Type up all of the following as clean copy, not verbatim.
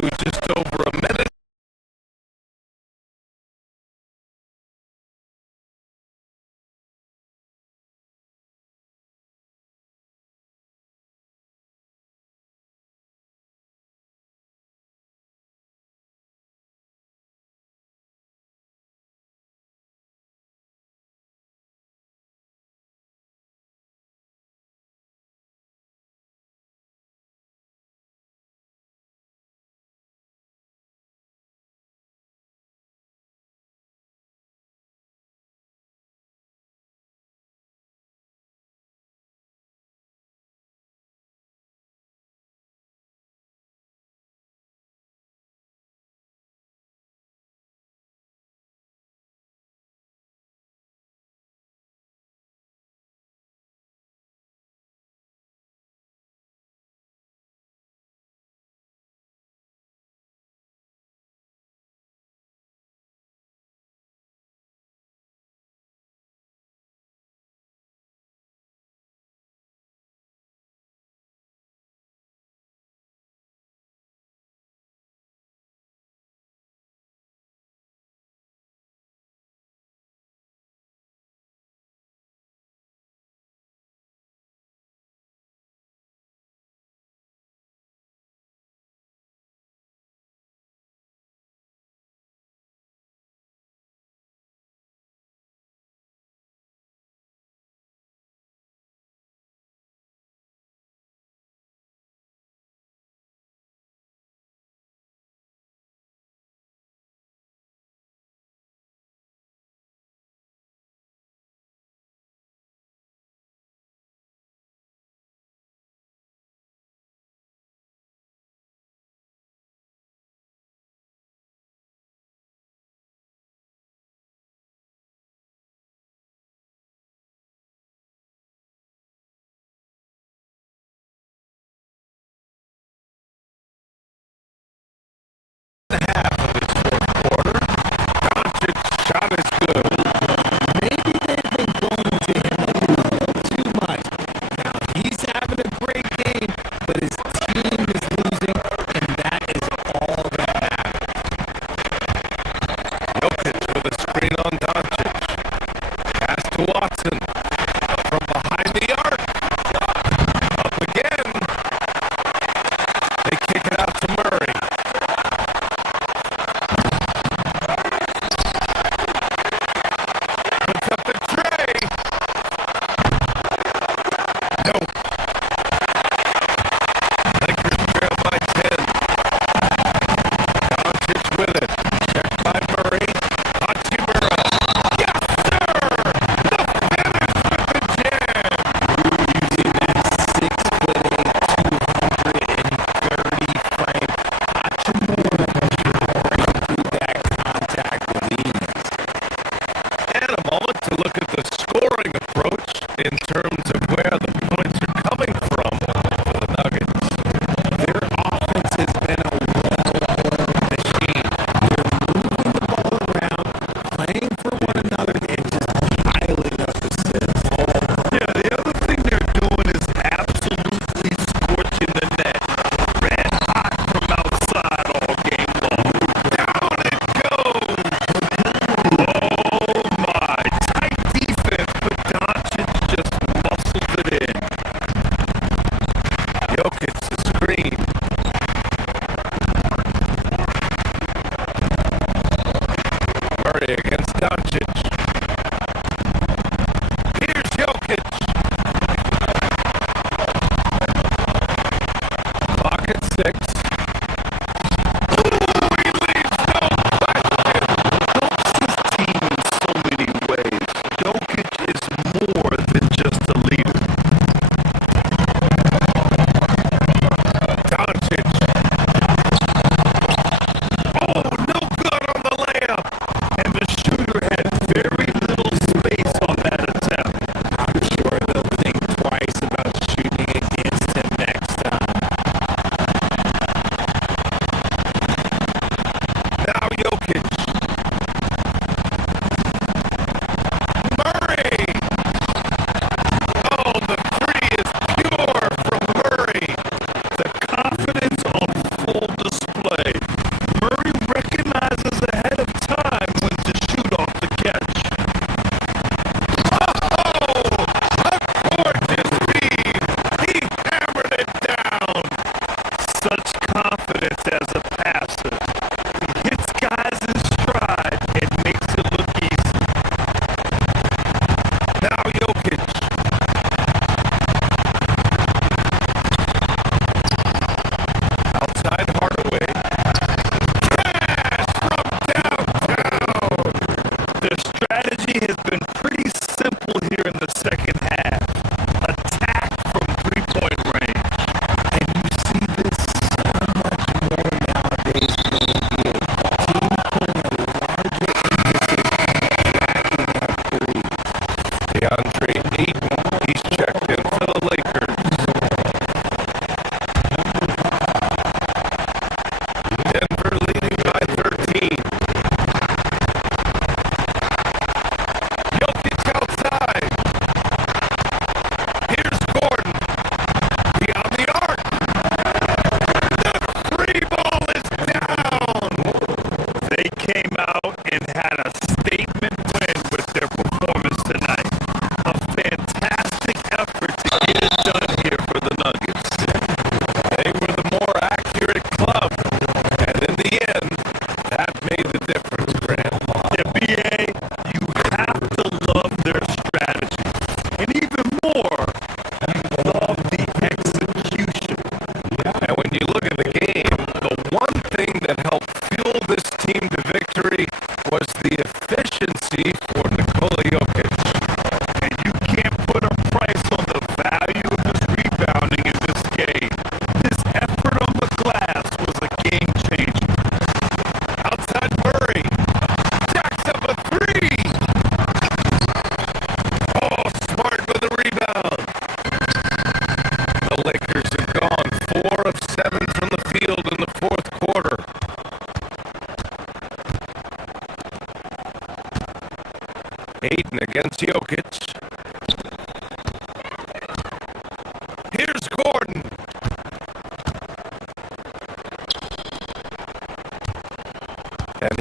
to just over a minute. Shot is good. Maybe they've been going to him a little too much. Now, he's having a great game, but his team is losing, and that is all that matters. Jokic with a screen on Doncic. Pass to Watson. From behind the arc. Up again. They kick it out to Murray. Against Doncic. Here's Jokic. Clock at 6. Ooh, he leaves no question. Helps his team in so many ways. Jokic is more than just a leader. Doncic. Oh, no good on the layup. And the shooter had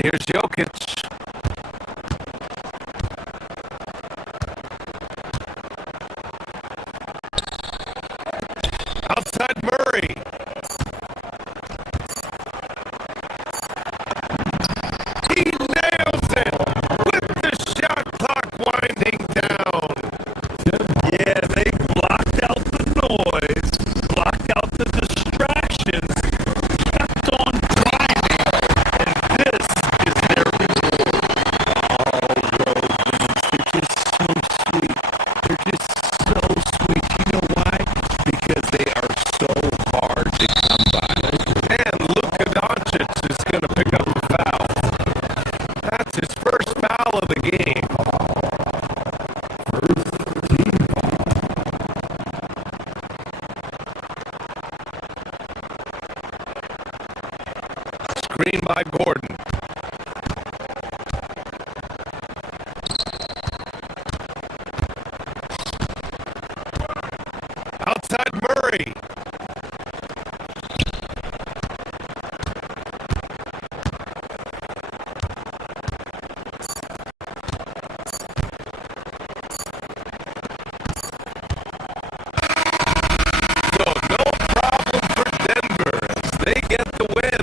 Here's Jokic. Outside Murray. He nails it with the shot clock winding down. Yeah, they blocked out the noise, blocked out the distractions, kept on driving, and this is their reward. They're just so sweet. They're just so sweet. You know why? Because they are so hard to come by. And Luka Doncic is going to pick up a foul. That's his first foul of the game. Screen by Gordon. Outside Murray. So no problem for Denver as they get the win.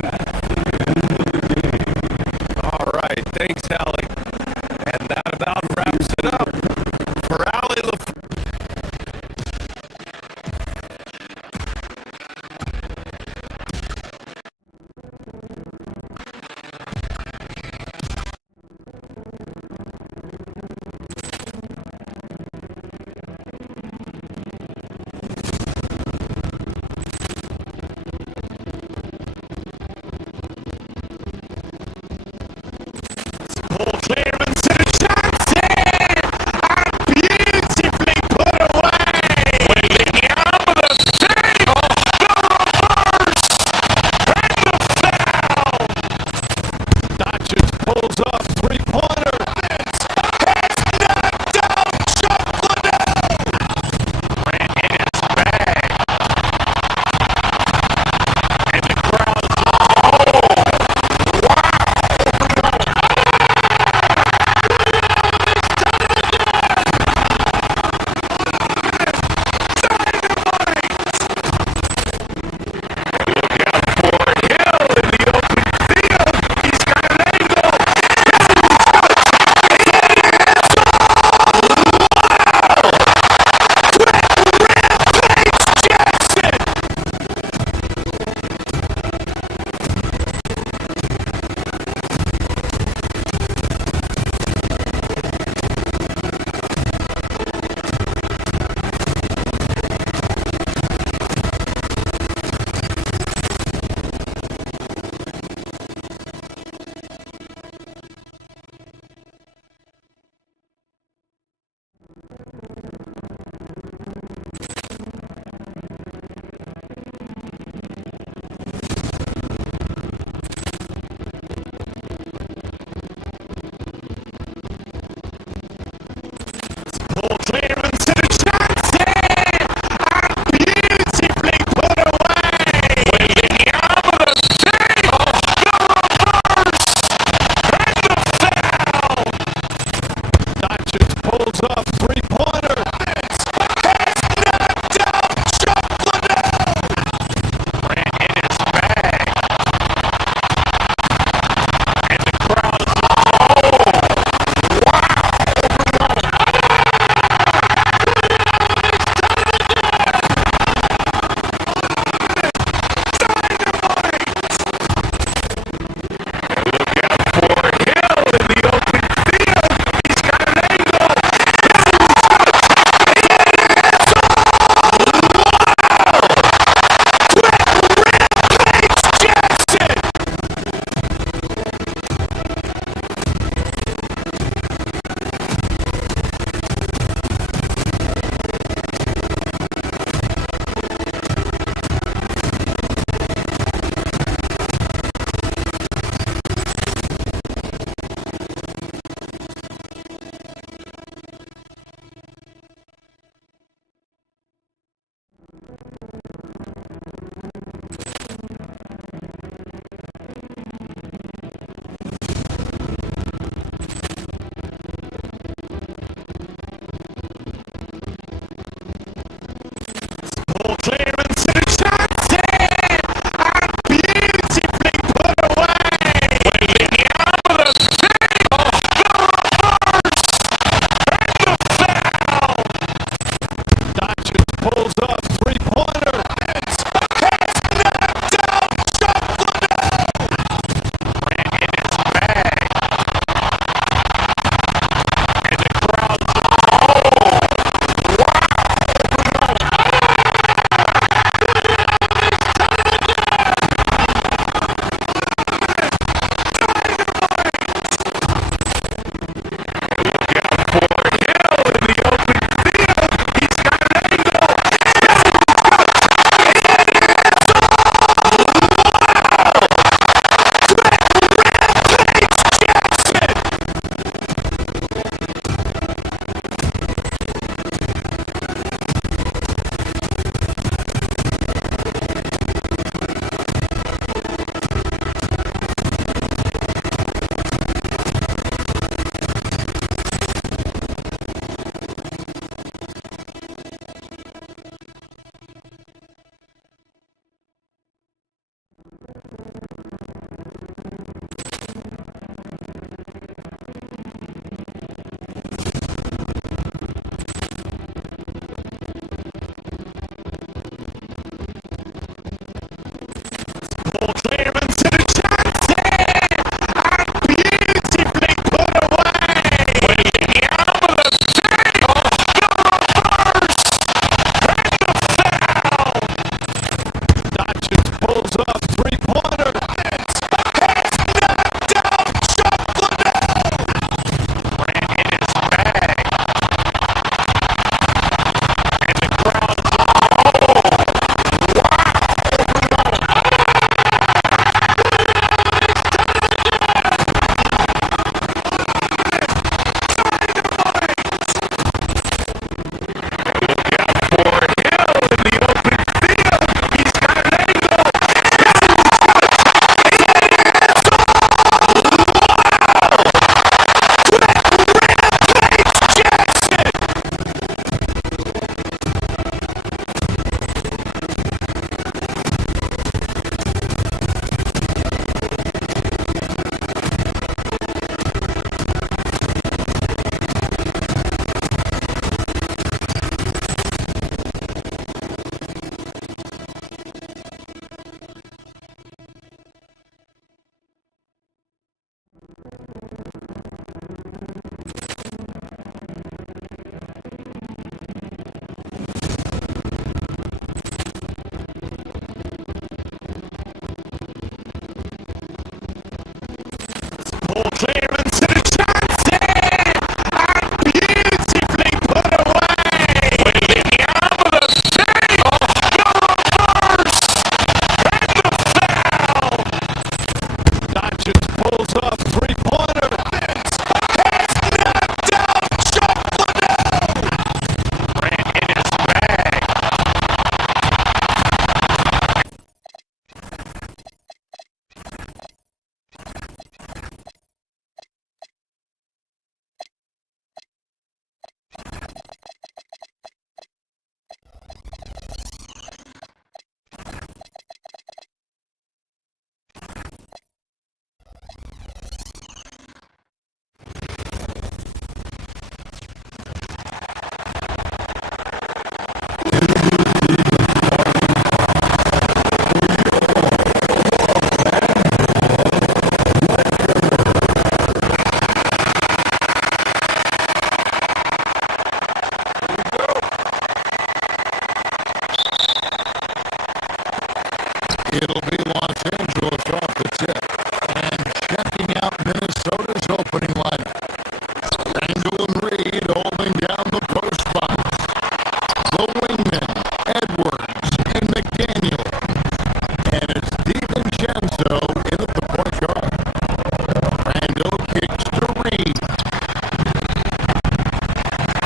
It'll be Los Angeles off the tip. And checking out Minnesota's opening lineup. Randall and Reed holding down the post box. The wingmen, Edwards and McDaniel. And it's DiVincenzo in at the point guard. Randall kicks to Reed.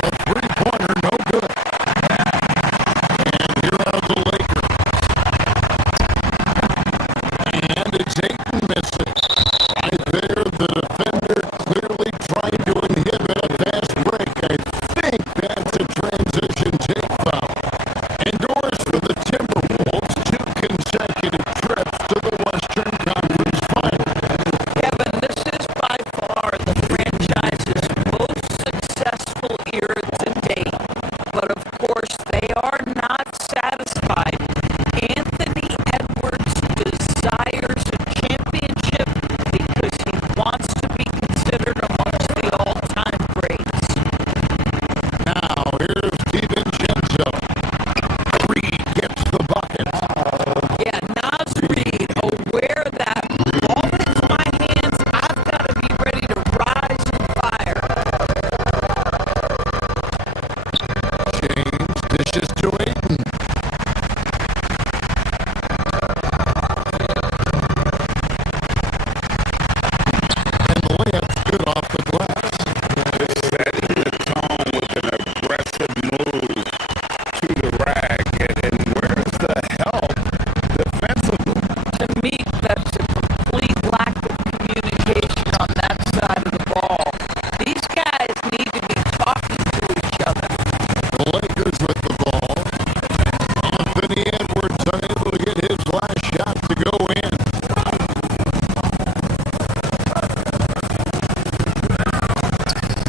A three-pointer, no good. And here are the Lakers. And it's Ayton missing. Right there, the defender clearly trying to inhibit a fast break. I think that's a transition take foul. Indoors for the Timberwolves, 2 consecutive trips to the Western Conference Finals. Kevin, this is by far the franchise's most successful era to date. But of course, they are not satisfied. Anthony Edwards desires a championship because he wants to be considered amongst the all-time greats. Now, here's DiVincenzo. Reed gets the bucket. Yeah, Nas Reed, aware that ball hits my hands, I've got to be ready to rise and fire. James dishes to Ayton. And the layup's good off the glass. Setting the tone with an aggressive move to the rack. And where's the help defensively? To me, that's a complete lack of communication on that side of the ball. These guys need to be talking to each other. The Lakers with the ball. Anthony Edwards unable to get his last shot to go in.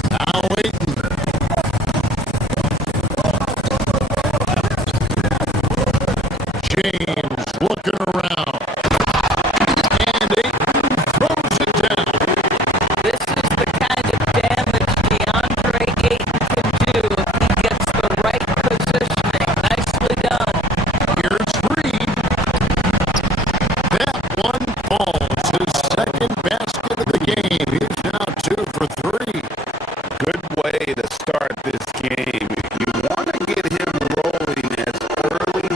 Now Ayton. James looking around. And Ayton throws it down. This is the kind of damage DeAndre Ayton can do if he gets the right positioning. Nicely done. Here's Reed. That one falls. His second basket of the game. He's now 2 for 3. Good way to start this game. You want to get him rolling as early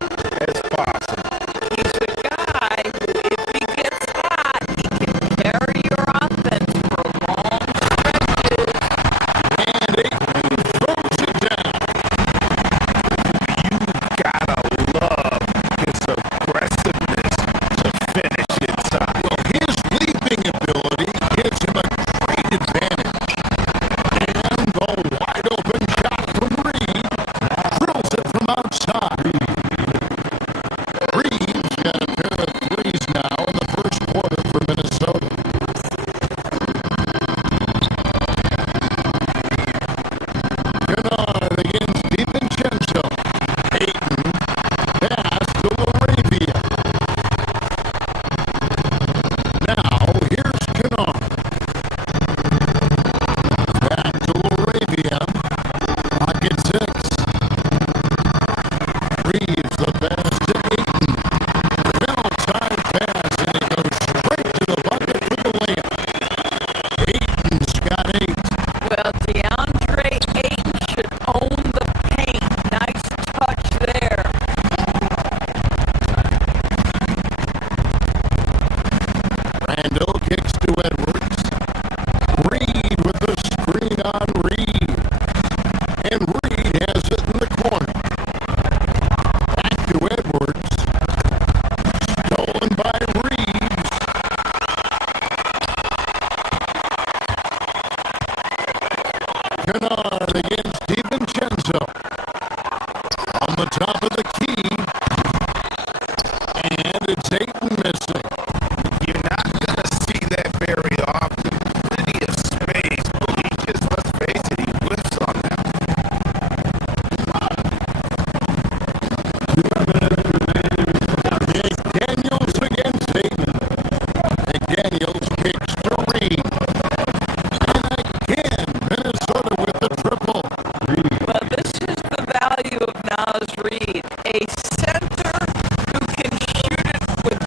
as possible. He's a guy who, if he gets hot, he can carry your offense for long stretches. And Ayton throws it down. You gotta love his aggressiveness to finish inside. Well, his leaping ability gives him a great advantage. And the wide open shot from Reed. Drills it from outside. Reed's got a pair of threes now in the first quarter for Minnesota. Kennard against DiVincenzo. Ayton pass to Laravia. Now here's Kennard. Back to Laravia. Pocket 6. Reeves the pass to Ayton. Bell-time pass, and it goes straight to the bucket for the layup. Ayton's got 8. Well, DeAndre Ayton should own the paint. Nice touch there. Randall kicks to Edwards. Reed with the screen on Reed. And Reed has it in the corner. Back to Edwards. Stolen by Reeves. Kennard against DiVincenzo. On the top of the key. And it's Ayton missing. You're not gonna see that very often. Plenty of space, but he just, let's face it, he whiffs on that. McDaniels against Ayton. McDaniels kicks to Reed. And again, Minnesota with the triple. Well, this is the value of Nas Reed, a center who can shoot it with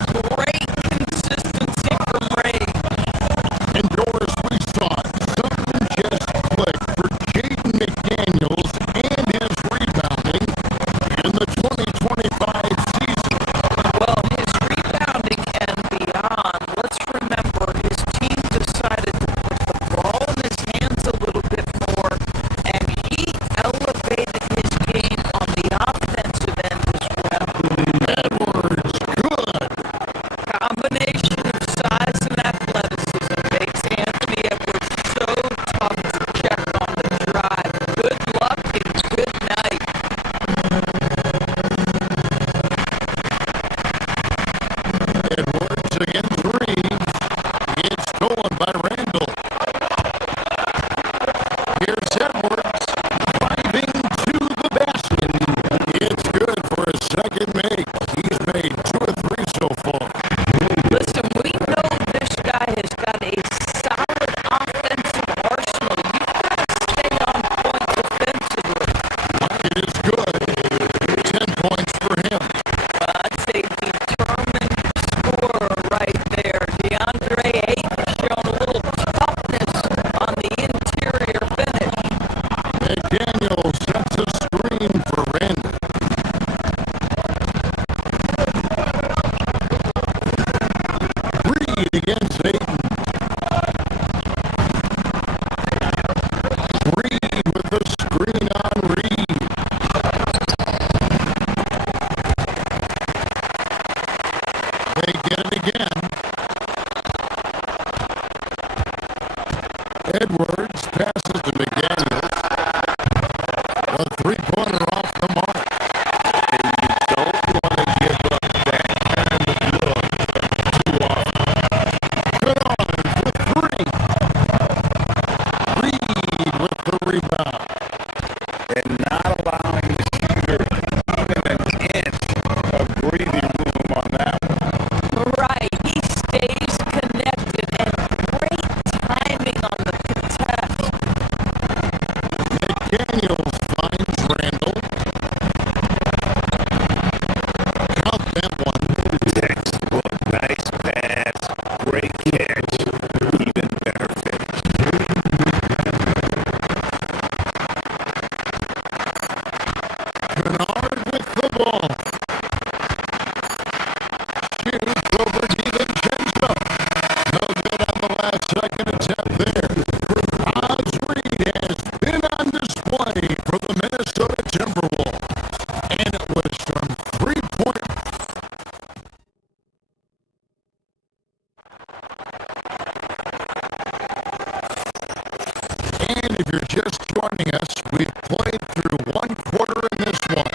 joining us. We've played through one quarter in this one.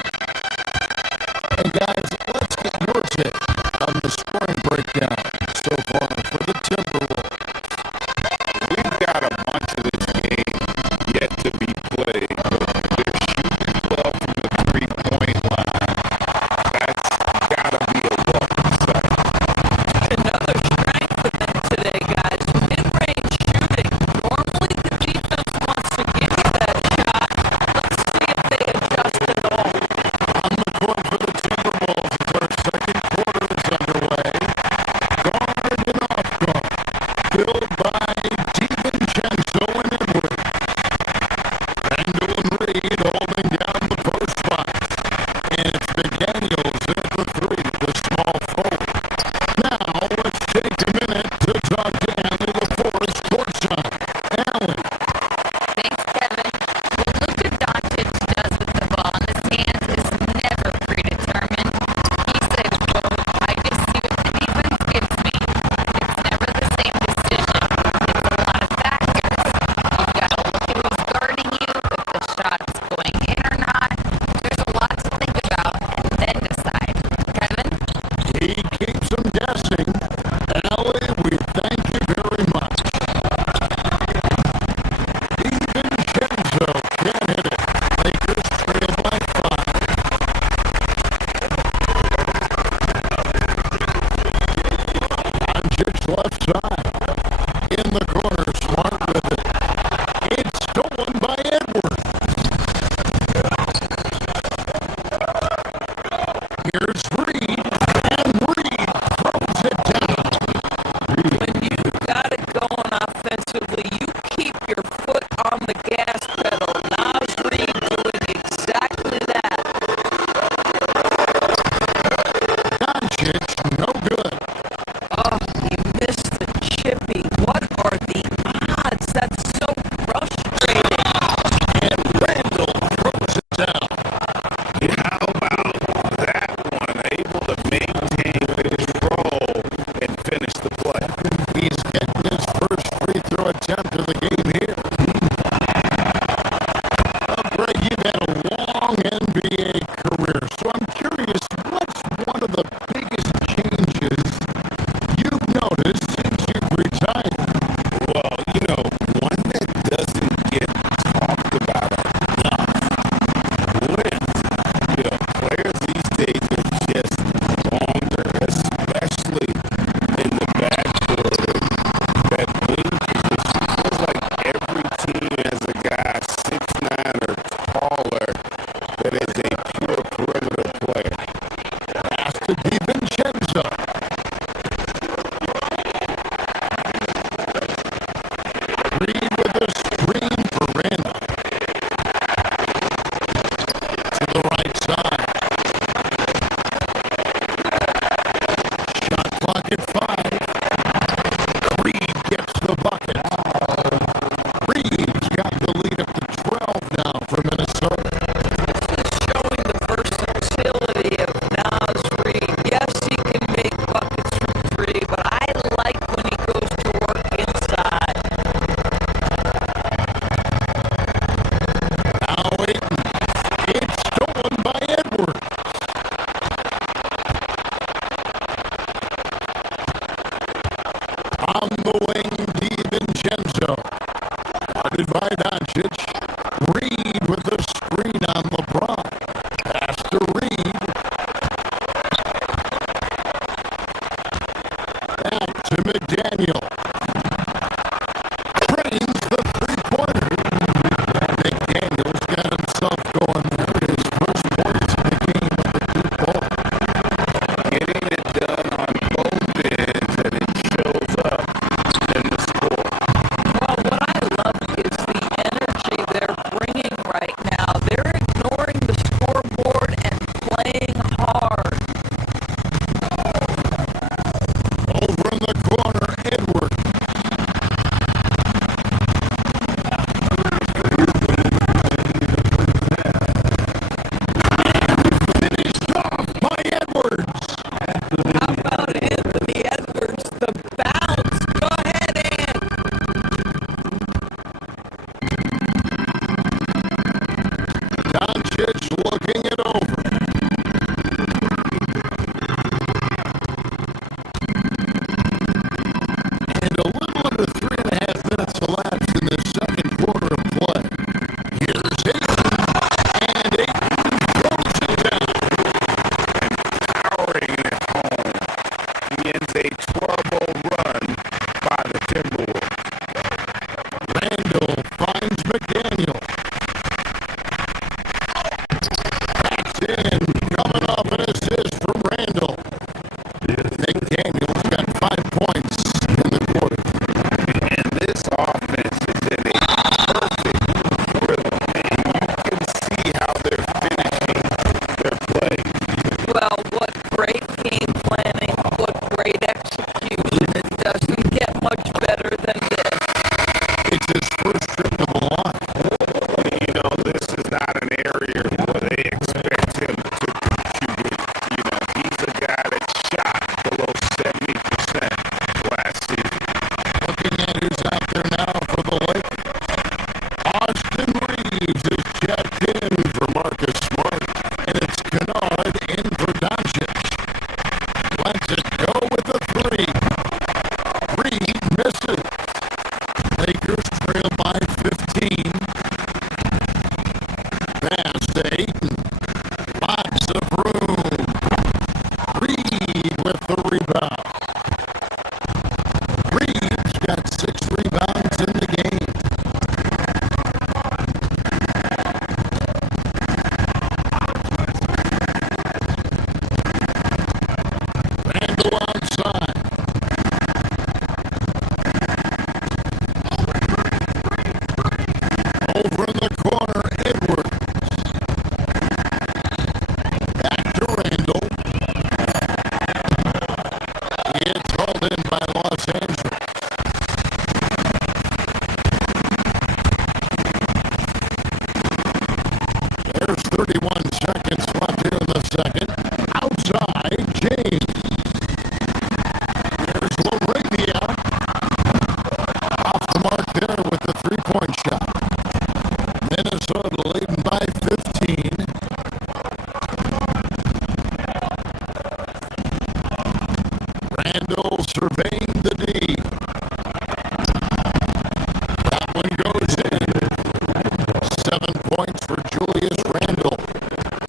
And guys, let's get your take on the scoring breakdown so far for the Timberwolves. We've got a bunch of this game yet to be played, but they're shooting well from the three-point line. That's got to be a welcome sight. Another strength for them today, guys. Mid-range shooting. Normally the defense wants to give you that shot. Let's see if they adjust at all. On the court for the Timberwolves. One assist from Randall. McDaniel's got 5 points in the quarter. And this offense is in a perfect rhythm, and you can see how they're finishing their play. Well, what great game planning, what great execution. It doesn't get much better than this. It's his first trip to the line. You know, this is not an area where they expect him to contribute. You know, he's a guy that shot below 70% last season. Looking at who's out there now for the Lakers. Austin Reeves is checked in for Marcus Smart, and it's Kennard in for Doncic. Lets it go with a 3. Reed misses. Lakers trail by 15. Pass to Ayton. Lots of room. Reed with the rebound. Reed's got 6 rebounds in the game. Randall outside. Over in the corner, Edwards. Back to Randall. It's hauled in by Los Angeles. There's 31 seconds left here in the second. Outside, James. There's Laravia. Off the mark there with the 3-point shot. Minnesota leading by 15. Randall surveying the D. That one goes in. 7 points for Julius Randall.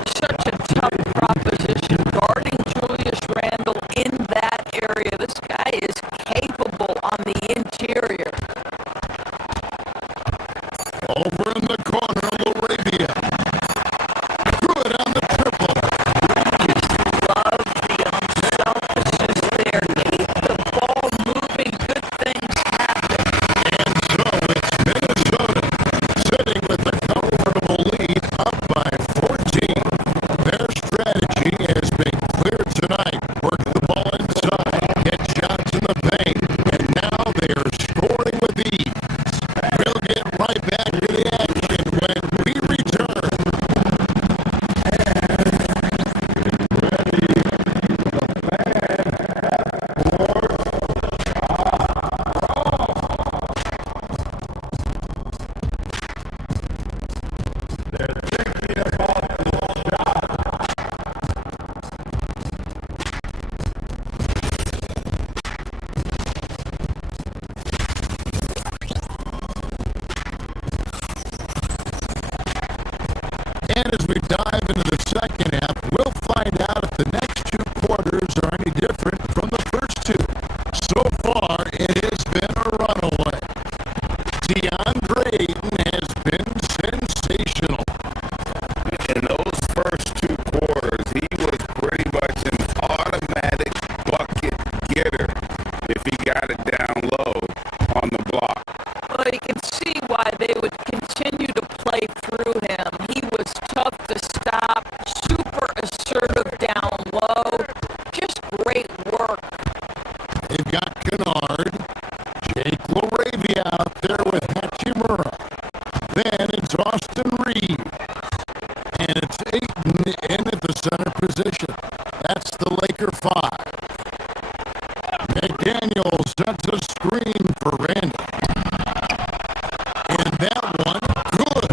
Such a tough proposition guarding Julius Randle in that area. This guy is capable on the interior. Over in the corner, Laravia. Good on the triple. Love the unselfishness there. Keep the ball moving. Good things happen. And so it's Minnesota sitting with a comfortable lead up by 14. Their strategy has been clear tonight. Work the ball inside, get shots in the paint, and now they are scoring with ease. We'll get right back to the action when we return. And as we dive into the second half, we'll find out if the next 2 quarters are any different from the first 2. So far, it has been a runaway. DeAndre Ayton has been sensational. In those first 2 quarters, he was pretty much an automatic bucket getter if he got it down low on the block. Well, you can see why they would continue to play through him. He was tough to stop, super assertive down low. Just great work. They've got Kennard, Jake Laravia out there with Hachimura. Then it's Austin Reed. And it's Ayton in at the center position. That's the Laker 5. McDaniel sets a screen for Randall. And that one, good.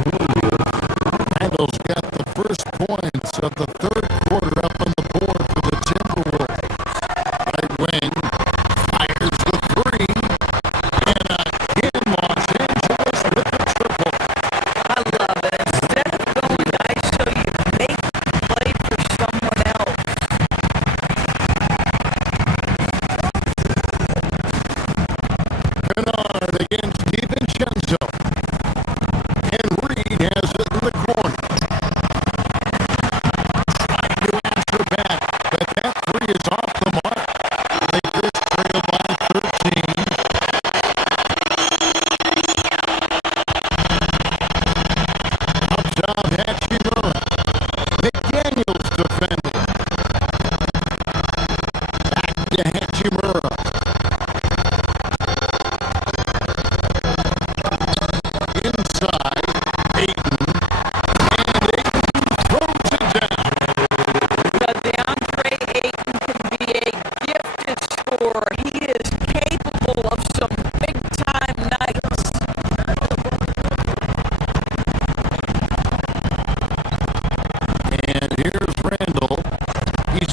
Randall's got the first points of the third quarter up on the board for the Timberwolves. Right wing, fires the 3. And again, Los Angeles with the triple. I love it. Instead of going ISO, you make the play for someone else. Kennard against DiVincenzo. And Reed has it in the corner. Trying to answer back.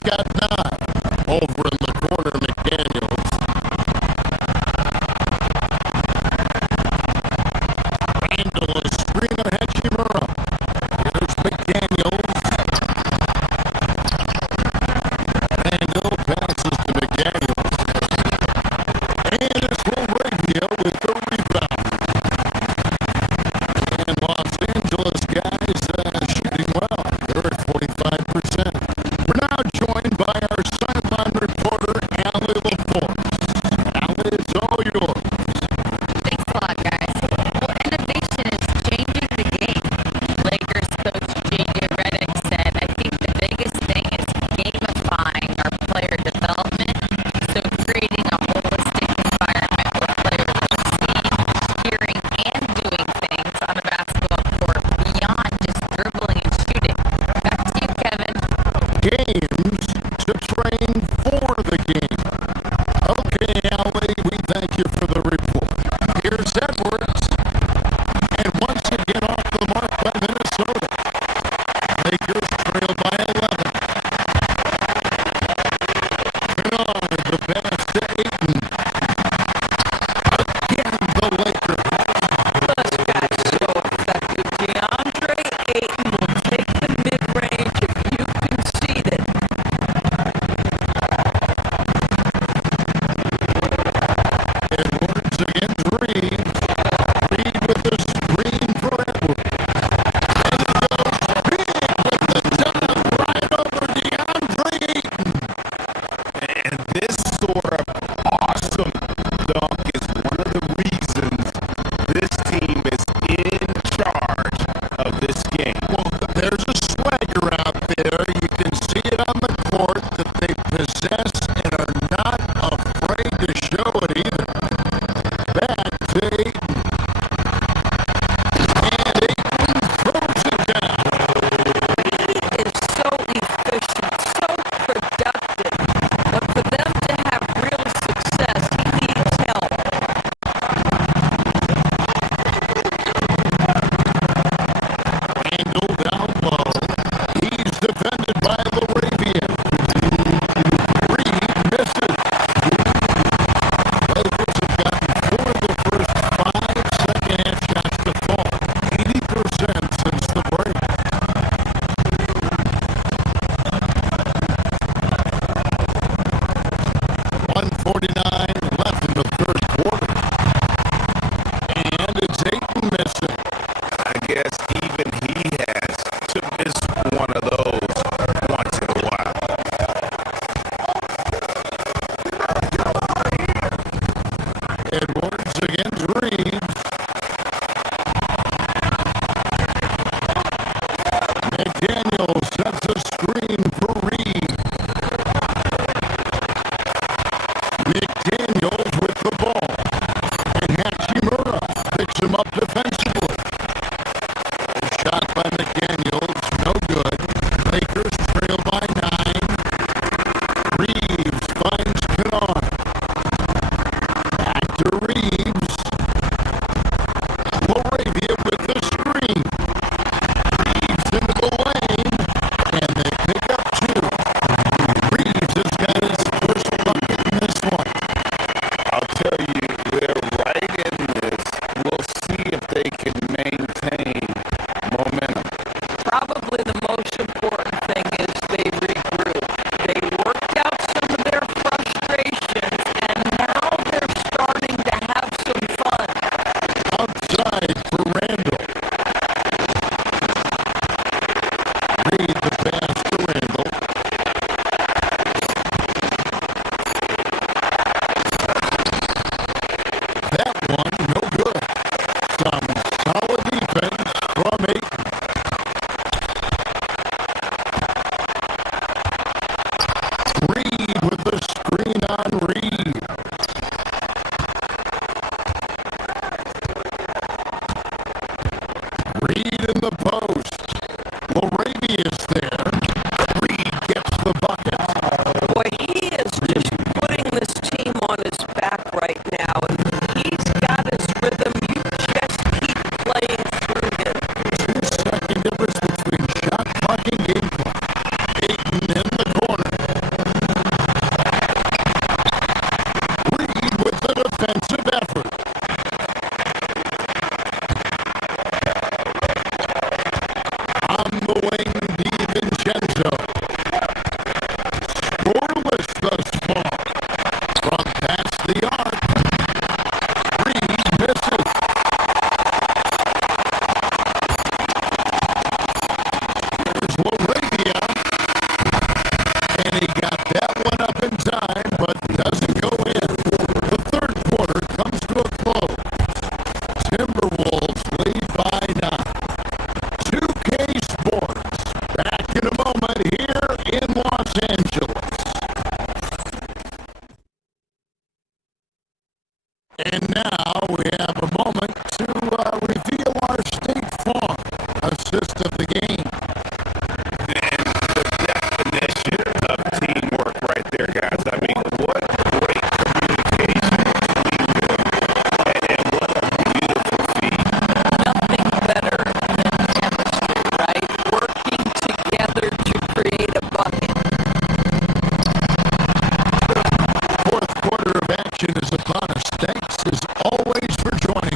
got 9. Over in the corner, McDaniels. Randall is screen on Hachimura. Here's McDaniels. Randall passes to McDaniels. And it's Wilregio with the rebound. And Los Angeles guys shooting well. They're at 45%. We're now joined by our have a moment to reveal our State Farm assist of the game. And the definition of teamwork right there, guys. I mean, what great communication between them, and what a beautiful feat. Nothing better than chemistry, right? Working together to create a bucket. Fourth quarter of action is upon us. Thanks as always for joining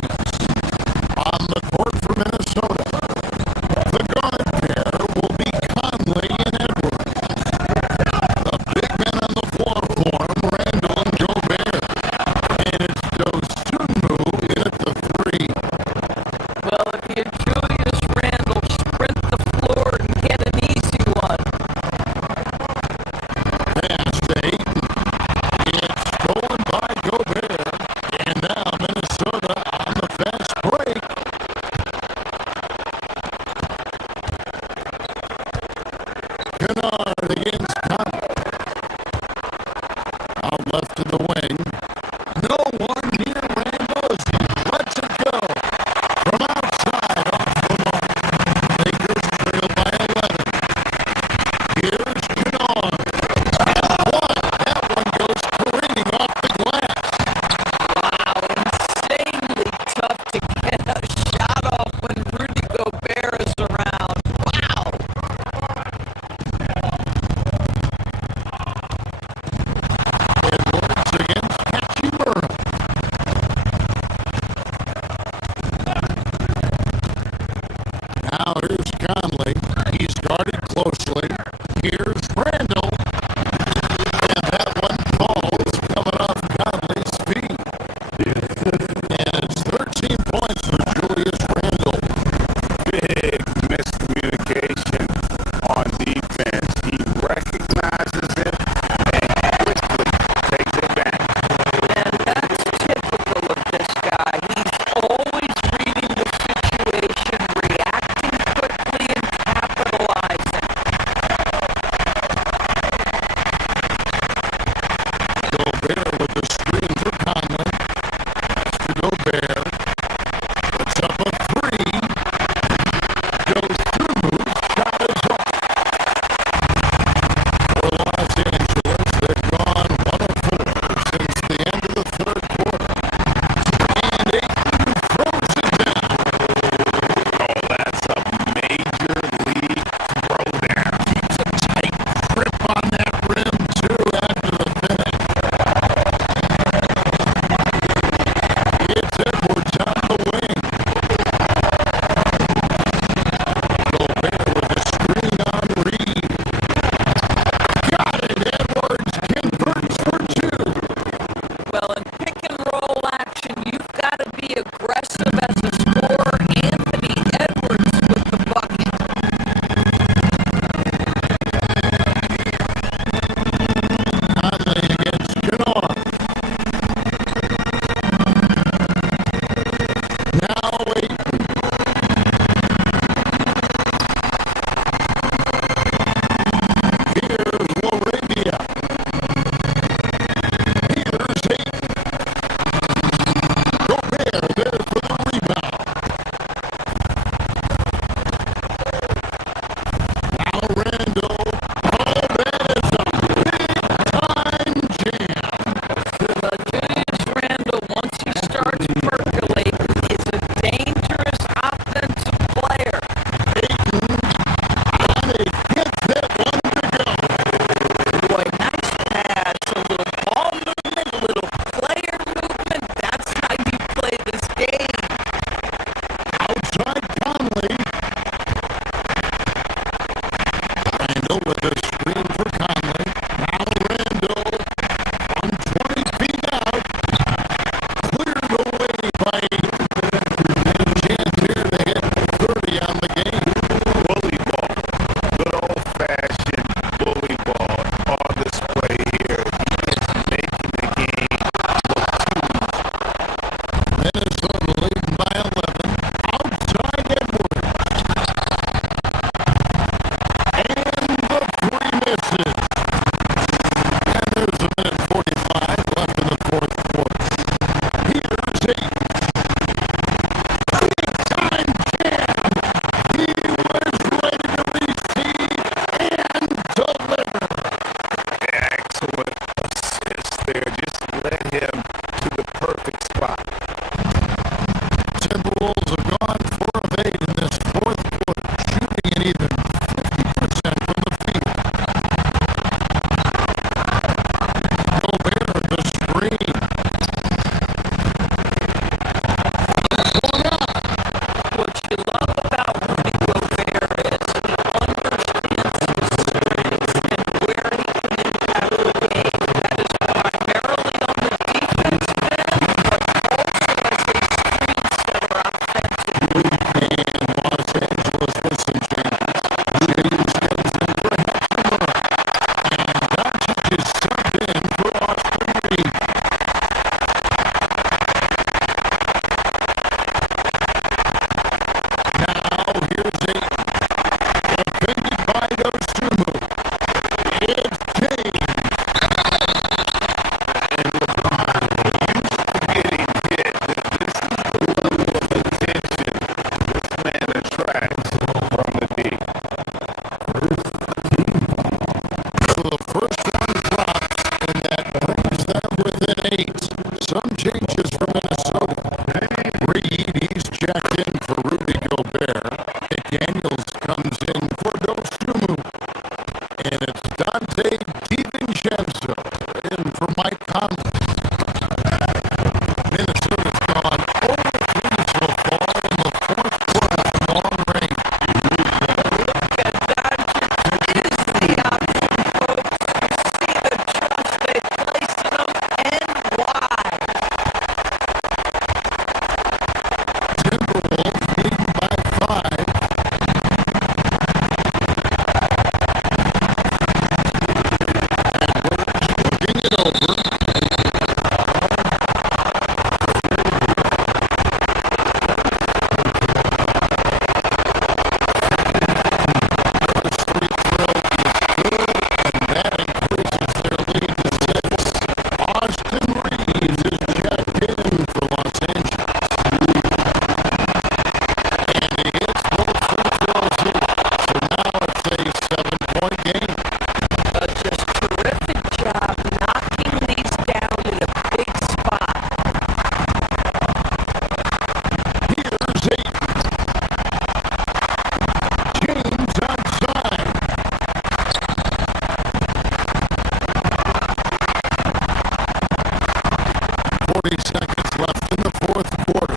30 seconds left in the fourth quarter.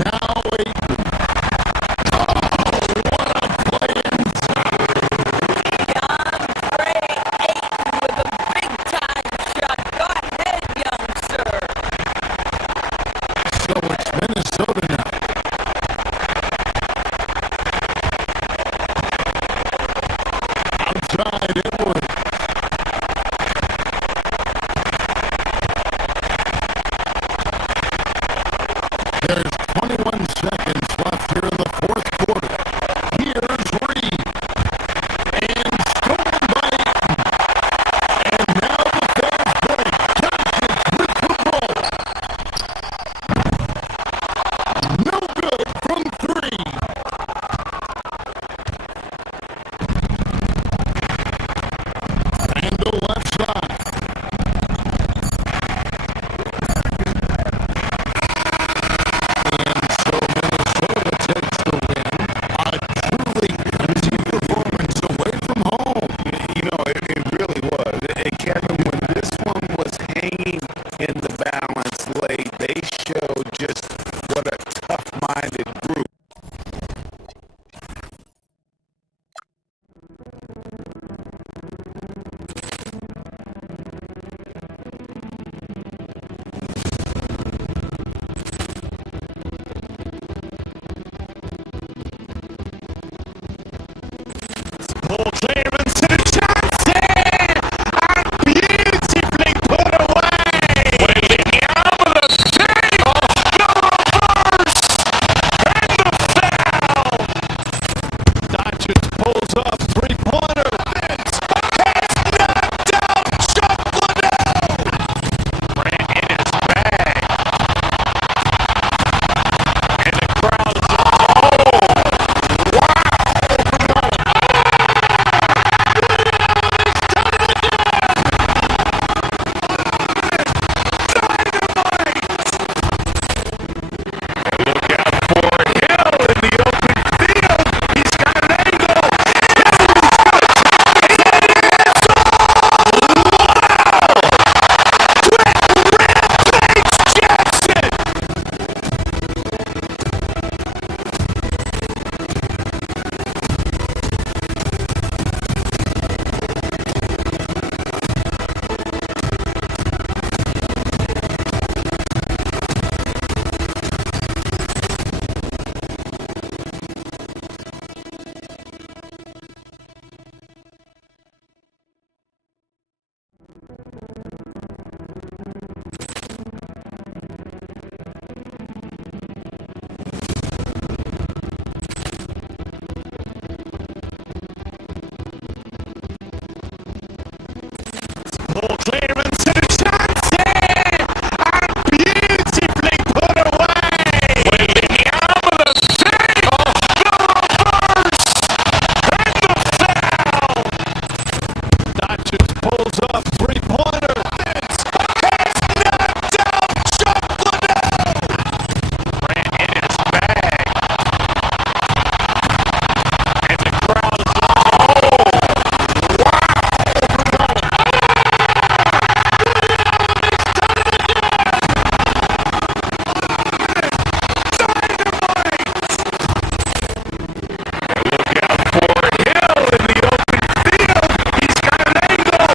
Now Aiden. Oh, what a play inside. DeAndre Ayton with a big-time shot. Go ahead, young sir. So it's Minnesota now. Outside Edwards. There's 21 seconds left here in the fourth quarter. Here's Reed. And stolen by Ayton. And now the fast break. Doncic with the ball. No good from three. Randall left side. And so Minnesota takes the win. A truly empty performance away from home. You know, it really was. And Kevin, when this one was hanging in the balance late, they showed just what a tough-minded group. Ball clearance to Johnson! And beautifully put away! Waiting out of the save! The reverse! And the foul! Doncic pulls up, three-pointer. Vince has knocked out Chuck Liddell! Ran in his bag. And the crowd is ball clearance to Johnson! And beautifully put away! Waiting out of the save! The reverse! And the foul! Doncic pulls up, three-pointer. Vince has knocked out Chuck Liddell! Ran in his bag. And the crowd is Look out for Hill in the open field. He's got an angle.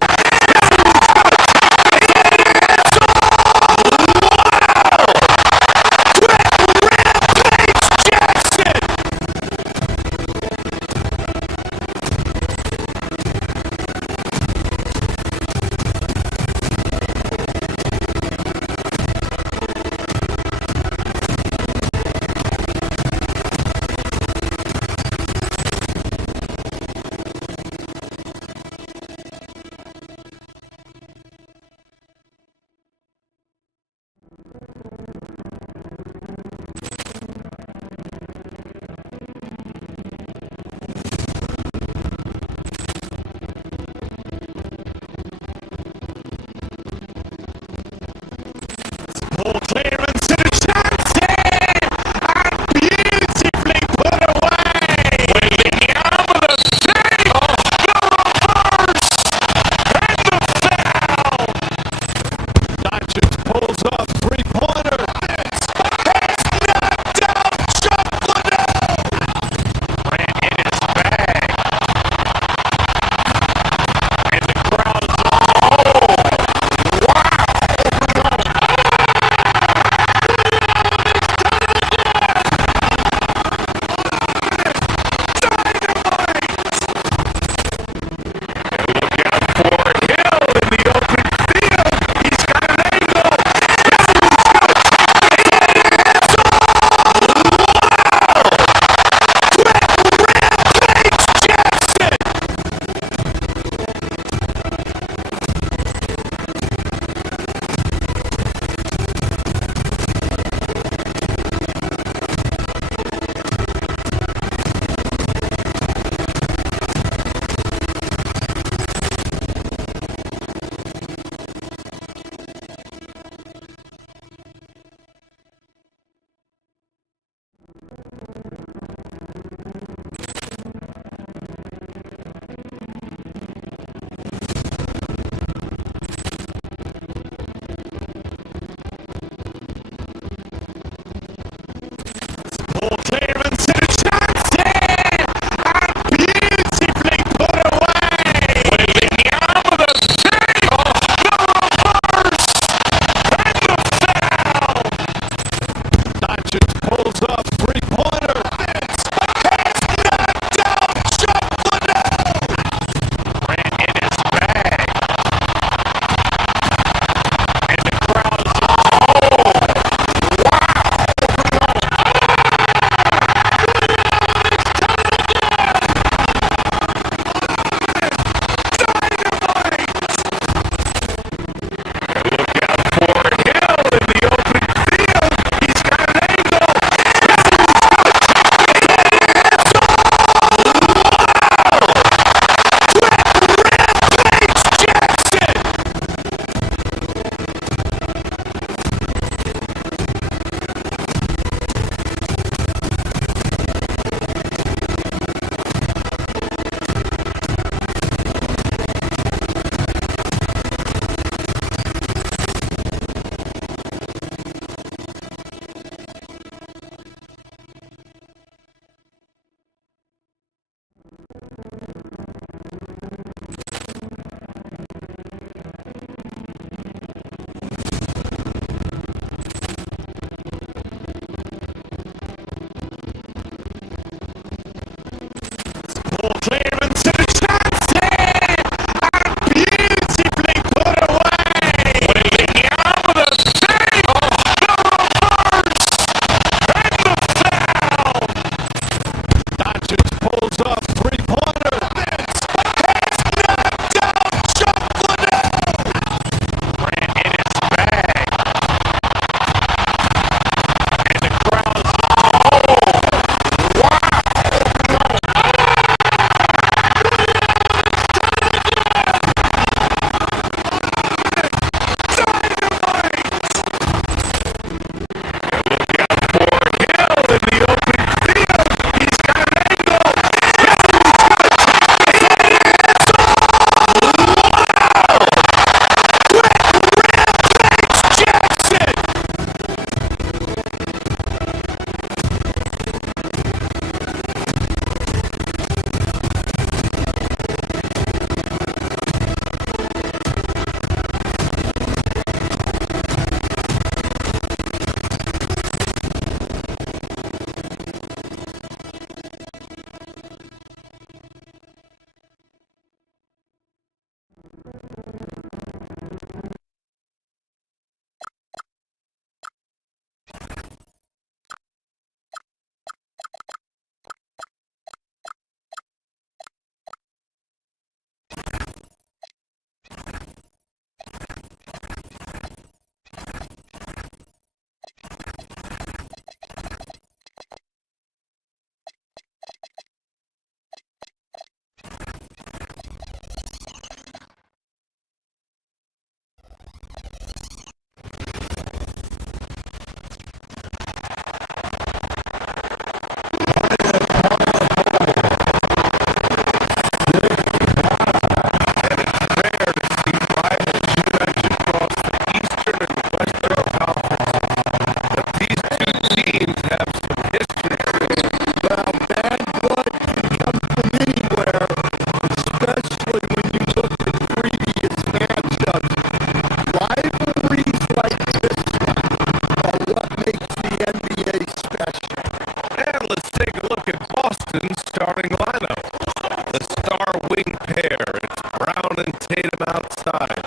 outside.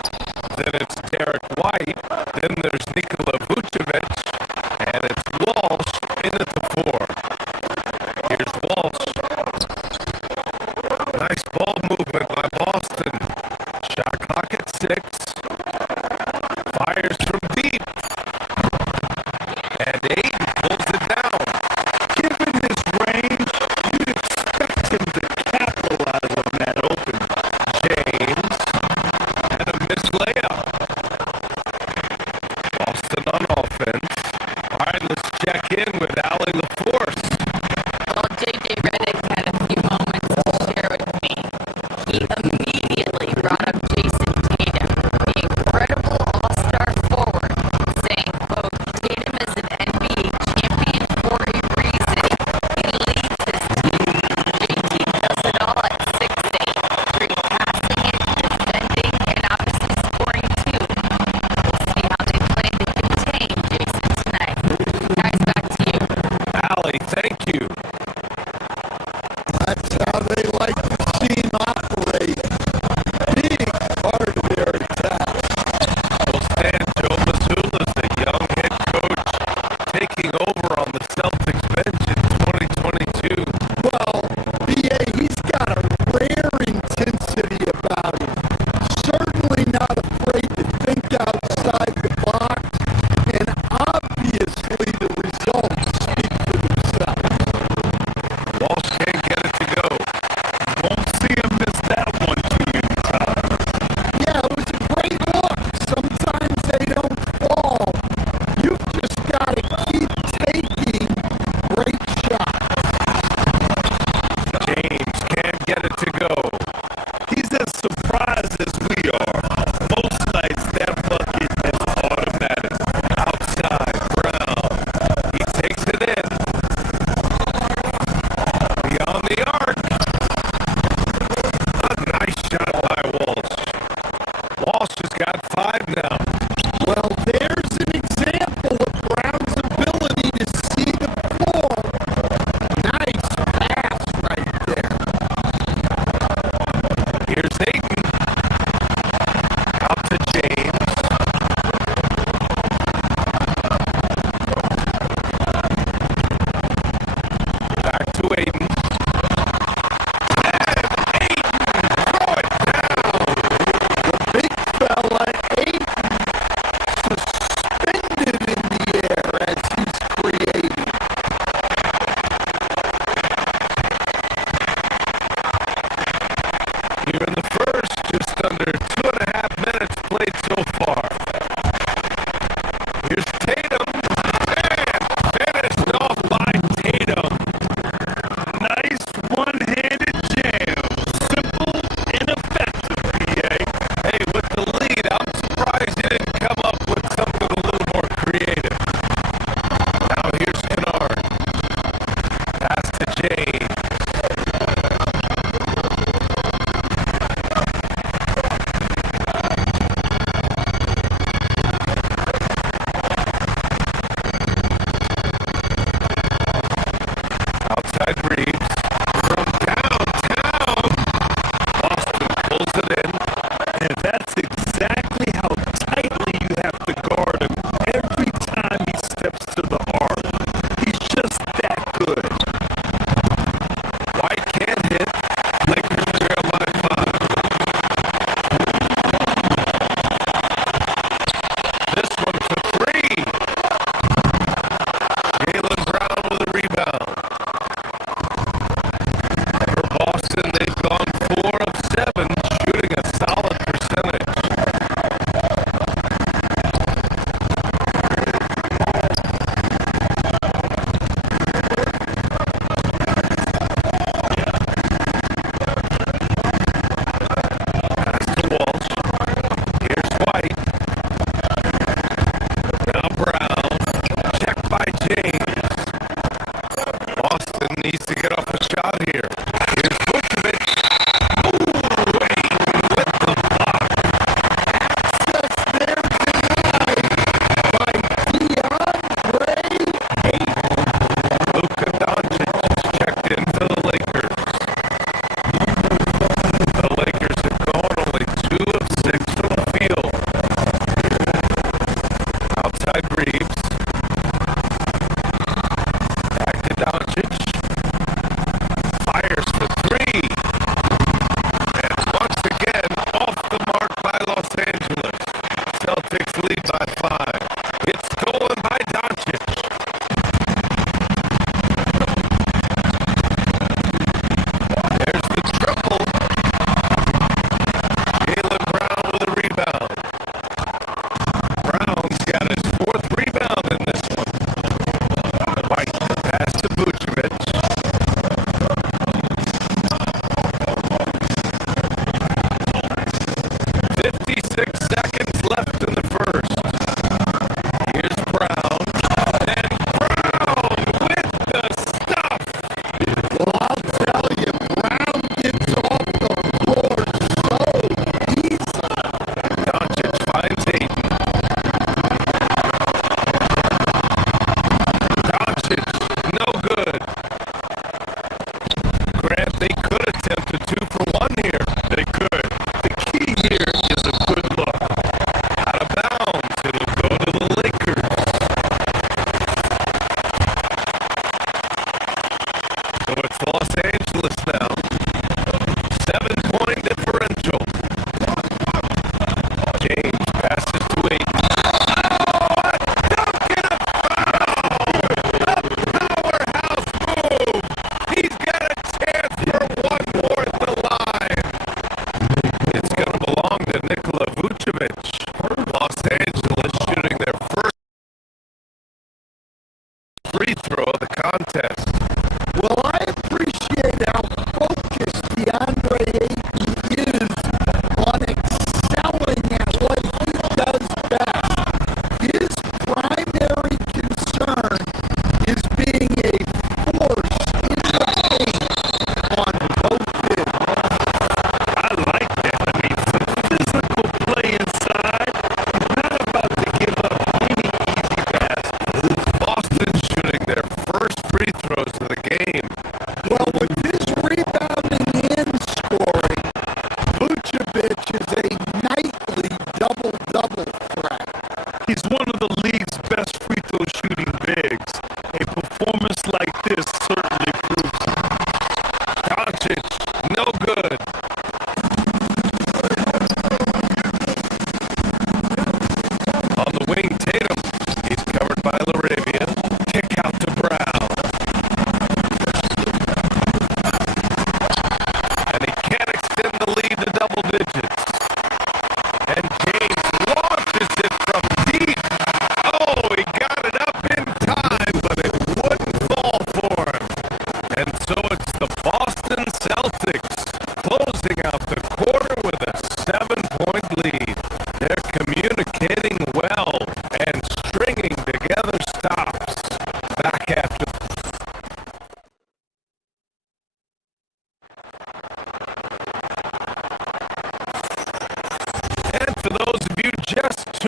Then it's Derek White. Then there's Nikola Vucevic. And it's Walsh in at the 4. Here's Walsh. Nice ball movement by Boston. Shot clock at 6. Fires from deep. And Aiden pulls it down. Given his range, you'd expect him to capitalize on that open. James. And a missed layup. Boston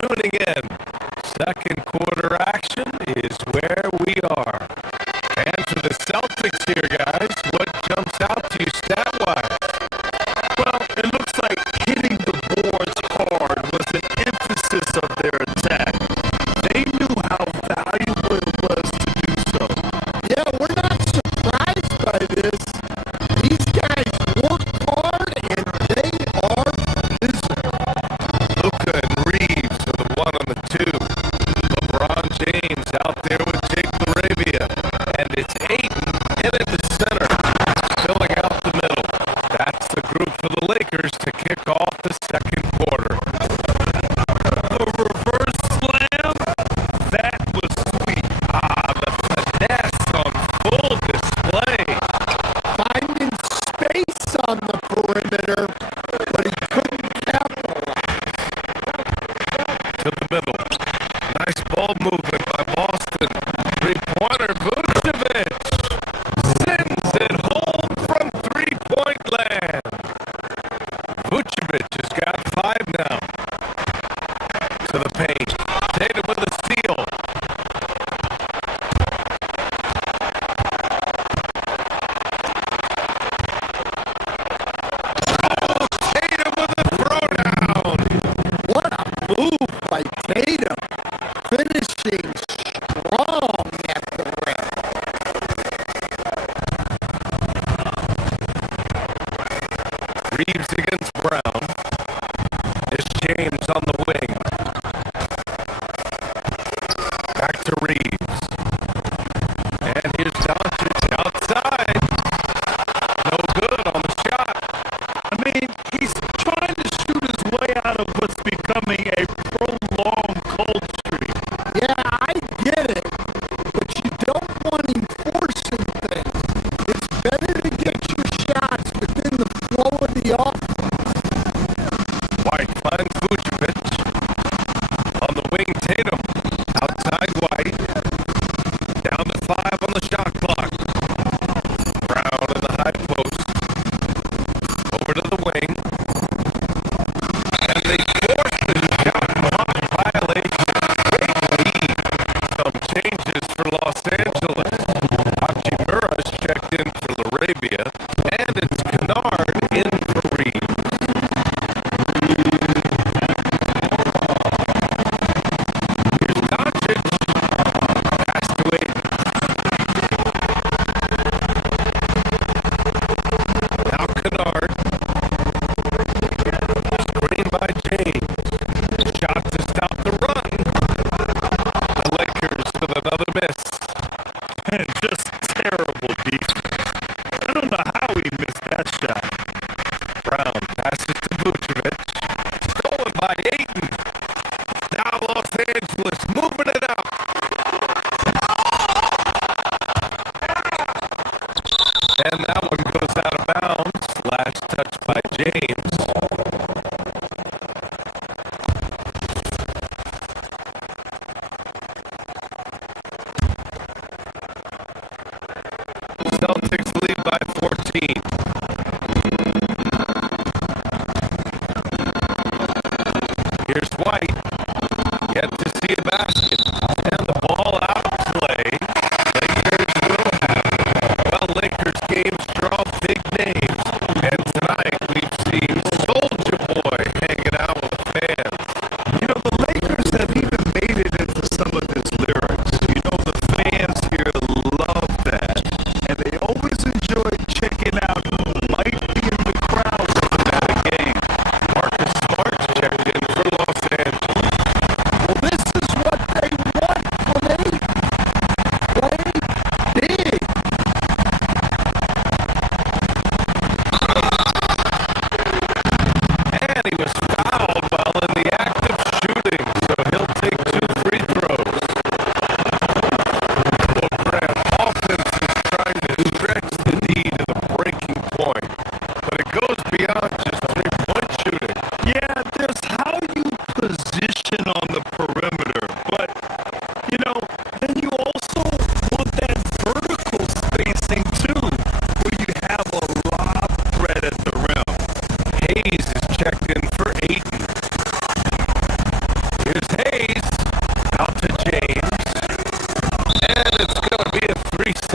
tuning in. Second quarter action is where we are. And for the Celtics here, guys, what jumps out to you stat-wise? Well, it looks like hitting the boards hard was an emphasis of their attack. They knew how valuable it was to do so. Yeah, we're not surprised by this. These guys work hard and they are physical. Luka and Reeves are the 1 and the 2. LeBron James out there with Jake Laravia. And it's Ayton in at the center, filling out the middle. That's the group for the Lakers to kick off the second quarter. The reverse slam, that was sweet. The finesse on full display. Finding space on the perimeter, but he couldn't capitalize. To the middle. Nice ball movement by Boston. Three-pointer, Vucevic. Sends it home from three-point land. Vucevic has got 5 now. To the paint. Tatum with a steal. Tatum with a throwdown. What a move by Tatum. Finishing strong at the rim. Reeves against Brown. It's James on the wing. Back to Reeves. And here's Doncic outside. No good on the shot. I mean, he's trying to shoot his way out of what's becoming a prolonged cold streak. Yeah, I get it, but you don't want him forcing things. It's better to get your shots within the flow of the offense. White finds Vucevic. On the wing, Tatum. Outside White. Down to 5 on the shot clock. Brown in the high post. Over to the wing. And they force the shot clock violation. Great lead. Some changes for Los Angeles. Hachimura's checked in for Laravia. And it's Kennard in for Reeves. Here's Doncic. Pass to Ayton. Now Kennard. Screen by James. Shot to stop the run. The Lakers with another miss. And just terrible defense. I don't know how he missed that shot. Brown passes to Vucevic. Stolen by Ayton. Now Los Angeles moving it up. And that one goes out of bounds. Last touch by James. Celtics lead by 14. Here's White. Yet to see a basket. And the ball out of play. Lakers will have it. Well, Lakers games draw big names. And tonight we've seen Soulja Boy hanging out with the fans. You know, the Lakers have even made it into some of his lyrics. You know, the fans here love that. And they always enjoy checking out who might be in the crowd at a game. Marcus Smart checked in for Los Angeles.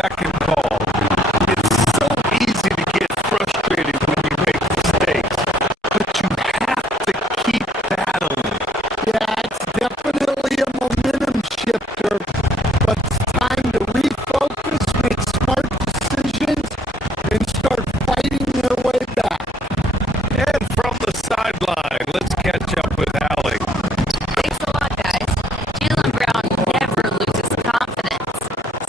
second call. It's so easy to get frustrated when you make mistakes, but you have to keep battling. Yeah, it's definitely a momentum shifter, but it's time to refocus, make smart decisions, and start fighting their way back. And from the sideline, let's catch up with Allie. Thanks a lot, guys. Jaylen Brown never loses confidence.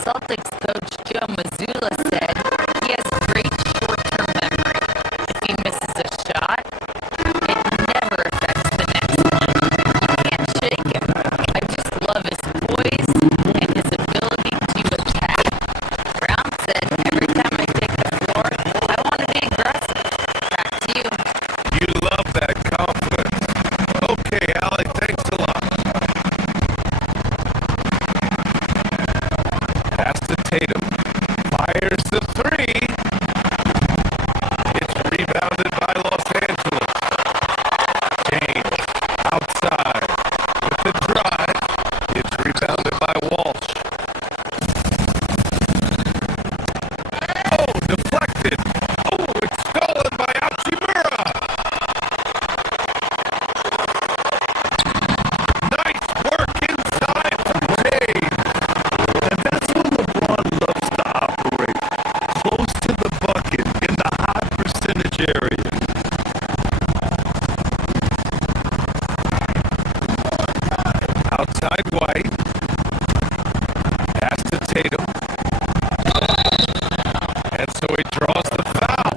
Celtics coach Joe Mazzulla said he has great short-term memory. If he misses a shot, it never affects the next one. You can't shake him. I just love his poise and his ability to attack. Brown said, every time I take the floor, I want to be aggressive. Back to you. You love that confidence. Okay, Allie, thanks a lot. Pass to Tatum. Fires the three. It's rebounded by Los Angeles. James outside with the drive. It's rebounded by Walsh. Oh, deflected. Oh, it's stolen by Hachimura. Nice work inside from James. And that's when LeBron loves to operate, close to the bucket in the high percentage area. Outside White. Pass to Tatum. And so he draws the foul.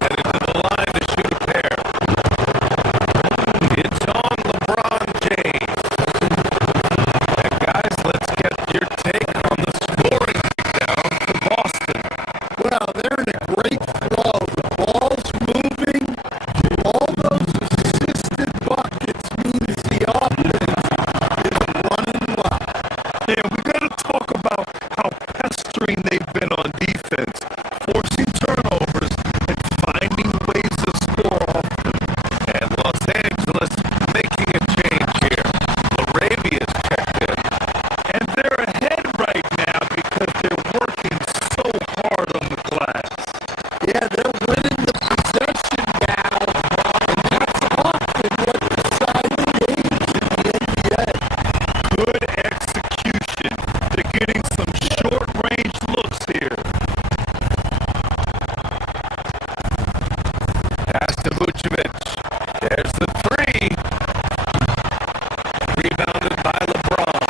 Headed to the line to shoot a pair. It's on LeBron James. And guys, let's get your take on the scoring down for Boston. Well, they're in a great flow. The ball's moving. All those assisted buckets means the offense is running well. Yeah, we got to talk about how pestering they've been on defense, forcing turnovers and finding ways to score off them. And Los Angeles making a change here. Larabia's checked in. And they're ahead right now because they're working so hard on the glass. Yeah, they're winning the possession now, and that's often what decides games in the NBA. Good execution. They're getting some short-range looks here. Pass to Vucevic. There's the three. Rebounded by LeBron.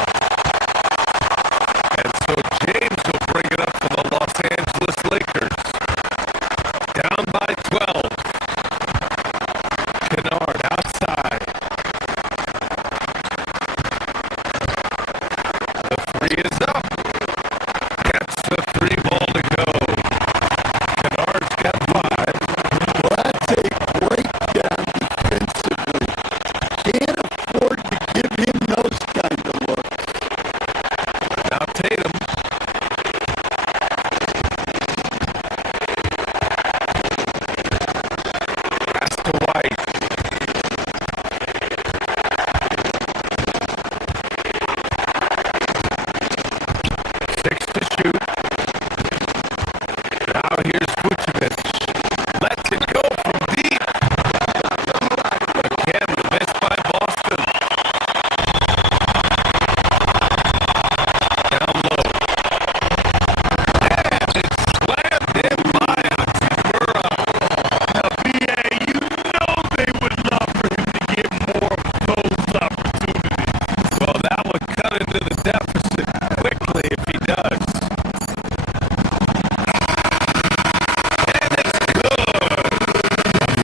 And so James will bring it up for the Los Angeles Lakers. Down by 12. Kennard outside. The three is up. Gets the three ball to go. Kennard's got 5. Well, that's a breakdown defensively. Can't afford to give him those kind of looks. Now Tatum. Pass to White. Six to shoot. Now here's Vucevic. Lets it go from deep. Again, the miss by Boston. Down low. And it's slammed in by Hachimura. Now, BA, you know they would love for him to get more of those opportunities. Well, that would cut into the deficit quickly if he does. And it's good.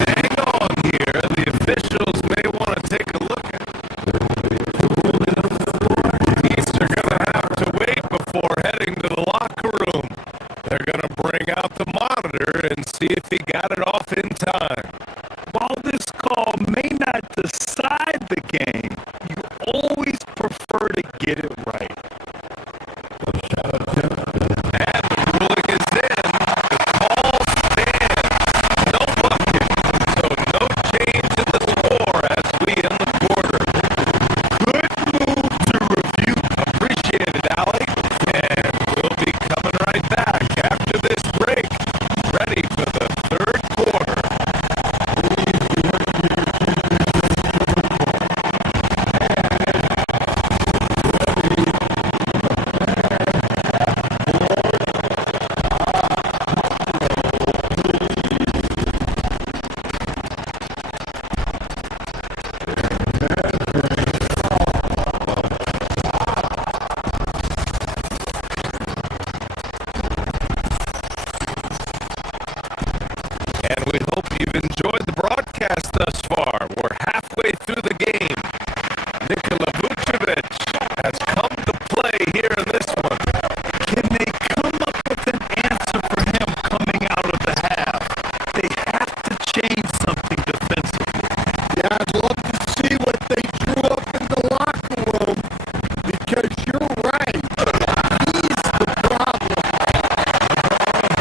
Hang on here. The officials may want to take a look at it. These are going to have to wait before heading to the locker room. They're going to bring out the monitor and see if he got it off in time. While this call may not decide the game, you always prefer to get it right. And the ruling is in. The call stands. No bucket. So no change in the you've enjoyed the broadcast thus far. We're halfway through the game. Nikola Vucevic has come to play here in this one. Can they come up with an answer for him coming out of the half? They have to change something defensively. Yeah, I'd love to see what they drew up in the locker room because you're right. He's the problem.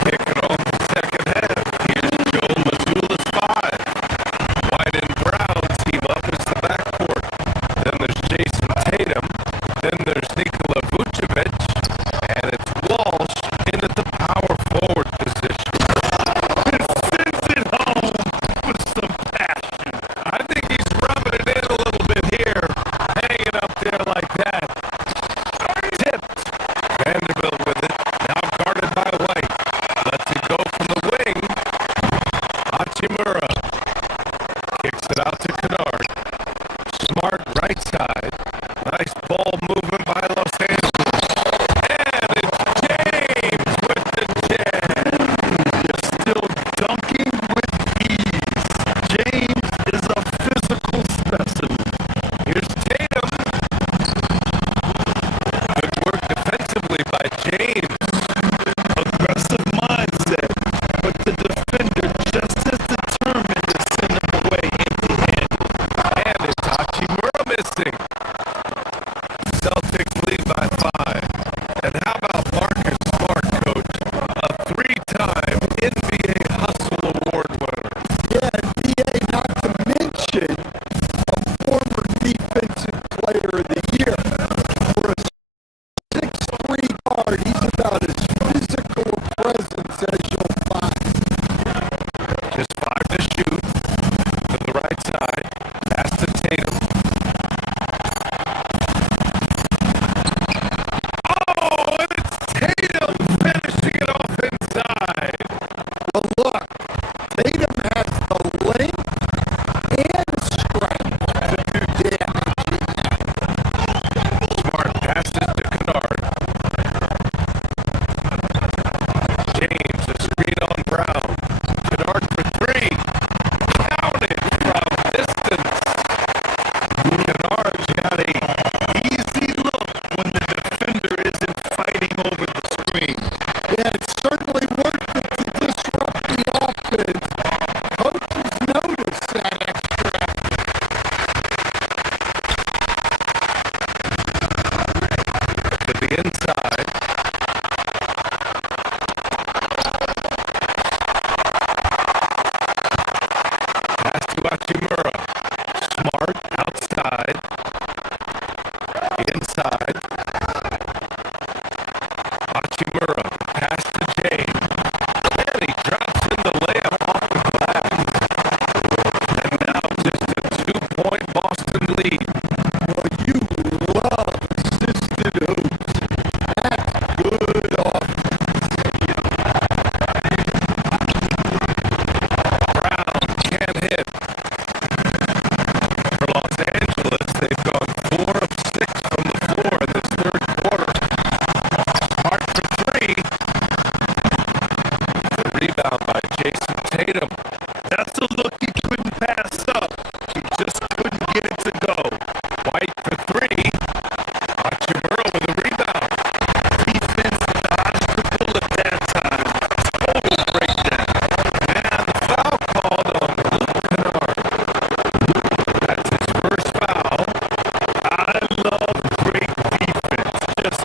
Kicking off the second half. Here's Joe Mazzulla's 5. White and Brown team up as the backcourt. Then there's Jason Tatum. Then there's Nikola Vucevic. And it's Walsh in at the power forward position. Sends it home with some passion. I think he's rubbing it in a little bit here. Hanging up there like that. Tipped. Vanderbilt with it. Now guarded by White. Lets it go from the wing. Hachimura kicks it out to Kennard. Smart right side. Nice ball movement by Los Angeles. And it's James with the jam. Still dunking with ease. James is a physical specimen. Here's Tatum. Good work defensively by James. Aggressive mindset, but the defender just as determined to send him away empty-handed. And it's Hachimura missing. Celtics lead by 5. And how about Marcus Smart, coach? A 3-time NBA Hustle Award winner. Yeah, NBA, not to mention a former defensive player of the year. For a 6'3" guard, he's about as physical a presence as you'll find. Just 5 to shoot. To the right side. Pass to Tatum. Oh, and it's Tatum finishing it off inside. But look, Tatum has the length and strength to do damage. Smart passes to Kennard. James, a screen on Brown. Kennard for 3. Counted from distance. Kennard's got a Easy look when the defender isn't fighting over the screen. Yeah, it's certainly worth it to disrupt the offense. Coaches notice that extra effort. to the inside. Pass to Hachimura. Smart outside. Inside. Hachimura. Pass to James. And he drops in the layup off the glass. And now just a 2-point Boston lead. Well, you love assisted hoops. That's good offense. Brown can't hit. For Los Angeles, they've gone 4 of 6 from the floor in this third quarter. Smart for 3. The rebound by Jason Tatum. That's a look he couldn't pass up. He just couldn't get it to go. White for 3. Hachimura with a rebound. Defense dodged at that time. Total breakdown. And the foul called on Luke Kennard. That's his first foul. I love great defense. Just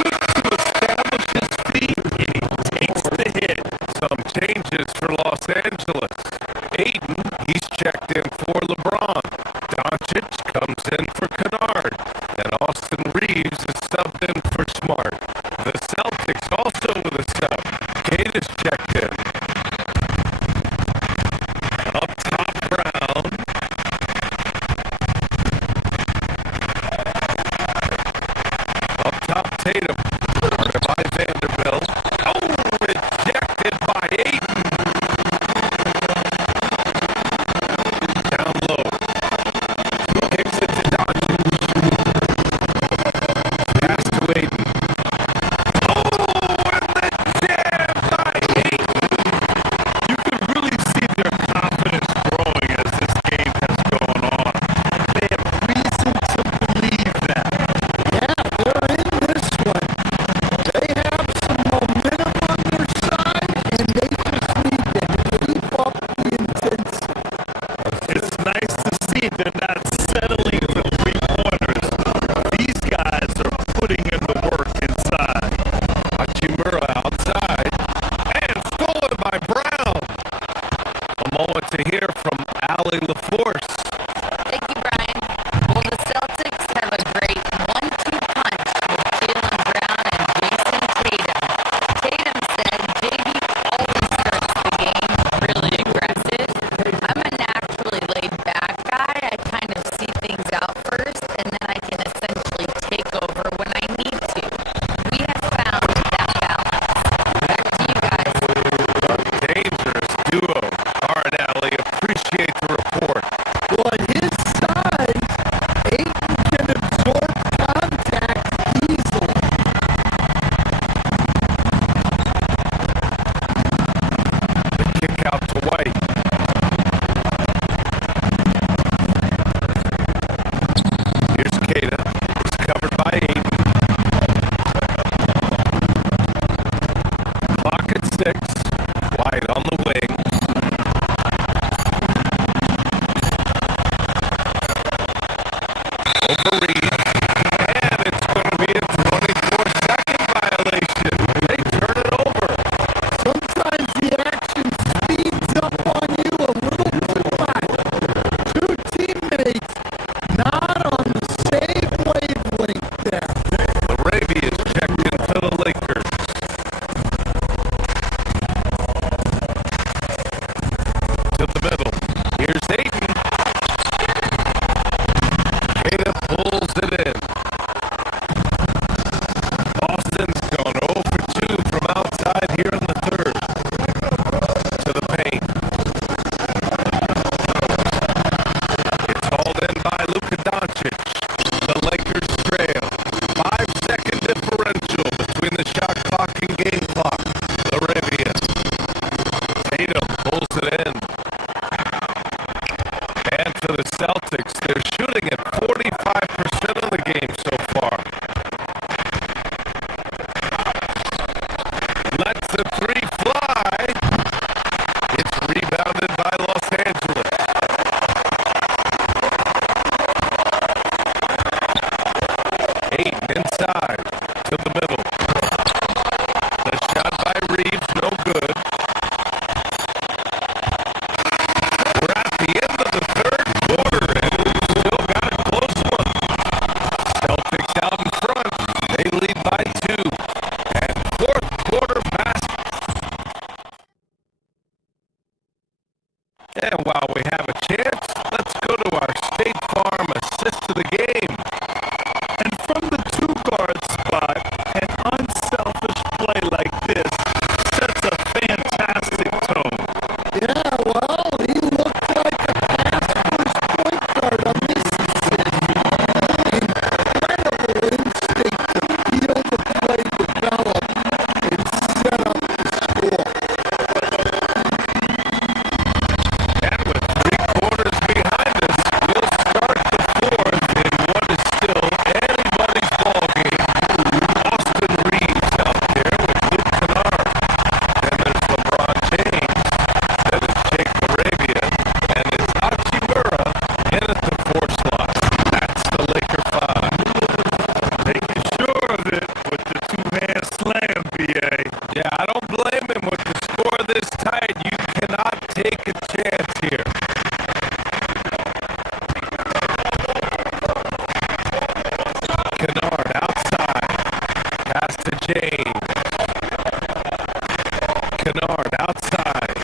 quick to establish his feet, and he takes the hit. Some changes for Los Angeles. Aiden, he's checked in for LeBron. Doncic comes in for Kennard. And Austin Reeves is subbed in for Smart. The Celtics also with a sub. Kate is checked in. Up top, Brown. Up top, Tatum. Guarded by Vanderbilt. Oh, rejected by Aiden. Down low. Kicks it to Doncic. 6. White on the wing. Over Reed. And it's going to be a 24-second violation. They turn it over. Sometimes the action speeds up on you a little too much. Two teammates not on the same wavelength there. Arabia's checked into the Lakers. To the middle. Here's Aiden. Ada pulls it in. Boston's gone 0 for 2 from outside here in the third. To the paint. It's hauled in by Luka Doncic. The Lakers trail. 5-second differential between the shot clock and game clock. Arabia. Tatum pulls it in. And for the Celtics, they're shooting at 45% of the game so far. Lets the three fly. It's rebounded by Los Angeles. Aiden inside to the middle. The shot by Reeves, no good. We're at the end of the third quarter, and we've still got a close one. Celtics out in front. They lead by 2. And fourth quarter basket. And while we have a chance, let's go to our State Farm assist of the game. And from the two-guard spot, an unselfish play like this sets a fantastic tone. Yeah, well, he looked like a pass-first point guard on Mississippi. Incredible instinct to feel the play develop and set up the score. And with 3 quarters behind us, we'll start the fourth in what is still anybody's ballgame. Austin Reeves out there with Luke Kennard. Then there's LeBron James. Then it's Jake Arabia. And it's Hachimura in at the 4 slot. That's the Laker 5. Making sure of it with the two-hand slam, BA. Yeah, I don't blame him with the score this tight. You cannot take a chance here. Kennard outside. Pass to James. Kennard outside.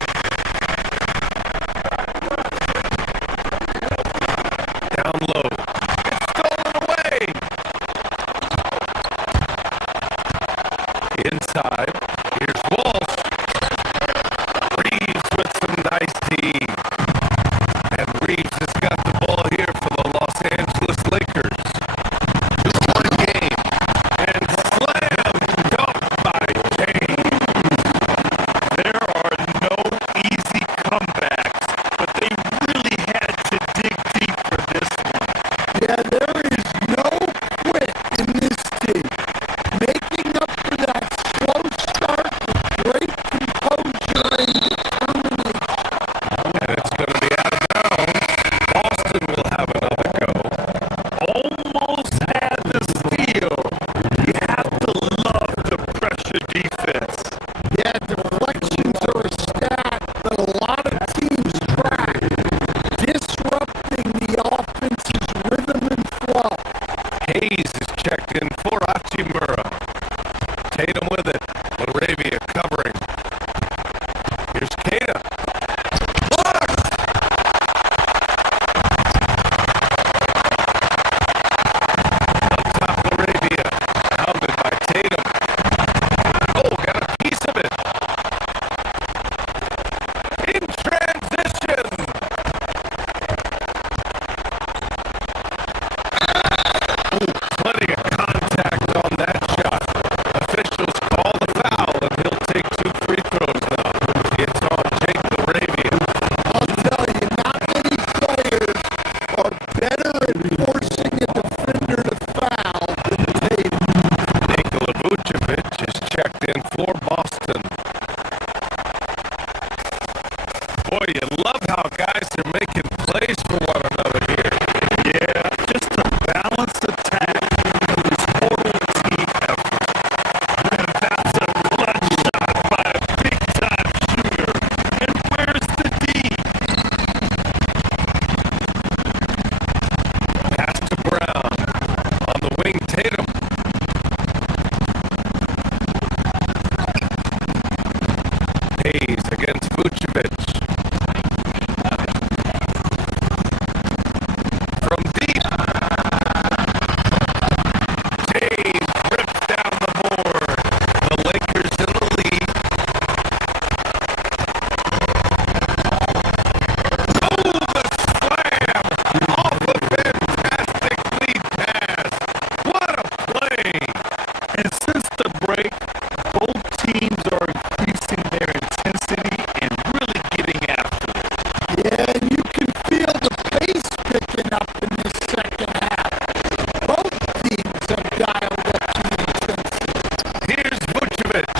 Down low. It's stolen away. Inside. Here's Walsh. Reeves with some nice D. And Reeves has got the ball here for the Los Angeles Lakers. 2-point game. And slam dunk by James. There are Vucevic. From deep. James rips down the board. The Lakers in the lead. Oh, the slam off a fantastic lead pass. What a play. And since the break, both teams are increasing their intensity and really getting after it. Yeah, and you can feel the pace picking up in the second half. Both teams have dialed up the intensity. Here's Vucevic.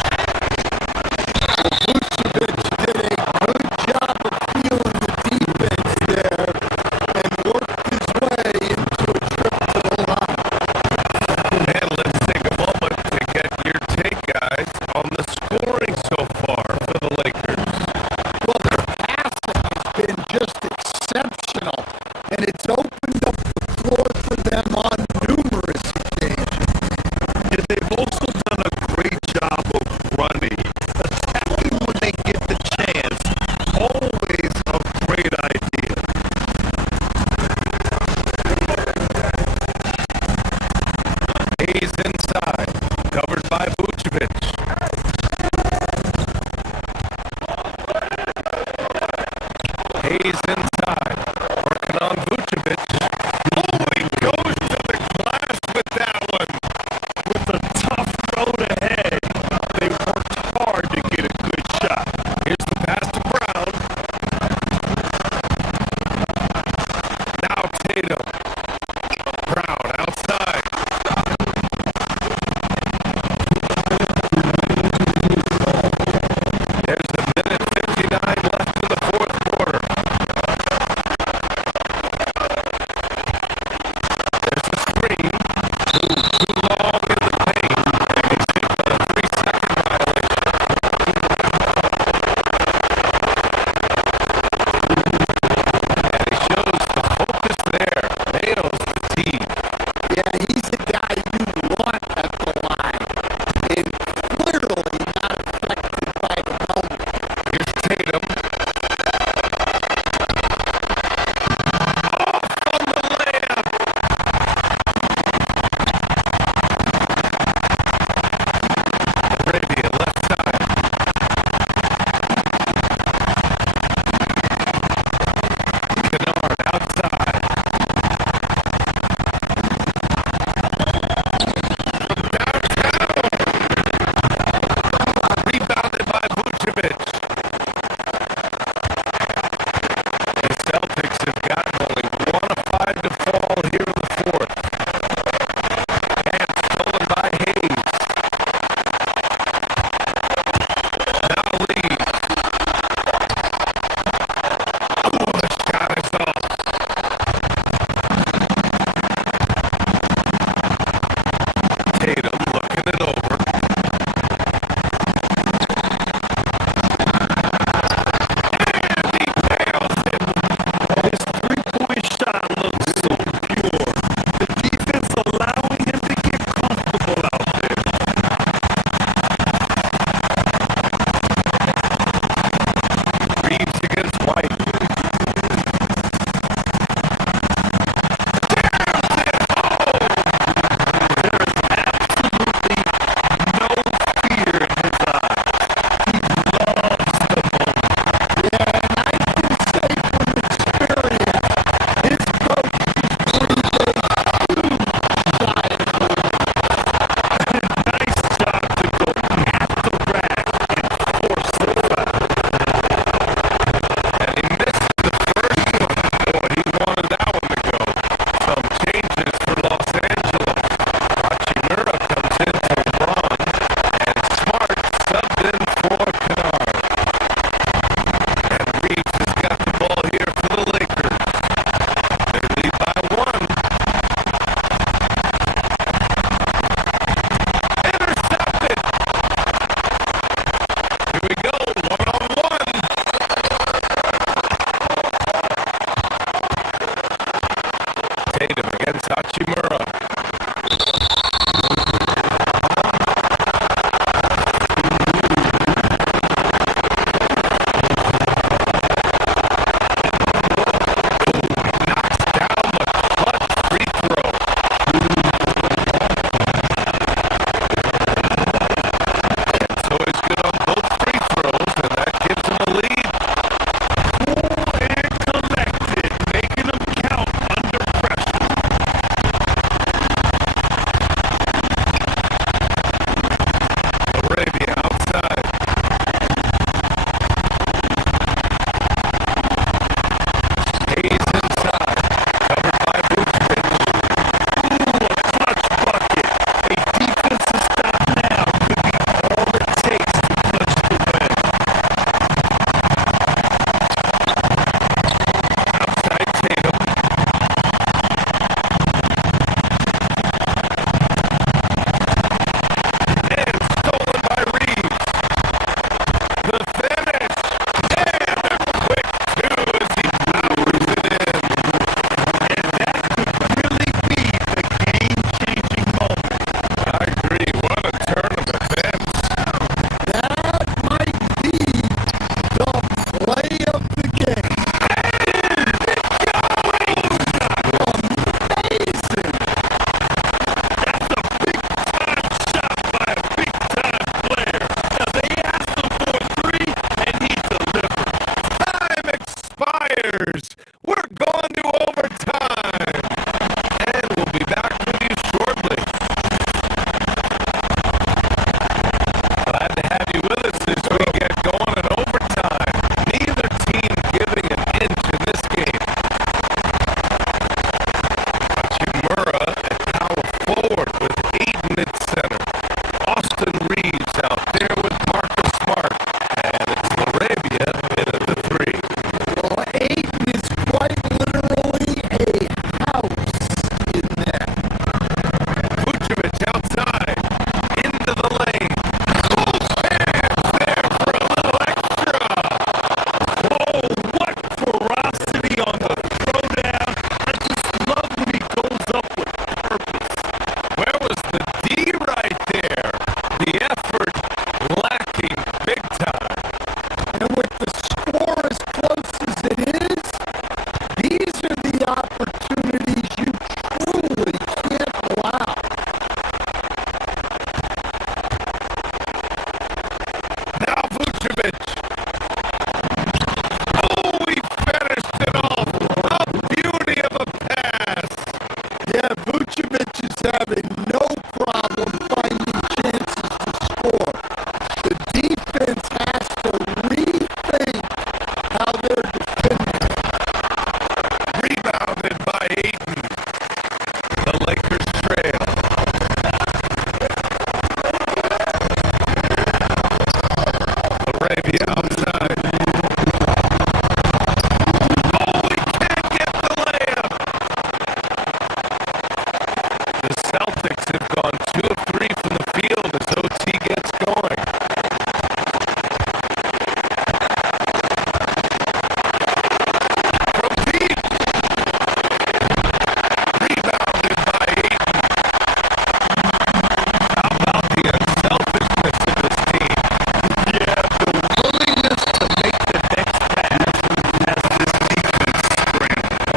Vucevic did a good job of feeling the defense there and worked his way into a trip to the line. And let's take a moment to get your take, guys, on the scoring so far for the Lakers. Well, their passing has been just exceptional, and it's opened up the floor for them on numerous occasions. And they've also done a great job of running, attacking when they get the chance. Always a great idea. Hayes inside, covered by Vucevic. Hayes inside, working on Vucevic. Oh, he goes to the glass with that one. With a tough road ahead, they worked hard to get a good shot. Here's the pass to Brown. Now Tatum. Brown outside. There's a minute 59 left in the fourth quarter. Arabia outside. Oh, he can't get the layup. The Celtics have gone 2 of 3 from the field as OT gets going. From deep. Rebounded by Ayton. How about the unselfishness of this team? Yeah, the willingness to make the next pass as this defense scrambles.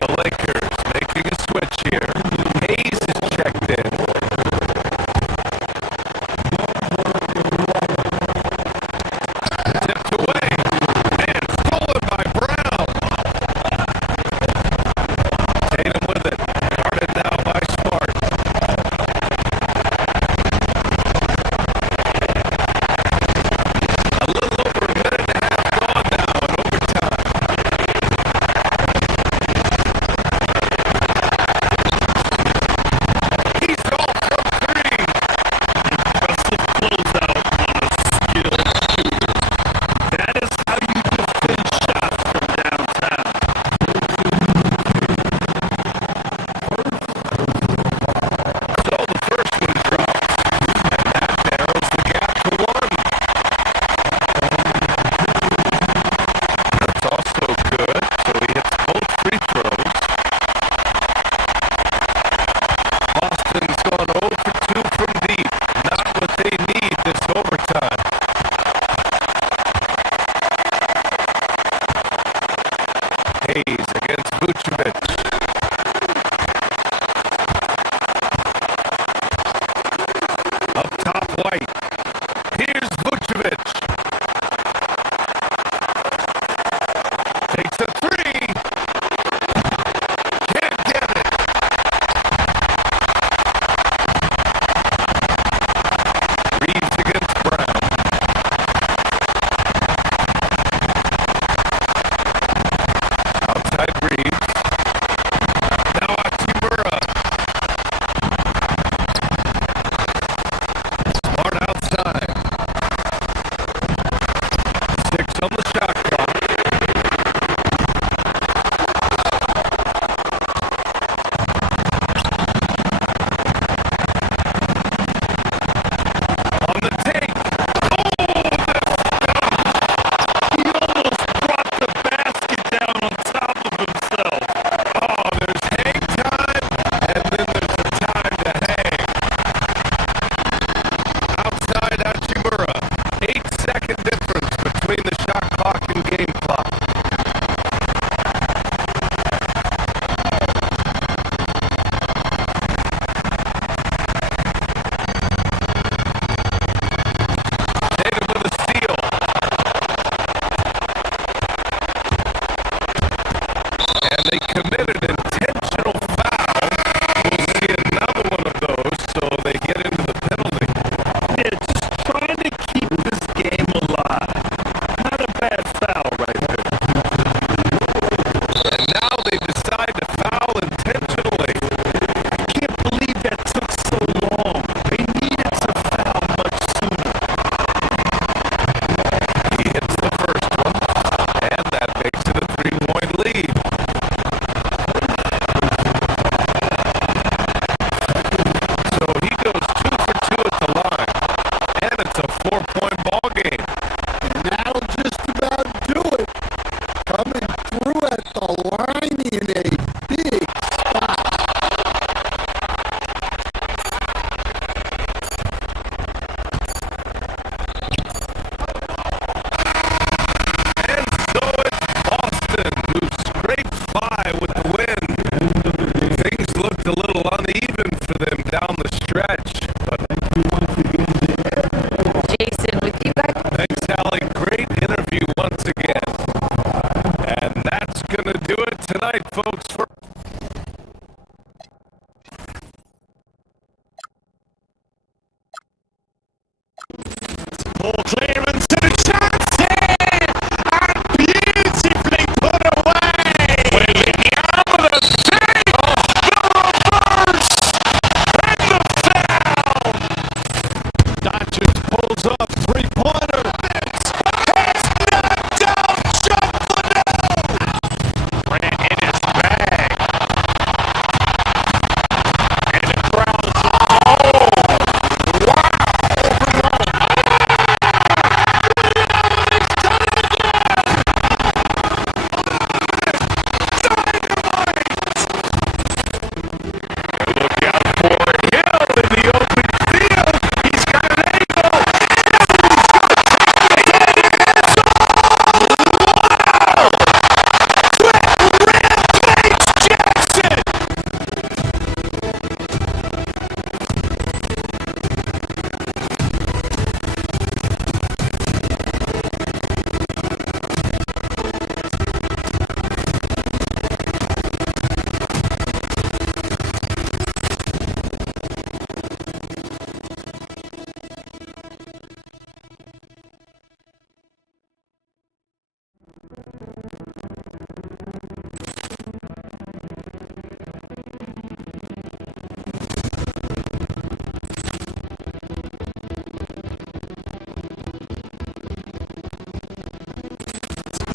The Lakers making a switch here. Hayes is checked in. Tipped away. And stolen by Brown. Tatum with it. Guarded now by Smart. A little over a minute and a half gone now in overtime. He's off from 3. Impressive closeout on a skilled shooter. That is how you defend shots from downtown. So the first one drops, and that narrows the gap to 1. That's also good, so he hits both free throws. Boston's gone 0 for 2 from deep, not what they need this overtime. Hayes against Vucevic. Up top, White. Here's Vucevic. Takes a 3. Can't get it. Reeves against Brown. Outside Reeves. Now Hachimura. Smart outside. 6 on the shot clock. On the take. Oh, He almost brought the basket down on top of himself. oh, there's hang time, and then there's the time to hang. Outside Hachimura. 8-second difference between the shot clock and game clock. Tatum with a steal. And they committed intentional foul. We'll see another one of those, so they get into the penalty. Yeah, just trying to keep this game alive. Not a bad foul right there. And now they decide to foul intentionally. I can't believe that took so long. They needed to foul much sooner. He hits the first one, and that makes it a 3-point lead. So he goes 2 for 2 at the line, and it's a 4-point ball game. And that'll just about do it. Coming through at the line in a big spot. And so it's Boston who scraped by with the win. Things looked a little uneven for them down the stretch, but Jason, with you guys. thanks, Allie. Great interview once again. And that's going to do it tonight, folks. For Ball clearance to the Johnson! And beautifully put away! William take! The reverse! And the foul! Doncic pulls up, three-pointer, then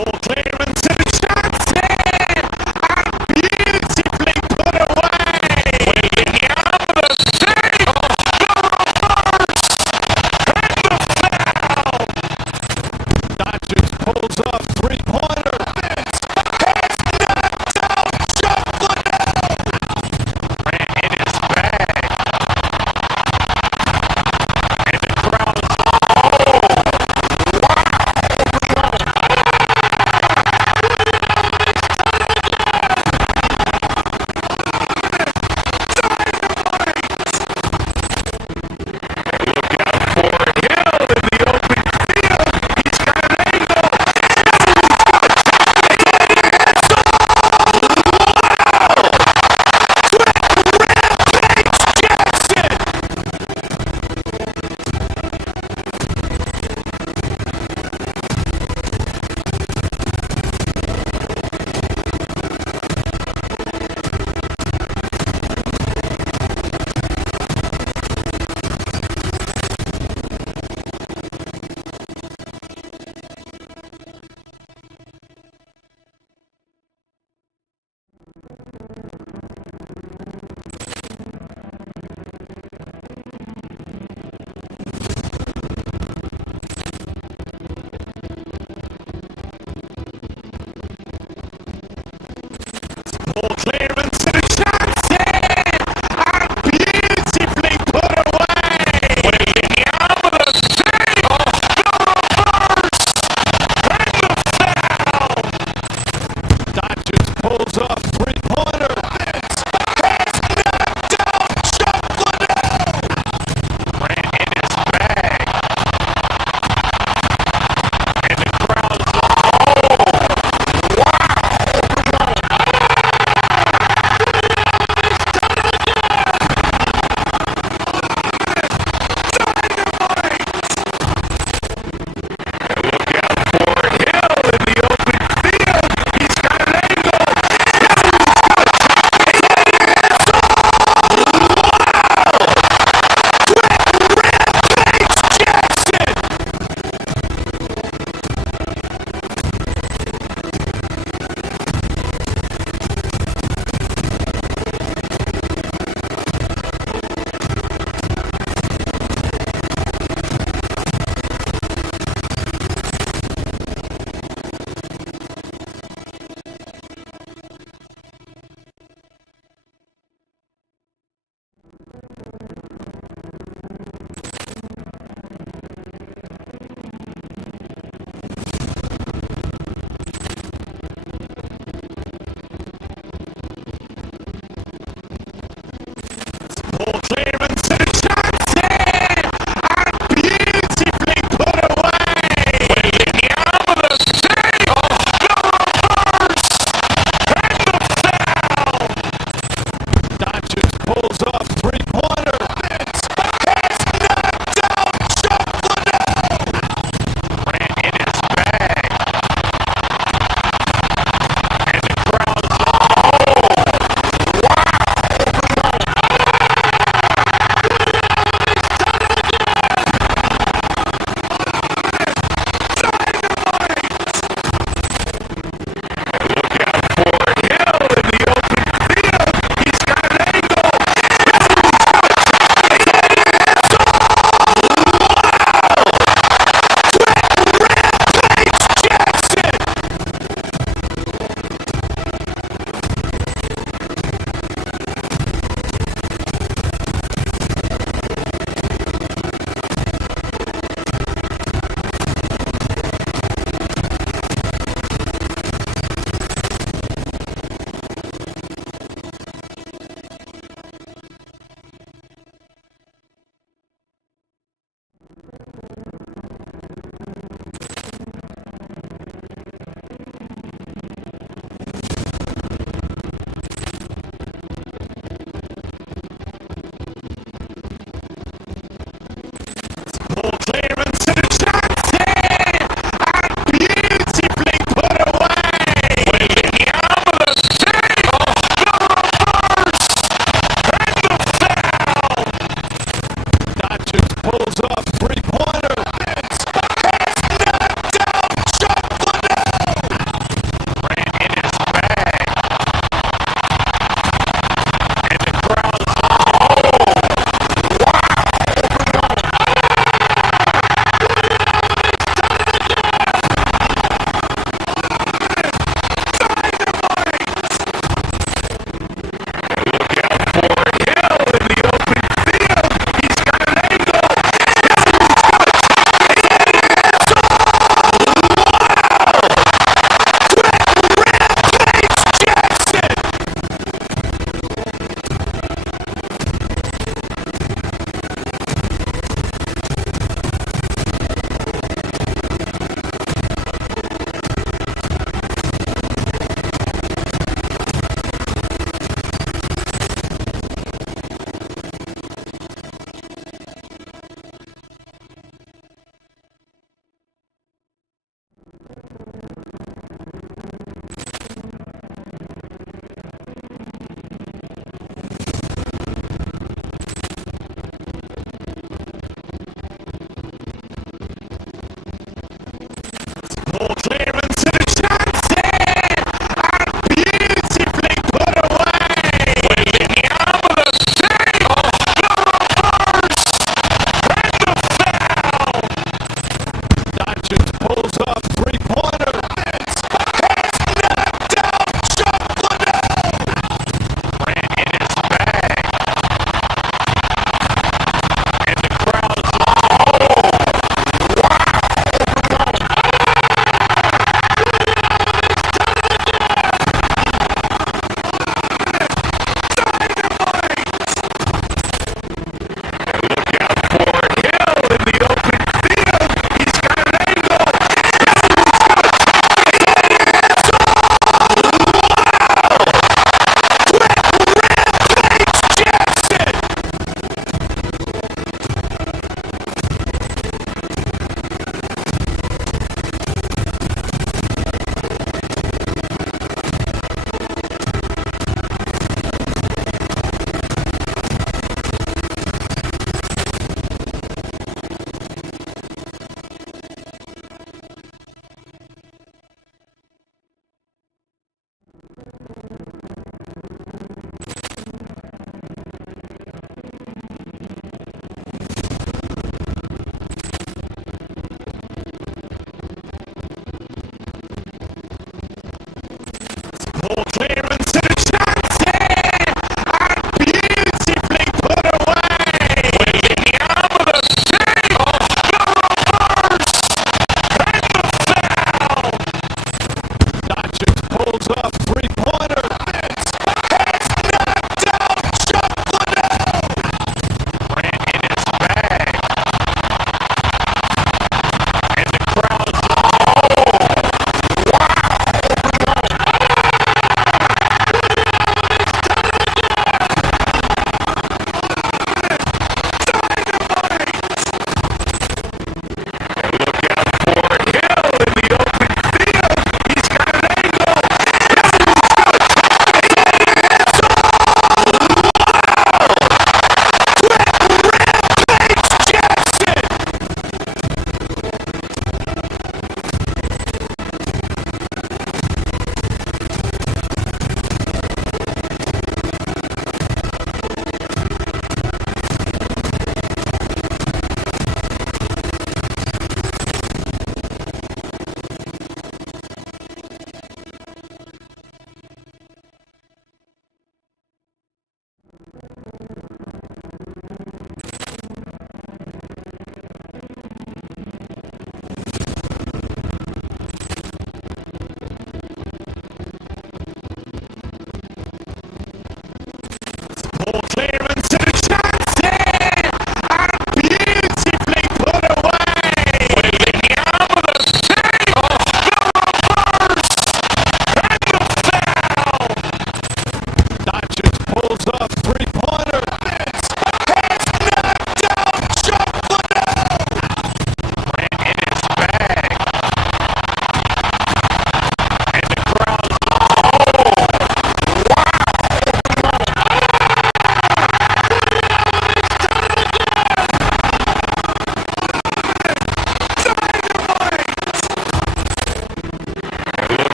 Ball clearance and shots in! And beautifully put away! Waiting out the save! Dodgers pulls off three-pointer. Vince has knocked out Chuck Ran in his bag. And the crowd. Look out for Hill in the open field. He's got an angle. Ball clearance and shots in! And beautifully put away! Waiting out the save! The reverse! And the foul! Dodgers pulls off three-pointer. Vince has knocked out Chuck Ran in his bag. And the crowd. Look out for Hill in the open field. He's got an angle. Ball clearance and shots in! And beautifully put away! Waiting out the save! The reverse! And the foul! Dodgers pulls off three-pointer. Vince has knocked out Chuck Ran in his bag. And the crowd. Look out for Hill in the open field. He's got an angle.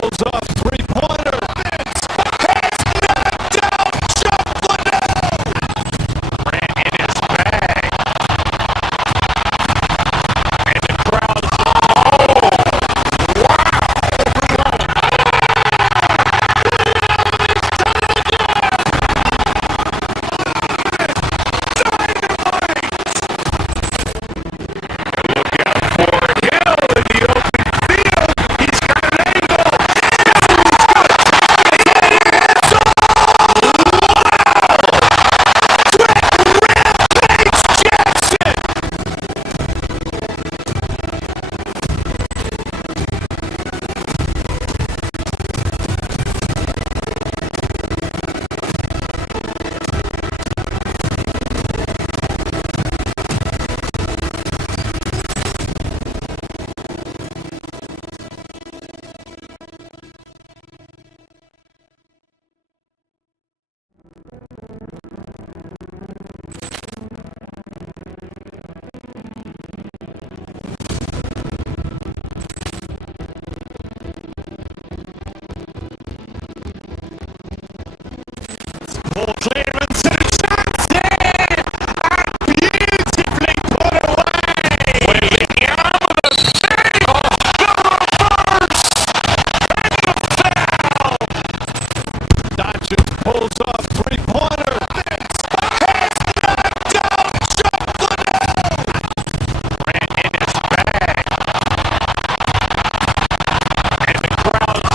pulls up three-pointer. Vince has knocked out Chuck Liddell. Grant in his bag. And the crowd's Paul clearance and shots in! Beautifully put away! Wailing out of the save! The reverse! And the foul! Doncic pulls up three-pointer. Vince has knocked out Chuck Liddell! Grant in his bag. And the crowd's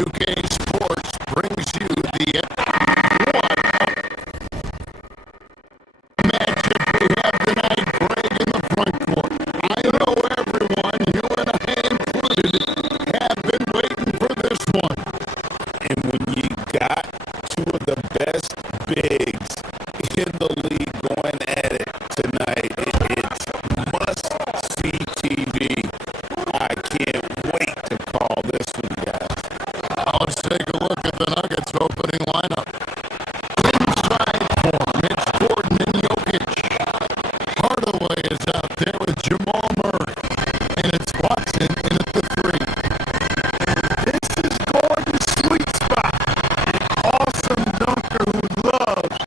2K Sports brings you the one matchup we have tonight. Greg in the front court. I know everyone, you and I included, have been waiting for this one. And when you got two of the best bigs in the league going at it tonight, it's must-see TV. I can't wait to call this one, guys. Let's take a look at the Nuggets opening lineup. Inside form, it's Gordon and Jokic. Hardaway is out there with Jamal Murray. And it's Watson in at the 3. This is Gordon's sweet spot. An awesome dunker who loves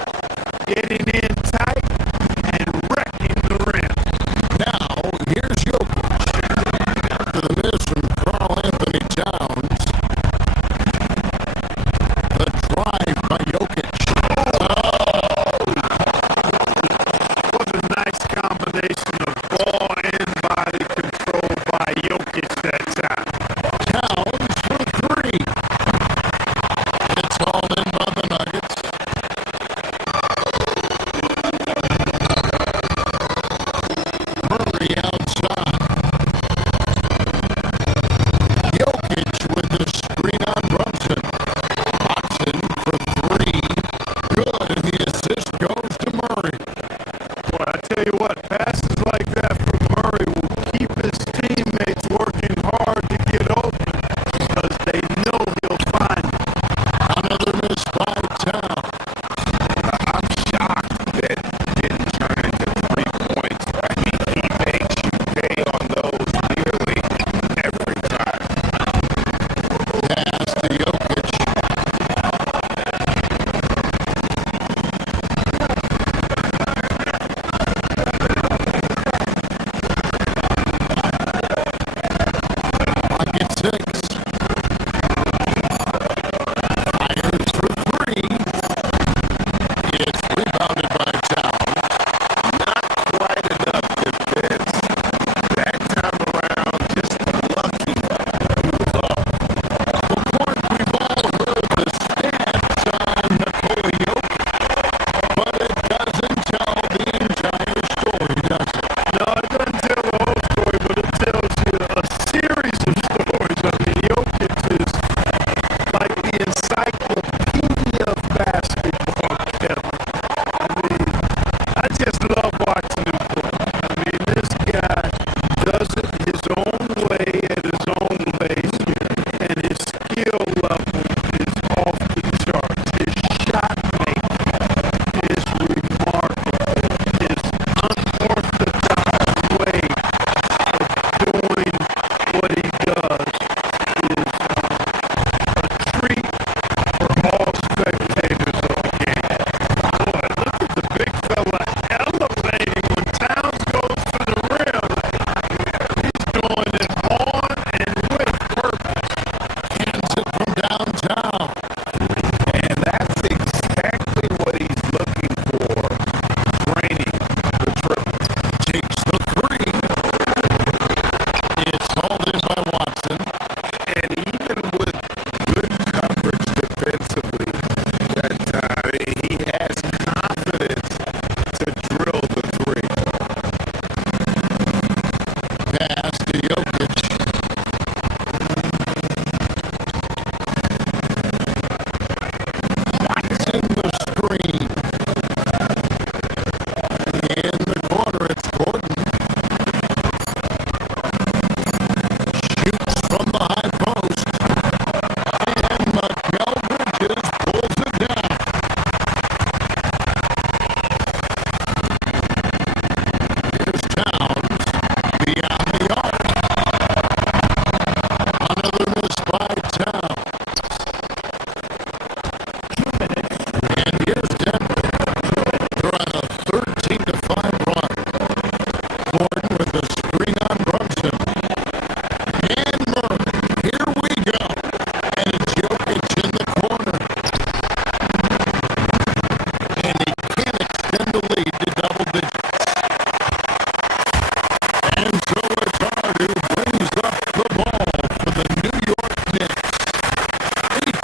getting in tight and wrecking the rim. Now, here's Jokic. After the miss from Karl Anthony Towns. The drive by Jokic. Was a nice combination of ball and body control by Jokic that time. Towns for 3. It's all in by the Nuggets. Murray outside. Jokic with the screen on Brunson. Watson for 3. Good, and the assist goes to Murray. Boy, I tell you what, passes like that from Murray will keep his teammates working hard to get open because they know he'll find it. Another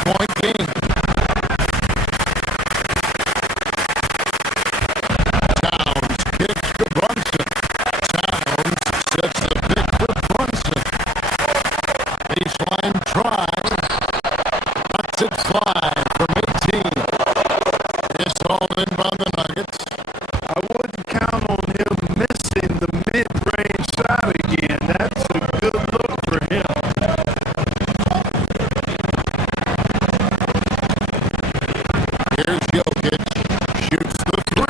3-point game. Towns kicks to Brunson. Towns sets the pick for Brunson. Baseline try. Knocks it 5 from 18. It's all in by the Nuggets. I wouldn't count on him missing the mid-range shot again. That's a good look for him. Here's Jokic. Shoots the 3.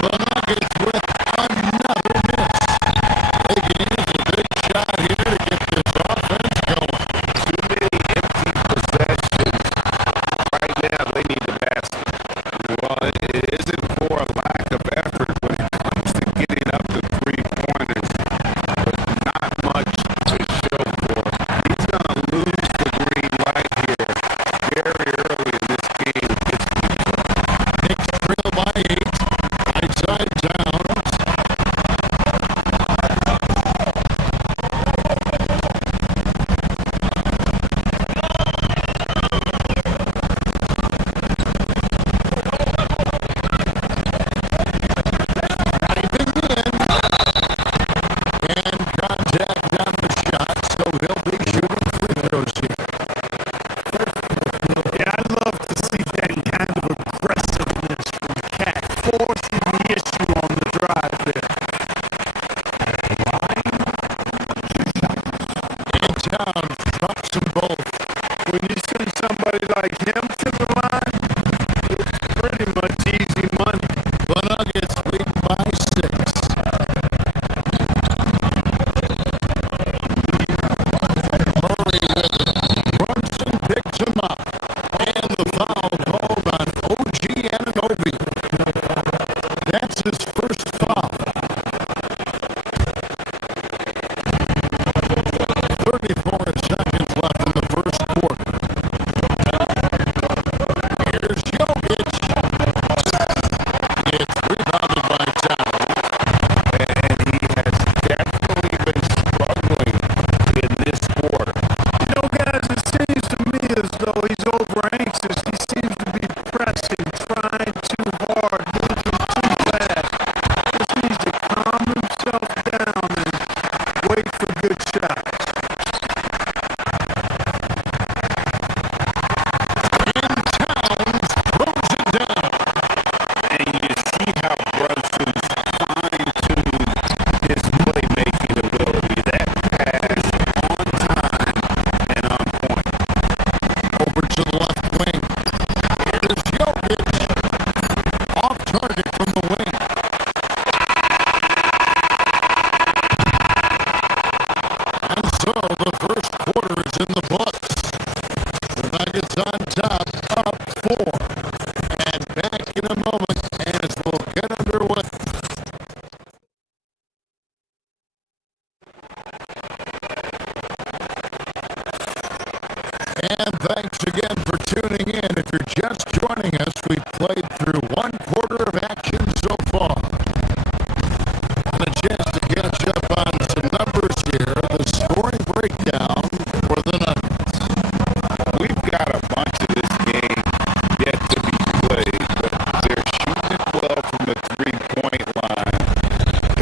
The Nuggets with another miss. They can use a big shot here to get this offense going. Too many empty possessions. Right now, they need a basket. Well, it isn't for a lack of effort when it comes to getting up to three-pointers. There's not much to show for. He's going to lose the green light here very early in this game. Knicks trail by 8. Right side Towns. Diving in. And contact on the shot, so he'll be shooting free throws here. Yeah, I'd love to see that kind of aggressiveness from Cat, forcing the issue on the drive there. And Towns drops them both. When you send somebody like him to the line, it's pretty much easy money. The Nuggets lead by 6. Murray with it. Brunson picks him up. And the foul called on OG Anunoby. That's his first foul. 34 seconds left in the first quarter. Here's Jokic. It's rebounded by Towns. And he has definitely been struggling in this quarter. You know, guys, it seems to me as though he's over anxious. He seems to be pressing, trying too hard, moving too fast. Just needs to calm himself down and wait for good shots. And Towns throws it down. And you see how Brunson's fine-tuned his playmaking ability. That pass on time and on point. Over to the left wing. Here's Jokic. Off target from the wing. And so the first quarter is in the books. The Nuggets on top, up 4. And back in a moment as we'll get underway. And thanks again for tuning in. If you're just joining us, we've played through 1 quarter of action so far. And a chance to catch up on some numbers here. The scoring breakdown for the Nuggets. We've got a bunch of this game yet to be played, but they're shooting it well from the three-point line.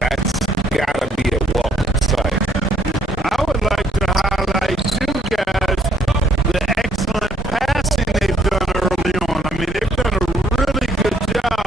That's got to be a welcome sight. I would like to highlight too, guys, the excellent passing they've done early on. I mean, they've done a really good job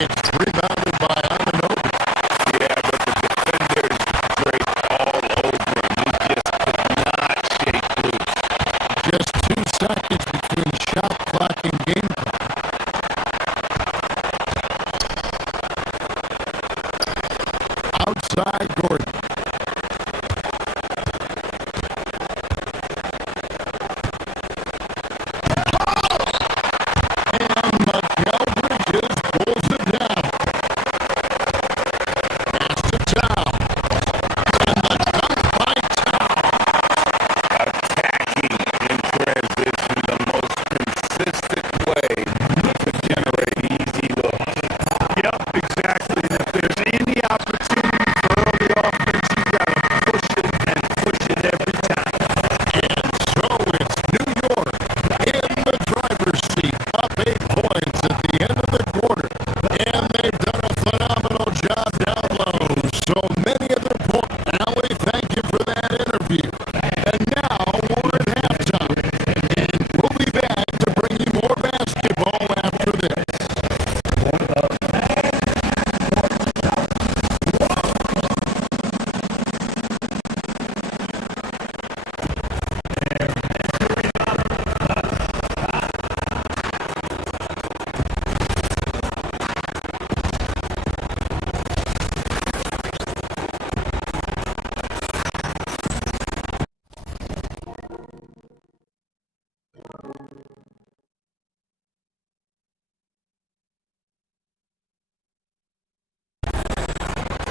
It's rebounded by Ivanovic. Yeah, but the defenders break all over him. He just could not shake loose. Just 2 seconds between shot clock and game clock. Outside Gordon. And Miguel Bridges pulls it down. Pass to Tao. And the dunk by Tao. Attacking in transition, the most consistent way to generate easy looks. Yep, exactly. And if there's any opportunity for early offense, you gotta push it and push it every time. And so it's New York in the driver's seat, up 8 points at the end of the quarter. And they've done a phenomenal job down low. So many of their points. Allie, thank you for that interview. And now we're at halftime. And we'll be back to bring you more basketball after this.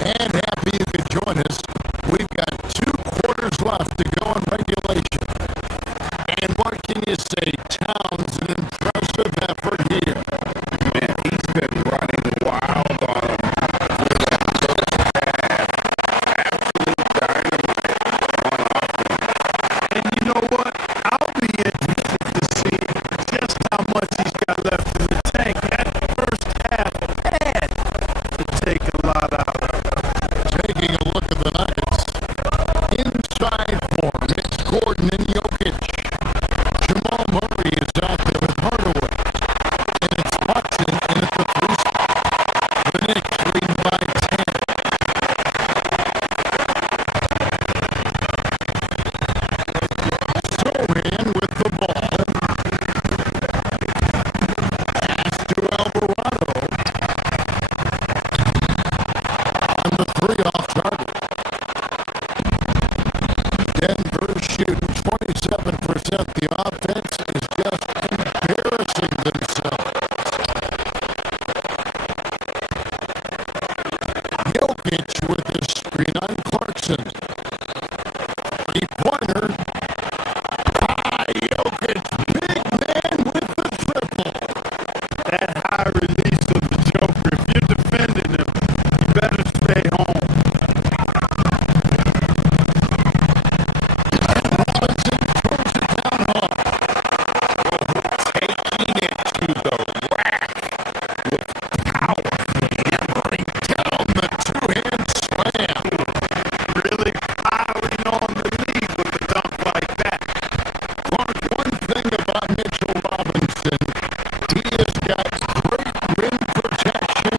And happy you could join us. We've got 2 quarters left to go in regulation. And what can you say? Towns, an impressive effort here. Man, he's been running wild on him for that first half. Absolute dynamite on offense. And you know what? I'll be interested to see just how much he's got left in the tank. That first half had to take a lot out of it. Taking a look at the Nuggets. Inside form, it's Gordon and Jokic. Jamal Murray is out there with Hardaway. And it's Hudson in at the 3 spot. The Knicks leading by 10. Sohan with the ball. Pass to Alvarado. And the 3 off target. Denver shooting 27%. The offense is just embarrassing themselves. Jokic with his screen on Clarkson. 3-pointer. Jokic, big man with the triple. That high release of the Joker, if you're defending him, you better stay home. Robinson throws it down hard. Taking it to the rack with power. Hammering down the 2-hand slam. Really piling on the lead with a dunk like that. Mark, one thing about Mitchell Robinson, he has got great rim protection,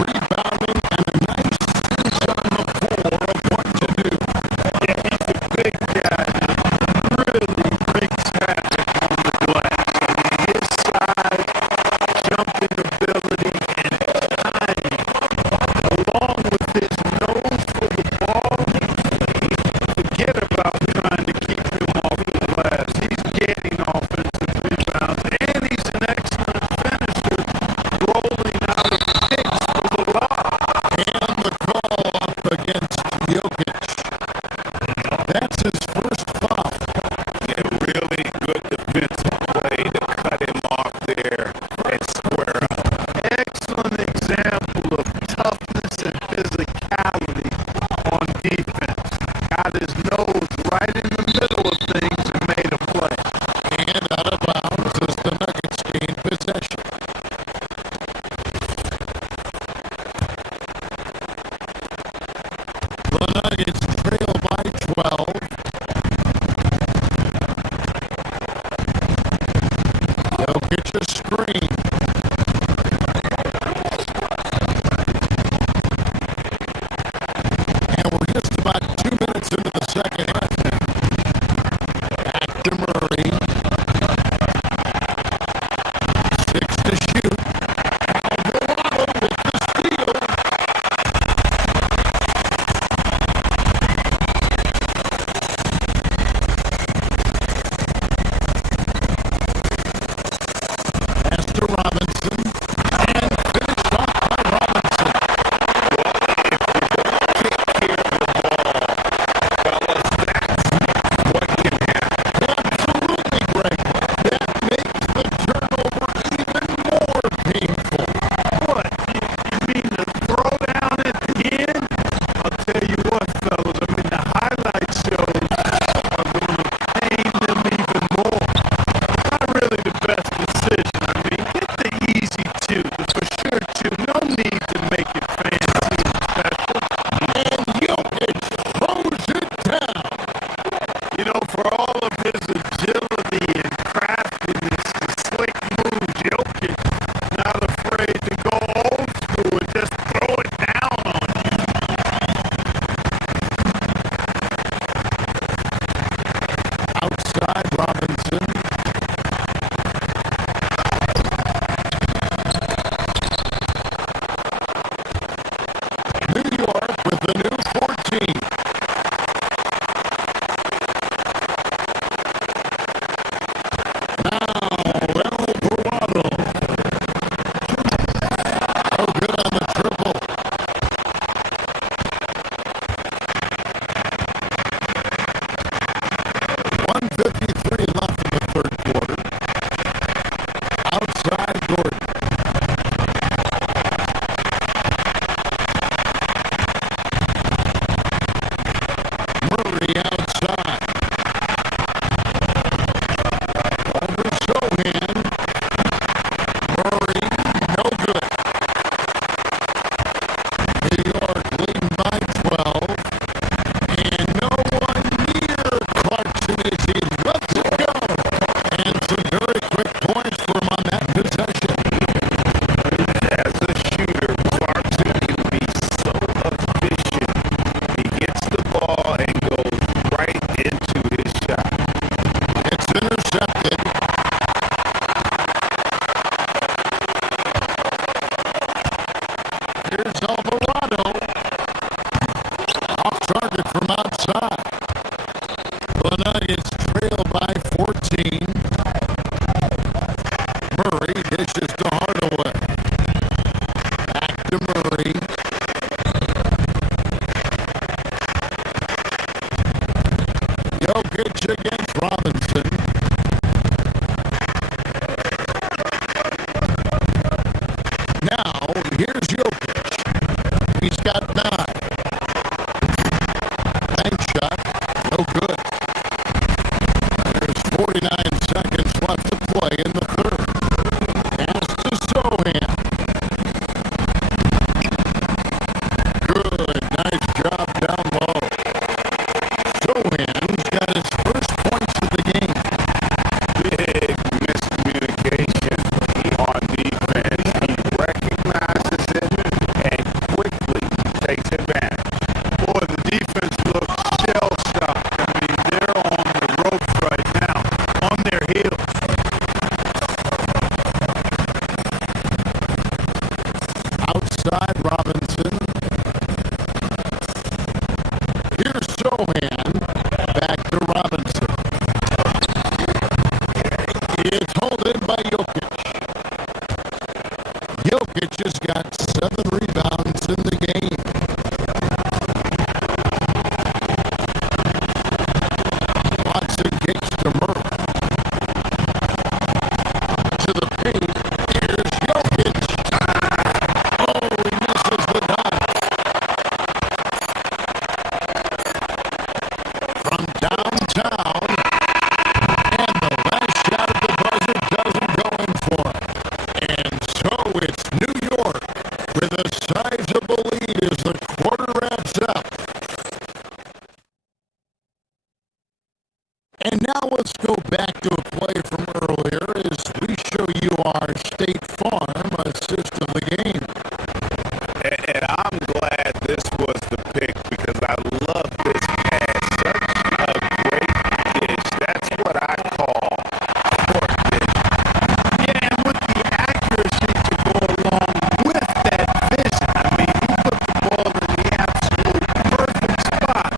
rebounding, and a nice sense on the floor of what to do. Yeah, he's a big guy that really wreaks havoc on the glass. I mean, his size, jumping ability, and timing, along with his nose for the ball, forget about trying to keep him off the glass. He's getting offensive rebounds, and he's an excellent finisher, rolling out of picks for the lob. And the call up against Jokic. That's his first foul. Yeah, really good defensive play to cut him off there and square up. Excellent example of toughness and physicality on defense. Got his nose right in the middle of things and made a play. And out of bounds as the Nuggets gain possession. The Nuggets trail by 12. Jokic a screen. Here's Alvarado. Off target from outside. The Nuggets trail by 14. Murray dishes to Hardaway. Back to Murray. Jokic against Robinson. Now, here's Jokic. He's got 9. Bank shot, no good. There's 49 seconds left to play in the third. Pass to Sohan. Good, nice job down low. Sohan's got his first points of the game. Big miscommunication on defense. He recognizes it and quickly takes advantage. Boy, the defense looks shell-shocked. I mean, they're on the ropes right now, on their heels. Outside Robinson. Here's Sohan. Back to Robinson. It's hauled in by Jokic. Jokic has got 7 rebounds in the game. Watson kicks to Murray. To the paint. Here's Jokic. Oh, he misses the dot. From downtown. And the last shot at the buzzer doesn't go in for it. And so it's New York with a sizable lead as the quarter wraps up. And now let's go back to a play from earlier as we show you our State Farm assist of the game. And I'm glad this was the pick because I love this pass. Such a great dish. That's what I call court dish. Yeah, and with the accuracy to go along with that vision. I mean, he put the ball in the absolute perfect spot.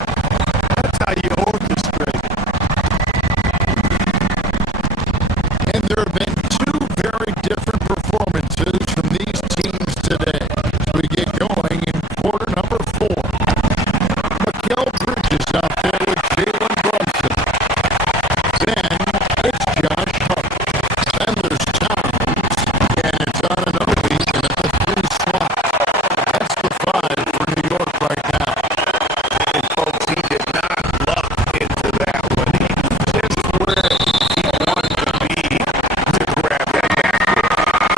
That's how you orchestrate it. And there have been 2 very different performances from these teams today. As we get going in quarter number 4. Mikal Bridges out there with Jalen Brunson. Then it's Josh Hart. Then there's Towns. And it's on another weekend at the 3 slot. That's the 5 for New York right now. And folks, he did not luck into that one. He was just where he wanted to be to grab that backboard.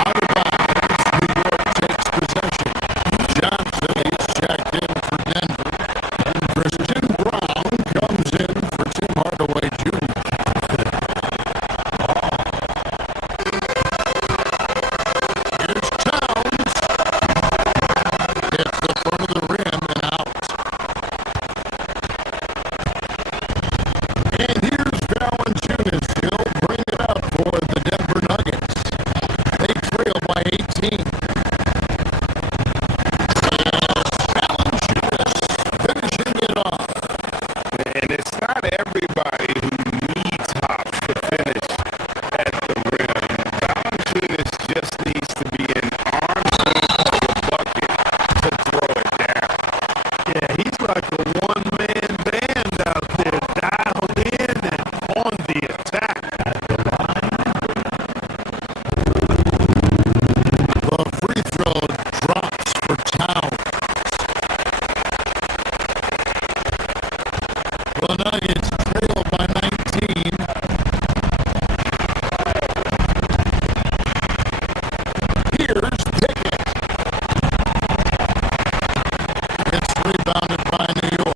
Out of bounds, New York takes possession. Johnson is checked in for Denver. And Christian Brown comes in for Tim Hardaway Jr. Here's Towns. Hits the front of the rim and out. And here's Valanciunas. He'll bring it up for the Denver Nuggets. They trail by 18. Valanciunas finishing it off. And it's not everybody who needs hops to finish at the rim. Valanciunas just needs to be in arm's length of the bucket to throw it down. Yeah, he's like a one-man band out there, dialed in and on the attack. The free throw drops for Towns. The Nuggets trail by 19. Here's Pickett. It's rebounded by New York.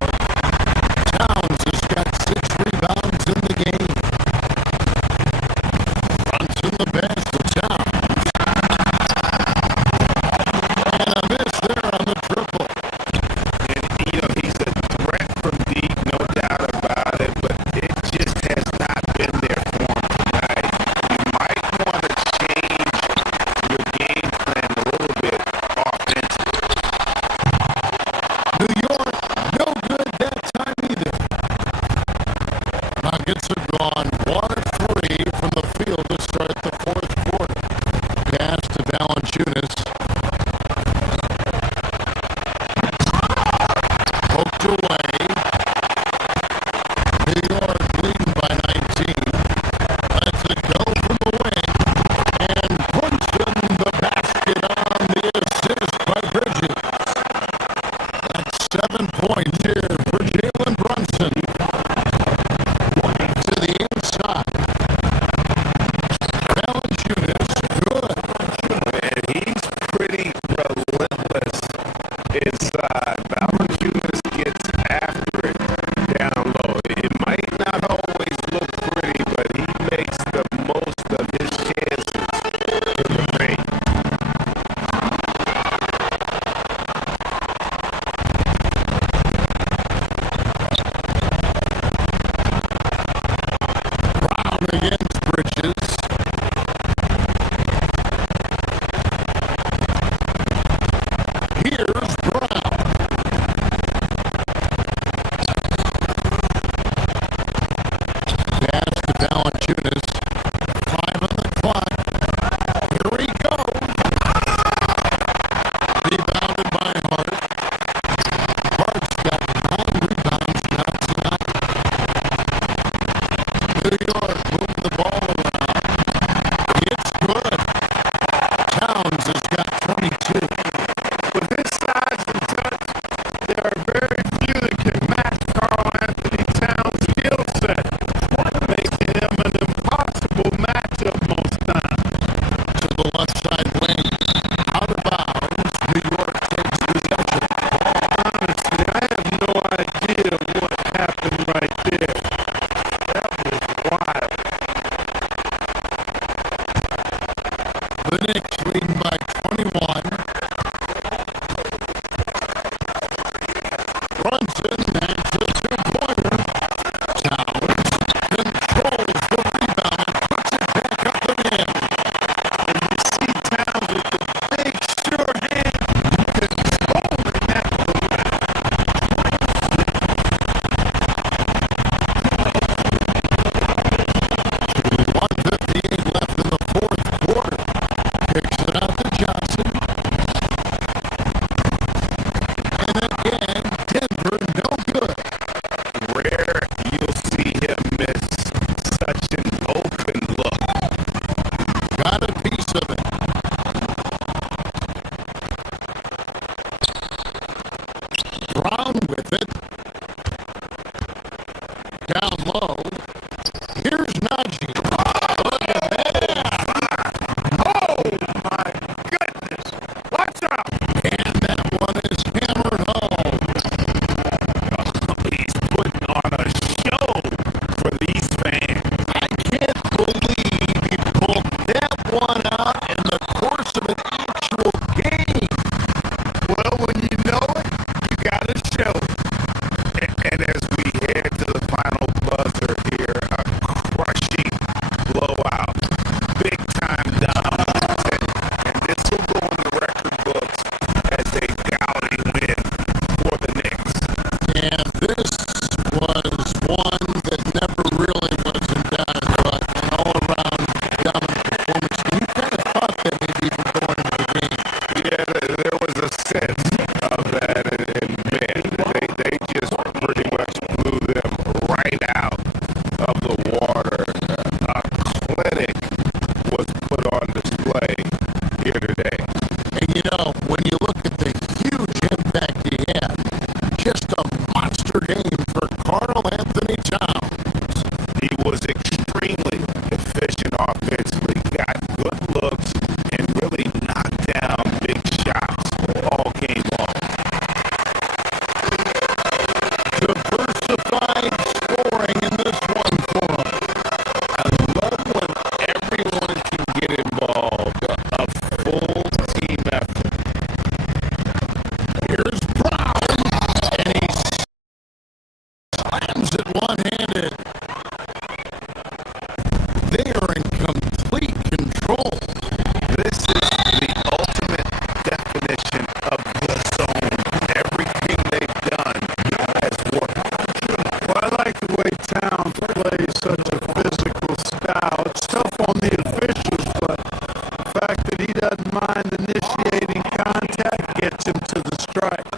gets him to the strike.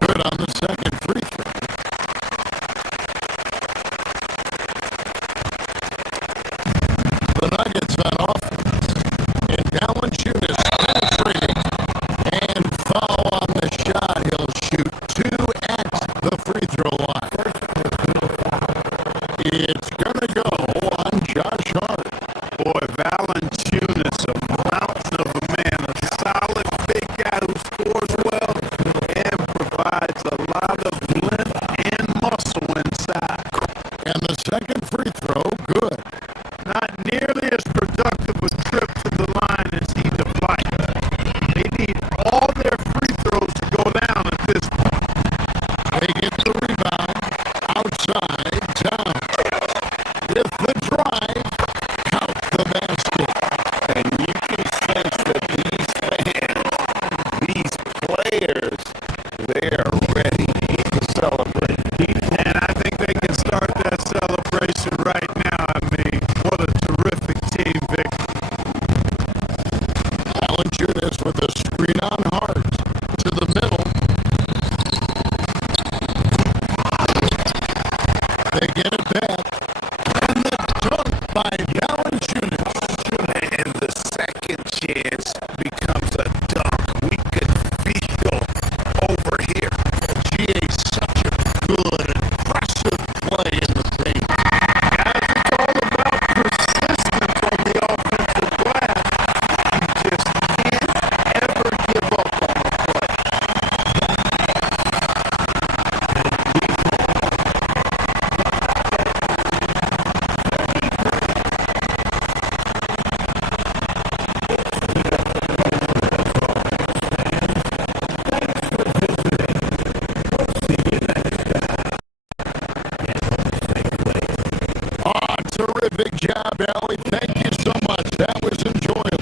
Good on the second free throw. The Nuggets on offense. And Valanciunas penetrating and foul on the shot. He'll shoot 2 at the free throw line. It's gonna go on Josh Hart. Boy, Valanciunas, a mountain of a man, a solid big guy who scores well and provides a lot of length and muscle inside. And the second free throw, good. Not nearly as productive a trip to the line as he'd have liked. They need all their free throws to go down at this point. They get the rebound outside town. With the drive, count the basket. And you can sense that these fans, these players, they are ready to celebrate. And I think they can start that celebration right now. I mean, what a terrific team victory. Valanciunas with a screen on Hart to the middle. They get it back. And the dunk by Valanciunas. And the second chance becomes a dunk. We could feel over here. GA, such a good, impressive play in the paint. Guys, it's all about persistence on the offensive glass. You just can't ever give up on a play. Oh, terrific job, Allie. Thank you so much. That was enjoyable.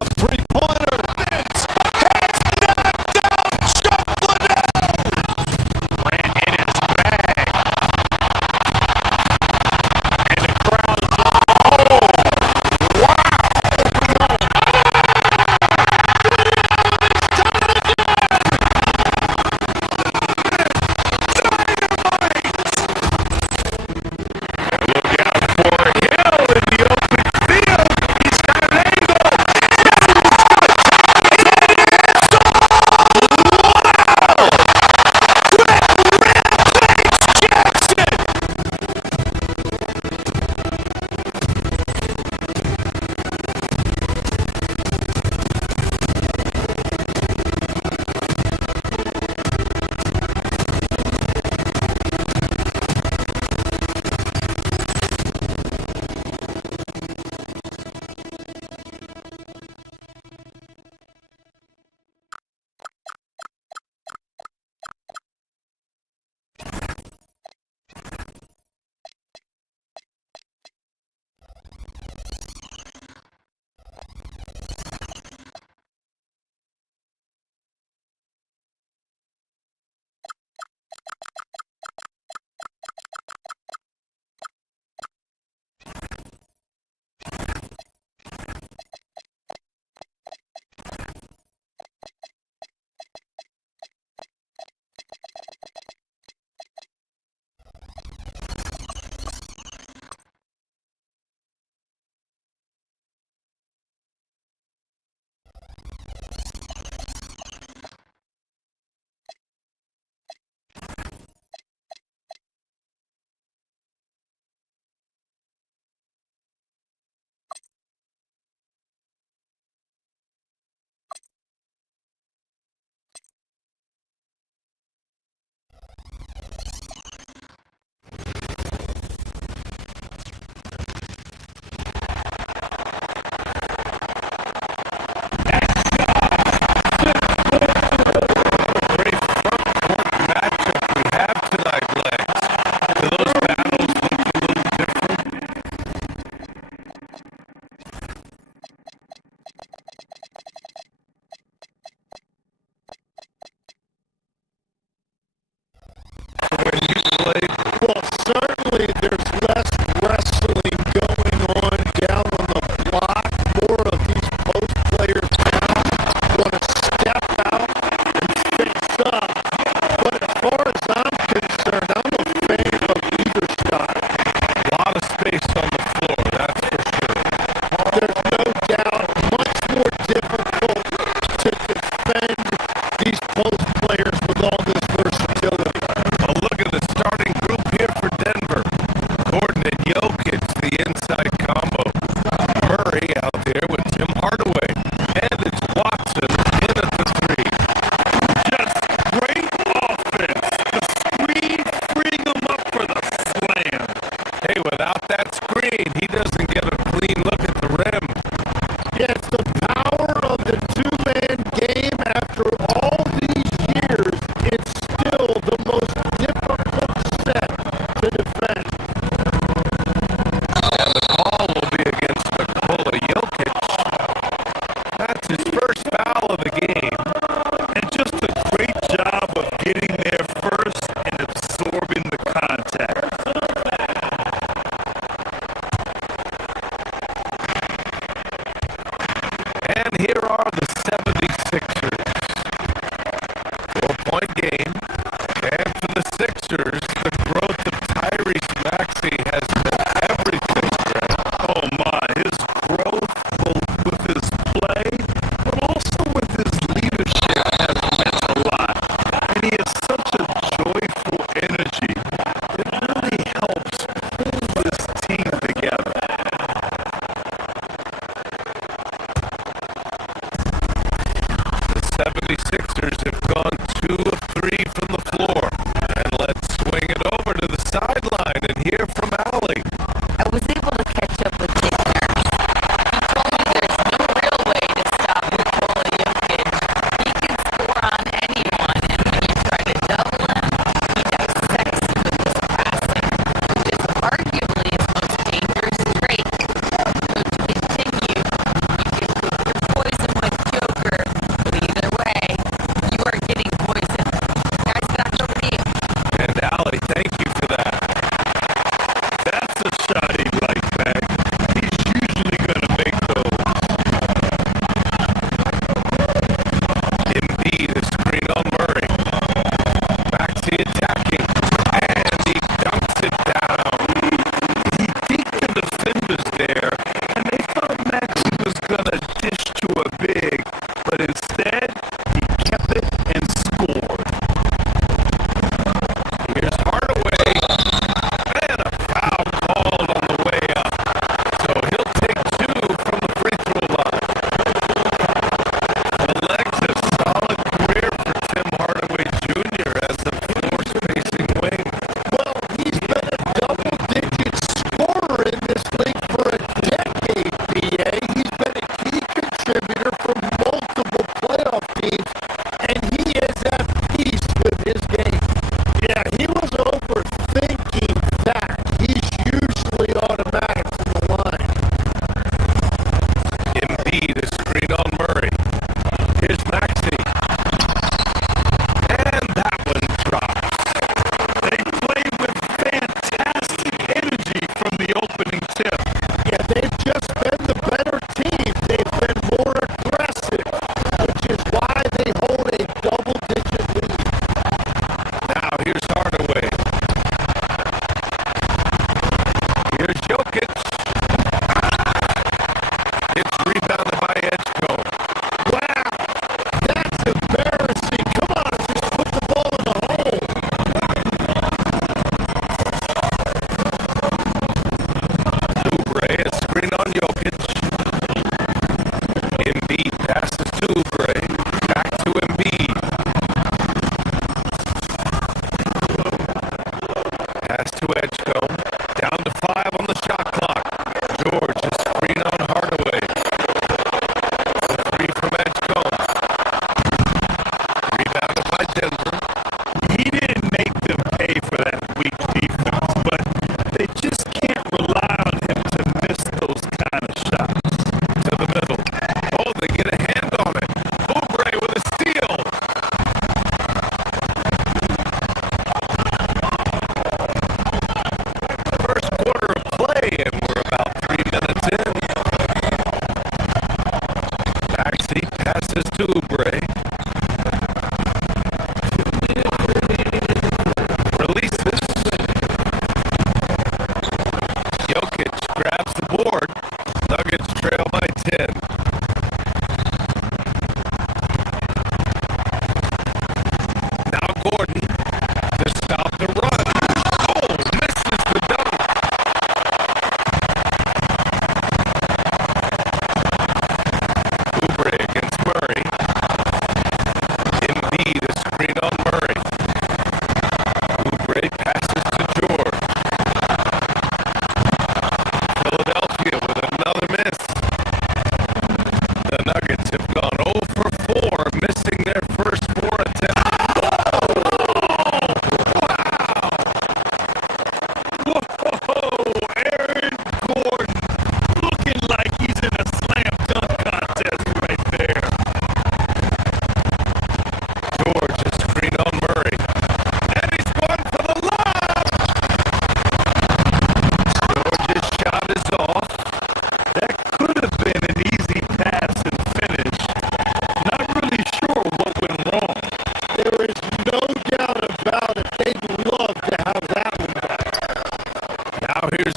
up, three-pointer. Vince has knocked out Chuck Liddell. Plant in his bag. And the crowd is Well, certainly there's less wrestling going on down on the block. More of these post players now want to step out and fix up. But as far as I'm concerned, I'm a fan of either style. A lot of space on the floor, that's for sure. There's no doubt much more difficult to defend these post players with all this versatility. Well, look at the starting group here for Denver. Gordon and Jokic, the inside combo. Murray out there with Tim Hardaway. And it's Watson in at the three. just great offense. The screen freeing him up for the slam. Hey, without that screen, he doesn't get a clean look at the rim. Yeah, it's the power of the two-man game. After all these years, it's still the most difficult set to defend. And the call will be against Nikola Jokic. That's his first foul of the game. And just a great job of getting there first and absorbing the contact. And here are the 76ers. 4-point game. And for the Sixers, the growth of Tyrese Maxey has been everything, Brett. Oh my, his growth both with his play, but also with his leadership has meant a lot. And he has such a joyful energy. It really helps pull this team together.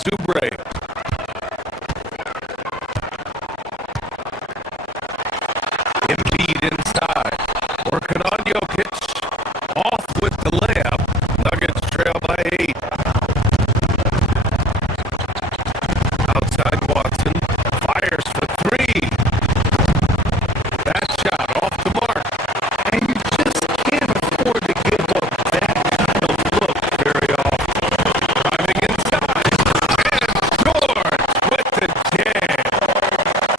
Oubre. Embiid inside. Working on Jokic. Off with the layup. Nuggets trail by 8. Outside Watson. Fires for 3. That shot off the mark. And you just can't afford to give up that kind of look very often. Driving inside. And scores with the jam.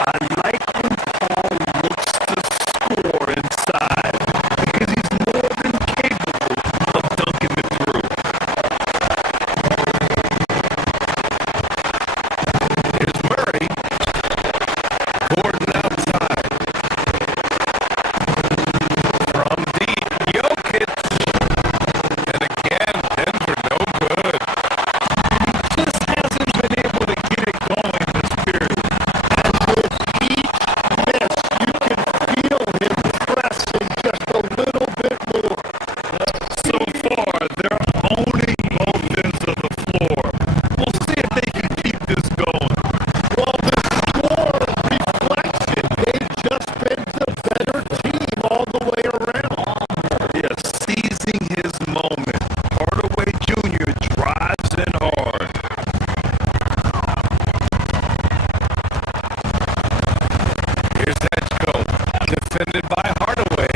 I like when Paul looks to score inside because he's more than capable of dunking it through. Here's Murray. Gordon outside. From deep, Jokic. And again, Denver no good. Just hasn't been able to get it going this period. And with each miss, you can feel him pressing just a little bit more. So far, they're owning both ends of the floor. We'll see if they can keep this going. Well, the score reflects it. They've just been the better team all the way around. Yeah, seizing his moment. Hardaway Jr. drives in hard. Here's Edgeko. Defended by Hardaway.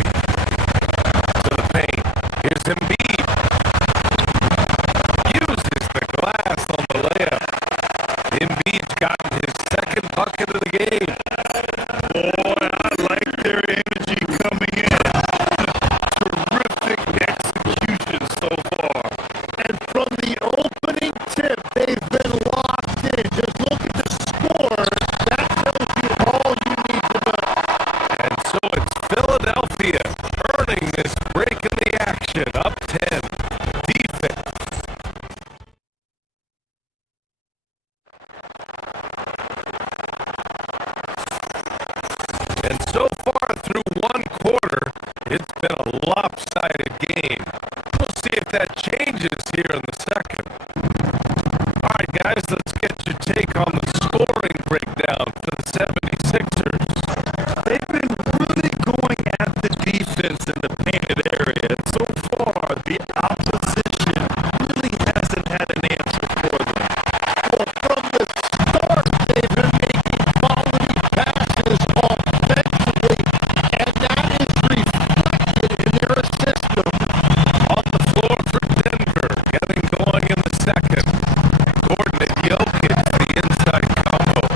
To the paint. Here's Embiid. Uses the glass on the layup. Embiid's gotten his second bucket of the game. Boy, I like their energy coming in. Terrific execution so far. And from the opening tip, they've been locked in. Just look at the score. That tells you all you need to know. And so it's Philadelphia earning this break in the action. Up 10. Defense. And so far through one quarter, it's been a lopsided game. We'll see if that changes here in the second. All right, guys, let's get your take on the scoring breakdown for the 76ers. They've been really going at the defense in the painted area. And so far, the opposition really hasn't had an answer for them. Well, from the start, they've been making quality passes offensively, and that is reflected in their system. On the floor for Denver, getting going in the second. Gordon and Jokic, the inside combo.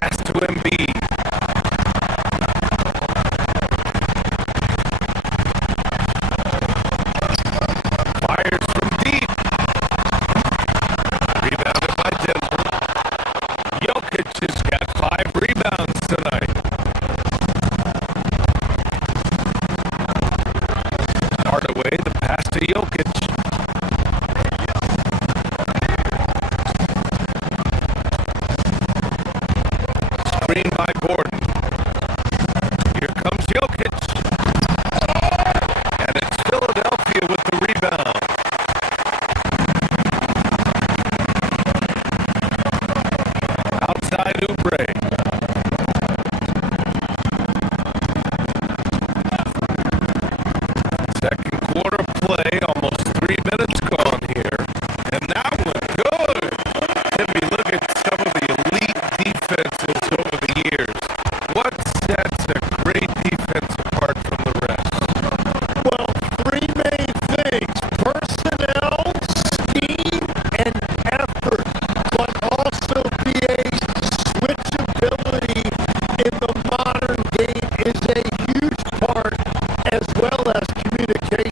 Pass to Embiid. Fires from deep. Rebounded by Denver. Jokic has got 5 rebounds tonight. Hardaway, the pass to Jokic. Screen by Gordon. Here comes Jokic. And it's Philadelphia with the rebound. Outside Oubre. Second quarter play, almost 3 minutes gone here. And that one good. Timmy, look at some of the elite defenses over the years. What sets a great defense apart from the rest? Well, 3 main things: personnel, scheme, and effort, but also BA switchability in the modern game is a huge part, as well as communication.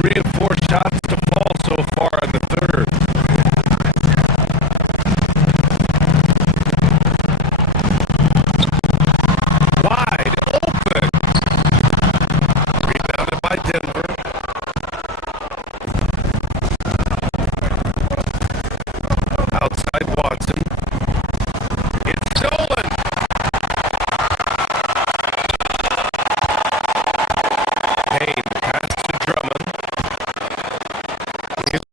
3 or 4 shots to fall so far in the third. Wide open. Rebounded by Denver. Outside Watson. It's stolen. Payne pass to Drummond. Here's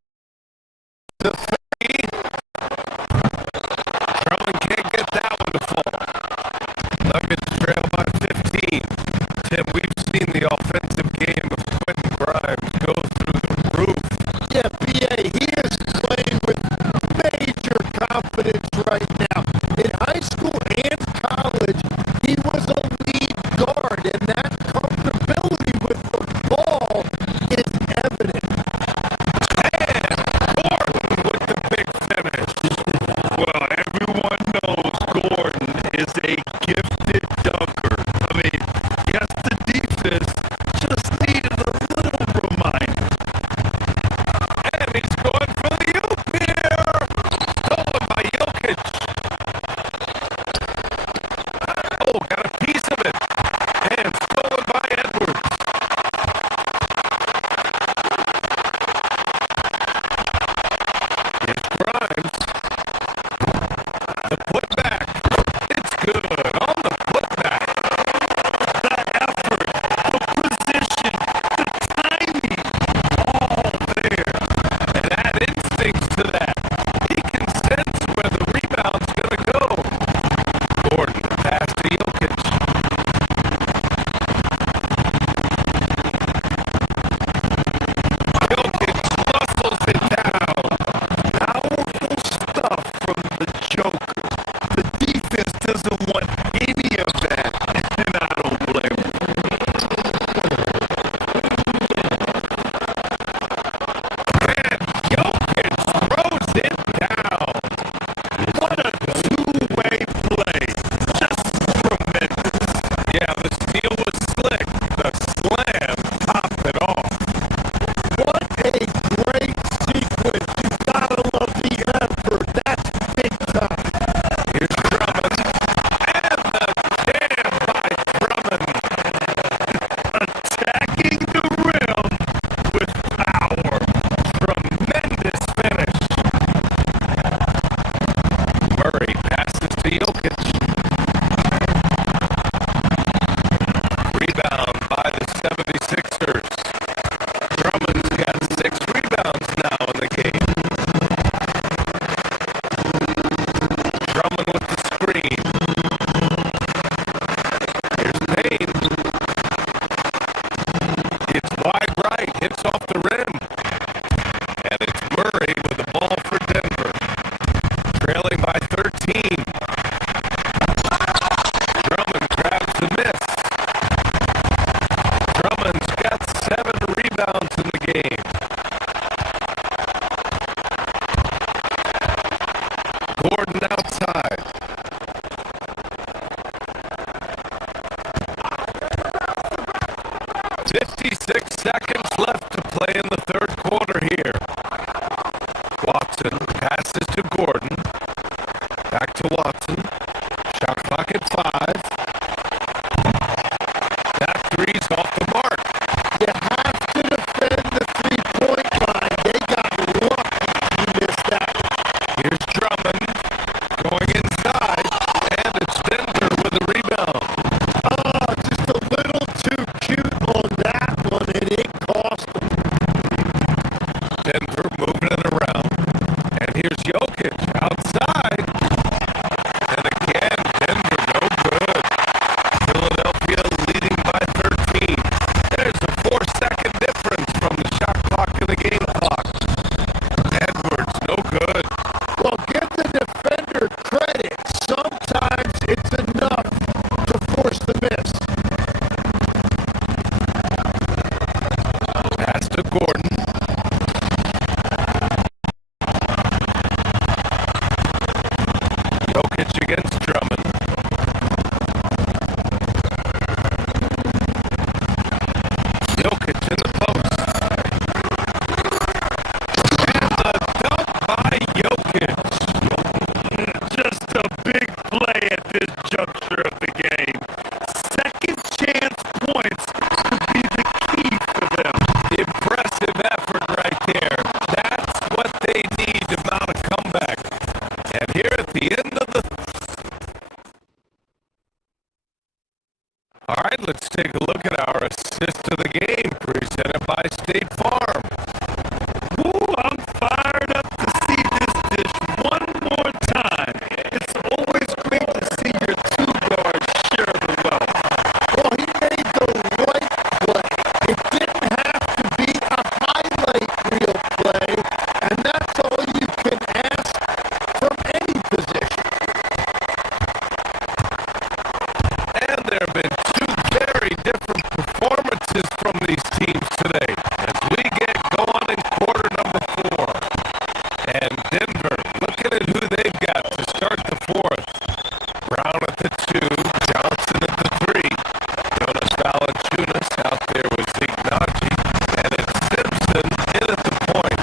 the three. Drummond can't get that one to fall. Nuggets trail by 15. Tim, we've seen the offensive game of Quentin Grimes go through the roof. Yeah, PA, he is playing with major confidence right now. In high school and college, he was a lead guard, and that comfortability with the ball is evident. And Gordon with the big finish. Well, everyone knows Gordon is a gifted dunker. I mean, yes, the defense just needed a little reminder. And he's going for the oop here. Stolen by Jokic. Oh, got a piece of it. And stolen by Edwards. It's Grimes. The putback. It's good on the putback. The effort, the position, the timing, all there. And add instincts to that. He can sense where the rebound's going to go. Gordon, pass to Jokic. Jokic muscles it down. Powerful stuff from the Joker. The defense doesn't want any of that, and I don't blame them. And Jokic throws it down. What a two-way play. Just tremendous. Yeah, the steal was slick. The slam topped it off. What a great sequence. You gotta love the effort. That's big time. Here's Drummond. And the jam by Drummond. Attacking the rim with power. Tremendous finish. Murray passes to Jokic. Rebound by the 76ers. Drummond's got 6 rebounds now in the game. Drummond with the screen. Here's Payne. It's wide right, hits off the rim. And it's Murray with the ball for Denver. Trailing by 13. Drummond grabs the miss. Drummond's got 7 rebounds in the game. Gordon outside. $56 left to play in the third quarter here. Watson passes to Gordon. Back to Watson. Shot clock at 5. That three's off the mark. You have to defend the three-point line. They got lucky you missed that. Here's Drummond going inside, and it's Denver with a rebound. Oh, just a little too cute on that one, and it cost them. Denver moving it around. And here's Jokic outside. And again, Denver no good. Philadelphia leading by 13. There's a 4-second difference from the shot clock to the game clock. Edwards no good. Well, give the defender credit. Sometimes it's enough to force the miss. Pass to Gordon. Jokic against Drummond. Jokic in the post. juncture of the game. Second chance points could be the key for them. Impressive effort right there. That's what they need to mount a comeback. And here at the end of the... All right, let's take a look at our assist of the game presented by State Farm. Ooh, I'm fired up to see this dish one more time. It's always great to see your two guards share the wealth. Well, he made the right play. It didn't have to be a highlight reel play, and that's all you can ask from any position. And there have been two very different performances from these teams today as we get going in quarter number 4. And Denver, looking at who they've got to start the fourth. Brown at the 2, Johnson at the 3. Jonas Valanciunas out there with Ignaci, and it's Simpson in at the point.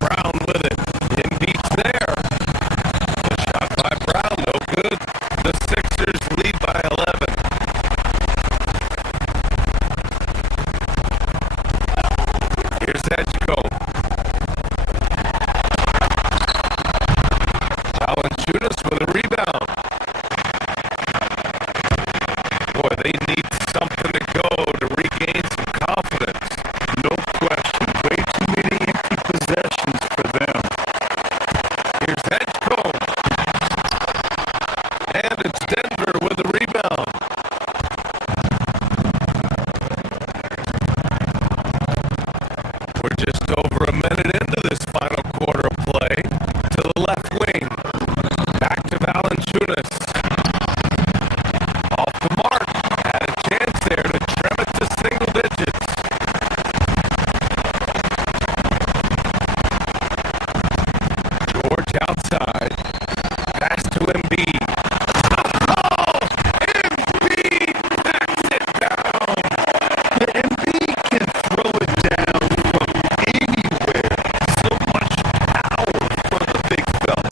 Brown with it. Embiid's there. The shot by Brown, no good. The Sixers lead by 11. Here's Edgecombe. Valanciunas with a rebound. Boy, they need something to go to regain some confidence. No question. Way too many empty possessions for them. Here's Edgecombe. And it's Denver with a rebound. We're just over a minute into this final quarter of play. To the left wing. Back to Valanciunas. Off the mark. Had a chance there to trim it to single digits. George outside. Pass to Embiid. Oh! Embiid backs it down. Embiid can throw it down from anywhere. So much power from the big fella.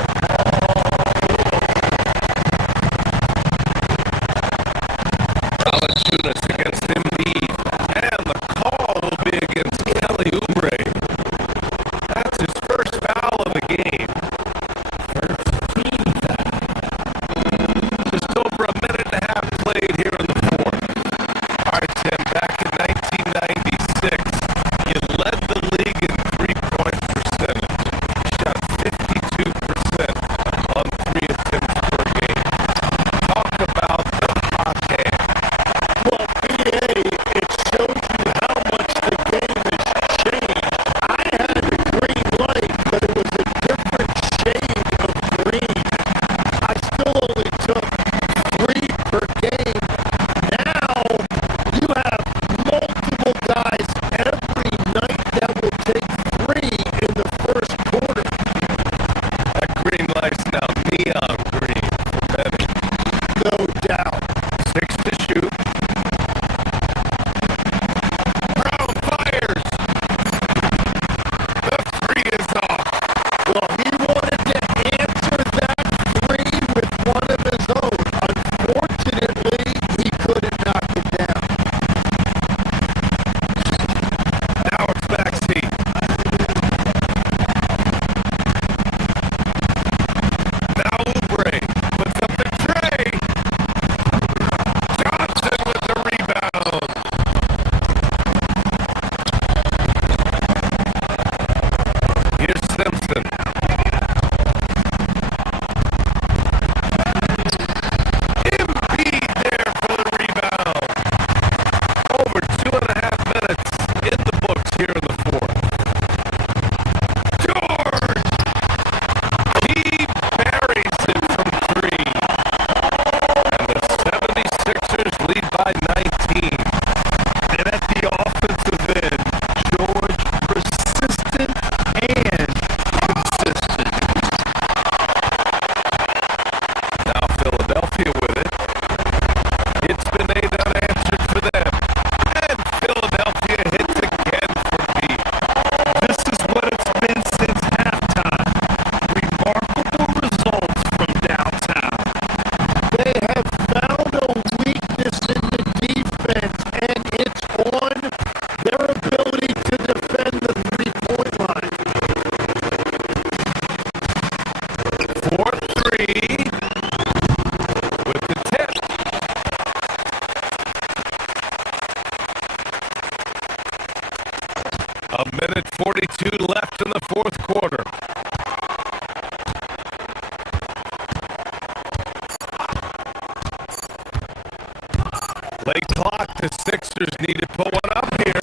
Late clock, the Sixers need to put one up here.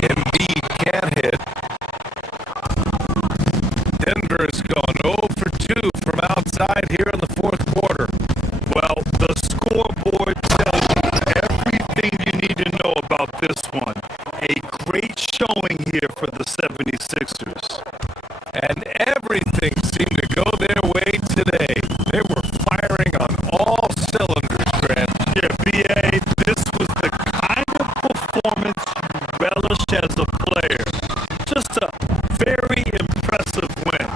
Embiid can't hit. Denver has gone 0 for 2 from outside here in the fourth quarter. Well, the scoreboard tells you everything you need to know about this one. A great showing here for the 76ers. And everything seemed to go their way today. They were firing on all cylinders, Grant. Yeah, BA, this was the kind of performance you relish as a player. Just a very impressive win.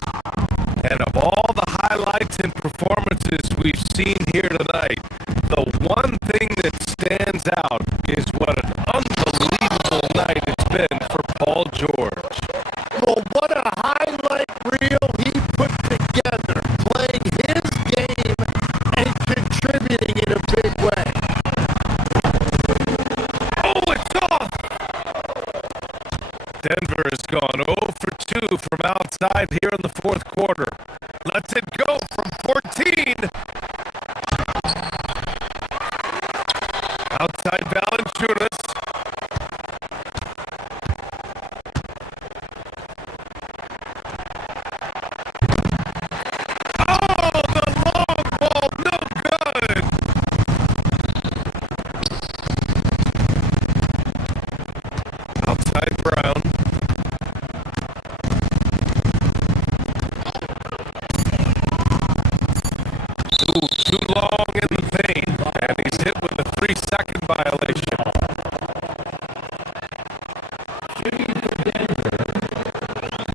And of all the highlights and performances we've seen here tonight, the one thing that stands out is what an unbelievable night it's been for Paul George. Well, what a highlight reel he put together, playing his game and contributing in a big way. Oh, it's off! Denver has gone 0 for 2 from outside here in the fourth quarter. Lets it go from 14. Outside Valanciunas. Oh, the long ball, no good. Outside Brown. Ooh, too long in the paint, and he's hit with a 3-second violation.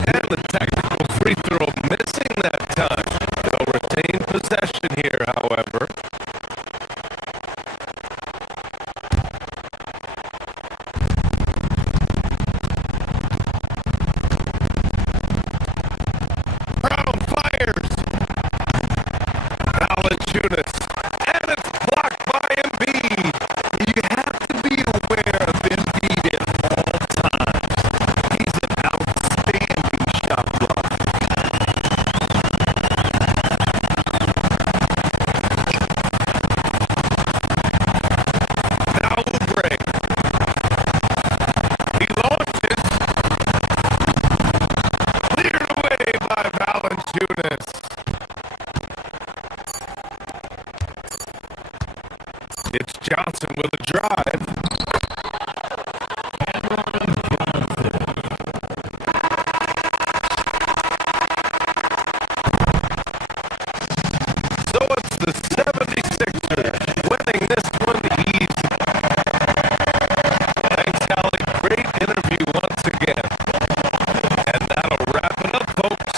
And the technical free throw missing that time. They'll retain possession here, however. Brown fires. Valanciunas. And it's blocked by Embiid. You have to be aware of Embiid at all times. He's an outstanding shot blocker. Now Oubre. He launches. Cleared away by Valanciunas. It's Johnson with a drive. So it's the 76ers winning this one easy. Thanks, Allie. Great interview once again. And that'll wrap it up, folks.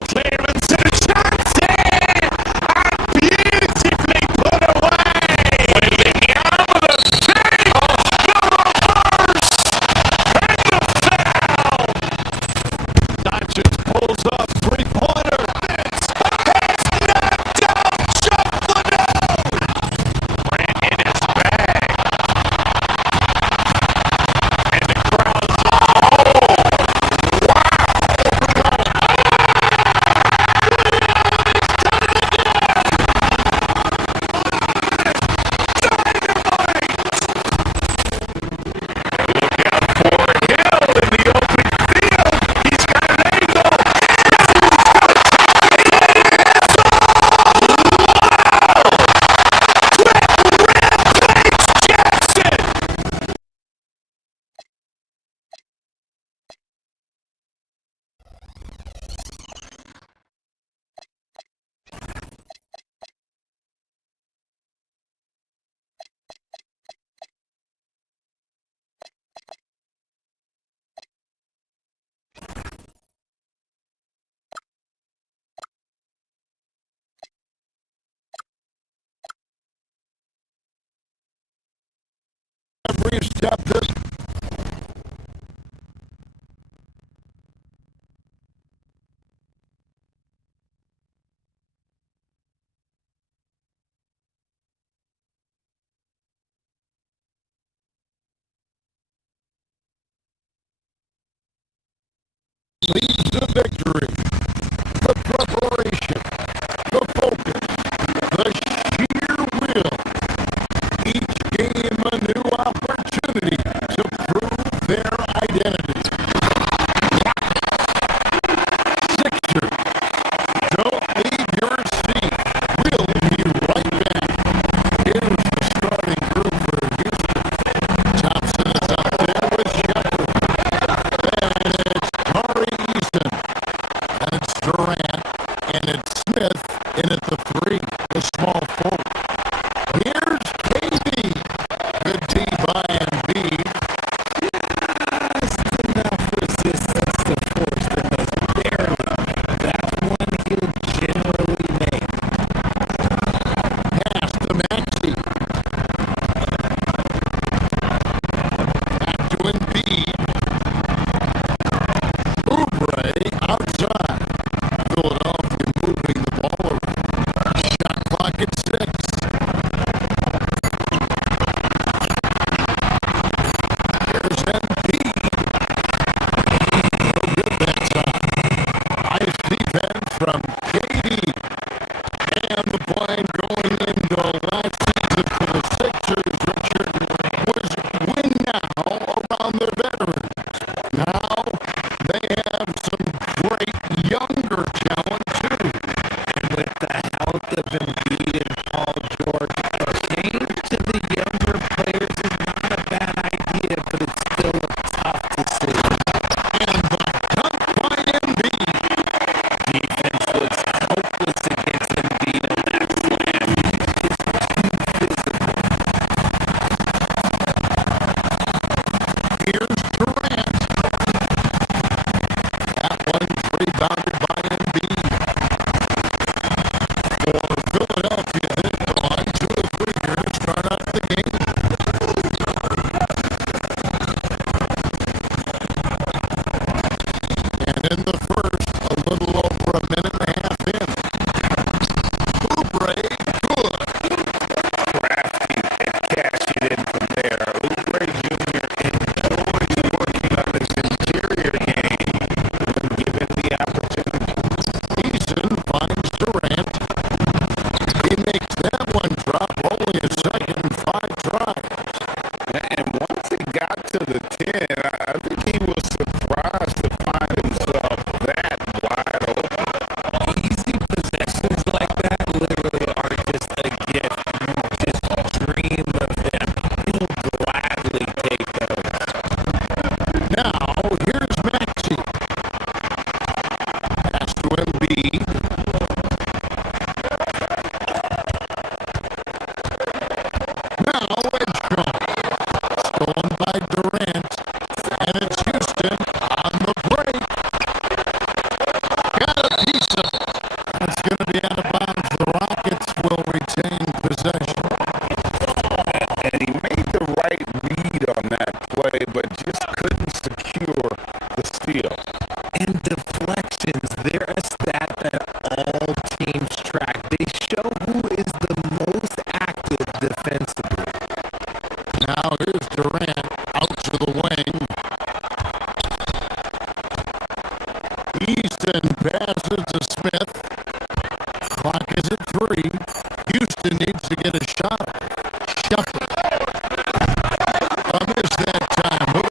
Clearance and Chauncey! And beautifully put away! With the marvelous save of the reverse! And the foul! Doncic pulls up, three-pointer. It's knocked out Shufflin' Grant in his bag. And the crowd's Every step this leads to victory. The preparation, the focus, the sheer will. Each game a new opportunity to prove their identity. Sixers, don't leave your seat. We'll be right back. Here's the starting group for Houston. Thompson is out there with Shepard. Then it's Tari Eason. And it's Durant. And it's Smith in at the three, the small forward. Here's KD. Good D by Embiid. Just enough resistance to force them as barely. That's one he'll generally make. Pass to Maxey. Back to Embiid. Oubre outside. Philadelphia moving the ball around. Shot clock at 6. Here's Embiid. No good that time. Nice defense from KD. And the plan going into last season for the Sixers, Richard, was win now around their veterans. Now they have some great younger talent too. And with the health of Embiid and Paul George, a change to the younger players is not a bad idea, but it's still a tough decision. And the dunk by Embiid. Defense looks hopeless against Embiid on that slam. He's just too physical. Here's Durant. That one's rebounded by Embiid. For Philadelphia, they've gone 2 of 3 here to start out the game. And in the first, a little over a minute and a half in. Oubre, good. Crafty and cash it in from there. Oubre Jr. enjoys working on his interior game when given the opportunity. Eason finds Durant. He makes that one drop, only a second and 5 tries. And once he got to the 10, I think he was surprised to find himself that wide open. Easy possessions like that literally are just a gift. You just dream of them. You'll gladly take those. Now, here's Maxey. Pass to Embiid. Now, Edgecombe. Stolen by Durant. And it's Houston on the break. Got a piece play, but just couldn't secure the steal. And deflections, they're a stat that all teams track. They show who is the most active defensively. Now here's Durant out to the wing. Easton passes to Smith. Clock is at 3. Houston needs to get a shot. Shepard. A miss that time.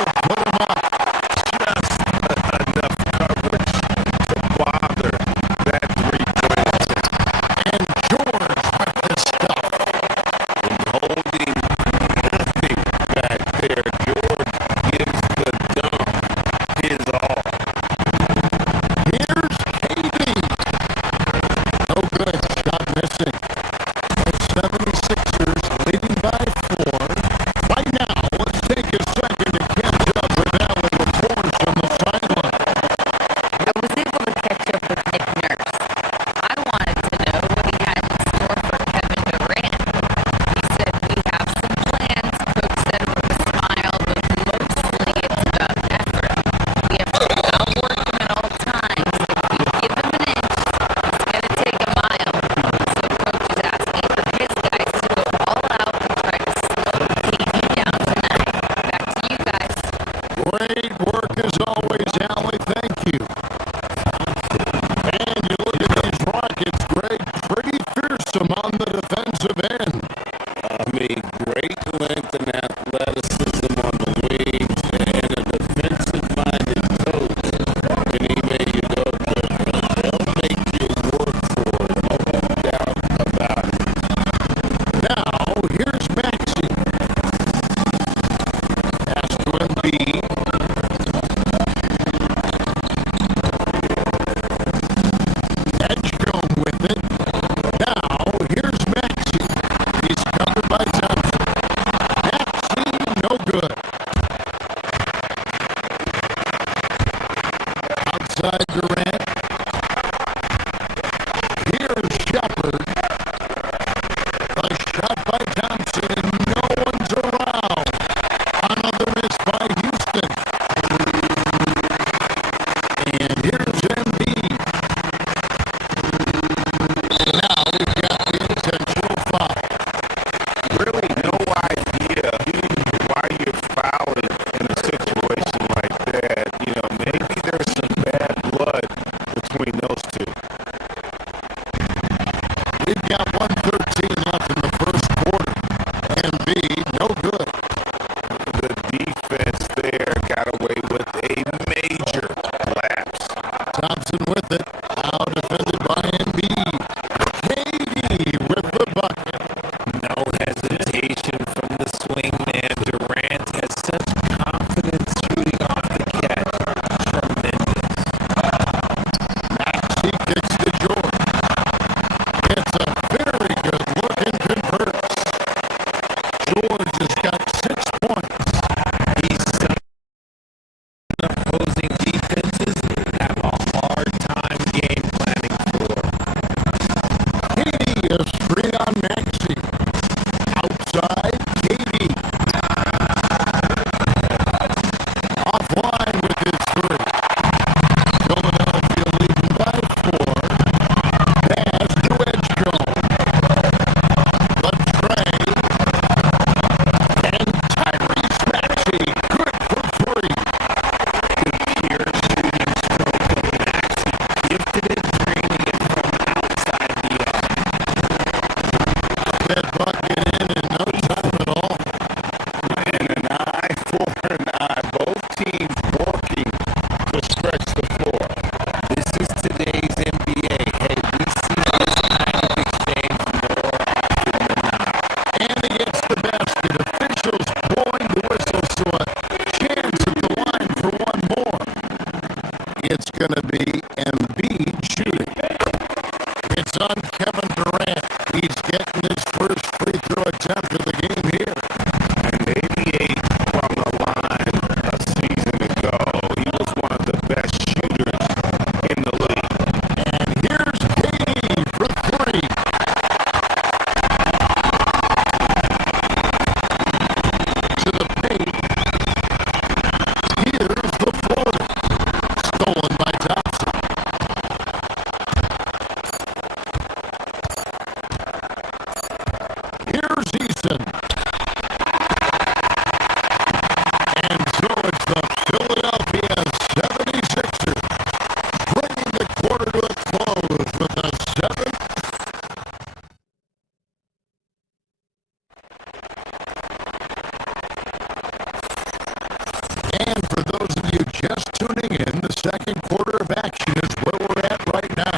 the Philadelphia 76ers, bringing the quarter to a close with a 7. And for those of you just tuning in, the second quarter of action is where we're at right now.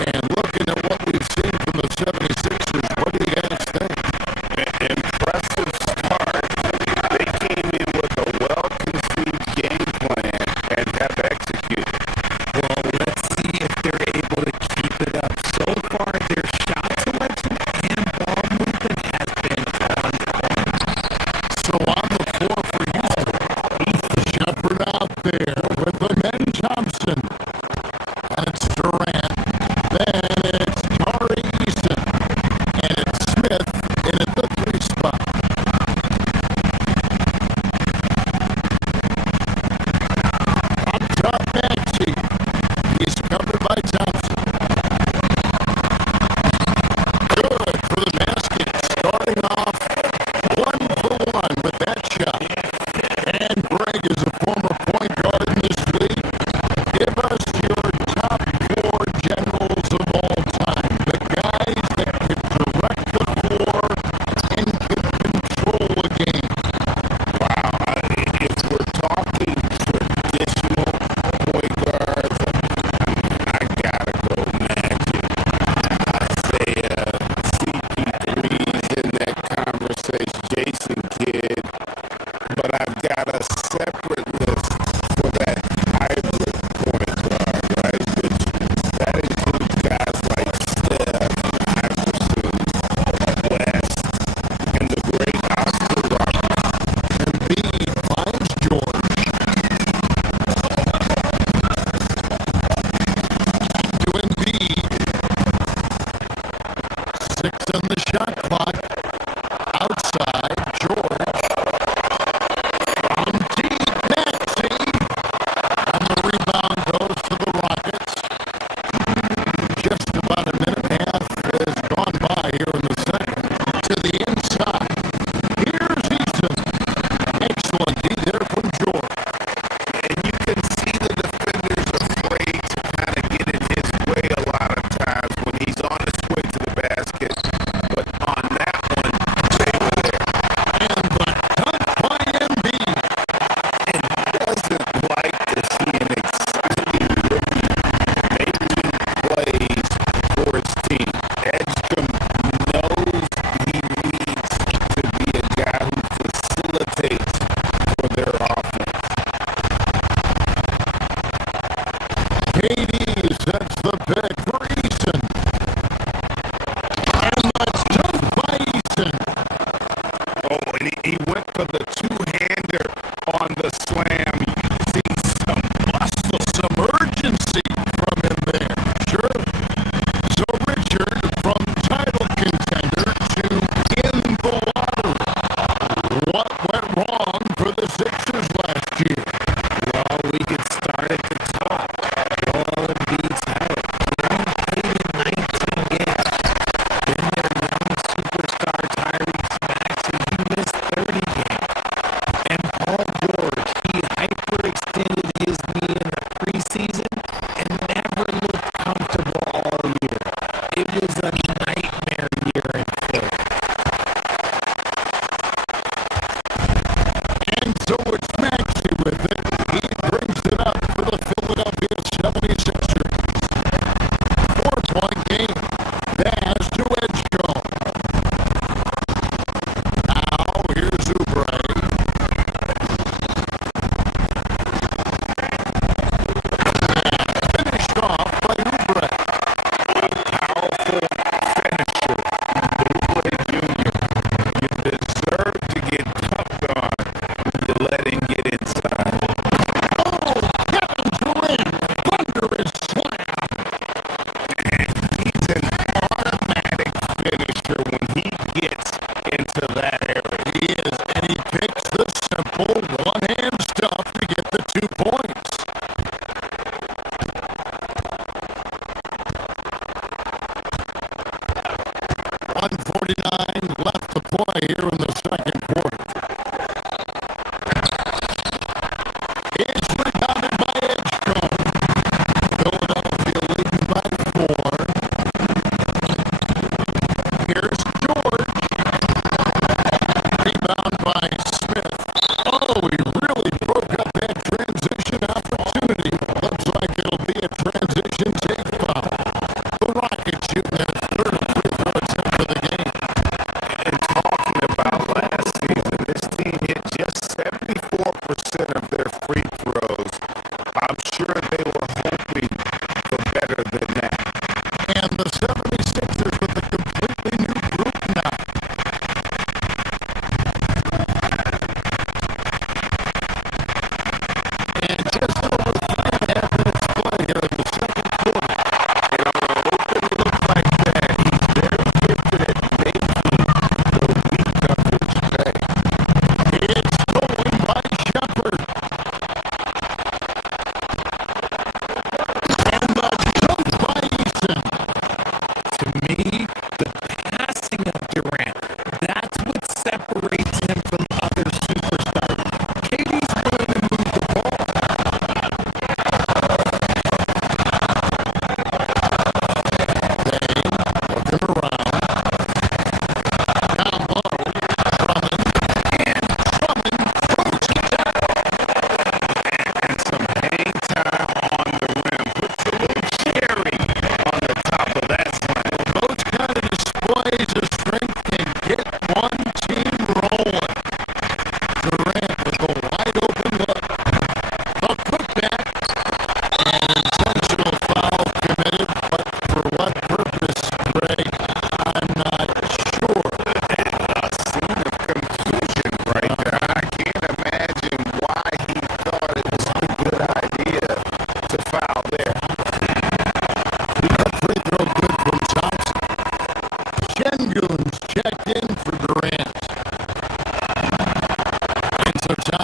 And looking at what we've seen from the 76ers, what do you guys think? Impressive start. They came in with a well-conceived game plan and have executed. Well, let's see if they're able to keep it up. So far, their shot selection and ball movement has been on point. So on the floor for Houston, Shepard out there with the men Thompson. And it's Durant. Then it's Tari Eason. And it's Smith in at the 3 spot. Up top, Maxey. He's covered by Thompson. Good for the basket. Starting off 1-for-1 with that shot. And Greg is a former point guard in this league. Give us your top 4 generals of all time. The guys that could direct the floor and could control a game. Wow. If we're talking traditional point guards, I gotta go Magic. Isaiah, CP3's in that conversation, Jason Kidd. But I've got a separate list for that hybrid point guard, right? That includes guys like Steph, Iverson, West, and the great Oscar Robertson. Embiid finds George. To Embiid. 6 on the shot clock. Outside, George. From deep, Maxey. And the rebound goes to the Rockets. Just about a minute and a half has gone by here in the second. To the inside. Here's Eason. Excellent D there from George. And you can see the defender's afraid to kind of get in his way a lot of times when he's on his way to the basket. But on that one, they were there. And the dunk by Embiid. Doesn't like to see an exciting rookie making plays for his team. Edgecombe knows he needs to be a guy who facilitates for their offense. KD sets the pick for Eason. And the dunk by Eason. Oh, and he went for the two-hander on the slam. You can see some muscle. Some urgency from him there. Sure. So Richard from title contender to in the lottery. What went wrong for the Sixers last year? Well, we could start at the top. Joel Embiid's health. He only played in 19 games. Then their young superstar Tyrese Maxey, he missed 30 games. And Paul George, he hyperextended his knee in the preseason and never looked comfortable all year. It was a nightmare year in Philly. And so it's Maxey with it. He brings it up for the Philadelphia 76ers. 4-point game. Pass to Edgecombe. Now here's Oubre. Finished off by Oubre. Powerful finisher, Oubre Jr. You deserve to get dunked on when you let him get inside.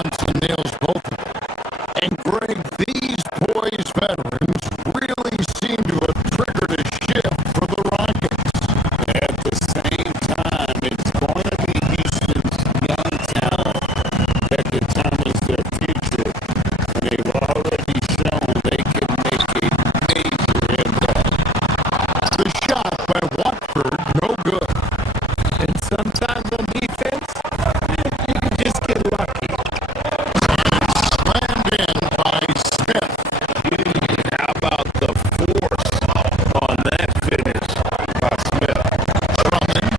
Thompson nails both of them. And Greg, these poised veterans really seem to have triggered a shift for the Rockets. At the same time, it's going to be Houston's young talent that determines their future. And they've already shown they can make a major impact. The shot by Watford, no good. And sometimes on defense, you can just get lucky. Slammed in by Smith. How about the force on that finish by Smith? Drummond.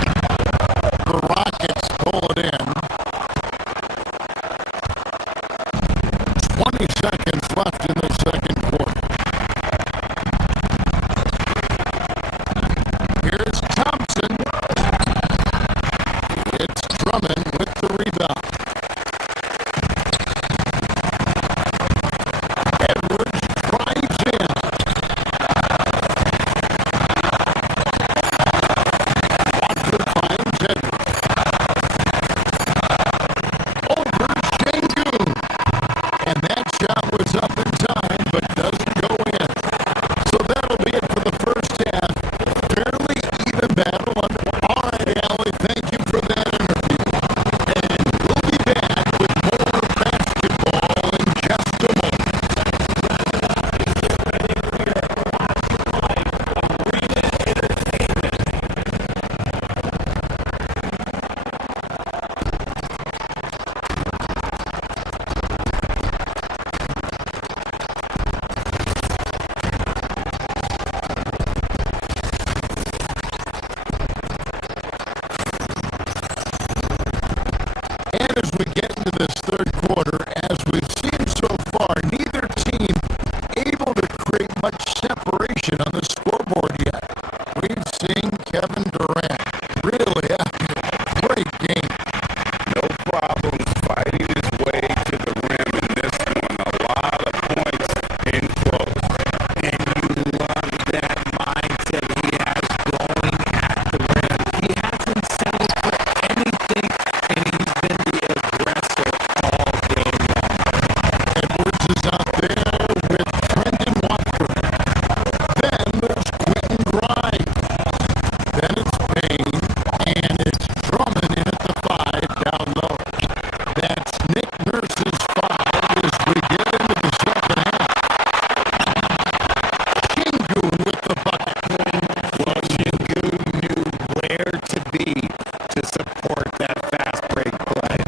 The Rockets pull it in. 20 seconds left in the second quarter. Here's Thompson. It's Drummond with the rebound. Edwards drives in. Watford finds Edwards. Over Şengün. And that shot was up in time, but doesn't go in. So that'll be it for the first half. Fairly even battle. All right, Allie, thank you for that interview. And we'll be back with more basketball in just a moment. And as we get into this third quarter, as we've seen so far, neither team able to create much separation on the scoreboard yet. We've seen Kevin Durant really having a great game. No problems fighting his way to the rim in this one. A lot of points in close. And you love that mindset he has going at the rim. He hasn't settled for anything, and he's been the aggressor all game long. Edwards is out there with Brendan Watford. Then there's Quentin Grimes. Then it's Payne, and it's Drummond in at the 5 down low. That's Nick Nurse's 5 as we get into the second half. Şengün with the bucket. Well, Şengün knew where to be to support that fast break play.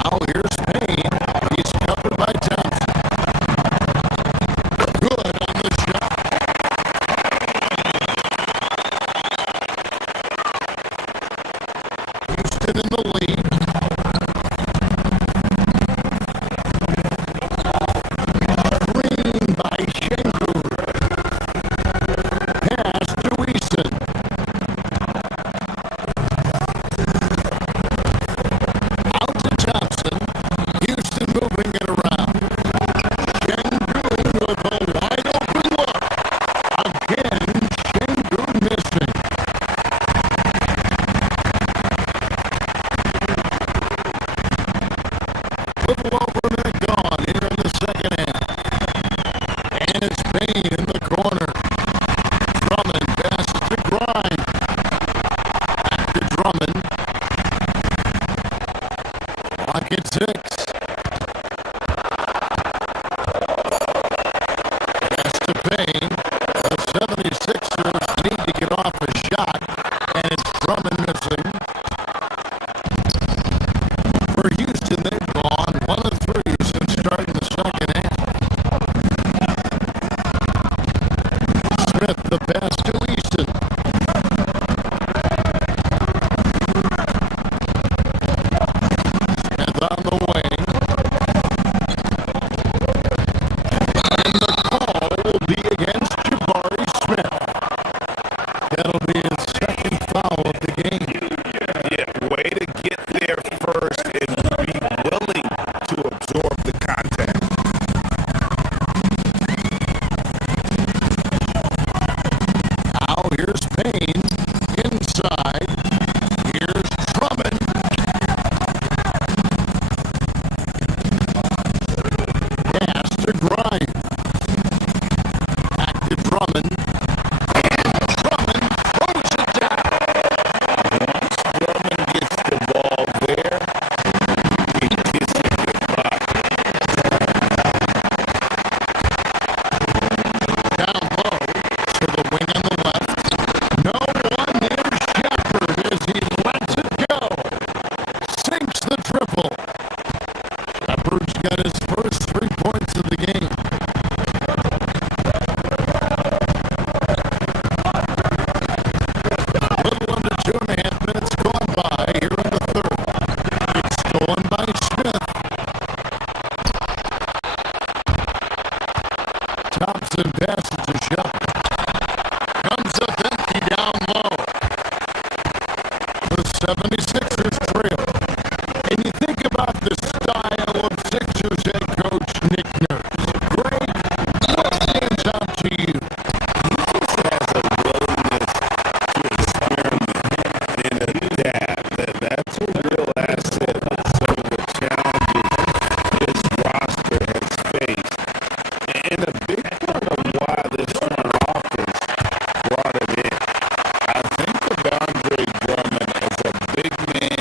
Now here's Payne. He's covered by Thompson. Good on the shot. Houston in the lead. Green by Şengün. Pass to Eason. Out to Thompson. Houston moving it around. Şengün with a wide open look. Again, Şengün missing. Little over a minute gone here in the second half. And it's Payne in the corner. Drummond passes to Grimes. Back to Drummond. Clock at 6. Pass to Payne. The 76ers need to get off a shot, and it's Drummond missing. For Houston, they've gone 1 of 3 since starting the second half. Smith, the pass to Easton. Smith on the way. 76ers trail. And you think about the style of Sixers head coach Nick Nurse. Greg, what stands out to you? Has a willingness to experiment and adapt. That's a real asset with some of the challenges this roster has faced. And a big part of why this front office brought him in. I think of Andre Drummond as a big man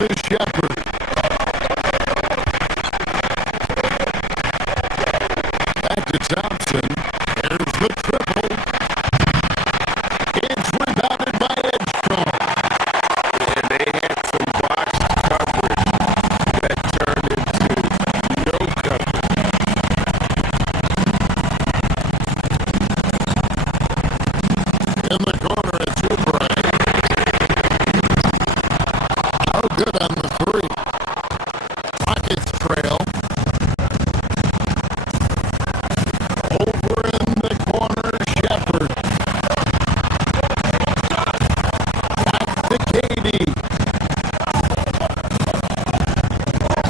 to Shepard. Back to Thompson. There's the triple. It's rebounded by Edgecombe. And they had some box coverage that turned into no coverage. In the corner, it's Oubre. Oh, good on the three. Rockets trail. Over in the corner, Shepard. Back to Katie.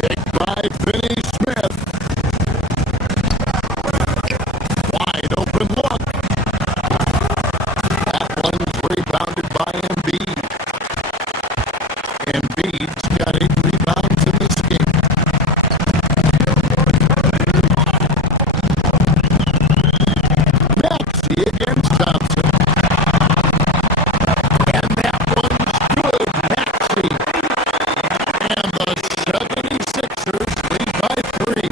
Picked by Finney-Smith. Wide open look. That one's rebounded by Embiid. Embiid's got 8 rebounds in this game. Maxey against Thompson. And that one's good. Maxey. And the 76ers lead by 3.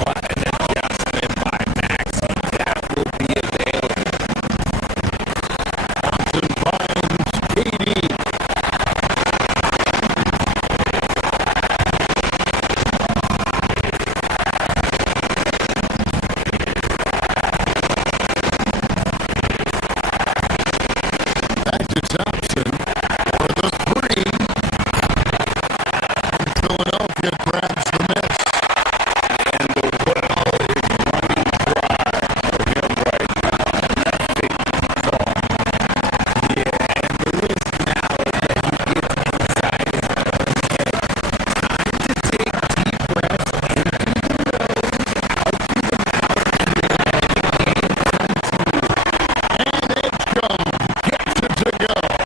What an adjustment by Maxey. That will be available. Thompson finds Katie. Back to Thompson for the 3. And Philadelphia grabs the miss. And the well is running dry for him right now. That big call. Yeah, and the risk now is that he gets inside his own head. Time to take deep breaths, empty your nose, out through the mouth, and let the game come to you. And Edgecombe gets it to go.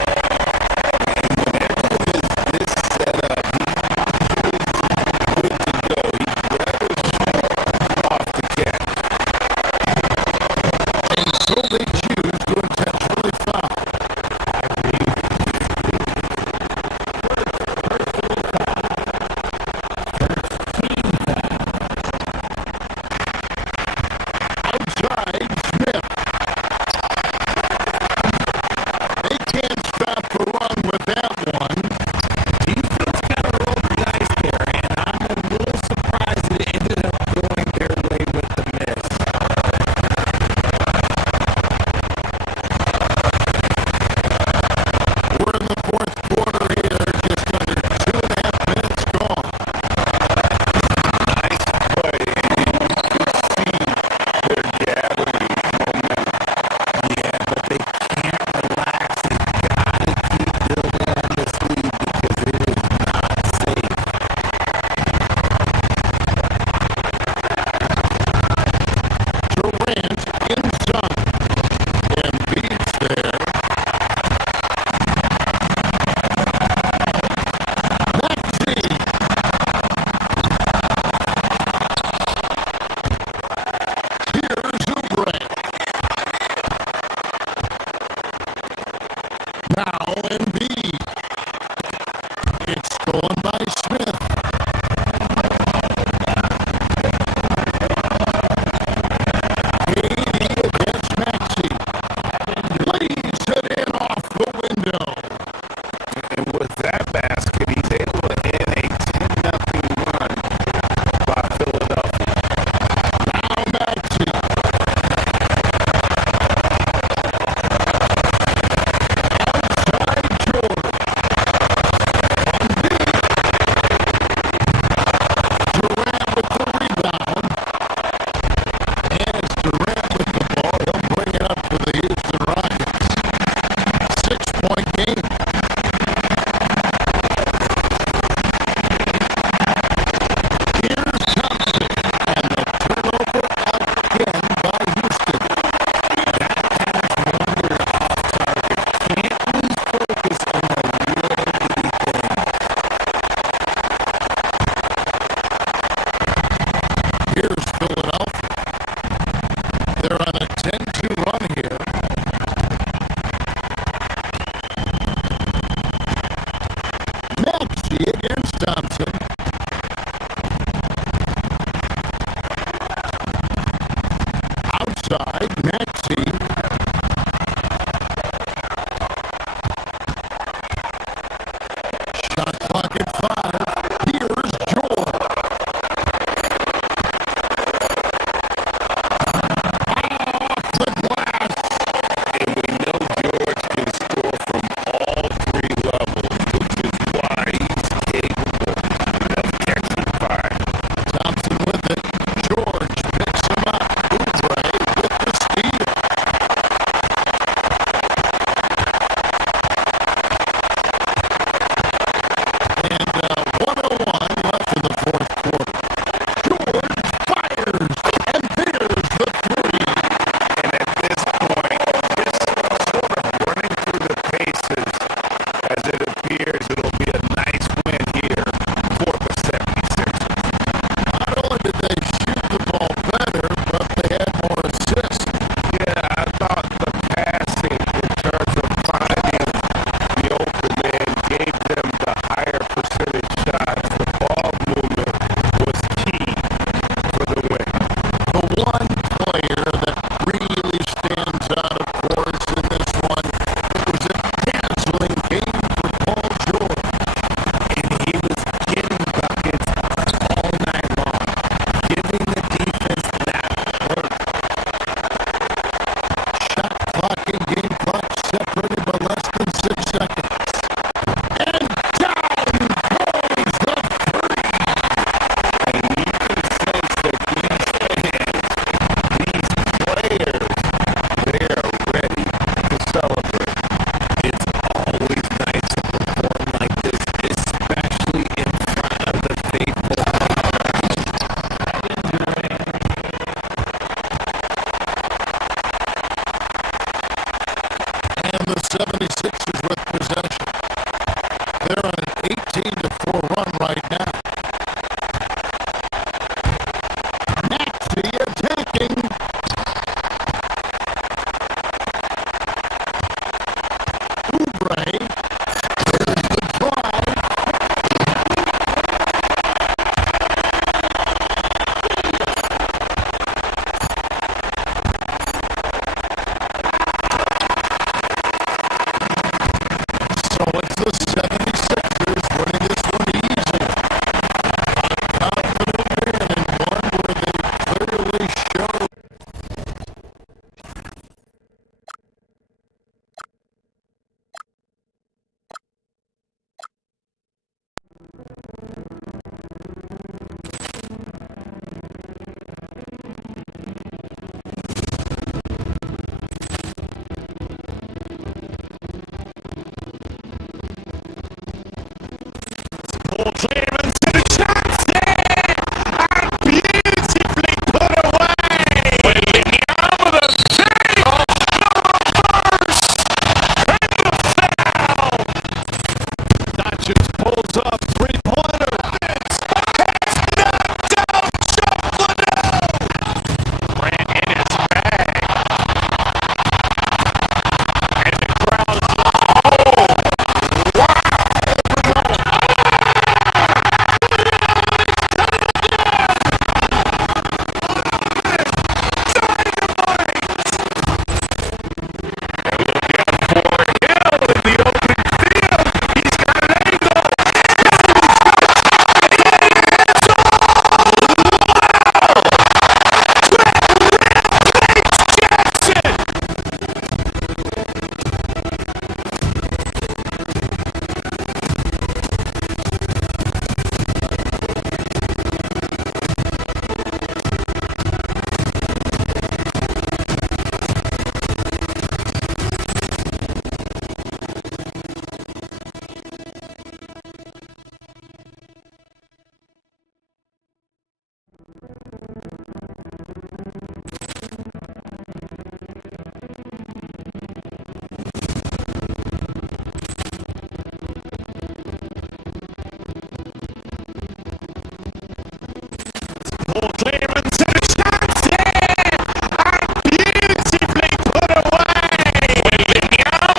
Ball clearance and a chance here! And beautifully put away! William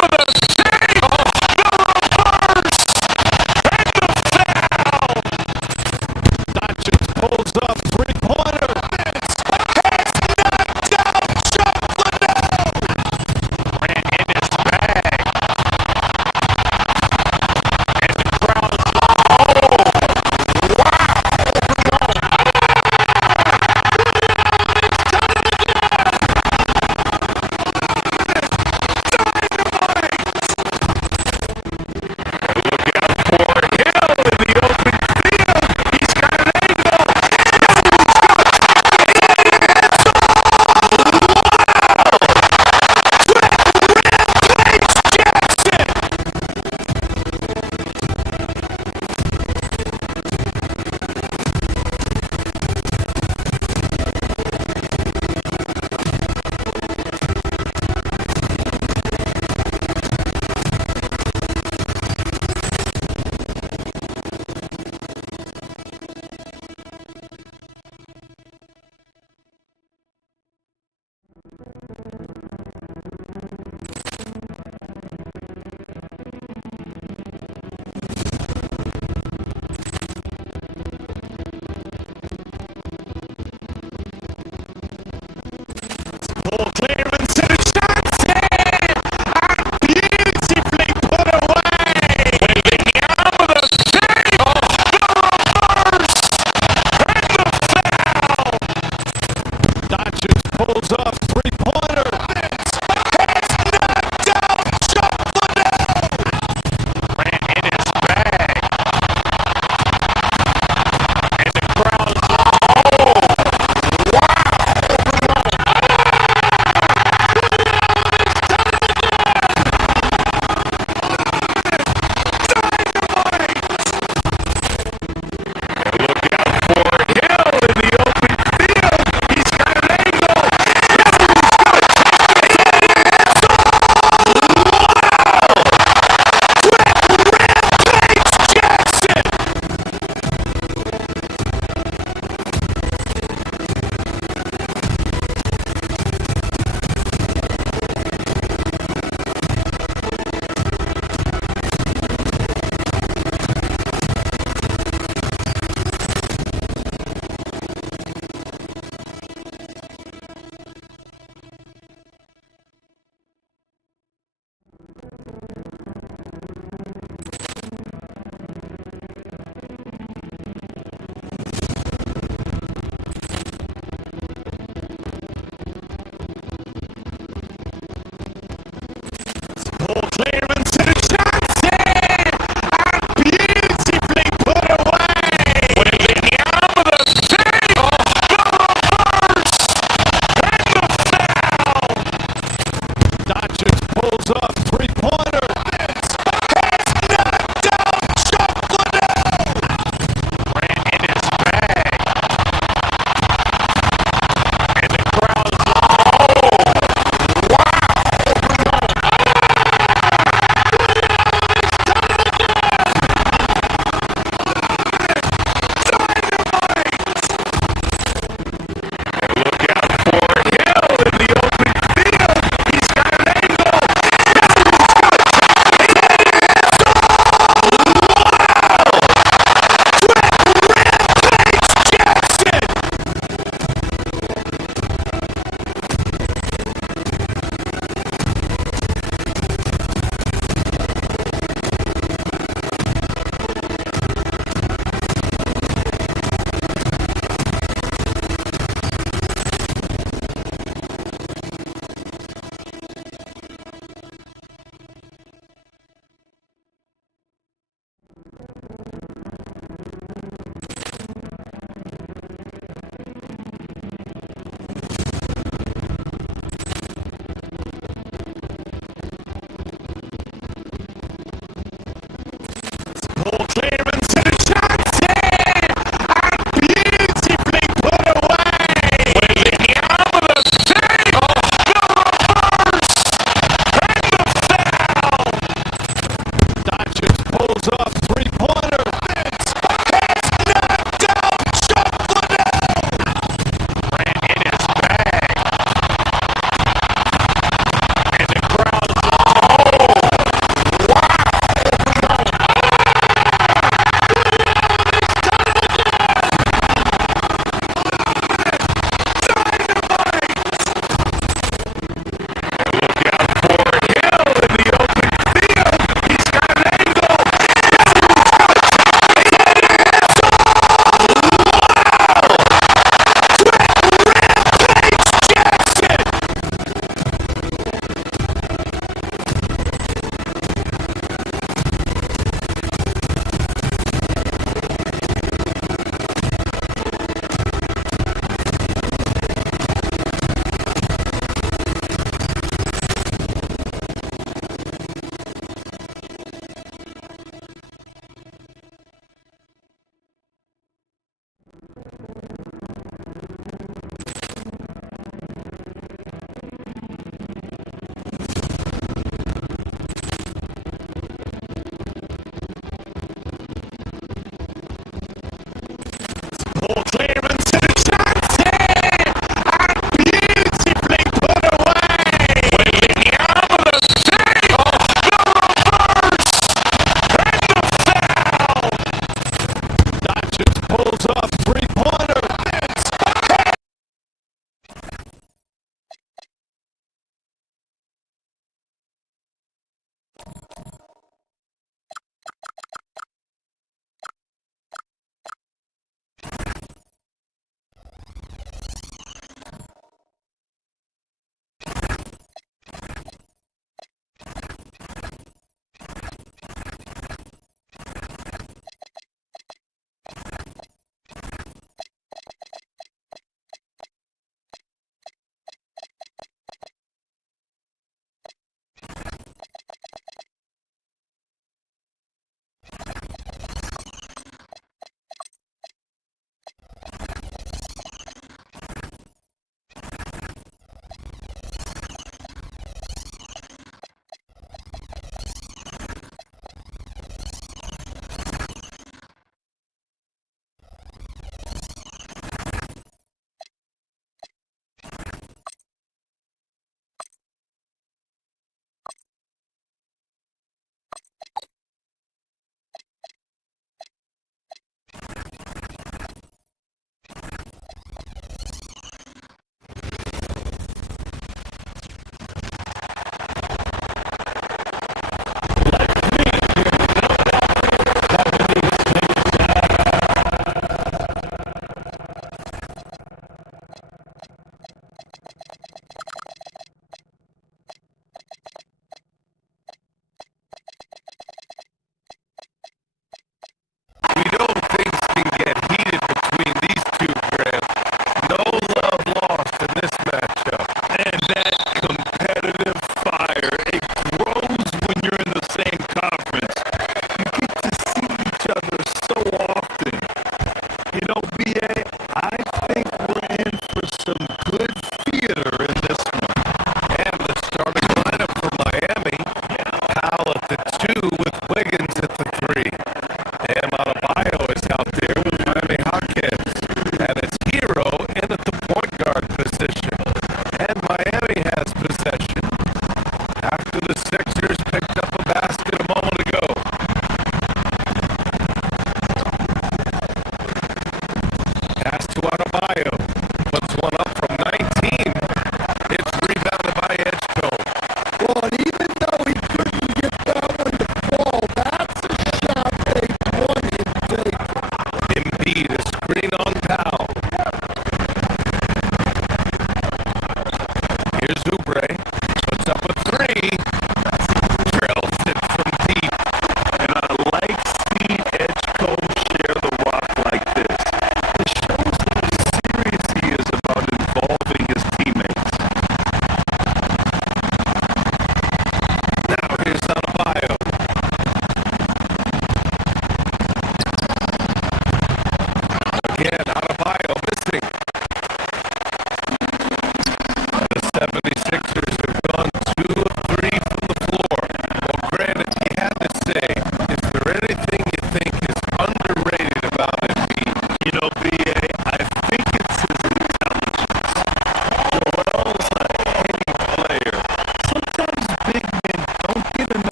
with a save! The reverse! And the foul! Dodgers pulls up three-pointer. This has knocked out Chocolate! Ran in his bag. And the crowd is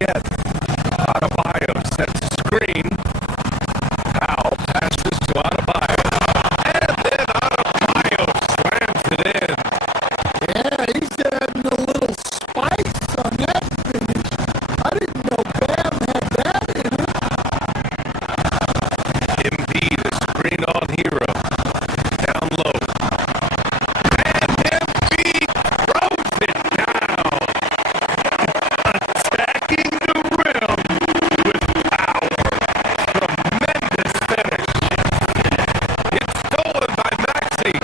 yet. Adebayo sets a screen. Powell passes to Adebayo. And then Adebayo slams it in. Yeah, he's adding a little spice on that finish. I didn't know Bam had that in it. Embiid, a screen on Hero. Down low. And Embiid throws it down. Attacking the rim with power. Tremendous finish. It's stolen by Maxey.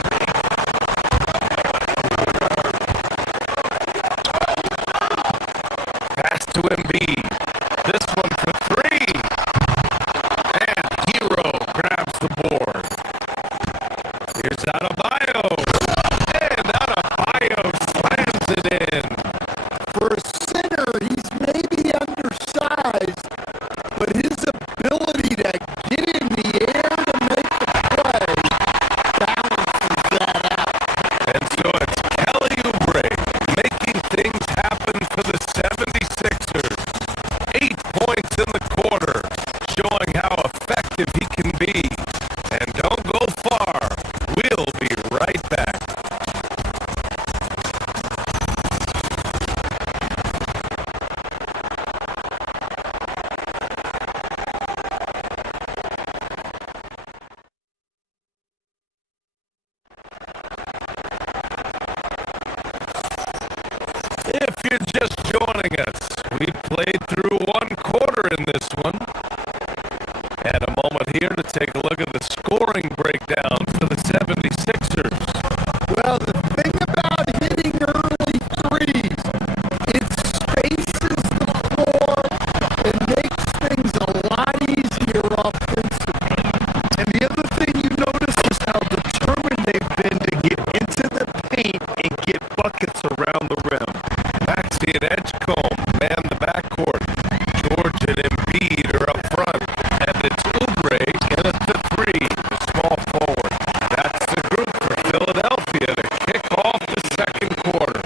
Pass to Embiid. This one for three. And Hero grabs the board. Here's Adebayo. And Adebayo slams it in. For a center, he's maybe undersized, but his ability to get in the air to make the play balances that out. And so it's Kelly Oubre making things happen for the 76ers. 8 points in the quarter, showing how effective he can be. And don't go far. We'll be right back. If you're just joining us, we played through one quarter in this one. And a moment here to take a look at the scoring breakdown for the 76ers. Well, the thing about hitting early threes, it spaces the floor and makes things a lot easier offensively. And the other thing you notice is how determined they've been to get into the paint and get buckets around the rim. Maxey and Edgecombe man the backcourt. George and Embiid are up front. And it's Oubre in at the three, the small forward. That's the group for Philadelphia to kick off the second quarter.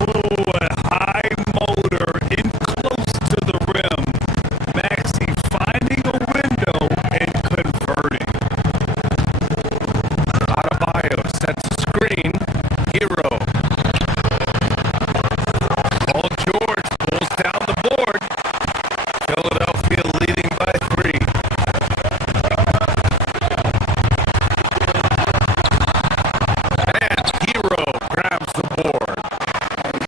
Oh, a high motor in close to the rim. Maxey finding a window and converting. Adebayo sets a screen. Hero. Paul George pulls down the board. Philadelphia leading by three. And Hero grabs the board.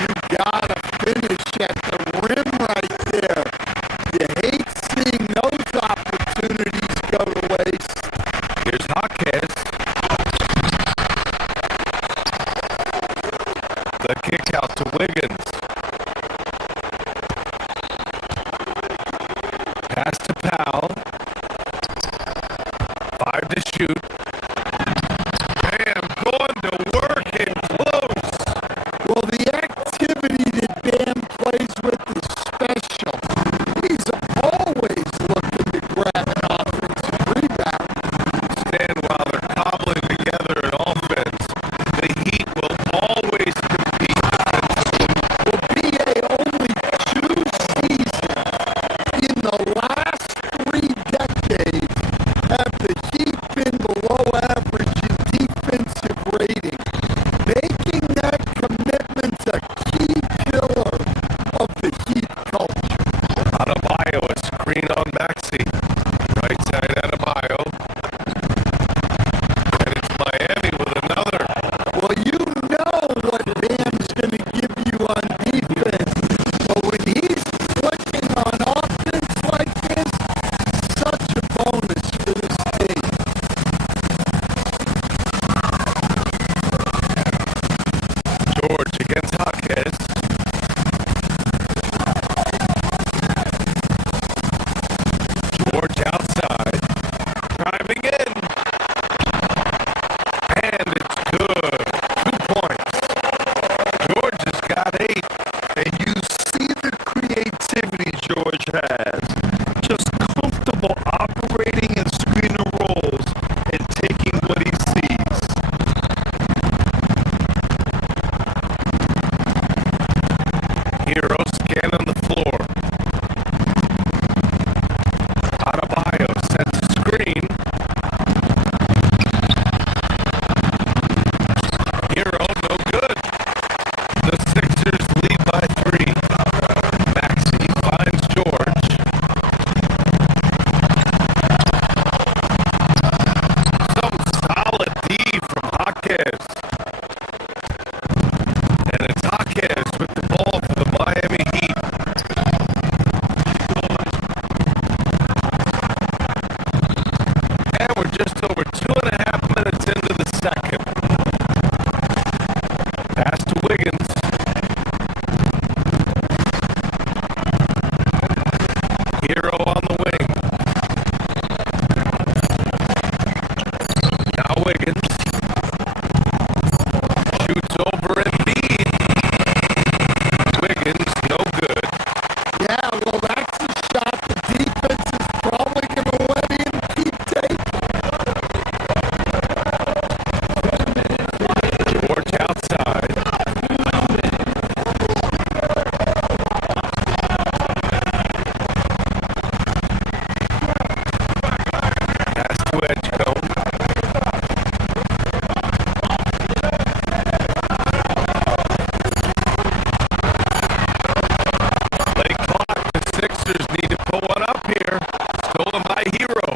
You gotta finish at the rim right there. You hate seeing those opportunities go to waste. Here's Jaquez. The kick out to Wiggins. Pass to Powell. 5 to shoot. Bam, going to work and close. Well, the activity that Bam plays with is special. He's always looking to grab an offensive rebound. Stand while they're cobbling together an offense. The Heat will always compete. Will be only 2 seasons in the last 3 second. Pass to Wiggins. Hero on the wing. Now Wiggins. Shoots over Embiid. Wiggins, no good. Yeah, well, that's a shot the defense is probably going to let him keep taking. George outside. Pass to Edgecombe. Play clock. The Sixers need to pull one up here. Stolen by Hero.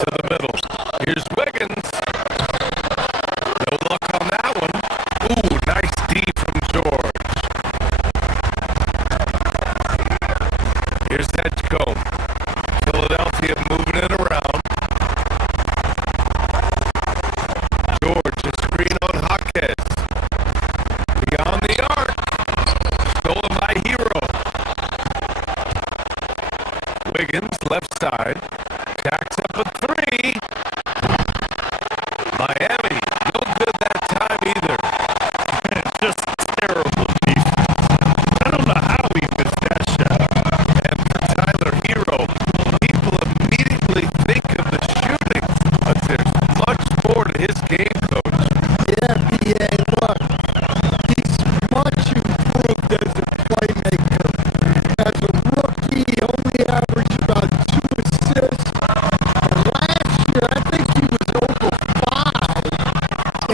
To the middle. Here's Wiggins. No luck on that one. Ooh, nice D from George. Here's Edgecombe. Philadelphia moving it around. George, a screen on Hawkes. Beyond the arc. Stolen by Hero. Wiggins, left side. Jacks up a three. Miami, no good that time either. It's just terrible defense. I don't know how he missed that shot. And for Tyler Hero, people immediately think of the shooting, but there's much more to his game, coach. Yeah, BA, look, he's much improved as a playmaker. As a rookie, he only averaged about 2 assists. And last year, I think he was over 5.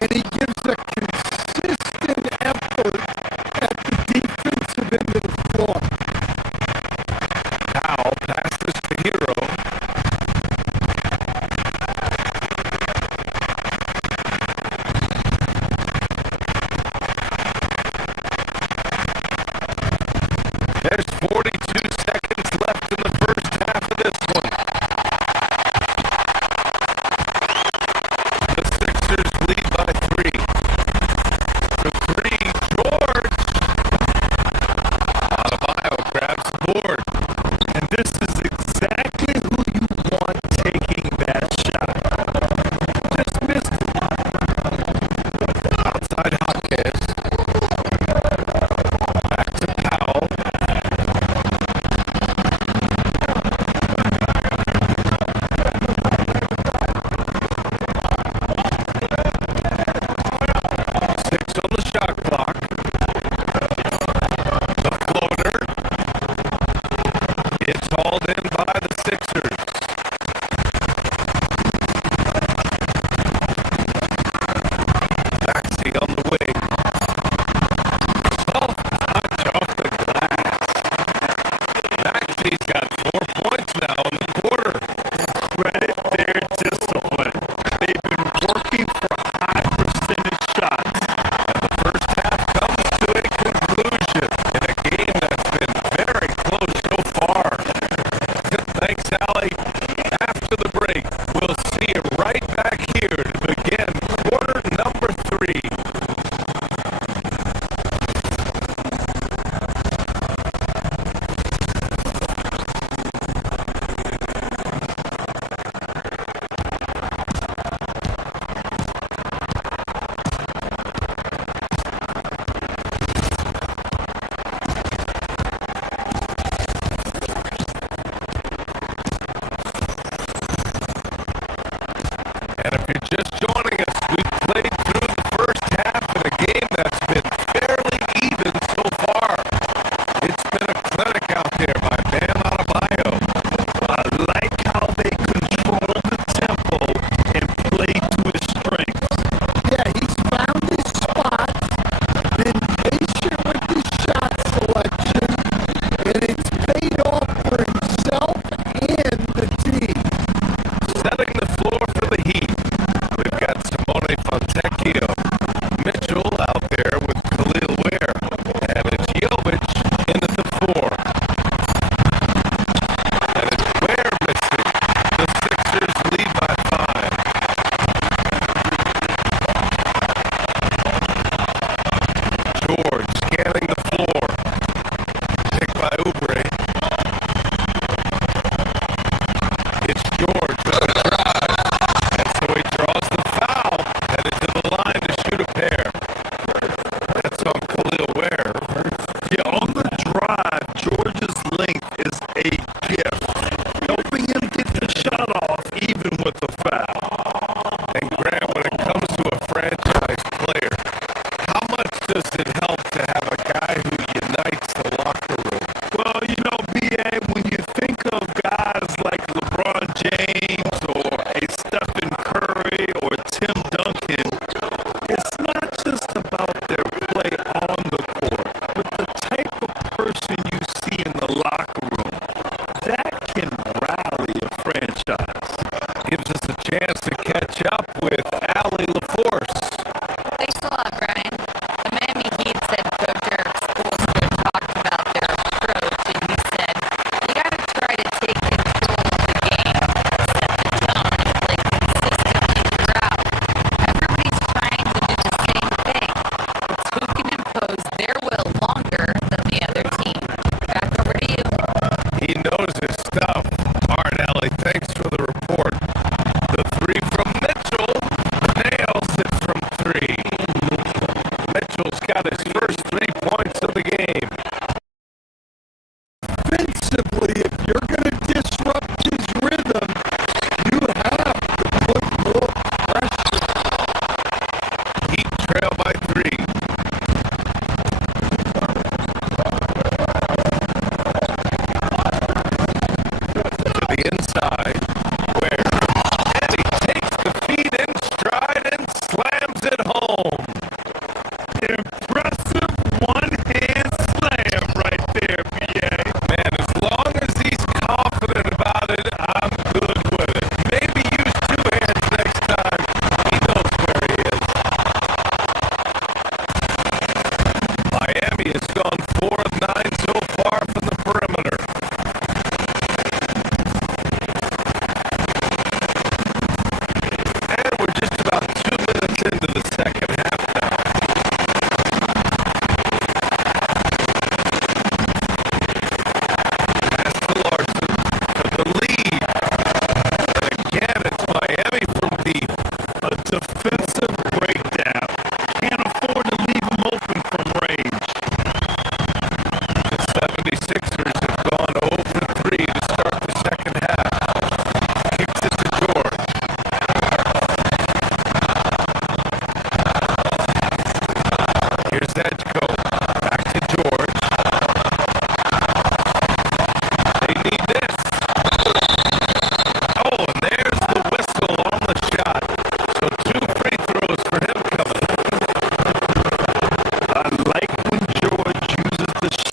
And he gives a consistent effort at the defensive end of the floor. Powell passes to Hero. There's 42 seconds left in the first half of this one. The Sixers lead by 3. For 3, George. Adebayo grabs the board. And this is exactly who you want taking that shot. Just missed it. Outside Hawkes. Back to Powell.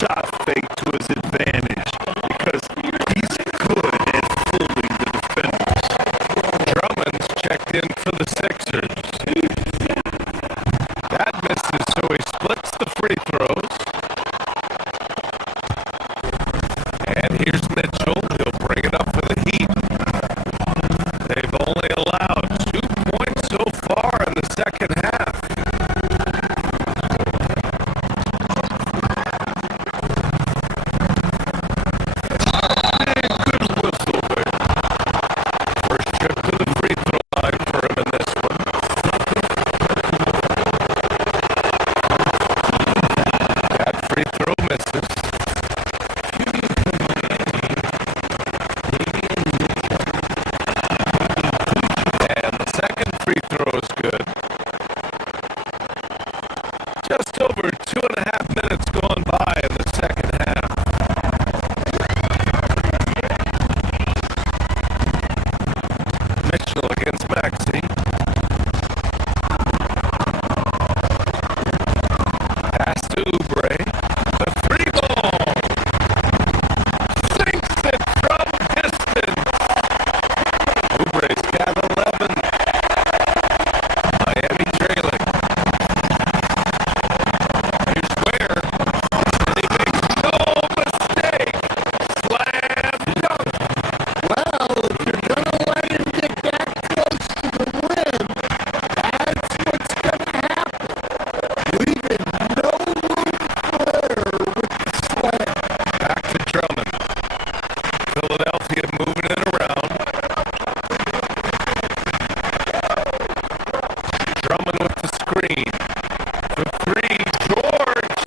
shot fake to his advantage because he's good at fooling the defenders. Drummond's checked in for the Sixers. That misses, so he splits the free throws. And here's Mitchell. He'll bring it up for the Heat. They've only allowed 2 points so far in the second half. Good whistle there. First trip to the free throw line for him in this one. That free throw misses. And the second free throw is good. Just over 2.5 minutes gone by in the second half. Mitchell against Maxey. Pass to Oubre. The three ball. Sinks it from distance. Oubre's got 11. Miami trailing. Here's Ware. And he makes no mistake. Slam dunk. Well, if you're gonna let him get that close to the rim, that's what's gonna happen. Leaving no room for error with the slam. Back to Drummond. Philadelphia moving it around. Drummond with the screen. The three, George.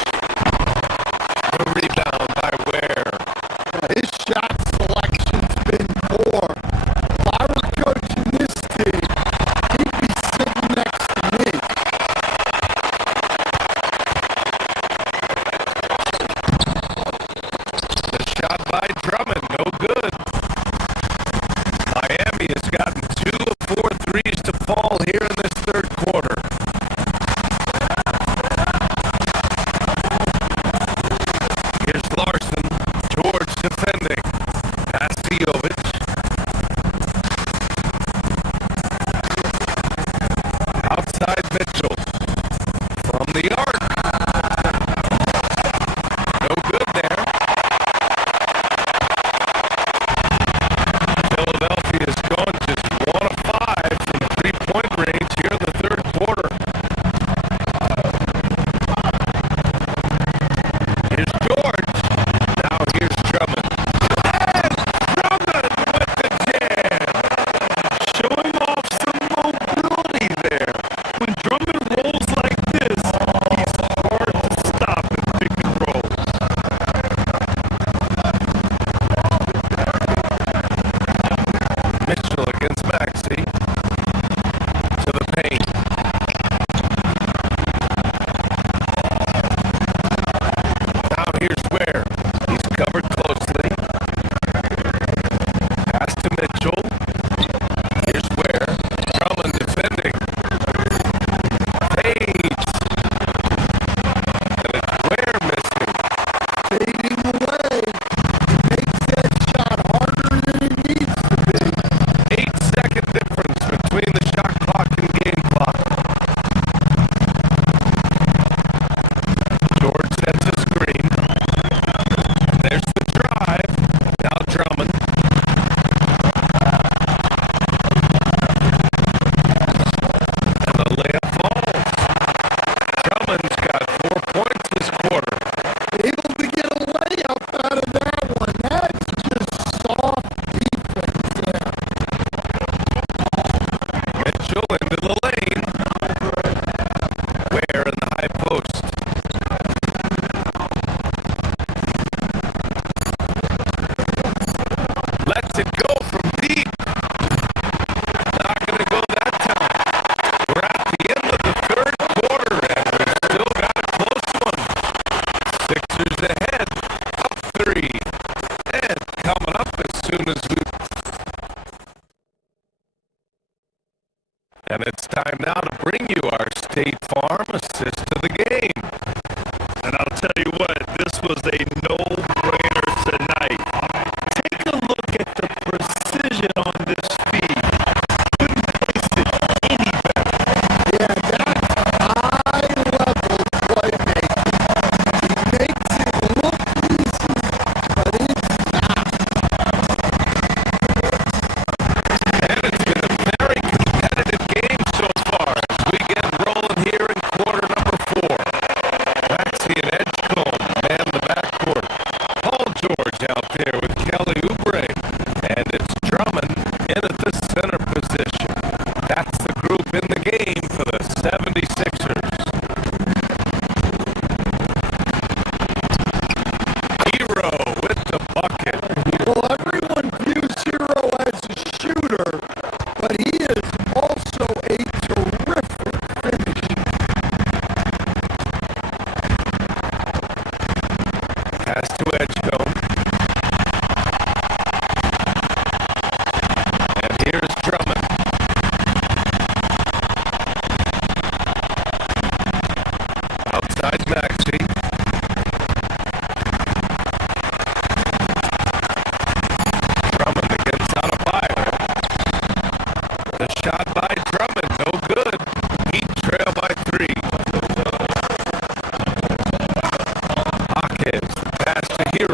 The rebound by Ware. His shot selection's been poor. If I were coaching this team, he'd be sitting next to me. The shot by Drummond, no good. Miami has gotten 2 of 4 threes to fall here in this third quarter. Here's Larson. George defending. Pass to Jovic. Outside Mitchell. From the arc. No good there. Philadelphia's gone just 1 of 5 from 3-point range here in the third quarter. Here's George. Now here's Drummond. And Drummond with the jam. Showing off some mobility there. When Drummond rolls like this, he's hard to stop in pick and rolls. Mitchell against Maxey. To the paint. Now here's Ware. He's covered closely. Pass to Mitchell. Here's Ware. Drummond defending. Fades. And it's Ware missing. Fading away. Makes that shot harder than it needs to be. 8-second difference between the shot clock and game clock. George sets a screen. There's the drive. Now Drummond. And the layup falls. Drummond's got 4 points this quarter. Able to get a layup out of that one. That's just soft defense there. Mitchell into the lane. Ware in the high post. Lets it go from deep. Not going to go that time. We're at the end of the third quarter, and we've still got a close one. Sixers ahead, up 3. And coming up as soon as we... And it's time now to bring you our State Farm assist to the game. And I'll tell you what, this was a Pass to Edgecombe. And here's Drummond. Outside Maxey. Drummond against Adebayo. The shot by Drummond, no good. Heat trail by 3. Hawkins, pass to Hero.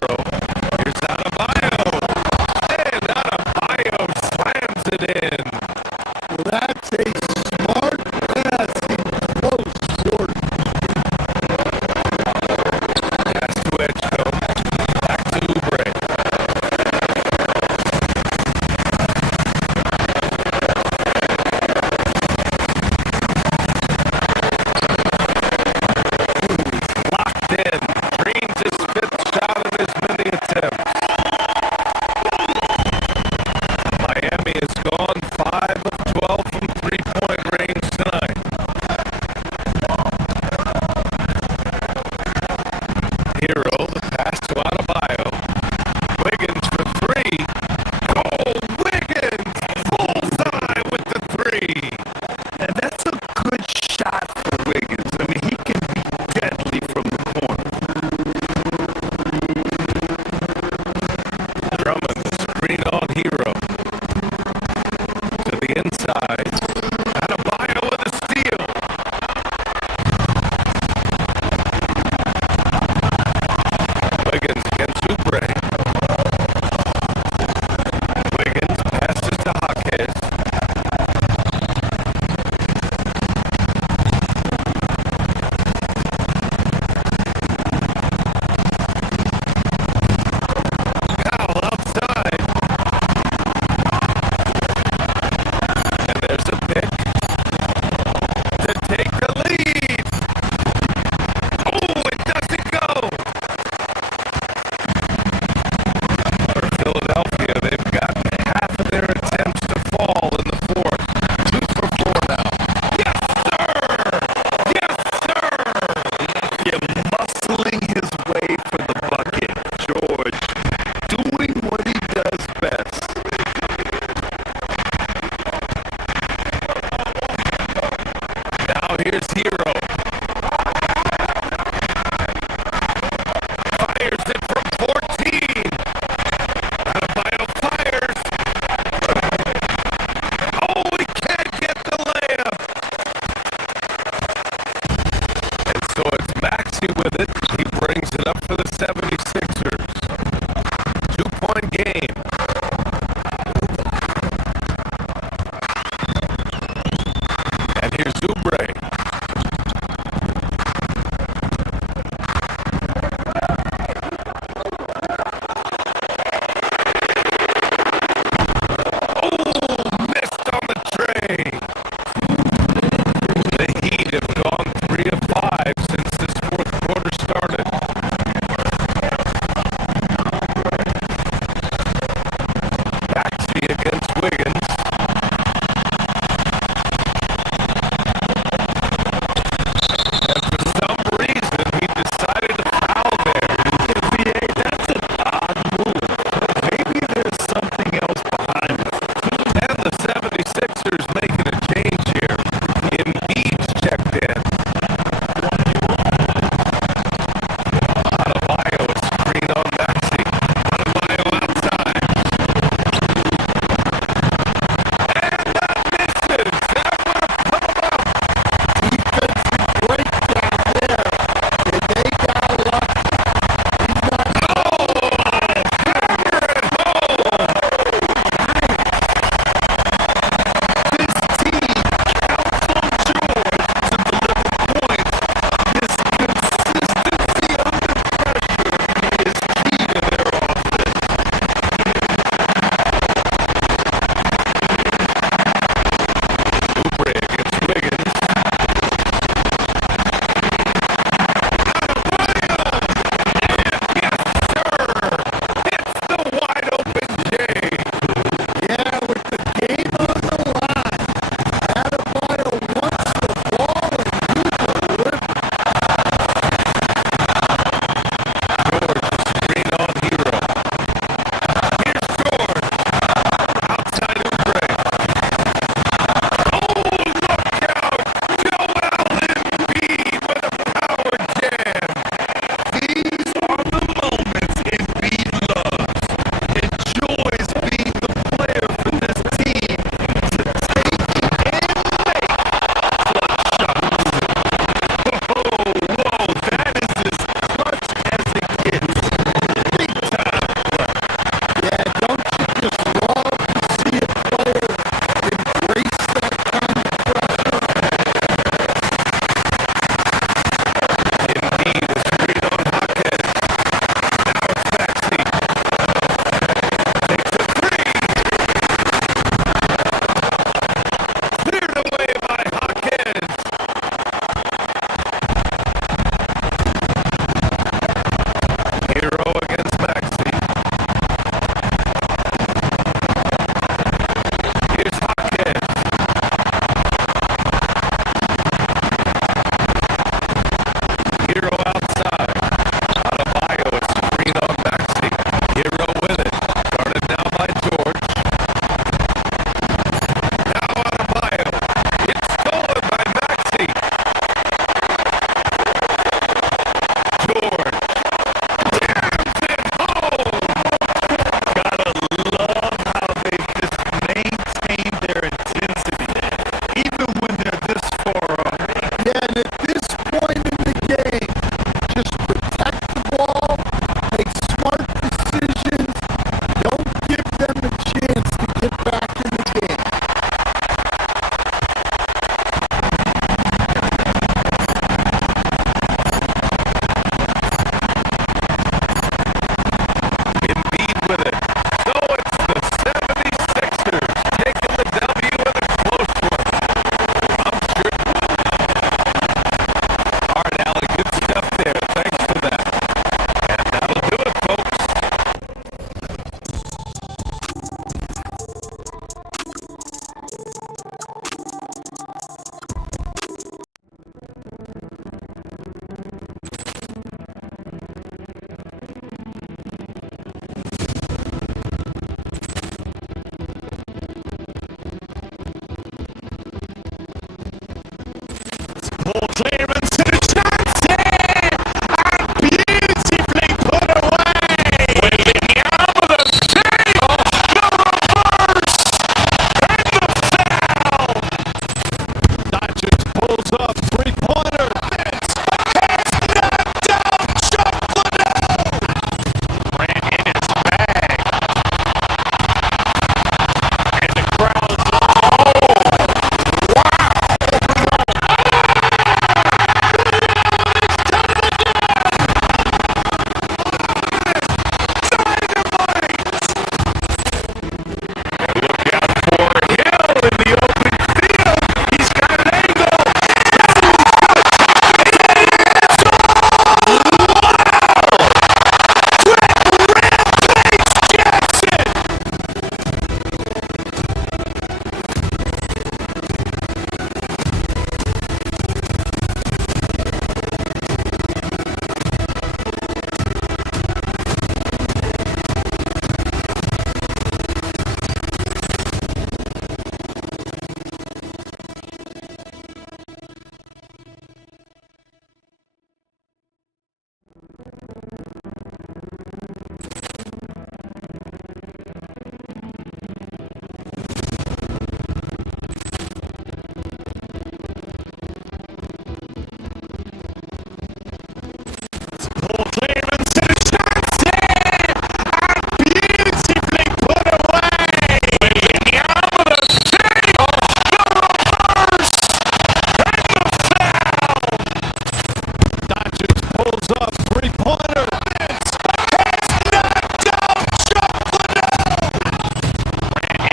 pulls up three-pointer. Has knocked out Chuck Liddell.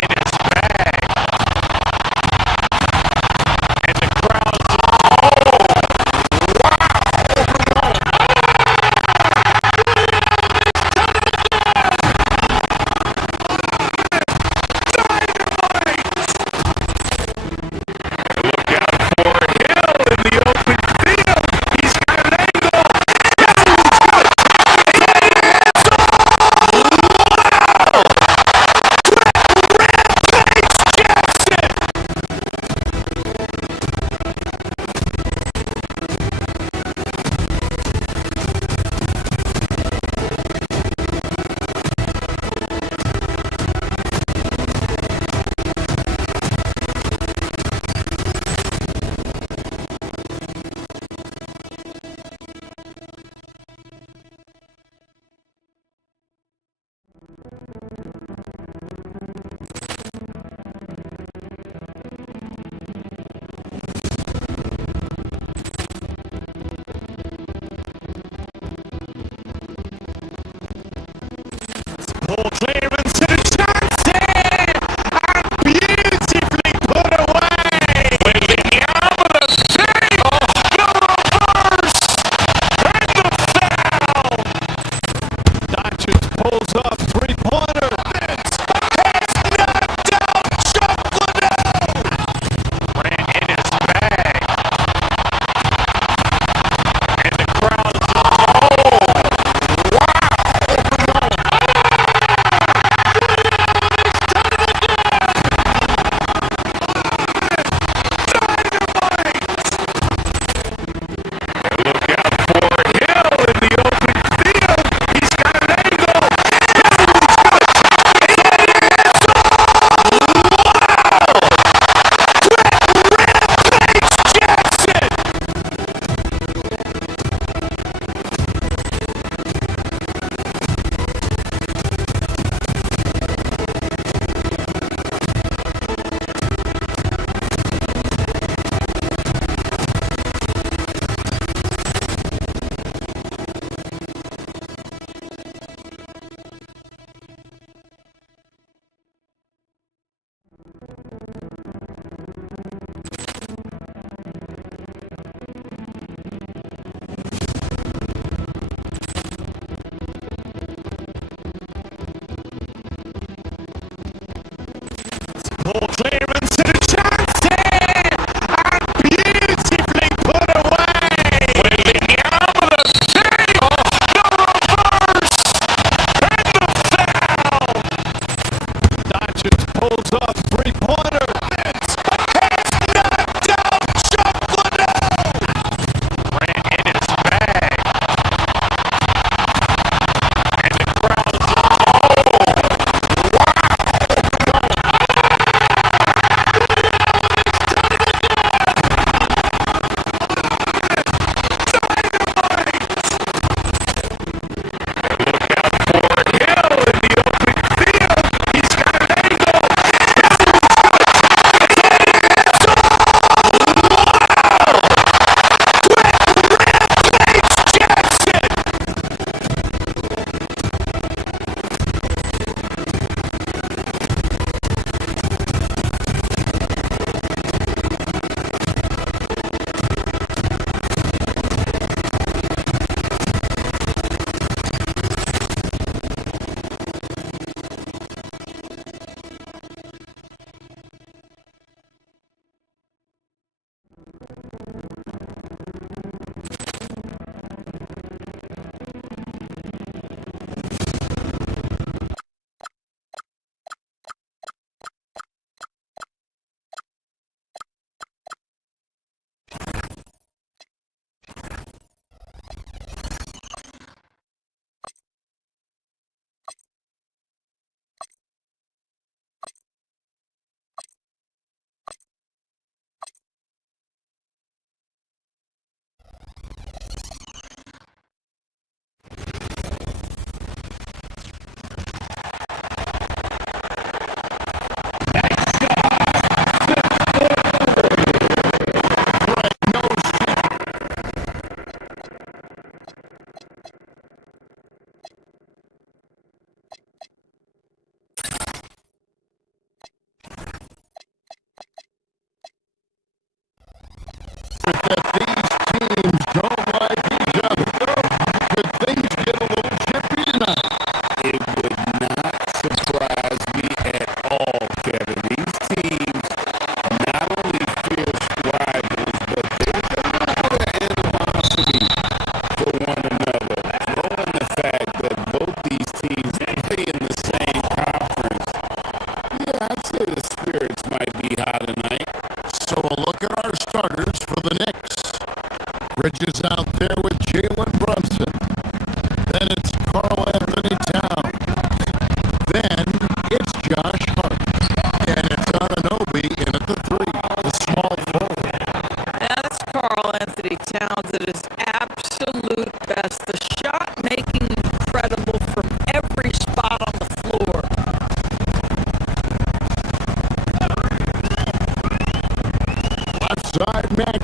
In his bag. And the crowd's look out for Hill in the open field. He's got an angle.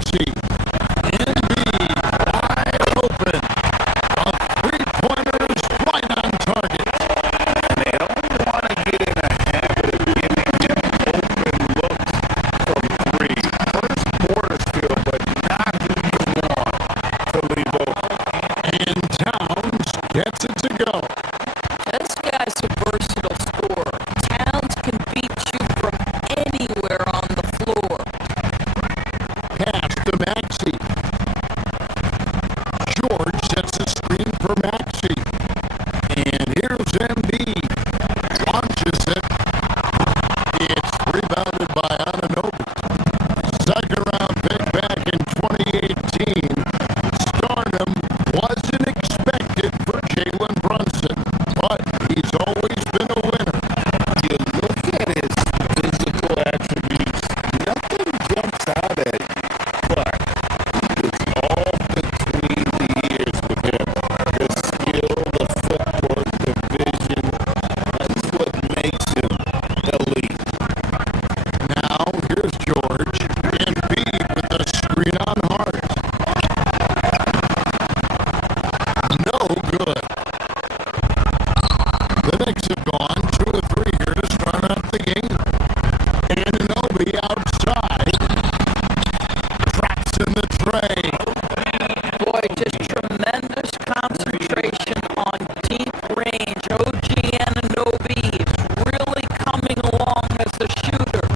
Maxey. Embiid wide open. A three-pointer is right on target. And they don't want to get in a habit of giving him open looks from three. First Porterfield, but not who you want to leave open. And Towns gets it to go. This guy's a versatile scorer. Towns can beat you from anywhere on the floor. Pass to Maxey. George sets a screen for Maxey. And here's Embiid. Launches it. It's rebounded by Anunoby. Second round pick back in 2018. Stardom wasn't expected for Jalen Brunson, but he's always been a winner. You look at his physical attributes, nothing jumps out at you. But it's all between the ears with him. The skill, the footwork, the vision, that's what makes him elite. Now here's George. Embiid with a screen on Hart. No good. The Knicks have gone 2 of 3 here to start out the game. Anunoby outside. Drops in the tray. Boy, just tremendous concentration on deep range. OG Anunoby is really coming along as a shooter.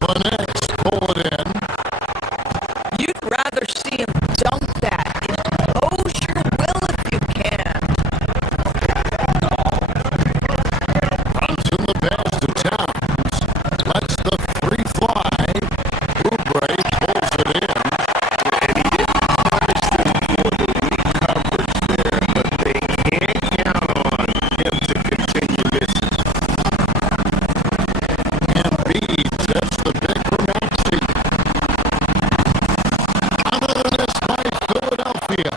The Knicks pull it in. You'd rather see him dunk that. Impose your will if you can. Brunson the pass to Towns. Lets the three fly. Oubre pulls it in. And he didn't punish them for the weak coverage there, but they can't count on him to continue missing. Embiid sets the pick for Maxey. Another miss by Philadelphia.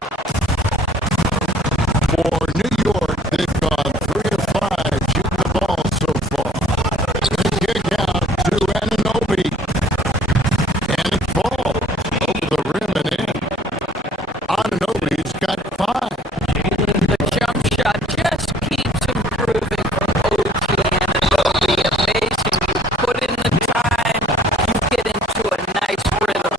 For New York, they've gone 3 of 5 shooting the ball so far. The kick out to Anunoby. And it falls over the rim and in. Anunoby's got 5. The jump shot just keeps improving from OG Anunoby. Amazing. You put in the time, you get into a nice rhythm.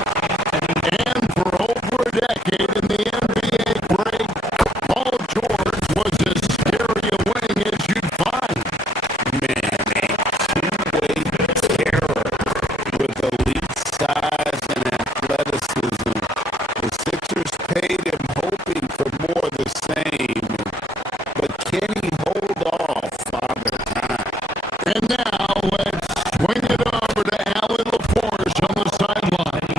And for over a decade in the NBA break, Paul George was as scary a wing as you'd find. Man, a two-way terror with elite size and athleticism. The Sixers paid him hoping for more of the same. But can he hold off Father Time? And now let's swing it over to Alan LaForge on the sideline.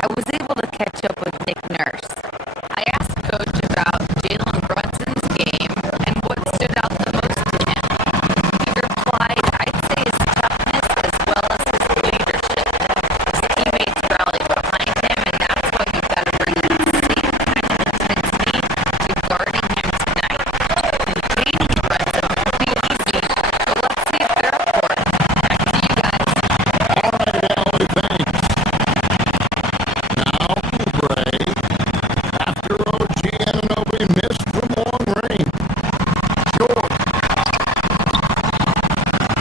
I was able to catch up with Nick Nurse. I asked Coach about Jalen Brunson's game and what stood out the most to him. He replied, I'd say his toughness as well as his leadership. His teammates rally behind him, and that's why you've got to bring that same kind of intensity to guarding him tonight. Containing Brunson won't be easy, but let's see if they're up for it. Back to you guys. All right, Allie, thanks. Now Oubre, after OG Anunoby missed from long range. George.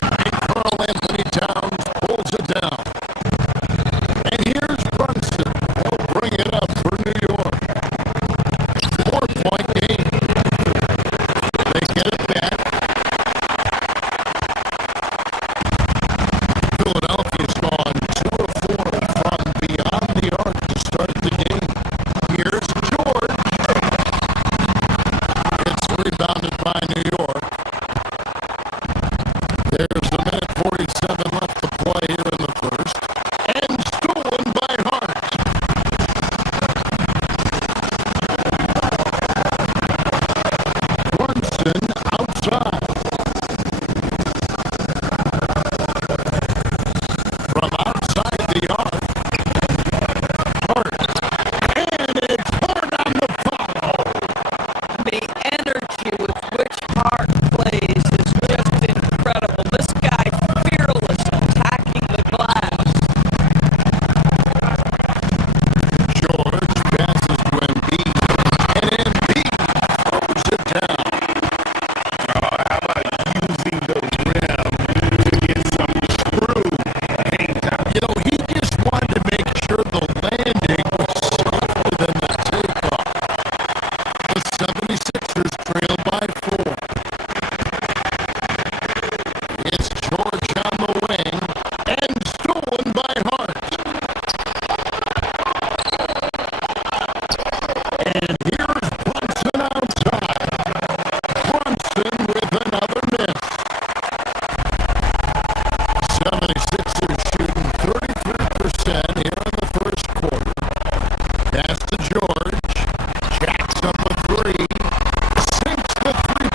And Karl Anthony Towns pulls it down. And here's Brunson. He'll bring it up for New York. 4-point game. They get it back. Philadelphia's gone 2 of 4 from beyond the arc to start the game. Here's George. It's rebounded by New York. There's a minute 47 left to play here in the first. And stolen by Hart. Brunson outside. From outside the arc. Hart. And it's Hart on the foul. The energy with which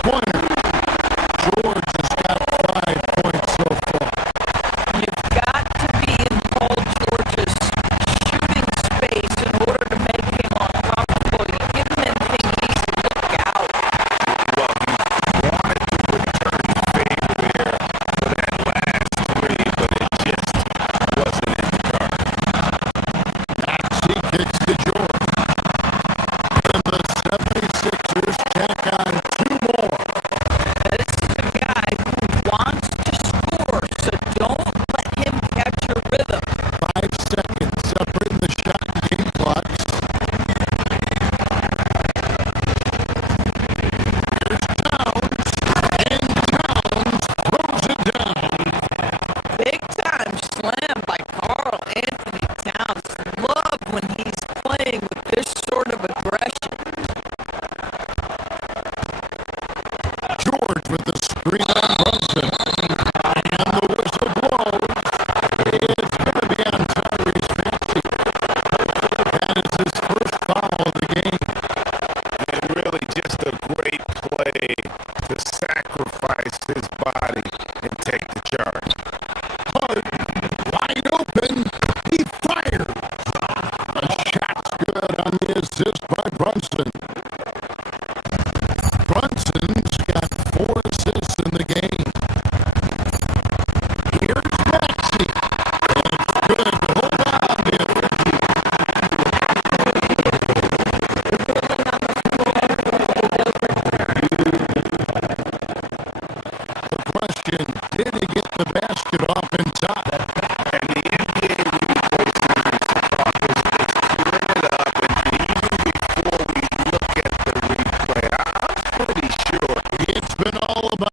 three-pointer. George has got 5 points so far. You've got to be in Paul George's shooting space in order to make him uncomfortable. You give him anything easy, look out. Well, he wanted to return favor there for that last three, but it just wasn't in the cards. Maxey kicks to George. And the 76ers tack on 2 more. This is a guy who wants to score, so don't let him catch a rhythm. 5 seconds separating the shot and game clocks. Here's Towns, and Towns throws it down. Big time slam by Carl Anthony Towns. Love when he's playing with this sort of aggression. George with the screen on Brunson. And the whistle blows. It's going to be on Tyrese Maxey. That is his first foul of the game. And really just a great play to sacrifice his body and take the charge. Hart, wide open. He fires. The shot's good on the assist by Brunson. Brunson's got 4 assists in the game. Here's Maxey. It's good. Hold on there. The question, did he get the basket off in time? And the NBA replay series offers to clean it up, and even before we look at the replay, I'm pretty sure It's been all about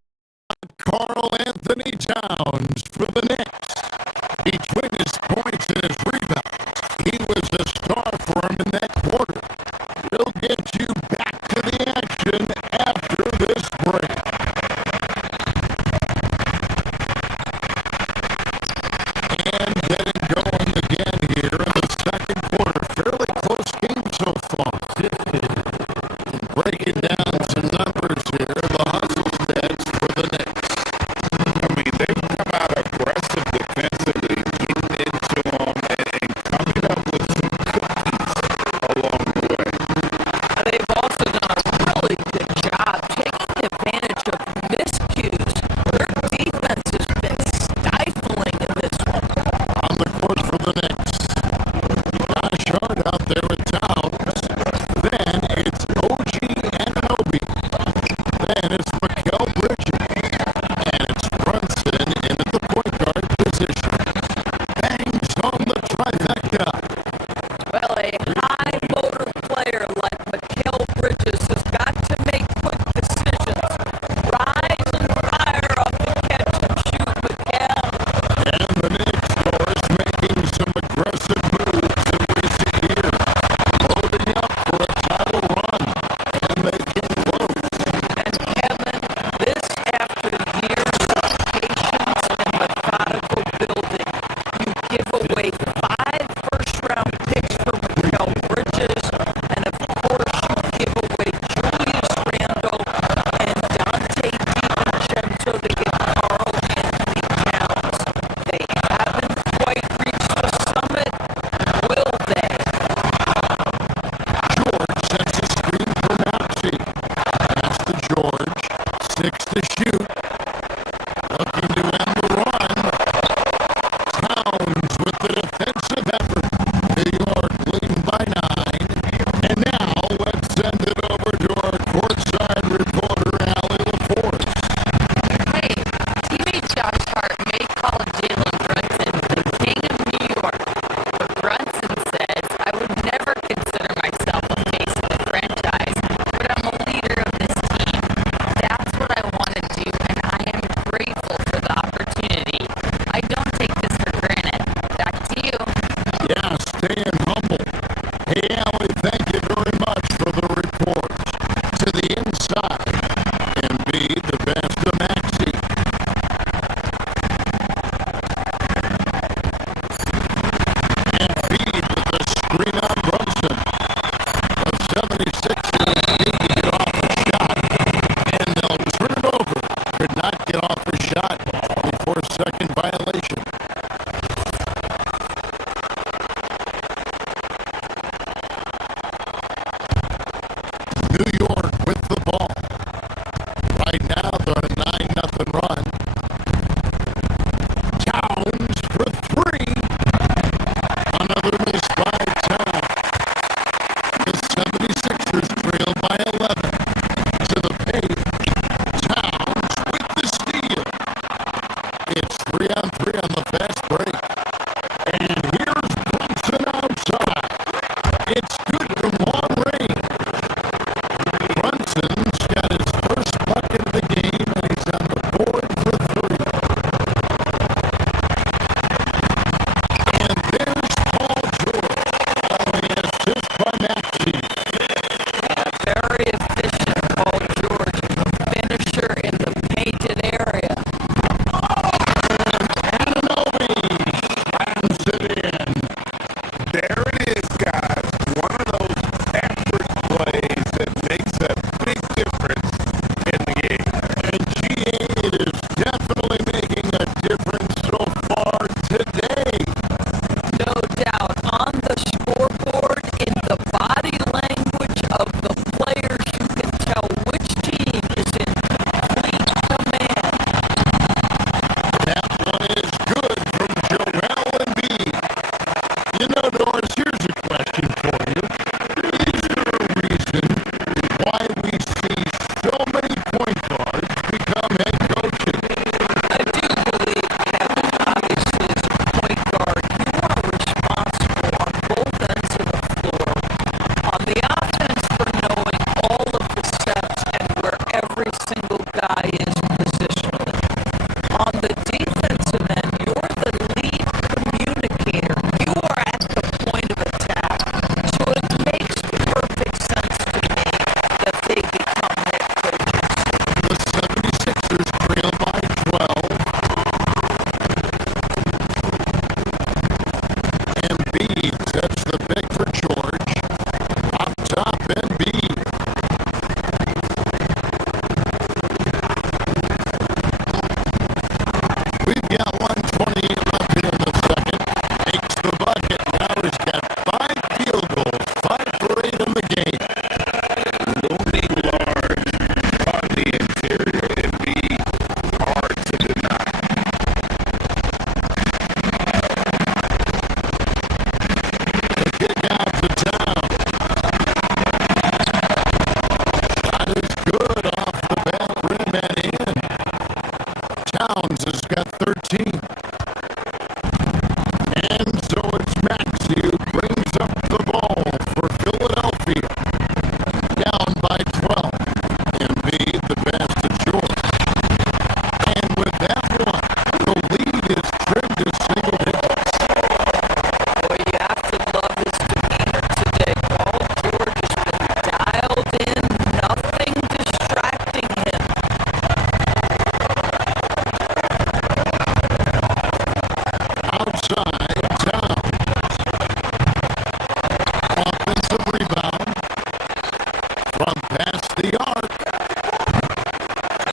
Carl Anthony Towns for the Knicks. Between his points and his rebounds, he was a star for him in that quarter. We'll get you back to the action after this break. And getting going again here in the second quarter. Fairly close game so far. Breaking down some numbers here, the hustle stats for the Knicks. I mean, they've come out aggressive defensively, getting into them and coming up with some cookies along the way. They've also done a really good job taking advantage of miscues. Their defense has been stifling in this one. On the court for the Knicks. Josh Hart out there with Towns. Then it's OG Anunoby. Then it's Mikal Bridges. And it's Brunson into the point guard position. Bangs on the trifecta. Well, a high motor player like Mikal Bridges has got to make quick decisions. Rise and fire off the catch and shoot, Mikal. And the Knicks, of course, making some aggressive moves in recent years. Loading up for a title run. And they get close. And Kevin, this after years of patience and methodical building, you give away 5 first-round picks for Mikal Bridges, and of course you give away Julius Randle and Dante DiVincenzo to get Carl Anthony Towns. They haven't quite reached the summit, will they? George sets a screen for Maxey. Pass to George. 6 to shoot. Looking to end the run. Towns with the defensive effort. New York leading by 9. And now let's send it over to our courtside reporter, Allie LaForce. Hey, teammate Josh Hart may call Jalen Brunson the king of New York, but Brunson says, I would never consider myself a face of the franchise, but I'm a leader of this team. That's what I wanted It's 3-on-3 on the fast break. And here's Brunson outside. It's good from long range. Brunson's got his first bucket of the game, and he's on the board for 3. And there's Paul George. Only assist by Maxey. Very efficient, Paul George, finisher in the painted area. Slams it in. There it is, guys. One of those effort plays that makes a big difference in the game. And G8 is definitely making a difference so far today. No doubt. On the scoreboard, in the body language of the players, you can tell which team is in complete command. That one is good from Joel Embiid. You know, Doris, here's a question for you. Is there a reason why we see so many point guards become head coaches? I do believe, Kevin, obviously, as a point guard, you are responsible on both ends of the floor. On the offense, for knowing all of the steps and where every single guy is positionally. On the defensive end, you're the lead communicator. You are at the point of attack. So it makes perfect sense to me that they become head coaches. The 76ers trail by 12. Embiid sets the pick for George. Up top, Embiid. We've got 1:28 left here in the second. Makes the bucket. Now he's got 5 field goals, 5 for 8 in the game. Looming large on the interior and be hard to deny. The kick out to Town. Shot is good off the back rim and in. Towns has got 13. And so it's Maxey who brings up the ball for Philadelphia. Down by 12. Embiid the pass to George. And with that one, the lead is trimmed to single digits. Boy, you have to love his demeanor today. Paul George has been dialed in, nothing distracting him. Outside, Town. Offensive rebound. From past the arc.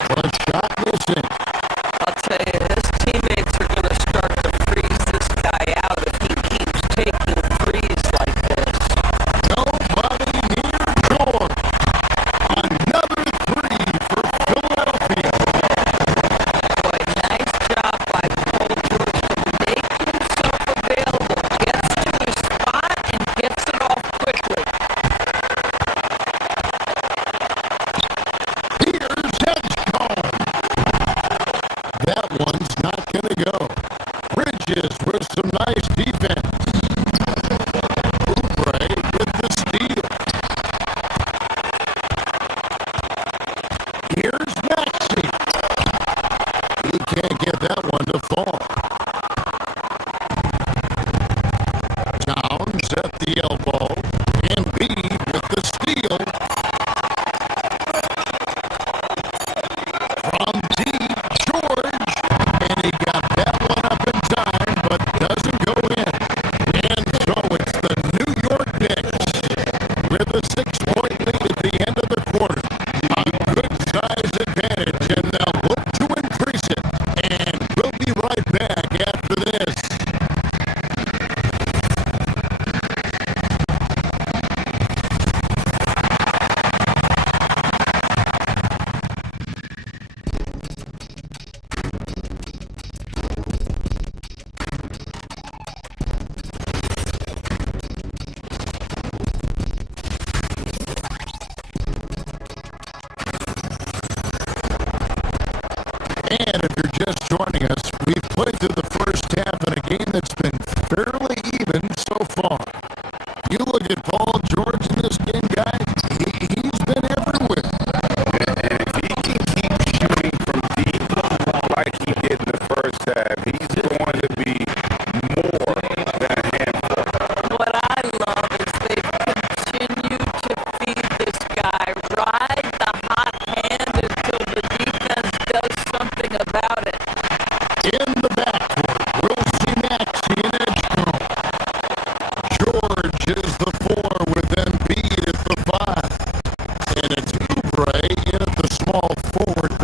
The shot missing. I'll tell you, his teammates are going to start to freeze this guy out if he keeps taking threes like this. Nobody near George. Another 3 for Philadelphia. Boy, nice job by Paul George to make himself available, gets to his spot and gets it off quickly. Here's Edgecombe. That one's not going to go. Bridges with some nice defense. Oubre with the steal. Here's Maxey. He can't get that one to fall. Towns at the elbow. Embiid with the steal. From deep, George. And he got that one up in time, but doesn't go in. And so it's the New York Knicks with a 6-point lead at the end of the quarter. A good size advantage, and they'll look to increase it. And we'll be right back after this. And if you're just joining us, we've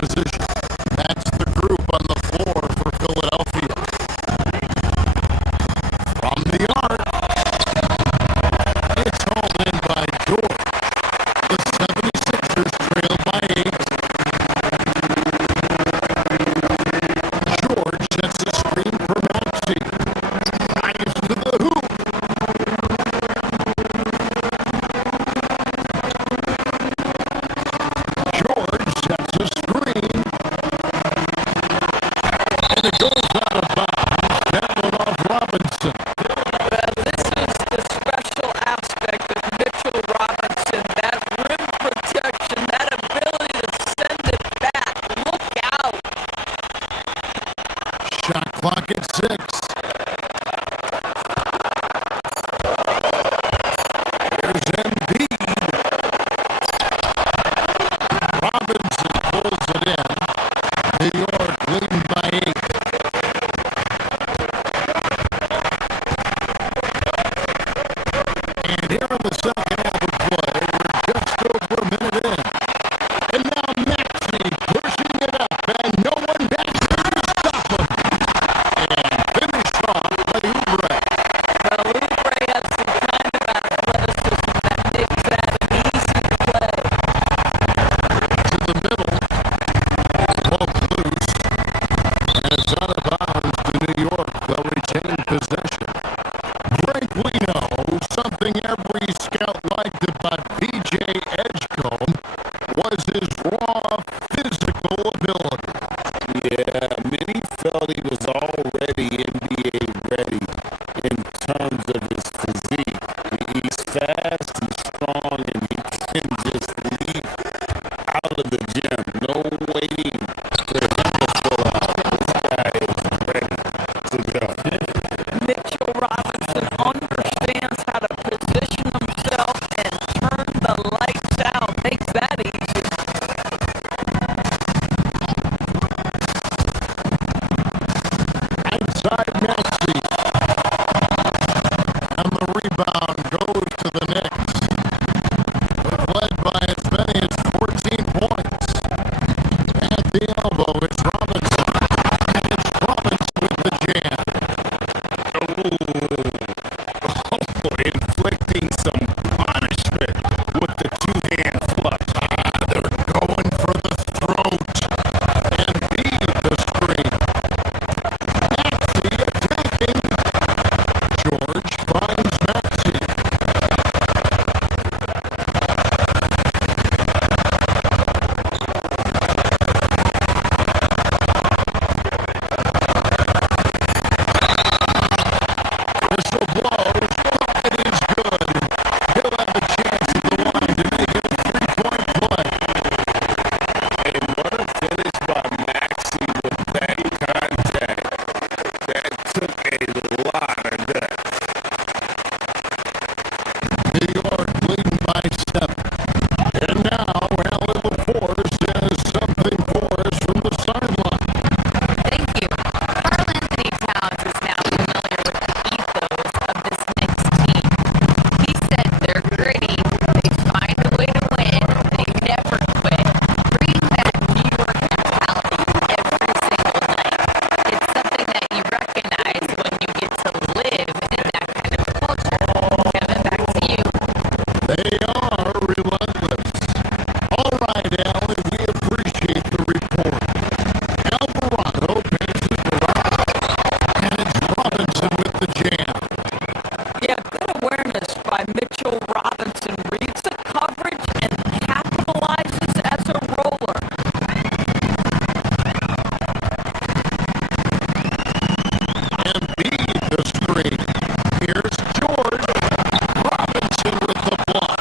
position. That's the group on the floor for Philadelphia. From the arc, it's hauled in by George. The 76ers trail by 8. George sets a screen for Maxey. Drives to the hoop. George sets a screen. And it goes out of bounds. That one off Robinson. Well, this is the special aspect of Mitchell Robinson, that rim protection, that ability to send it back. Look out. Shot clock at 6. There's Embiid. Robinson pulls it in. New York leading by 8. And here in the second half of play, we're just over a minute in. And now Maxey pushing it up, and no one back there to stop him. And finished off by Oubre. Well, Oubre has the kind of athleticism that makes that an easy play. To the middle, poke loose, and it's out of bounds to New York. They'll retain possession. Frank Lino, something every scout liked about PJ Edgecombe was his raw physical ability. Yeah, many felt he was already NBA ready in terms of his physique. He's fast, he's strong, and he can just leap out of the gym. No waiting for him to pull out. This guy is ready to go. Mitchell Robinson understands how to position himself and turn the lights out. Makes that easy. Outside Maxey. And the rebound goes to the Knicks. They're led by as many as 14 points. At the elbow, it's Robinson. And it's Robinson with the jam. Inflicting some punishment with the two-hand flush. They're going for the throat. And beat the screen. Maxey attacking. George finds Maxey. Whistle blows. It is good. He'll have a chance at the line to make it a three-point play. And what a finish by Maxey with that contact. That took a lot of guts. New York leading by 7. And now Allie LaForce says something for us from the sideline. Thank you. Karl Anthony Towns is now familiar with the ethos of this Knicks team. He said they're gritty, they find a way to win, they never quit, bringing that New York mentality every single night. It's something that you recognize when you get to live in that kind of culture. Kevin, back to you. They are relentless. All right, Allie, we appreciate the report. Alvarado passes the rock, and it's Robinson with the jam. Yeah, good awareness by Mitchell Robinson. Reads the coverage and capitalizes as a roller. Embiid the screen. Here's George. Robinson with the block.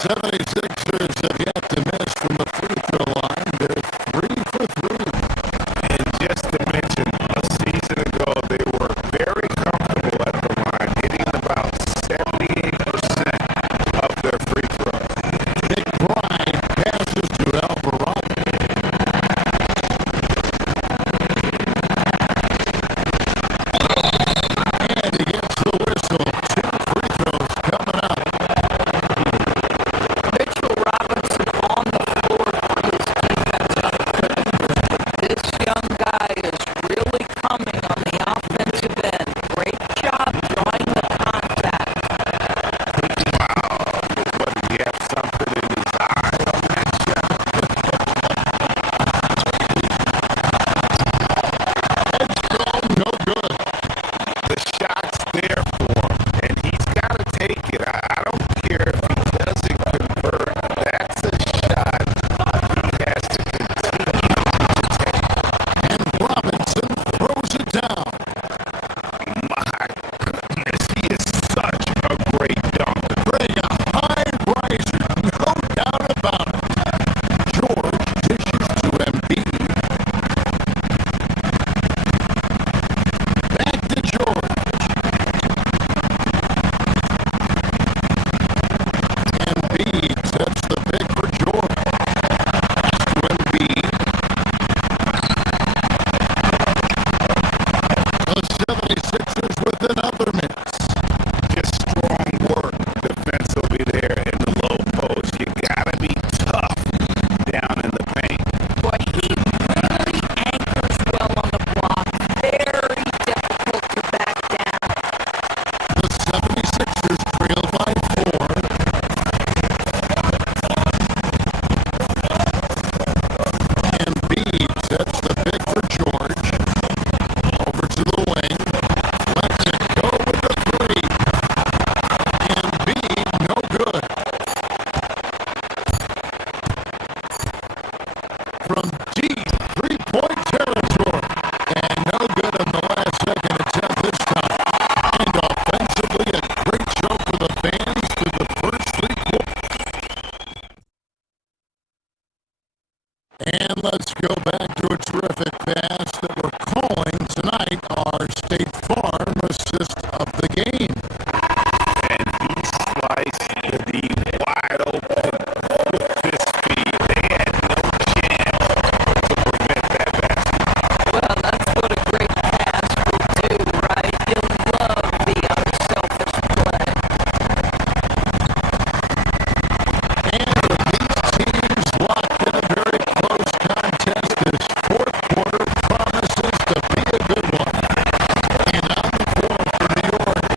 76ers have yet to miss from the free throw line. They're 3 for 3. And just to mention, a season ago, they were very comfortable at the line, hitting about 78% of their free throws. Nick Bryant passes to Alvarado. And he gets the whistle. 2 free throws coming up. Mitchell Robinson on the floor for his defense. This young guy is really coming on the offensive end. Great job drawing the contact. Wow, but he has something in his eye on that shot. No good. The shot's there for him, and he's got to take it. I don't care if he doesn't convert. That's a shot he has to continue to take. And Robinson throws it down. My goodness, he is such a great dunker. Bring a high riser, no doubt about it. George dishes to Embiid. Back to George. Embiid sets the pick for George. To Embiid. The 76ers with another miss. Just strong work defensively there in the low post. You gotta be tough down in the paint. Boy, he really anchors well on the block. Very difficult to back down. The 76ers trail by 4. Embiid sets the pick for George. Over to the wing. Lets it go with the 3. Embiid, no good. From deep three-point territory. And no good on the last second attempt this time. And offensively, a great show for the fans through the first 3 quarters. And let's go back to a terrific pass that we're calling tonight our State Farm assist of the game. And he sliced the D wide open with his feet. They had no chance to prevent that basket. Well, that's what a great pass will do, right? You love the unselfish play. And with these teams locked in a very close contest, this fourth quarter promises to be a good one. And on the floor for New York,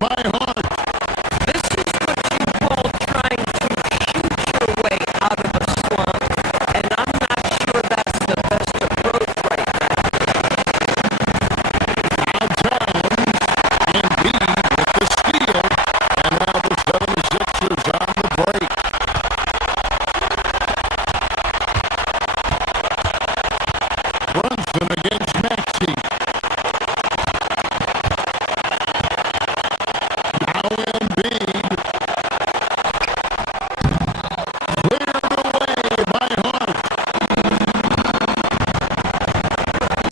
by heart. This is what you call trying to shoot your way out of a slump, and I'm not sure that's the best approach right now. Now Towns and Embiid with the steal, and now the 76ers on the break. Brunson against Maxey. Now Embiid. Cleared away by Hart.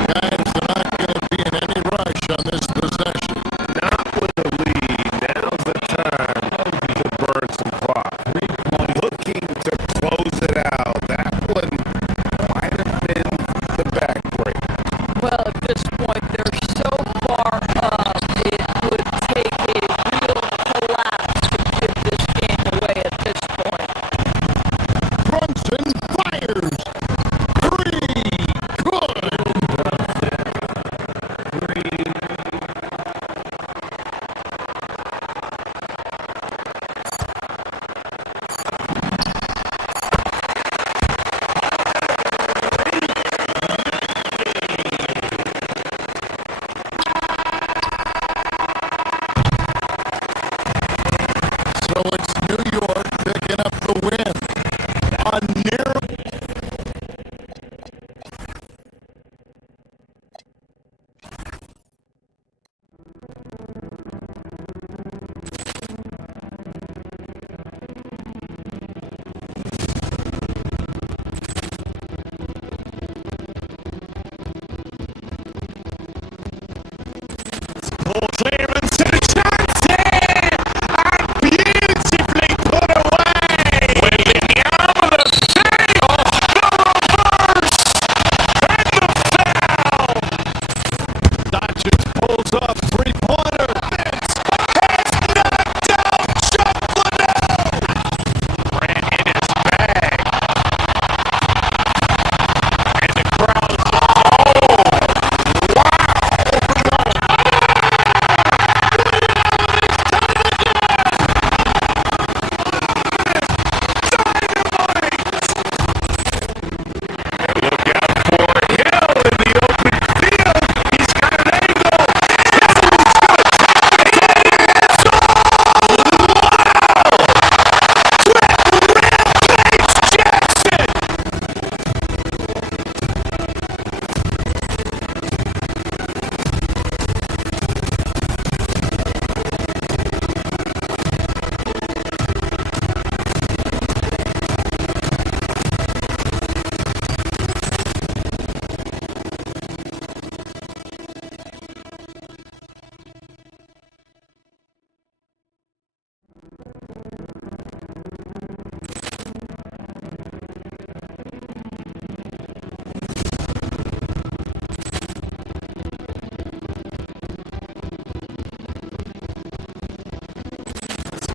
Guys, they're not going to be in any rush on this possession. Not with the lead. Now's the time to burn some clock. Looking to close it out. That one might have been the back break. Well, at this point, they're so far up, it would take a real collapse to give this game away at this point. Brunson fires. Three. Good. So it's New York picking up the win. A narrow. Paul clearance to the chance here, and beautifully put away. William the save, the reverse, and the foul. Doncic pulls up, three-pointer. Has knocked out Chuck Liddell. Ran in his bag, and the crowd's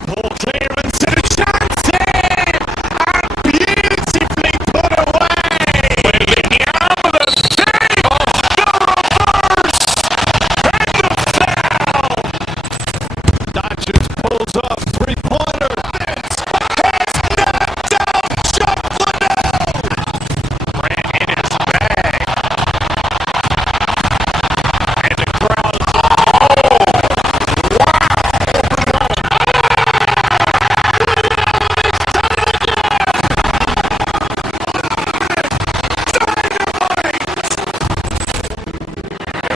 Paul clearance to the chance here, and beautifully put away. William the save, the reverse, and the foul. Doncic pulls up, three-pointer. Has knocked out Chuck Liddell. Ran in his bag, and the crowd is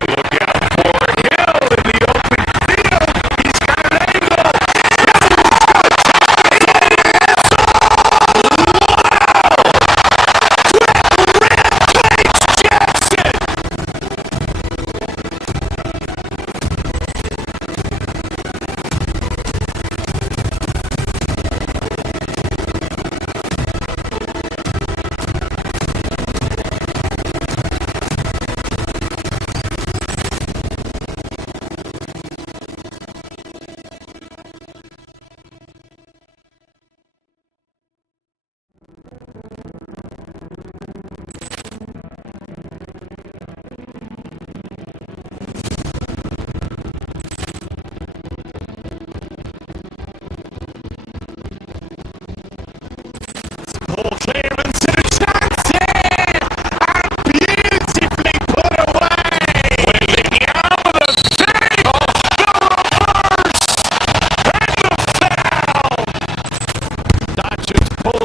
look out for Hill in the open field. He's got an angle.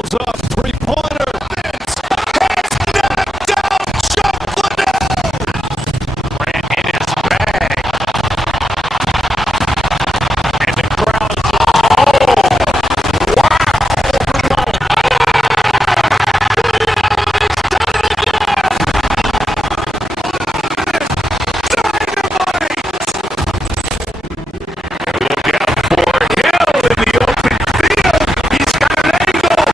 goes up. Three-pointer. Vince has knocked out Chuck Grant in his bag. And the crowd's Look out for Hill in the open field. He's got an angle.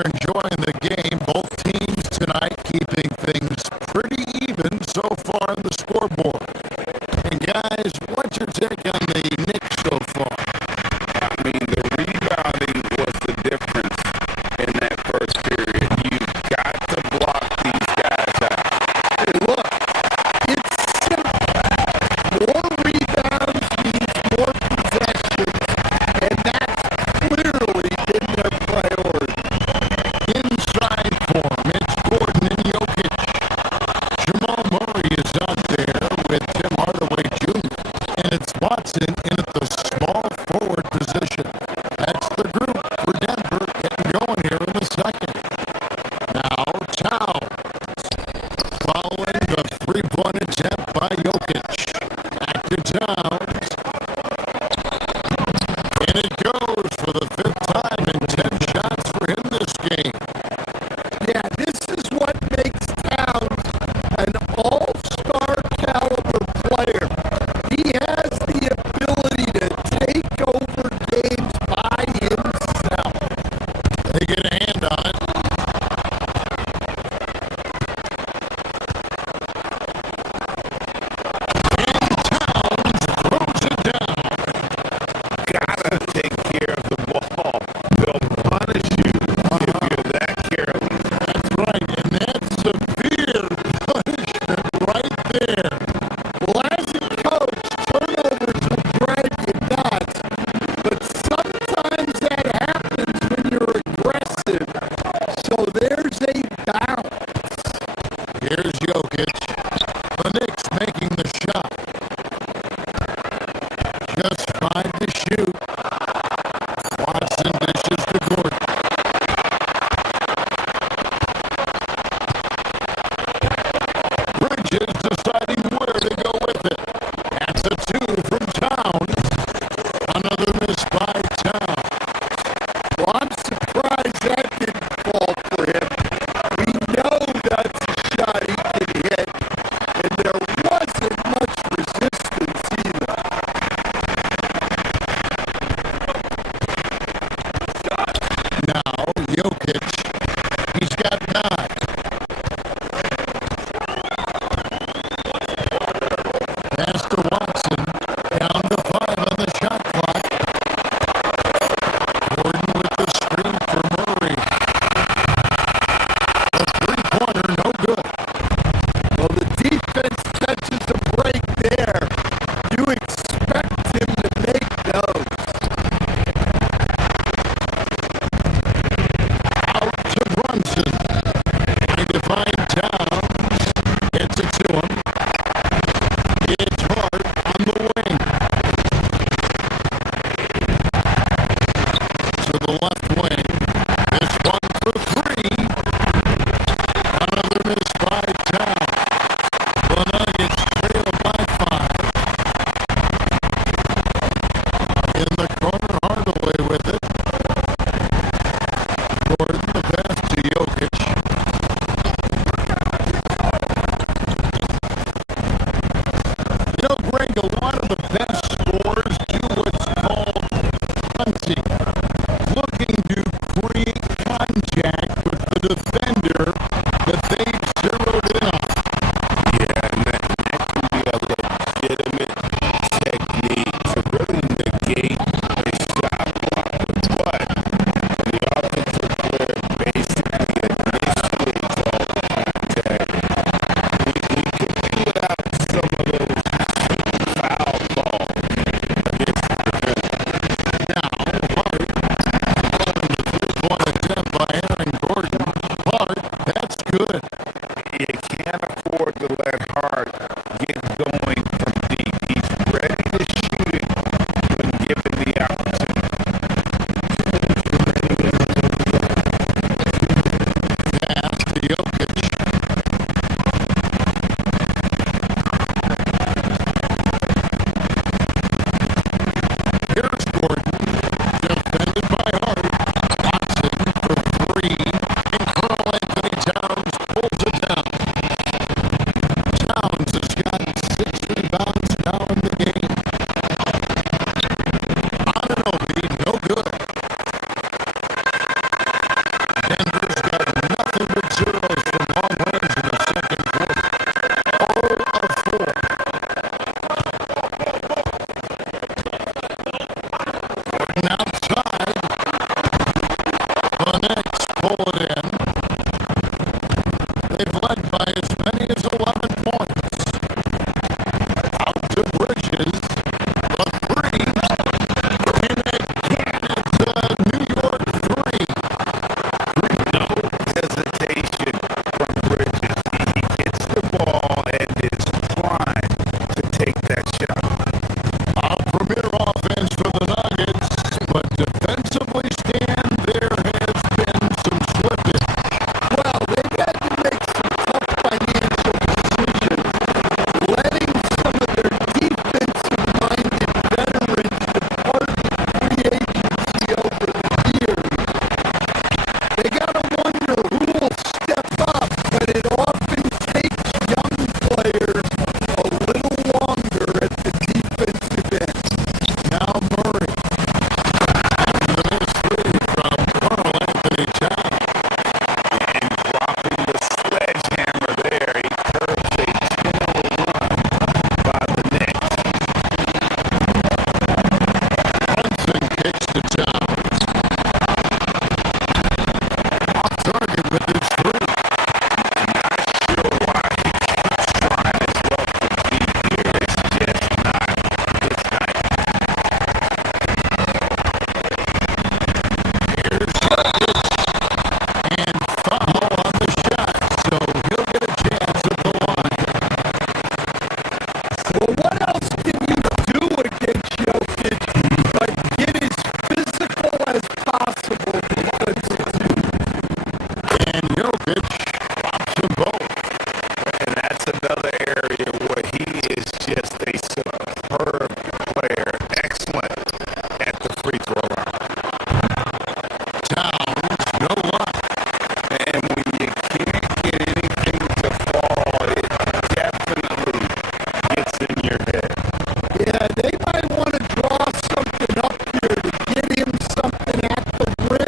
you're enjoying the game. Both teams tonight keeping things pretty even so far on the scoreboard. And guys, what's your take on the Knicks so far? I mean, the rebounding was the difference in that first period. You've got to block these guys out. Hey, look, it's simple. More rebounds means more possessions, and that's clearly been their priority. Inside form, it's Gordon and Jokic. Jamal Murray is out there with Tim Hardaway Jr., and it's Watson in at the small forward position. That's the group for Denver getting going here in a second. Now, Towns. Following the three-point attempt by Jokic. Back to Towns. And it goes for the fifth time in 10 shots for him this game. Yeah, this is what makes Towns an all-star caliber player. He has the ability to take over games by himself. They get a hand on it. Throws it down. Gotta take care of the ball. They'll punish you if you're that careless. That's right, and that's severe punishment right there. Well, as a coach, turnovers will drive you nuts, but sometimes that happens when you're aggressive. So there's a balance. Here's Jokic. The Knicks making the shot. Just 5 to shoot. Watson dishes to Gordon. Bridges deciding where to go with it. That's a 2 from Towns. Another miss by Towns. Well, I'm surprised that didn't fall for him. We know that's a shot he can hit, and there wasn't much resistance either. Now, Jokic, he's got 9. Pass to Watson, down to 5 on the shot clock. Gordon with the screen for Murray. The three-pointer, no good. Well, the defense catches a break there. You expect him to make those. Out to Brunson. Trying to find Towns. Gets it to him. It's Hart on the wing. To the left wing. This one for 3. Another miss by Towns. The Nuggets trail by 5. In the corner, Hardaway with it. Gordon, the pass to Jokic. You know, Greg, a lot of the best scorers do what's called punting, looking to pull it in. They've led by as many as 11 points. Out to Bridges. The three. And again, it's New York 3. No hesitation from Bridges. He gets the ball and is primed to take that shot. A premier offense for the Nuggets, but defensively, Stan, there has been some slippage. Well, they've had to make some tough financial decisions, letting some of their defensive-minded veterans depart in free agency over the years. They gotta wonder who will step up, but it often takes young players a little longer at the defensive end. Now Murray. The next three from Carl Anthony Towns. And dropping the sledgehammer there, he curves a 10-0 run by the Knicks. Brunson kicks to Towns. Off target with his three. Not sure why he keeps trying his luck from deep here. It's just not his night. Here's Jokic. And foul on the shot, so he'll get a chance at the line. Well, what else can you do against Jokic but get as physical as possible defensively? And Jokic drops them both. And that's another area where he is just a superb player. Excellent at the free throw line. Towns, no luck. And when you can't get anything to fall, it definitely gets in your head. Yeah, they might want to draw something up here to get him something at the rim.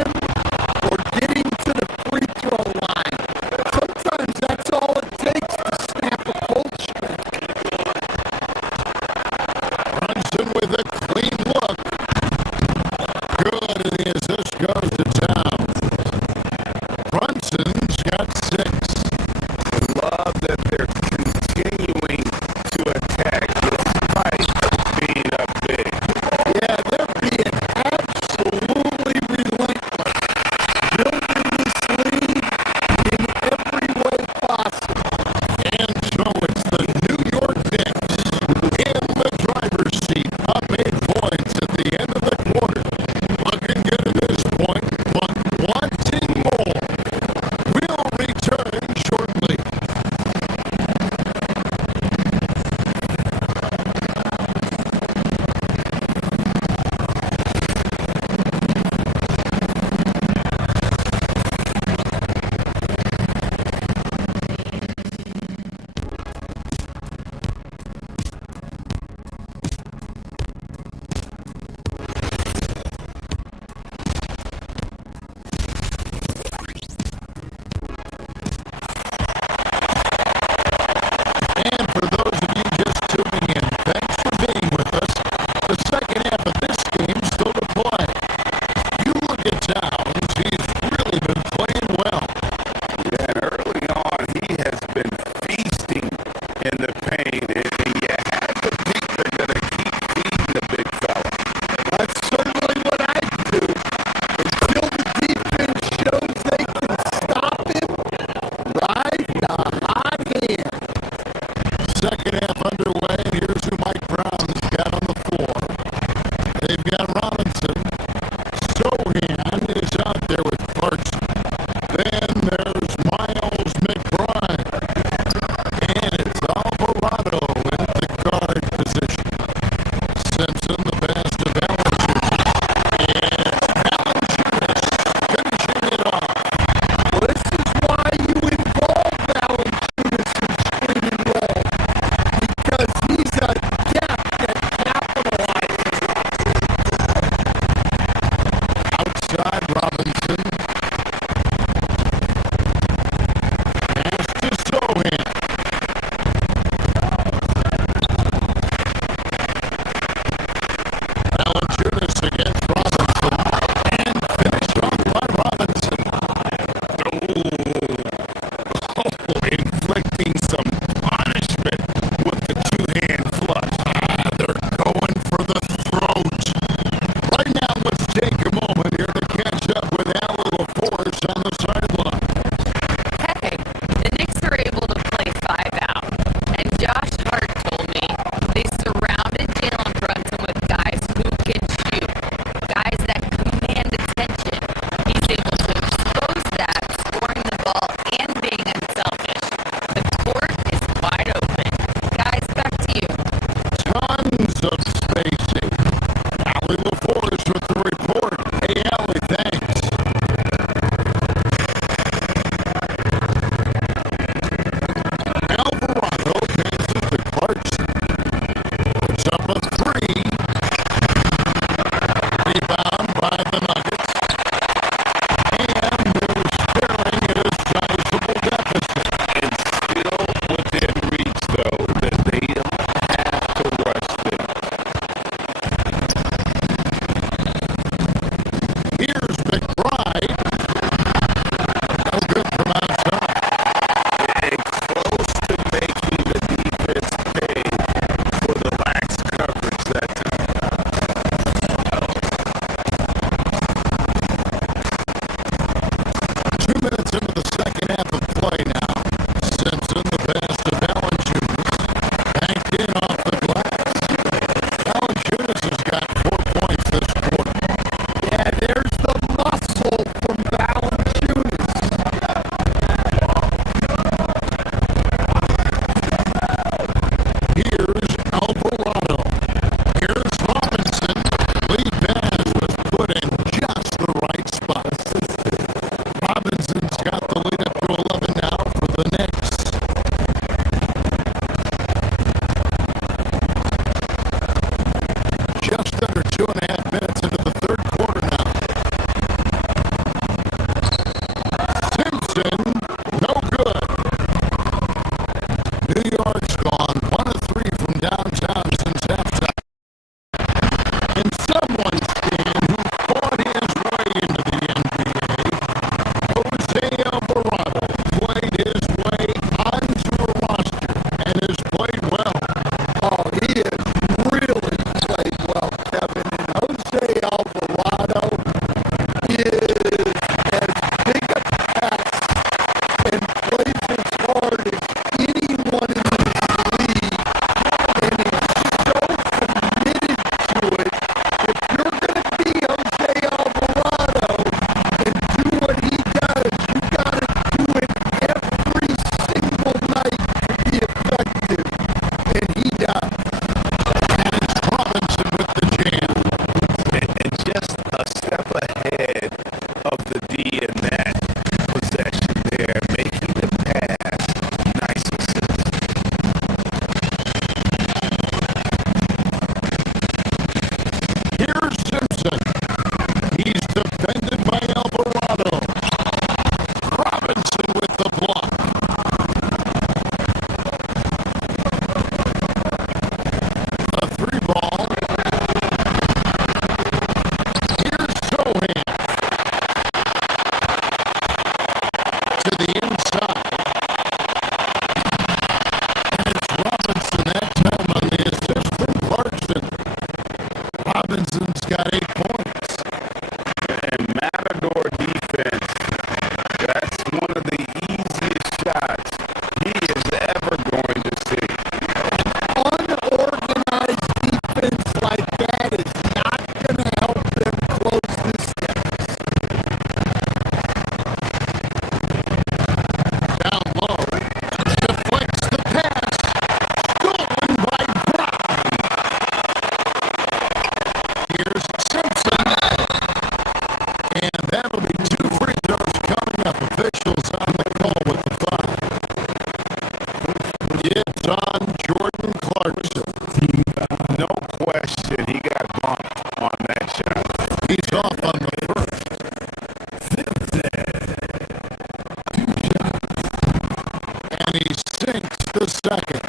seconds.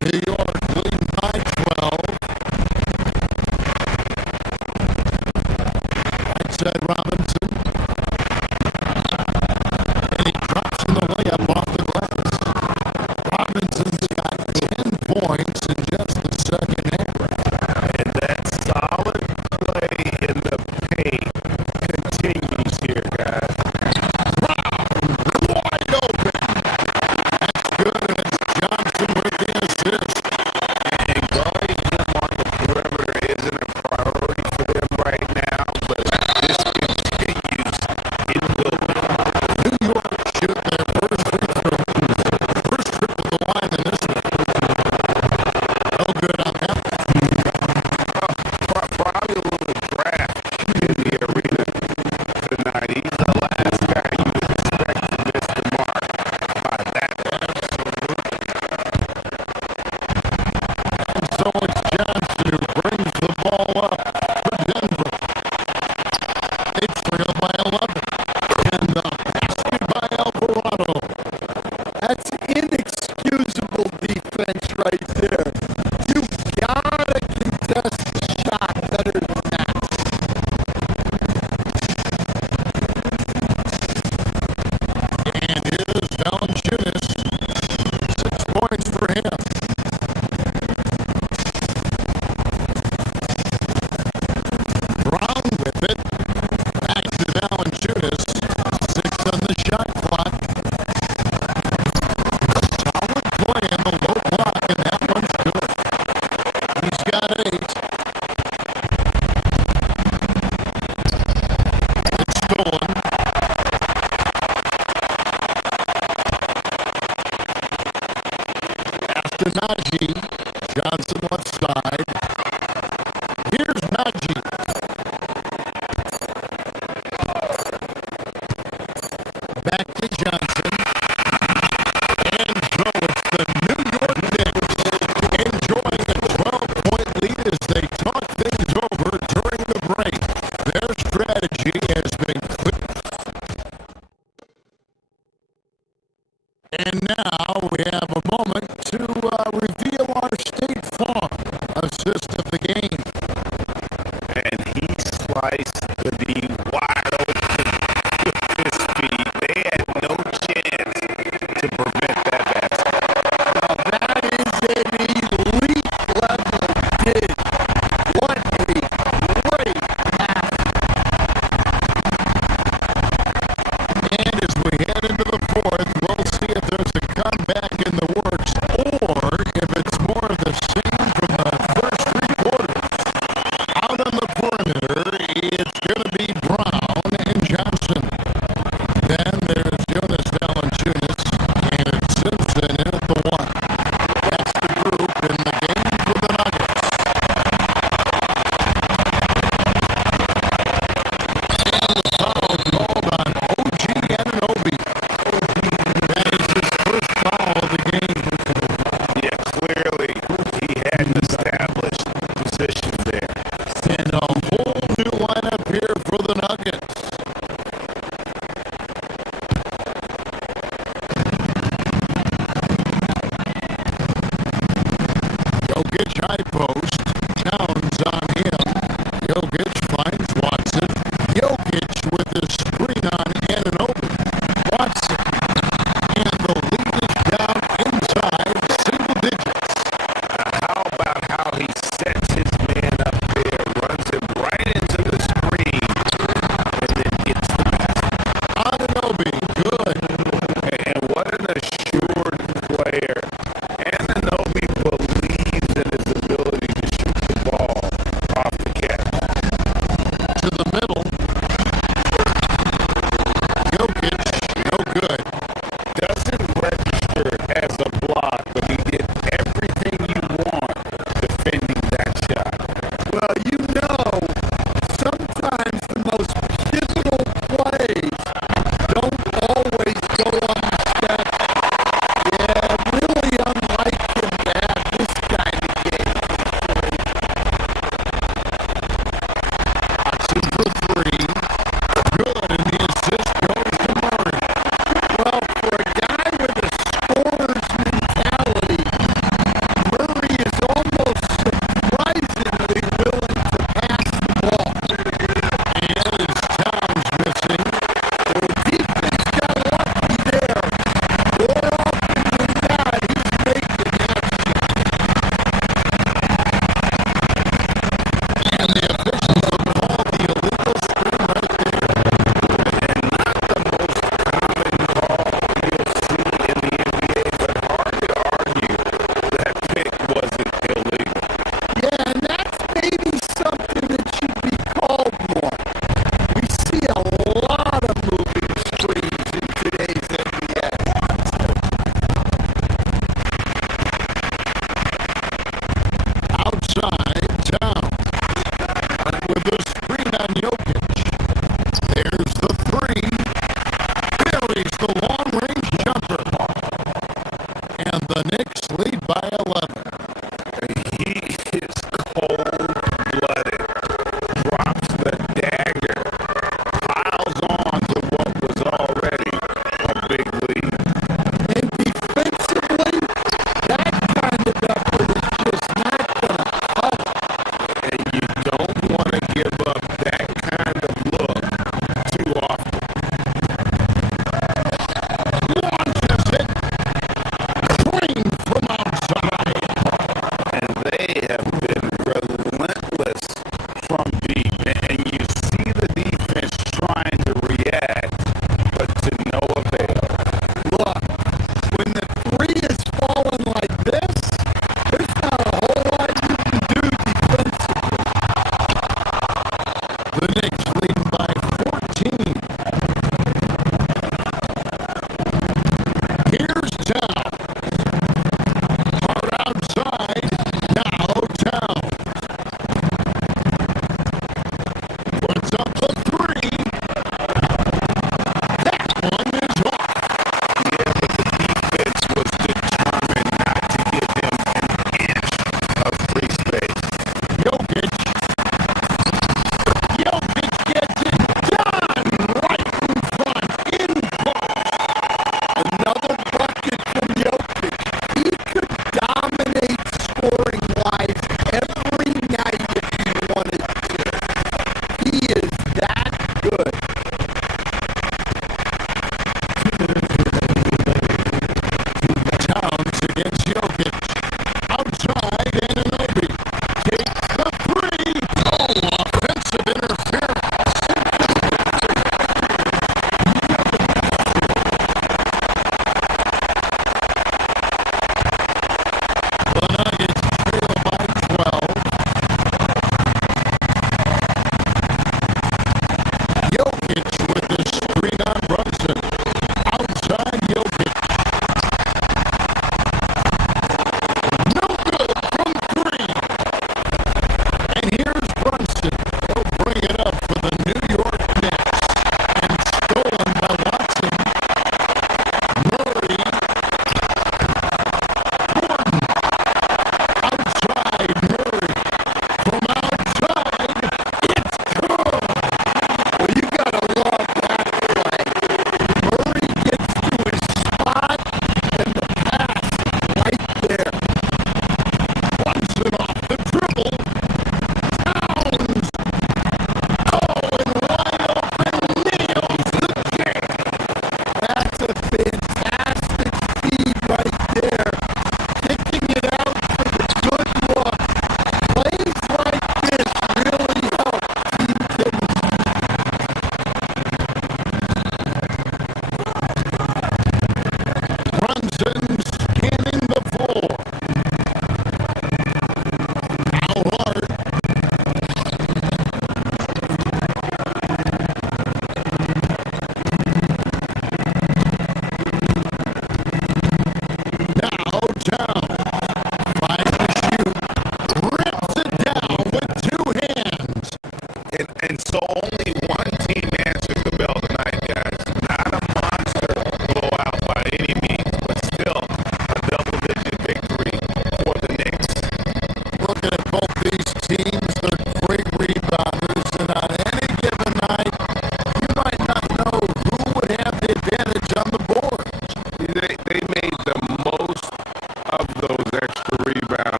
New York leading by 12. Right side Robinson. And he drops in the layup off the glass. Robinson's got 10 points in just the second half. And that solid play in the paint continues here, guys. Wide open. That's good, and it's Johnson with the assist. And guarding him on the perimeter isn't a priority for them right now, but if this continues, it will be. New York shooting their first free throw. First trip to the line in this one. No good on that one. Probably a little draft in the arena tonight. He's the last guy you would expect to miss the mark by that much. And so it's Johnson who brings the ball up for Denver. They trail by 11. And the basket by Alvarado. That's inexcusable defense right there. You gotta contest the shot better than that. And here's Valanciunas. 6 points for him. Brown with it. Back to Valanciunas. 6 on the shot clock. Solid play on the low block, and that one's good. He's got 8. It's stolen. After Najee, Johnson left side. Here's Najee. Back to Johnson. And so it's the New York Knicks enjoying a 12-point lead as they talk things over during the break. Their strategy has been clear. And now we have a moment to reveal our State Farm assist of the game. And he sliced the D wide open with his feet. They had no chance to prevent that basket. Now that is an elite level dig. What a great pass. And as we head into the fourth, we'll see if there's a comeback in the works or if it's more of the same from the first 3 quarters. Out on the perimeter, it's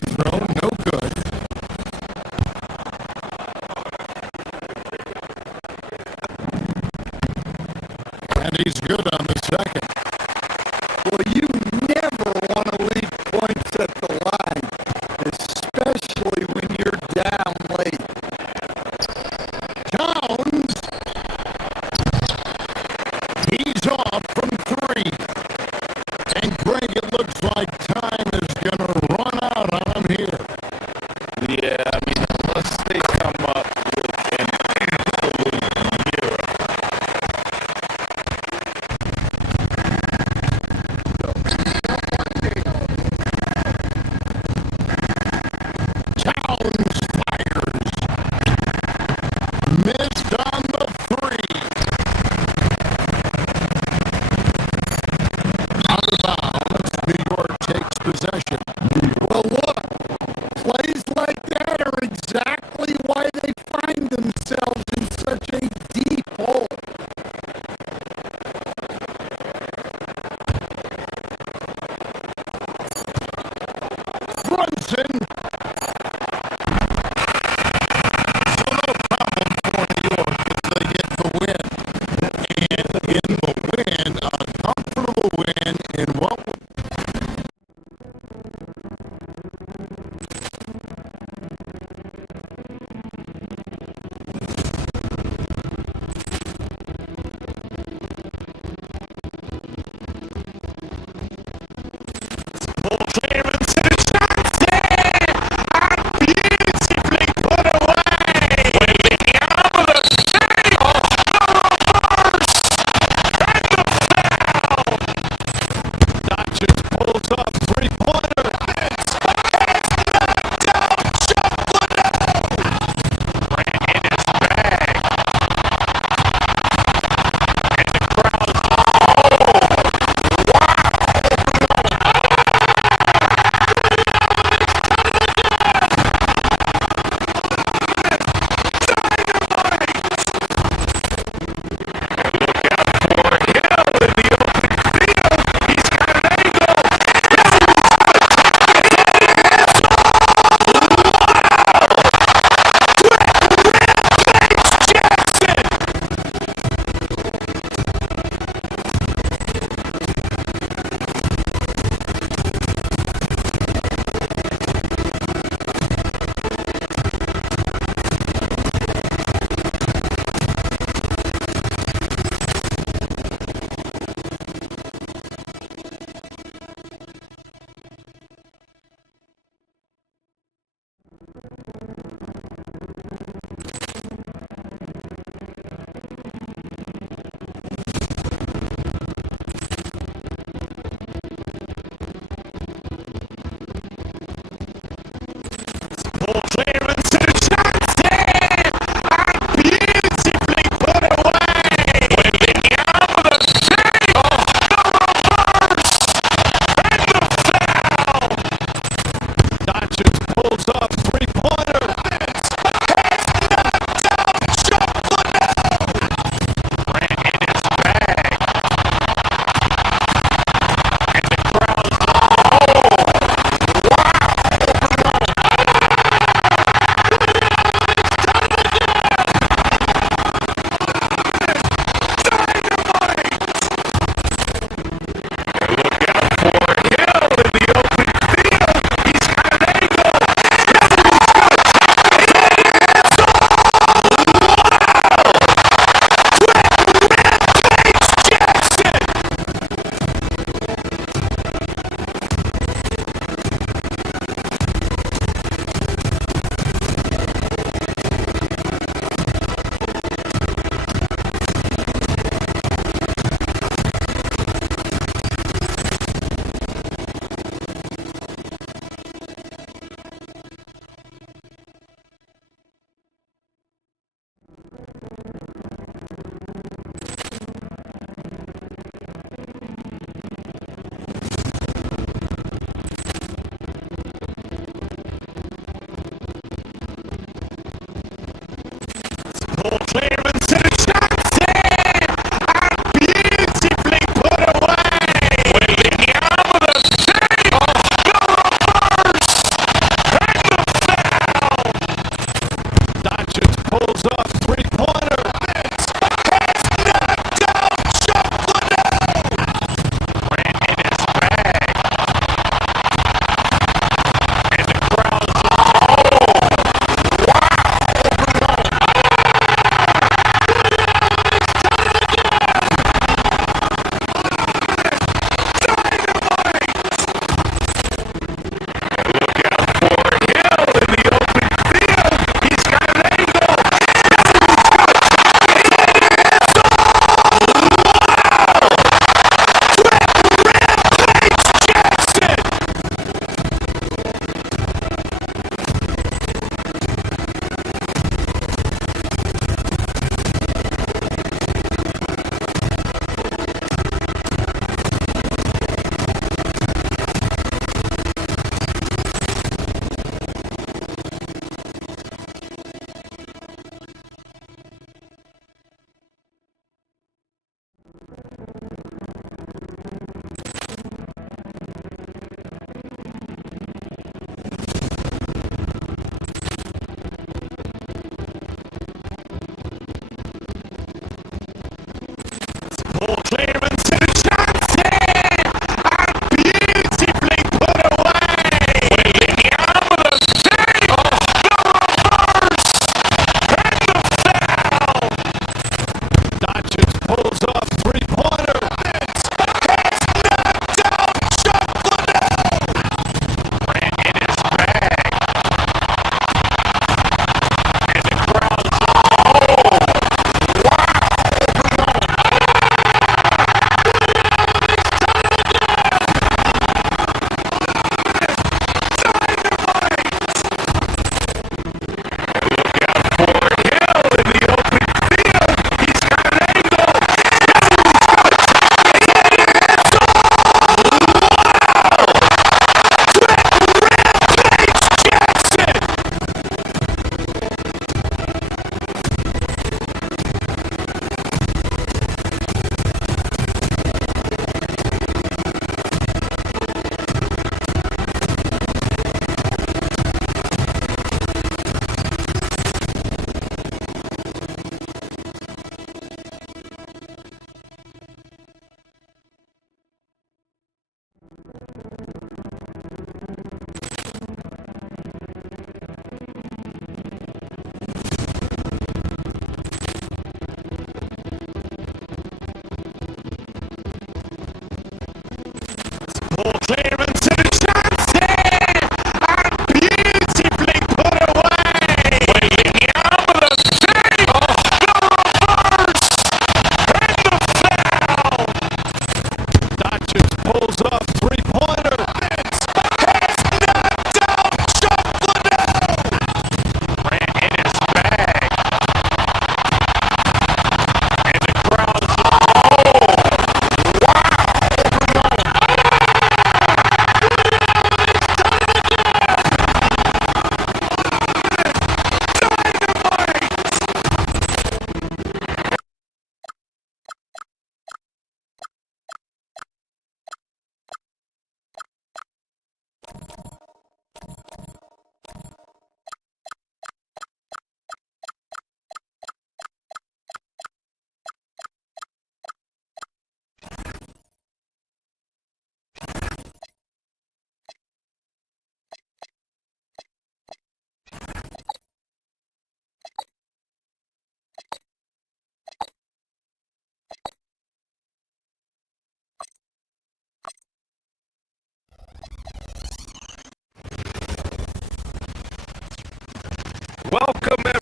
free throw, no good. And he's good on the second. Well, you never want to leave points at the line, especially when you're down late. Towns, he's off from three. And Greg, it looks like time is going to run out on him here. Yeah, I mean, unless they come up with an absolute miracle.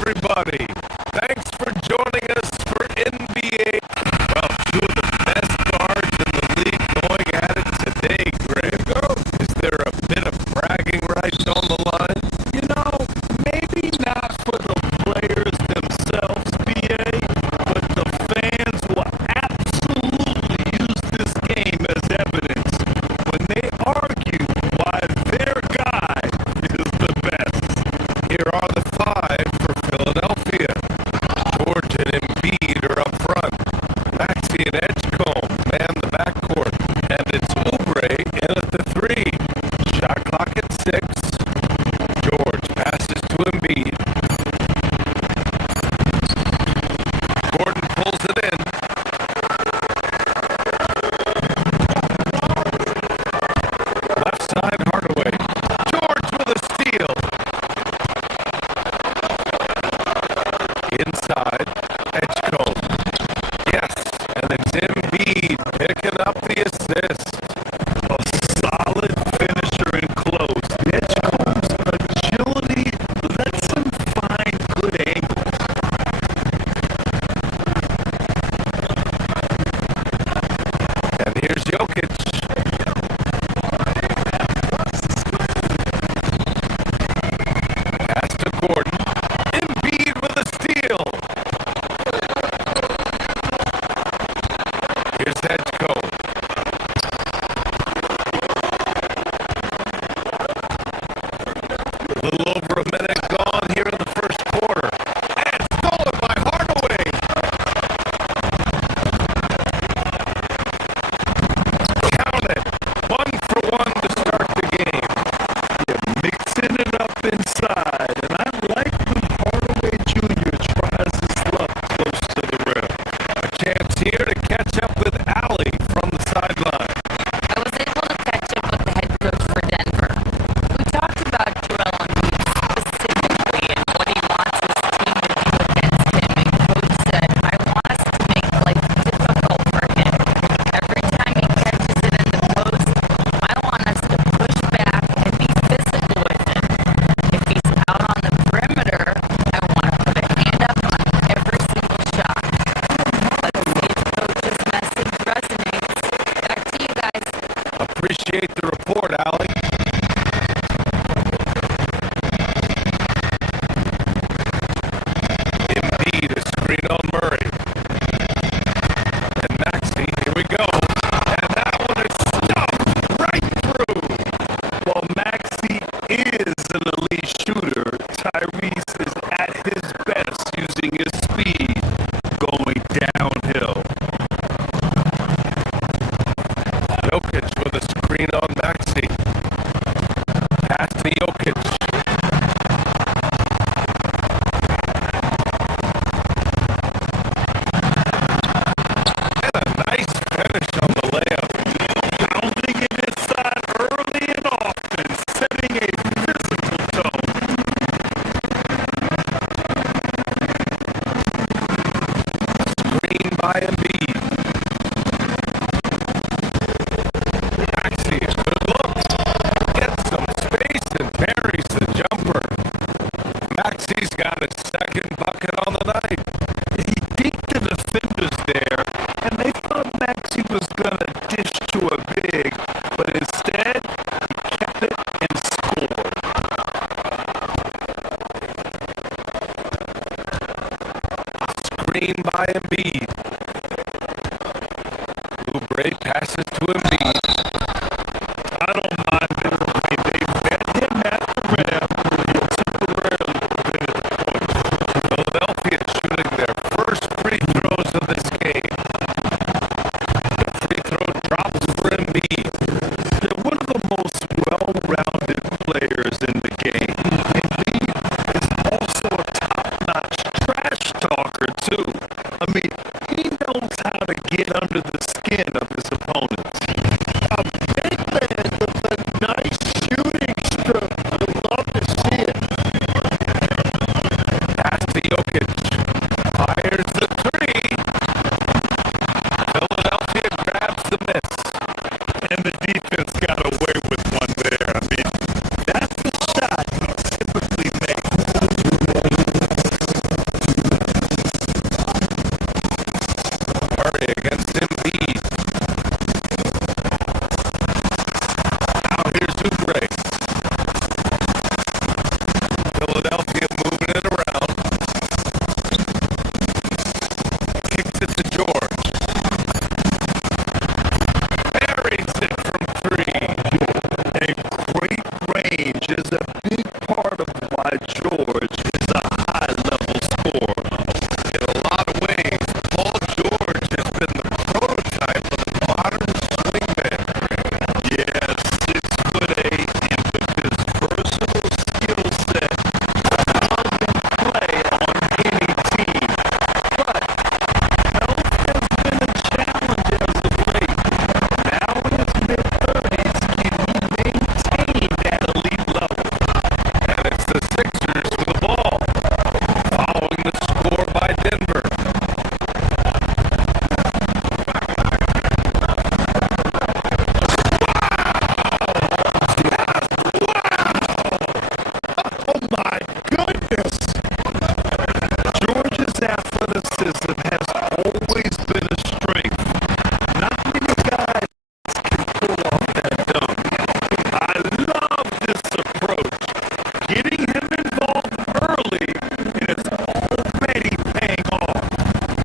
everybody. Thanks for joining us for NBA. Well, two of the best guards in the league going at it today, Greg. Is there a bit of bragging rights on the line? You know, maybe not for the players themselves, BA, but the fans will absolutely use this game as evidence when they argue why their guy is the best. Here are the five for Philadelphia. George and Embiid are up front. Maxey and Edgecombe man the backcourt. And it's Oubre in at the three. Shot clock at 6. George passes to Embiid. Gordon pulls it in. Left side, Hardaway. George with a steal. Inside, Edgecombe. Yes, and it's Embiid picking up the assist. A solid finisher and close. Edgecombe's agility lets him find good angles. And here's Jokic. Pass to Gordon. Embiid with a steal. Here's Edgecombe. A little over a minute gone here in the first quarter. And stolen by Hardaway. Count it. 1 for 1 to start the game. Mixing it up inside, and I like when Hardaway Jr. tries his luck close to the rim. A chance here to catch up with Allie from the sideline. I was able to catch up with the head coach for Denver. We talked about Joel Embiid specifically and what he wants his team to do against him. And coach said, I want us to make life difficult for him. Every time he catches it in the post, I want us to push back and be physical with him. If he's out on the perimeter, I want to put a hand up on every single shot. Let's see if coach's message resonates. Back to you guys. Appreciate the report, Allie. Embiid, a screen on Murray. And Maxey, here we go. And that one is stuffed right through. While Maxey is an elite shooter, Tyrese is at his best using his speed going downhill. Jokic with a screen on Maxey. Pass to Jokic. And a nice finish on the layup. Pounding it inside early and often, setting a physical tone. Screen by Embiid. Maxey, a good look. Gets some space and parries the jumper. Maxey's got his second bucket on the night. He beat the defenders there, and they thought Maxey was going to dish to a big, but instead, he kept it and scored. Screen by Embiid. Oubre passes to Embiid. I don't mind it. I mean, they met him at the rim, he'll temporarily finish the point. Philadelphia shooting their first free throws of this game. The free throw drops for Embiid. They're one of the most well-rounded players in the game. Embiid is also a top-notch trash talker, too. I mean, he knows how to get under the skin of his opponents. A big man with a nice shooting stroke. I love to see it. Pass to Jokic. Fires the three. Philadelphia grabs the miss. And the defense got away with one there. I mean, that's the shot he typically makes. by George is a high-level score. In a lot of ways, Paul George has been the prototype of the modern swingman. Yeah, 6'8", and with his versatile skill set, found him play on any team. But health has been a challenge as of late. Now in his mid-30s, can he maintain that elite level? And it's the Sixers with the ball, following the score by Denver. Oh my goodness! George's athleticism has always been a strength. Not many guys can pull off that dunk. I love this approach. Getting him involved early, and it's already paying off.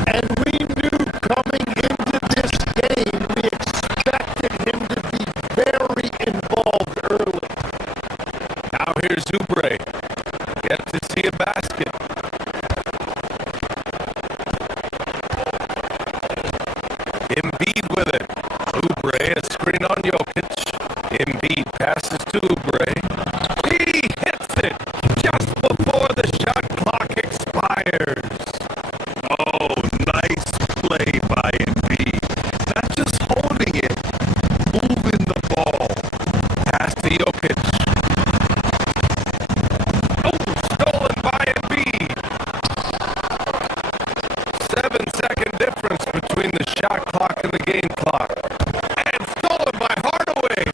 And we knew coming into this game, we expected him to be very involved early. Now here's Oubre. Get to see a basket. Embiid with it. Oubre, a screen on Jokic. Embiid passes to Oubre. He hits it just before the shot clock expires. Oh, nice play by Embiid. Not just holding it, moving the ball. Pass to Jokic. Oh, stolen by Embiid. 7-second difference between the shot clock and the game clock. And stolen by Hardaway.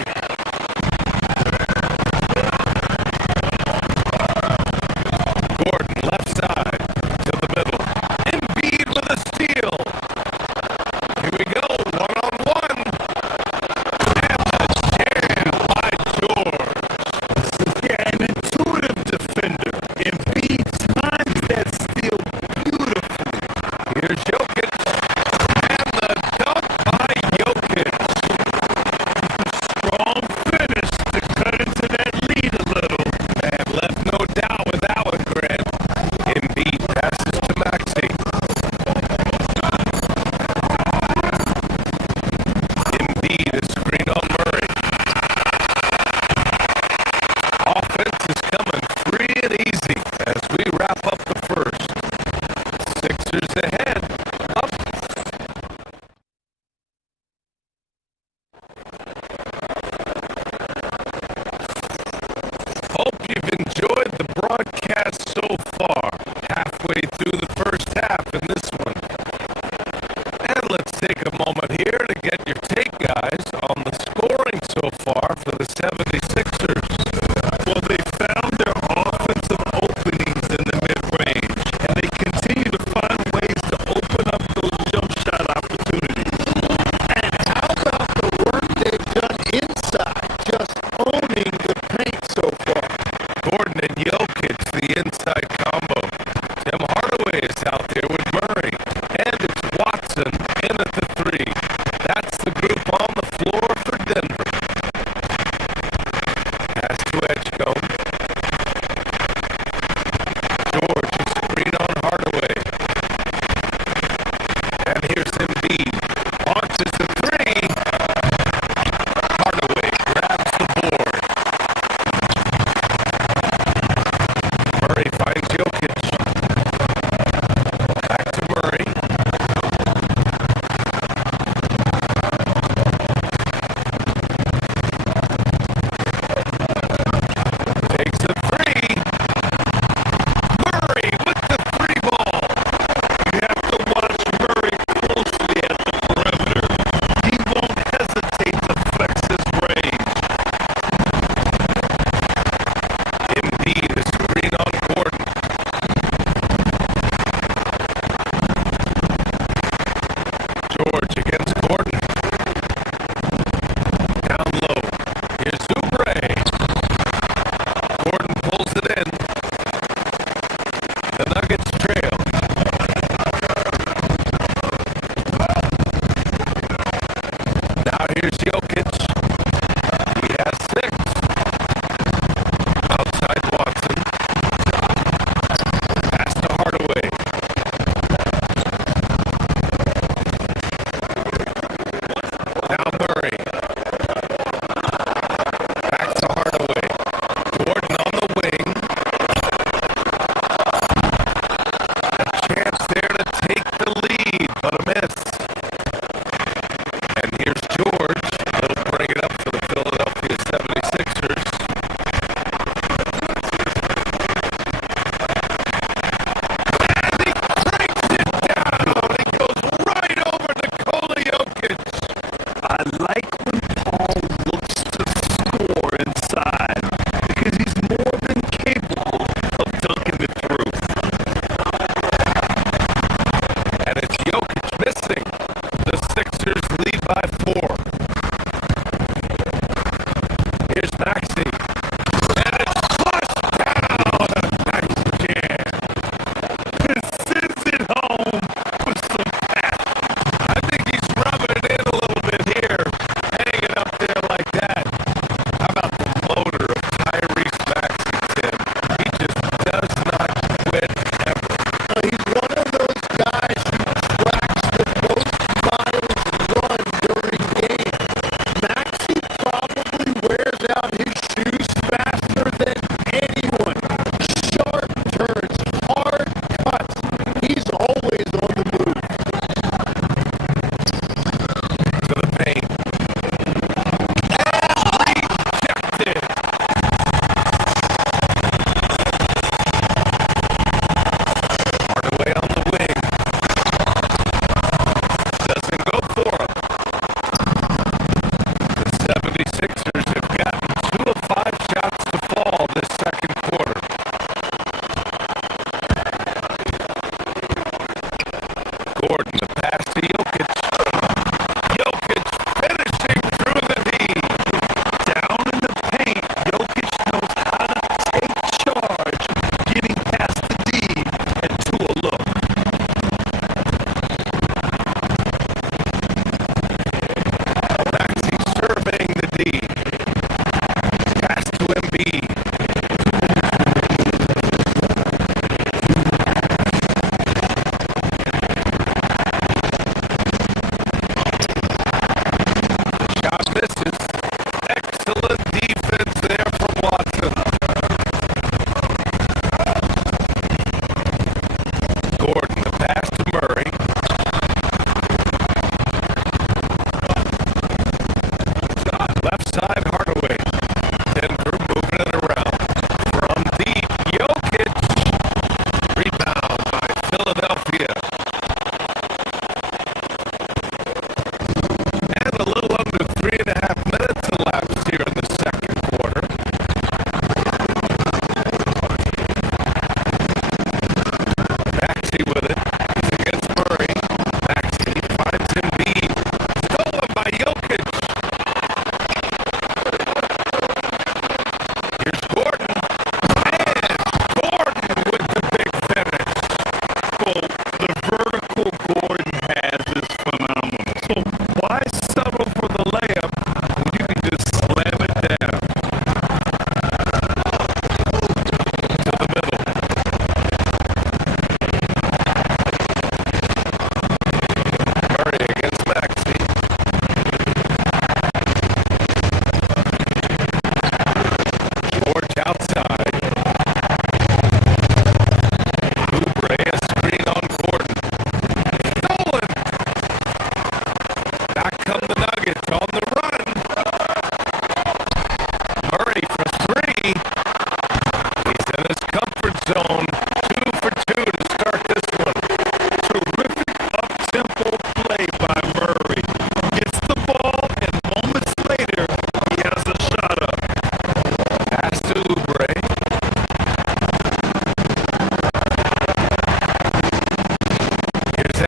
Gordon, left side, to the middle. Embiid with a steal. Here we go, one-on-one. And the jam by George. Yeah, an intuitive defender. Embiid times that steal beautifully. Here's Jokic. And the dunk by Jokic. Strong finish to cut into that lead a little. And left no doubt with that one, Grant. Embiid passes to Maxey. Embiid is screened on Murray. Offense is coming free and easy as we wrap up the first. Sixers ahead. Up. Hope you've enjoyed the broadcast so far. Halfway through the first half in this one. And let's take a moment here to get your take, guys, on the scoring so far for the 76ers. Well, they found their offensive openings in the mid-range, and they continue to find ways to open up those jump shot opportunities. And how about the work they've done inside, just owning the paint so far? Gordon and Jokic, the inside combo. Tim Hardaway is out there with Murray. And it's Watson in at the three. That's the group on the floor for Denver. Pass to Edgecombe. George, a screen on Hardaway. And here's Embiid. Launches the three. Hardaway grabs the board. Murray finds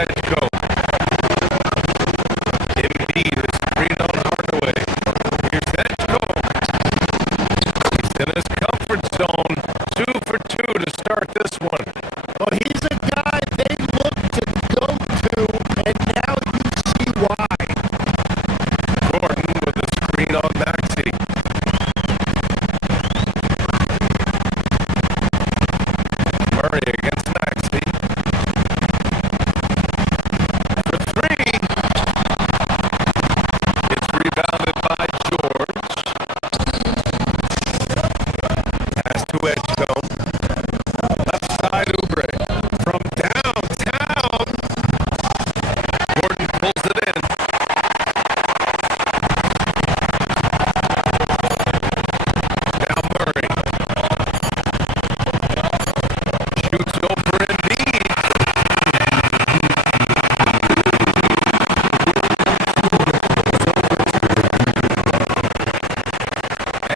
Edgecombe. Embiid is screen on Hardaway. Here's Edgecombe. He's in his comfort zone. 2 for 2 to start this one. But he's a guy they look to go to, and now you see why. Gordon with a screen on Maxey. Murray against Maxey. For 3. It's rebounded by George. Pass to Edgecombe. Left side Oubre. From downtown. Gordon pulls it in. Now Murray. Shoots over Embiid.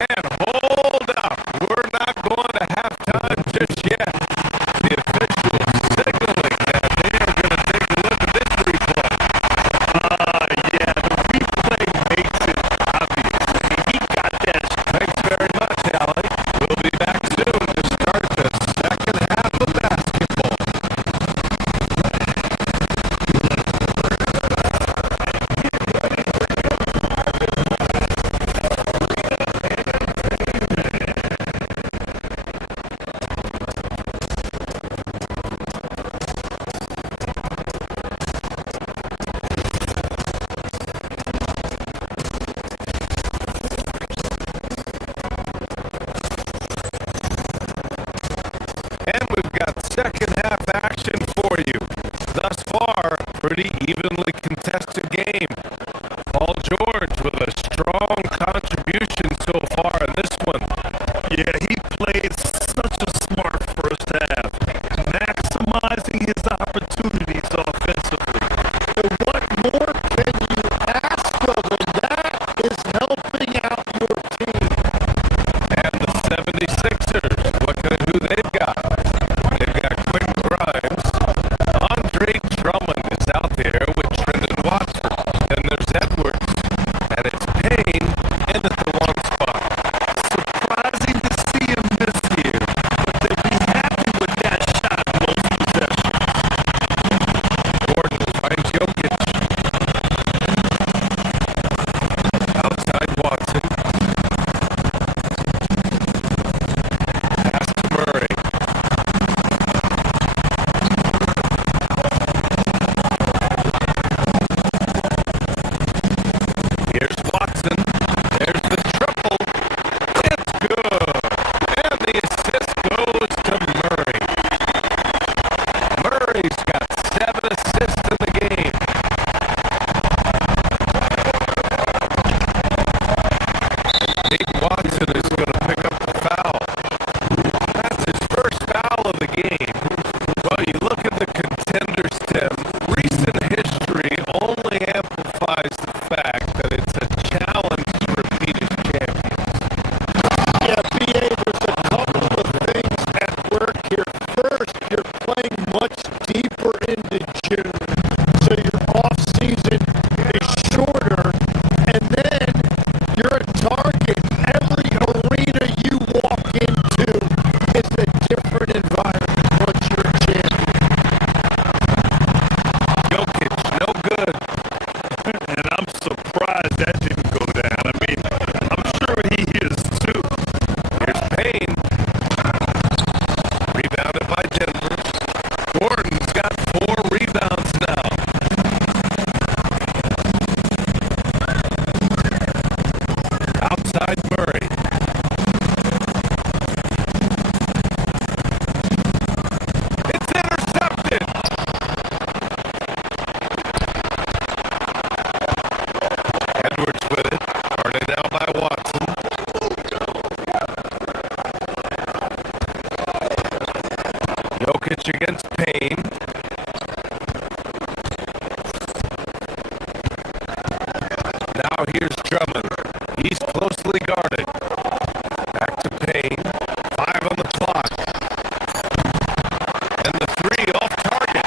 And hold up. We're not going to halftime just yet. The officials signaling that they are going to take a look at this replay. Yeah, the replay makes it obvious. I mean, he got that. Thanks very much, Allie. We'll be back soon to start the second half of basketball. And we've got second half action for you. Thus far, pretty evenly contested game. Paul George with a strong contribution so far in this one. Yeah, he played such a smart first half, maximizing his opportunities offensively. And what more can you ask of him? That is helping out your team. And the 76ers, looking at who they've got. They've got Quinn Grimes. Andre Drummond is out there with Trendon Watford. Then there's Edwards. And it's Payne in at the one spot. Surprising to see him this year, but they'd be happy with that shot most possessions. Gordon finds Jokic. Outside Watson. Pass to Murray. Here's Watson. There's the triple. It's good. And the assist goes to Murray. Murray's got 7 assists in the game. Nate Watson is going to pick up the foul. That's his first foul of the game. Well, you look at the contenders, Tim. Recent history only amplifies the fact that it's a challenge to repeat as champions. Yeah, BA, there's a couple of things at work here. First, you're playing much deeper into June, so your off season is shorter, and then you're a target. Every arena you walk into is a different environment once you're a champion. Jokic, no good. And I'm surprised that didn't go down. I mean, I'm sure he is too. Here's Payne. Rebounded by Denver. Gordon's got 4 rebounds now. Outside Murray. It's intercepted. Edwards with it. Guarded now by Watson. Jokic against Payne. Now here's Drummond. He's closely guarded. Back to Payne. 5 on the clock. And the 3 off target.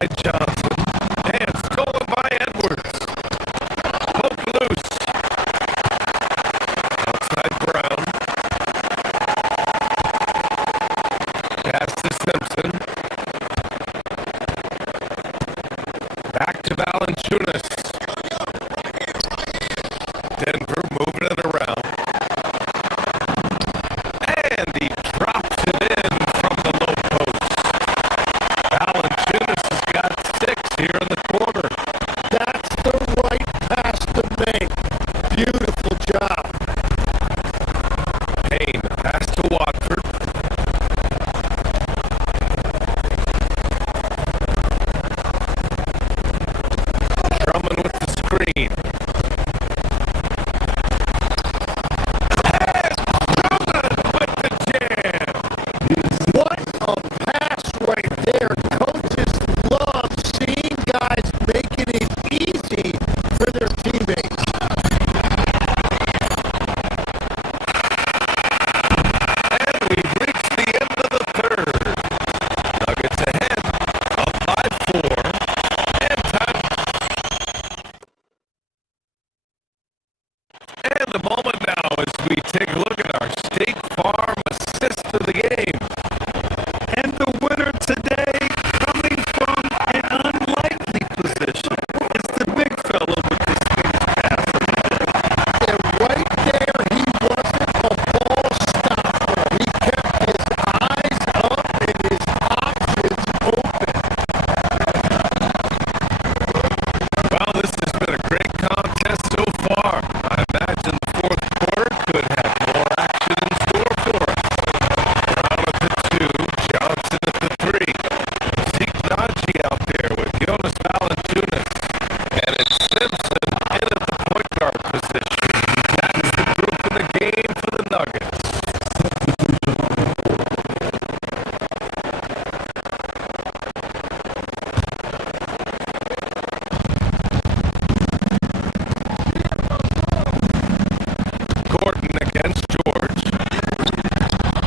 inside Johnson. And stolen by Edwards. Poked loose. Outside Brown. Pass to Simpson. Back to Valanciunas. Denver moving it around. And he drops it in from the low post. Valanciunas has got 6 here in the quarter. That's the right pass to make. Beautiful job. Payne, pass to Watford. Drummond with the screen. And Drummond with the jam. What a pass right there. Coaches love seeing guys making it easy for their teammates. And we've reached the end of the third. Nuggets ahead, up by 4. And time. And the moment now as we take a look at our State Farm assist of the game. And the winner today, coming from an unlikely position, is the big fella with the swing pass of the day. And right there, he wasn't a ball stopper. He kept his eyes up and his options open. Well, this has been a great contest so far. I imagine the fourth quarter could have more action in store for us. Brown at the 2, Johnson at the 3. Zeke Naji out there with Jonas Valanciunas. And it's Simpson in at the point guard position. That's the group in the game for the Nuggets. Gordon against George.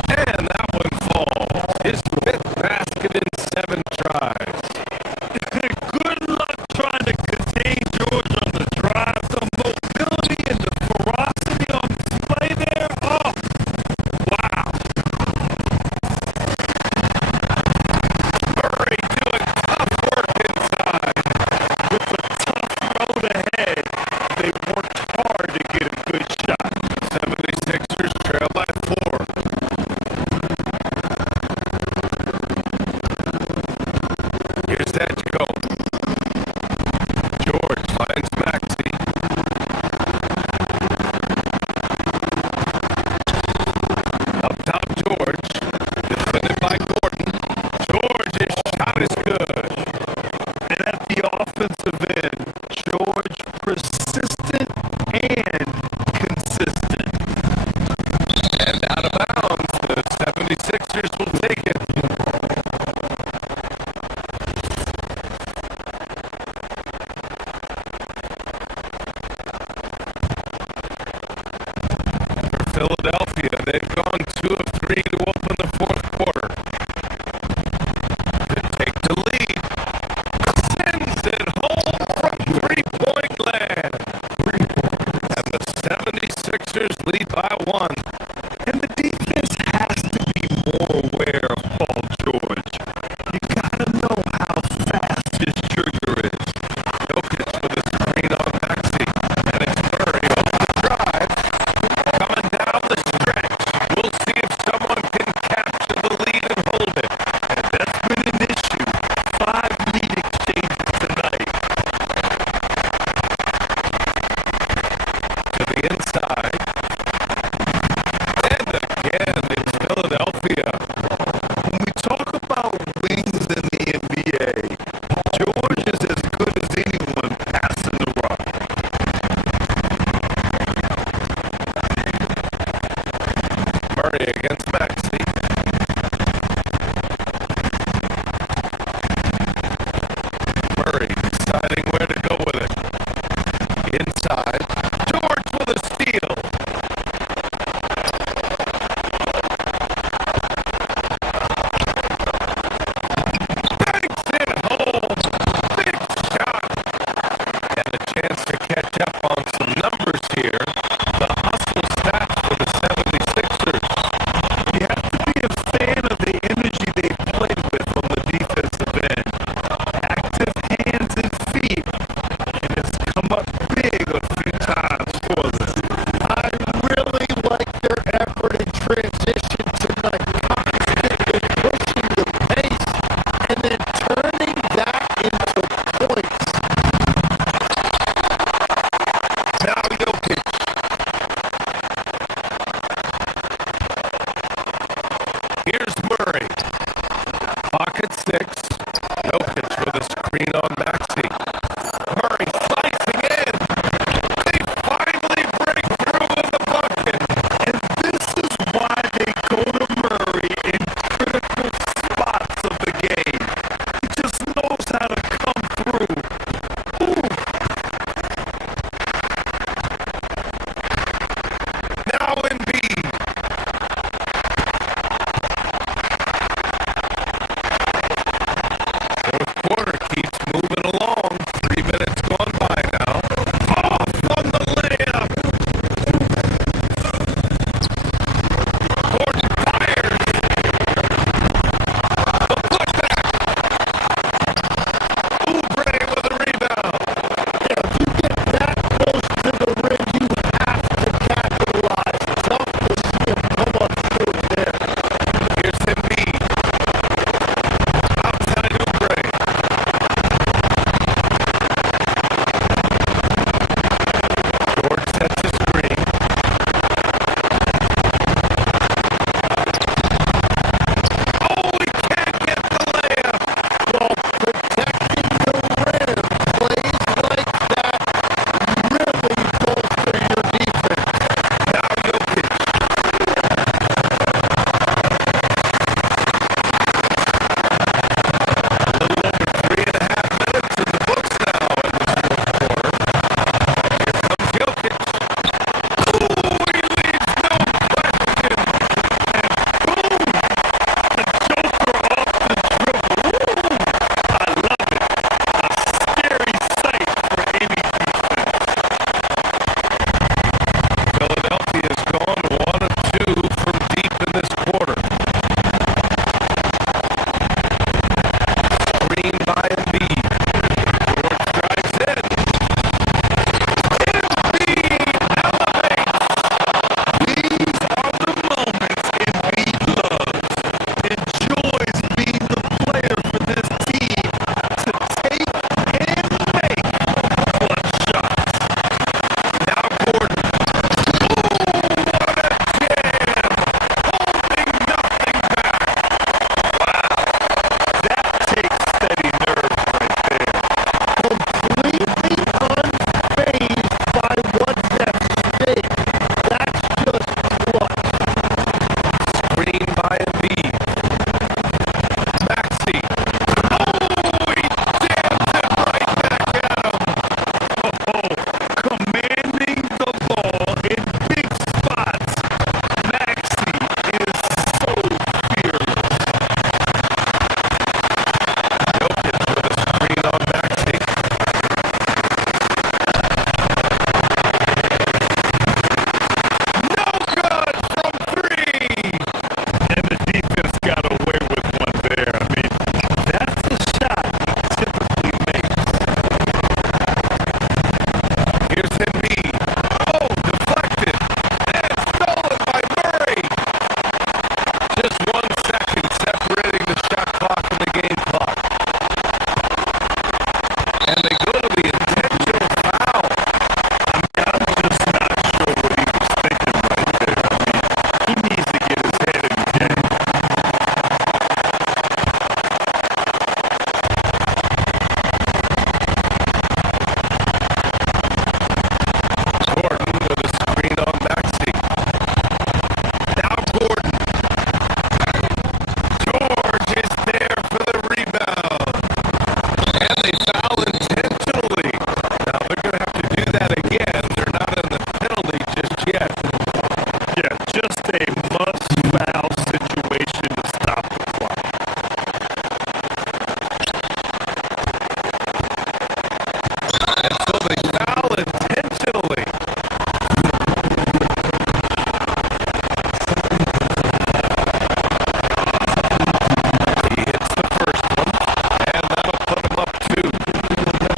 And that one falls. His 5th basket in 7 tries. Good luck trying to contain George on the drive. The mobility and the ferocity on display there. Oh, wow. Murray doing tough work inside. With a tough road ahead, they worked hard to get a good shot. 76ers trail by 4. Here's Edgecombe. George finds Maxey. Up top, George. Defended by Gordon. George's shot is good. And at the offensive end, George persistent and consistent. And out of bounds, the 76ers will take it. For Philadelphia, they've gone 2 of 3 to open the fourth quarter. They take the lead. Sends it home from 3-point land. And the 76ers lead by 1. And the defense has to be more aware of Paul George. You gotta know how fast his trigger is. Jokic with a screen on Maxey. And it's Murray off the drive. Coming down the stretch. We'll see if someone can capture the lead and hold it. And that's been an issue. 5 lead exchanges tonight. To the inside. And again, it's Philadelphia. When we talk about wings in the NBA, George is as good as anyone passing the rock. Murray against Maxey. Murray deciding where to go with it. Inside. George with a steal. Banks it home. at 6. Jokic with a screen on Maxey. Murray slicing in. They finally break through with the bucket. And this is why they go to Murray in critical spots of the game. He just knows how to come through. Ooh. Now Embiid. Fourth quarter keeps moving along. 3 minutes gone by now. Off on the layup. Gordon fires. The putback. Oubre with a rebound. If you get that close to the rim, you have to capitalize. It's tough to see him come up short there. Here's Embiid. Outside Oubre. George sets a screen. Oh, he can't get the layup. Well, protecting the rim, plays like that really bolster your defense. Now Jokic. A little over 3.5 minutes in the books now in this fourth quarter. Here comes Jokic. Ooh, he leaves no question. Boom! The Joker off the dribble. Ooh, I love it. A scary sight for any defense. Philadelphia's gone 1 of 2 from deep in this quarter. Screen by Embiid. George drives in. Embiid elevates. These are the moments Embiid loves. Enjoys being the player for this team to take and make clutch shots. Now Gordon. Ooh, what a jam! Holding nothing back. Wow, that takes steady nerve right there. Completely unfazed by what's at stake. That's just clutch. Screen by Embiid. Maxey. Oh, he jams it right back at him. Oh, commanding the ball in big spots. Maxey is so fearless. Jokic with a screen on Maxey. No good from 3. And the defense got away with one there. I mean, that's a shot he typically makes. Here's Embiid. Oh, deflected. And stolen by Murray. Just 1 second separating the shot clock and the game clock. And they go to the intentional foul. I'm just not sure what he was thinking right there. I mean, he needs to get his head in the game. Gordon with a screen on Maxey. Now Gordon. George is there for the rebound. And they foul intentionally. Now they're going to have to do that again. They're not in the penalty just yet. Yeah, just a must-foul situation to stop the clock. And so they foul intentionally. He hits the first one, and that'll put him up 2.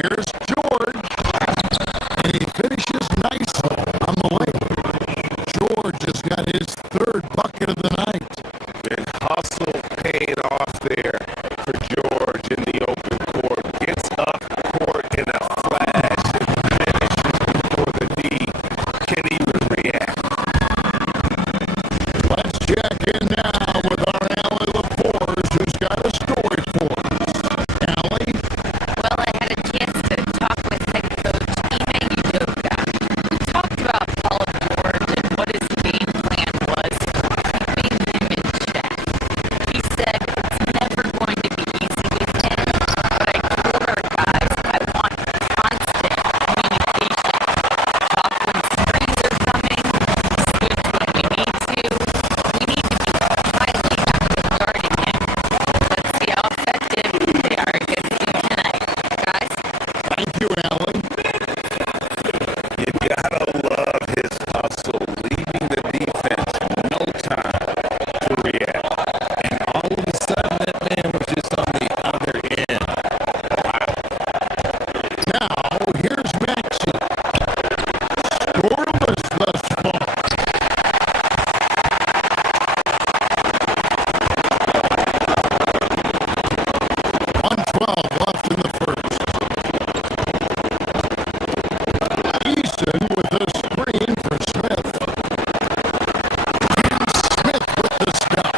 here's George, and he finishes nicely on the lane. George has got his third bucket of the night. And hustle paid off there for George in the open court. Gets up court in a flash and finishes before the D can even react. Let's check in now with our Allie LaForce, who's got a story for us. Allie? Well, I had a chance to talk with head coach Ime Udoka, who talked about Paul George and what his game plan was for keeping him in check. He said, "It's never going to be easy with him, but I told our guys I want constant communication. Talk when screens are coming, switch when we need to. We need to be highly active guarding him. Let's see how effective they are against him tonight. Guys?" Thank you, Allie. You gotta love his hustle, leaving the defense no time to react. And all of a sudden, that man was just on the other end. Now, here's Maxie. Scoreless thus far. On 12 left in the first. Easton with a screen for Smith. Here's Smith with the stuff.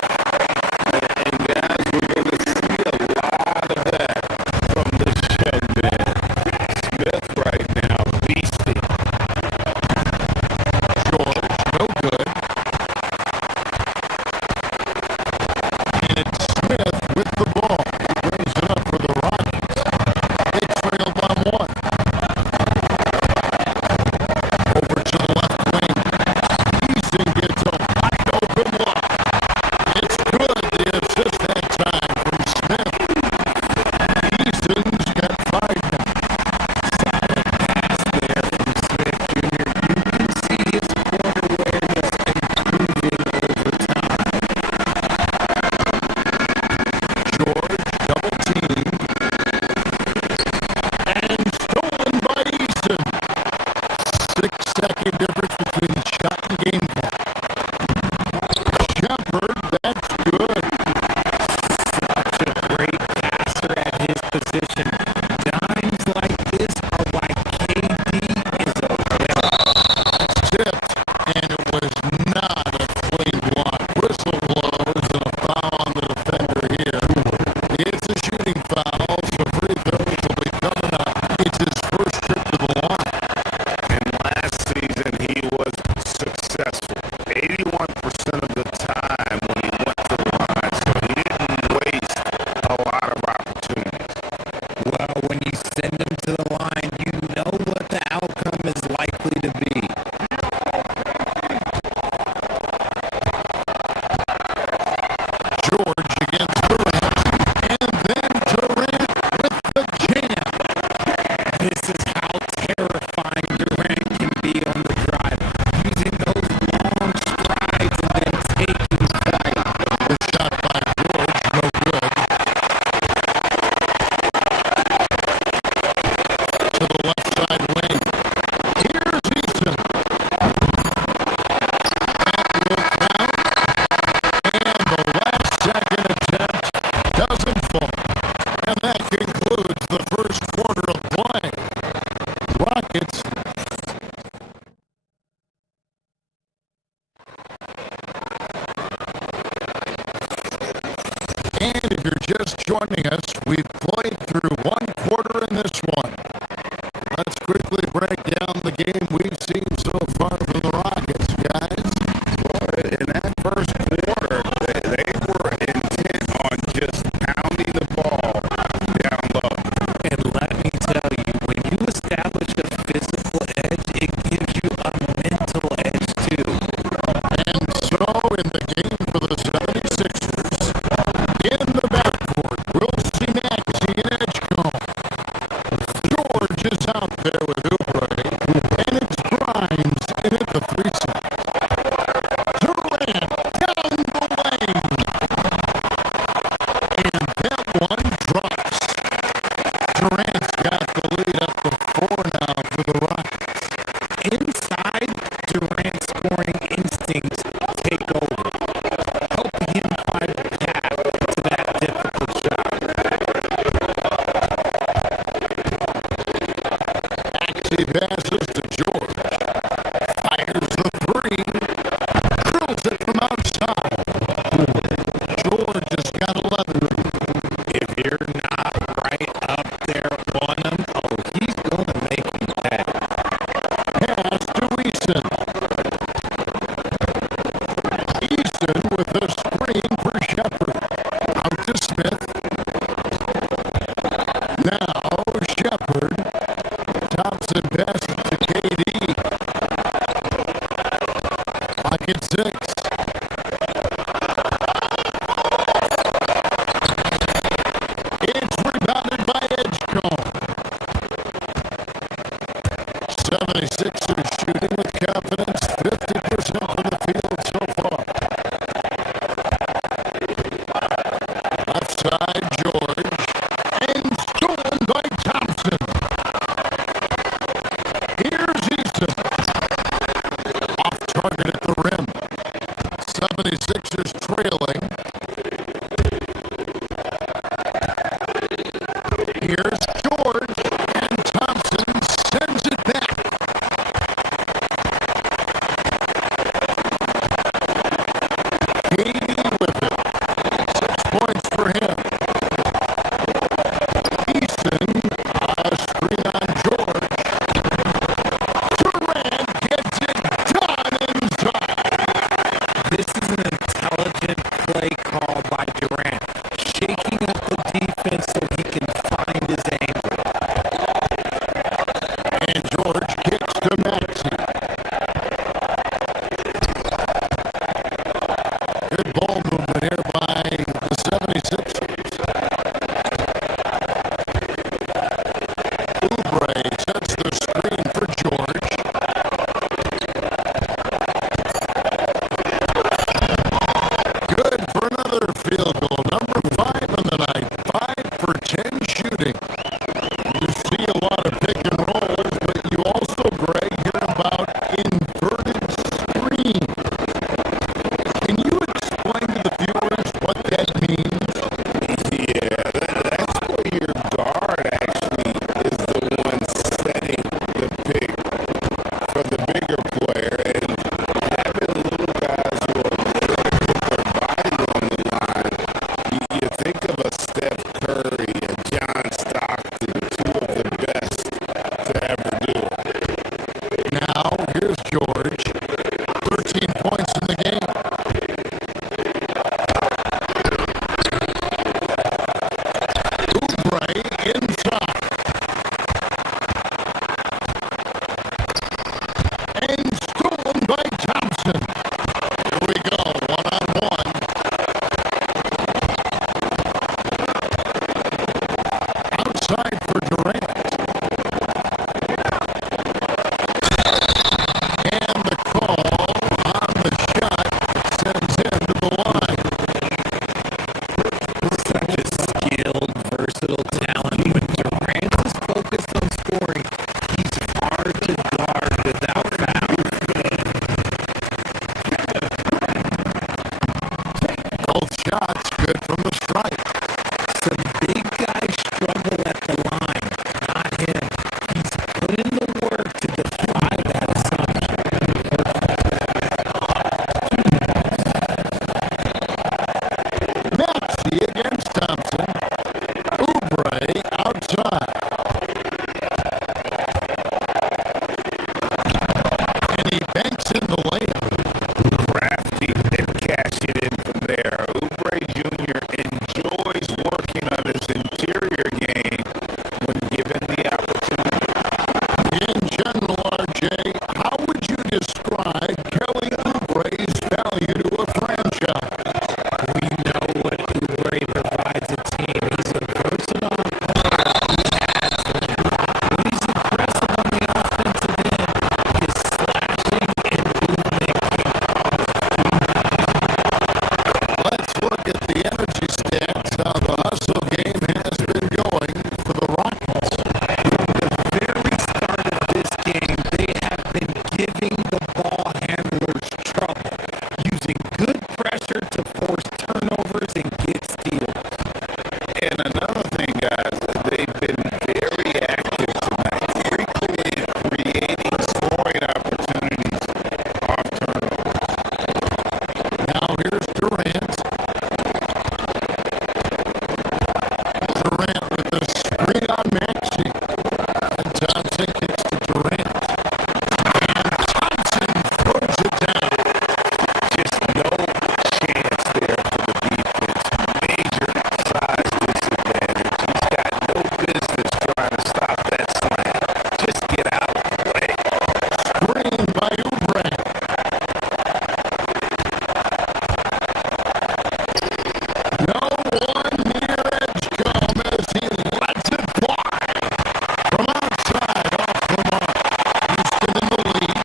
And guys, we're going to see a lot of that from this young man. Smith right now, beasting. George, no good. And it's Smith with the ball. He brings it up for the Rockets. They trail by one. Over to the left wing. Easton gets a wide open look. It's good. The assist that time from Smith. Easton's got 5 now. Solid pass there from Smith Jr. You can see his court awareness improving over time. George double team. And stolen by Easton. 6-second difference between shot and game clock. Shepard, that's good. Such a great passer at his position. Dimes like this are why KD is a Tipped, and it was not a clean block. Whistle blows and a foul on the defender here. It's a shooting foul, so free throws will be coming up. It's his first trip to the line. And last season, he was successful. 81% of the time when he went to the line, so he didn't waste a lot of opportunities. Well, when you send him to the line, you know what the outcome is likely to be. George against Durant, and then Durant with the jam. This is how terrifying Durant can be on the drive, using those long strides and then taking flight. The shot by George, no good. To the left side wing. Here's Easton. That will count. And the last second attempt doesn't fall. And that concludes the first quarter of play. Rockets. And if you're just joining us, we've played through one quarter in this one. Let's quickly break down the game we've seen so far from the Rockets, guys. Well, in that first quarter, they were intent on just pounding the ball down low. And let me tell you, when you establish a physical edge, it gives you a mental edge too. And so, in the game for the 76ers, in the backcourt, we'll see Maxey and Edgecombe. outside for Durant. And the call on the shot sends him to the line. Such a skilled, versatile talent. When Durant is focused on scoring, he's hard to guard without foul. Both shots good from the stripe. Some big guys struggle at the line, not him. He's put in the work to defy that assumption. Maxey against Thompson. Oubre outside. And he banks in the layup. Crafty and cash it in from there. Oubre Jr. enjoys working on his interior game when given the opportunity. In general, RJ, how would you describe Kelly Oubre's value to a franchise? We know what Oubre provides a team. He's a versatile player. He adds length. When he's aggressive on the offensive end, his slashing and movement can cause Let's look at the energy stats. How the hustle game has been going for the Rockets. From the very start of this game, they have been giving the ball handlers trouble, using good pressure to force turnovers and get steals. And another thing, guys, they've been very active tonight, frequently creating scoring opportunities off turnovers. Now here's Durant. Durant with the screen on Maxey. And Thompson kicks to Durant. And Thompson throws it down. Just no chance there for the defense. Major size disadvantage. He's got no business trying to stop that slam. Just get out of the way. Screen by Oubre. No one near Edgecombe as he lets it fly. From outside off the mark. Houston in the lead.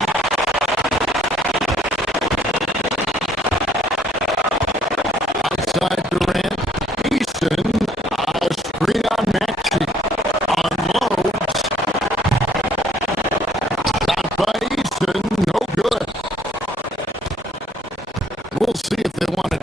Outside Durant. Easton. Screen on Maxey. Unloads. Shot by Easton. No good. We'll see if they want to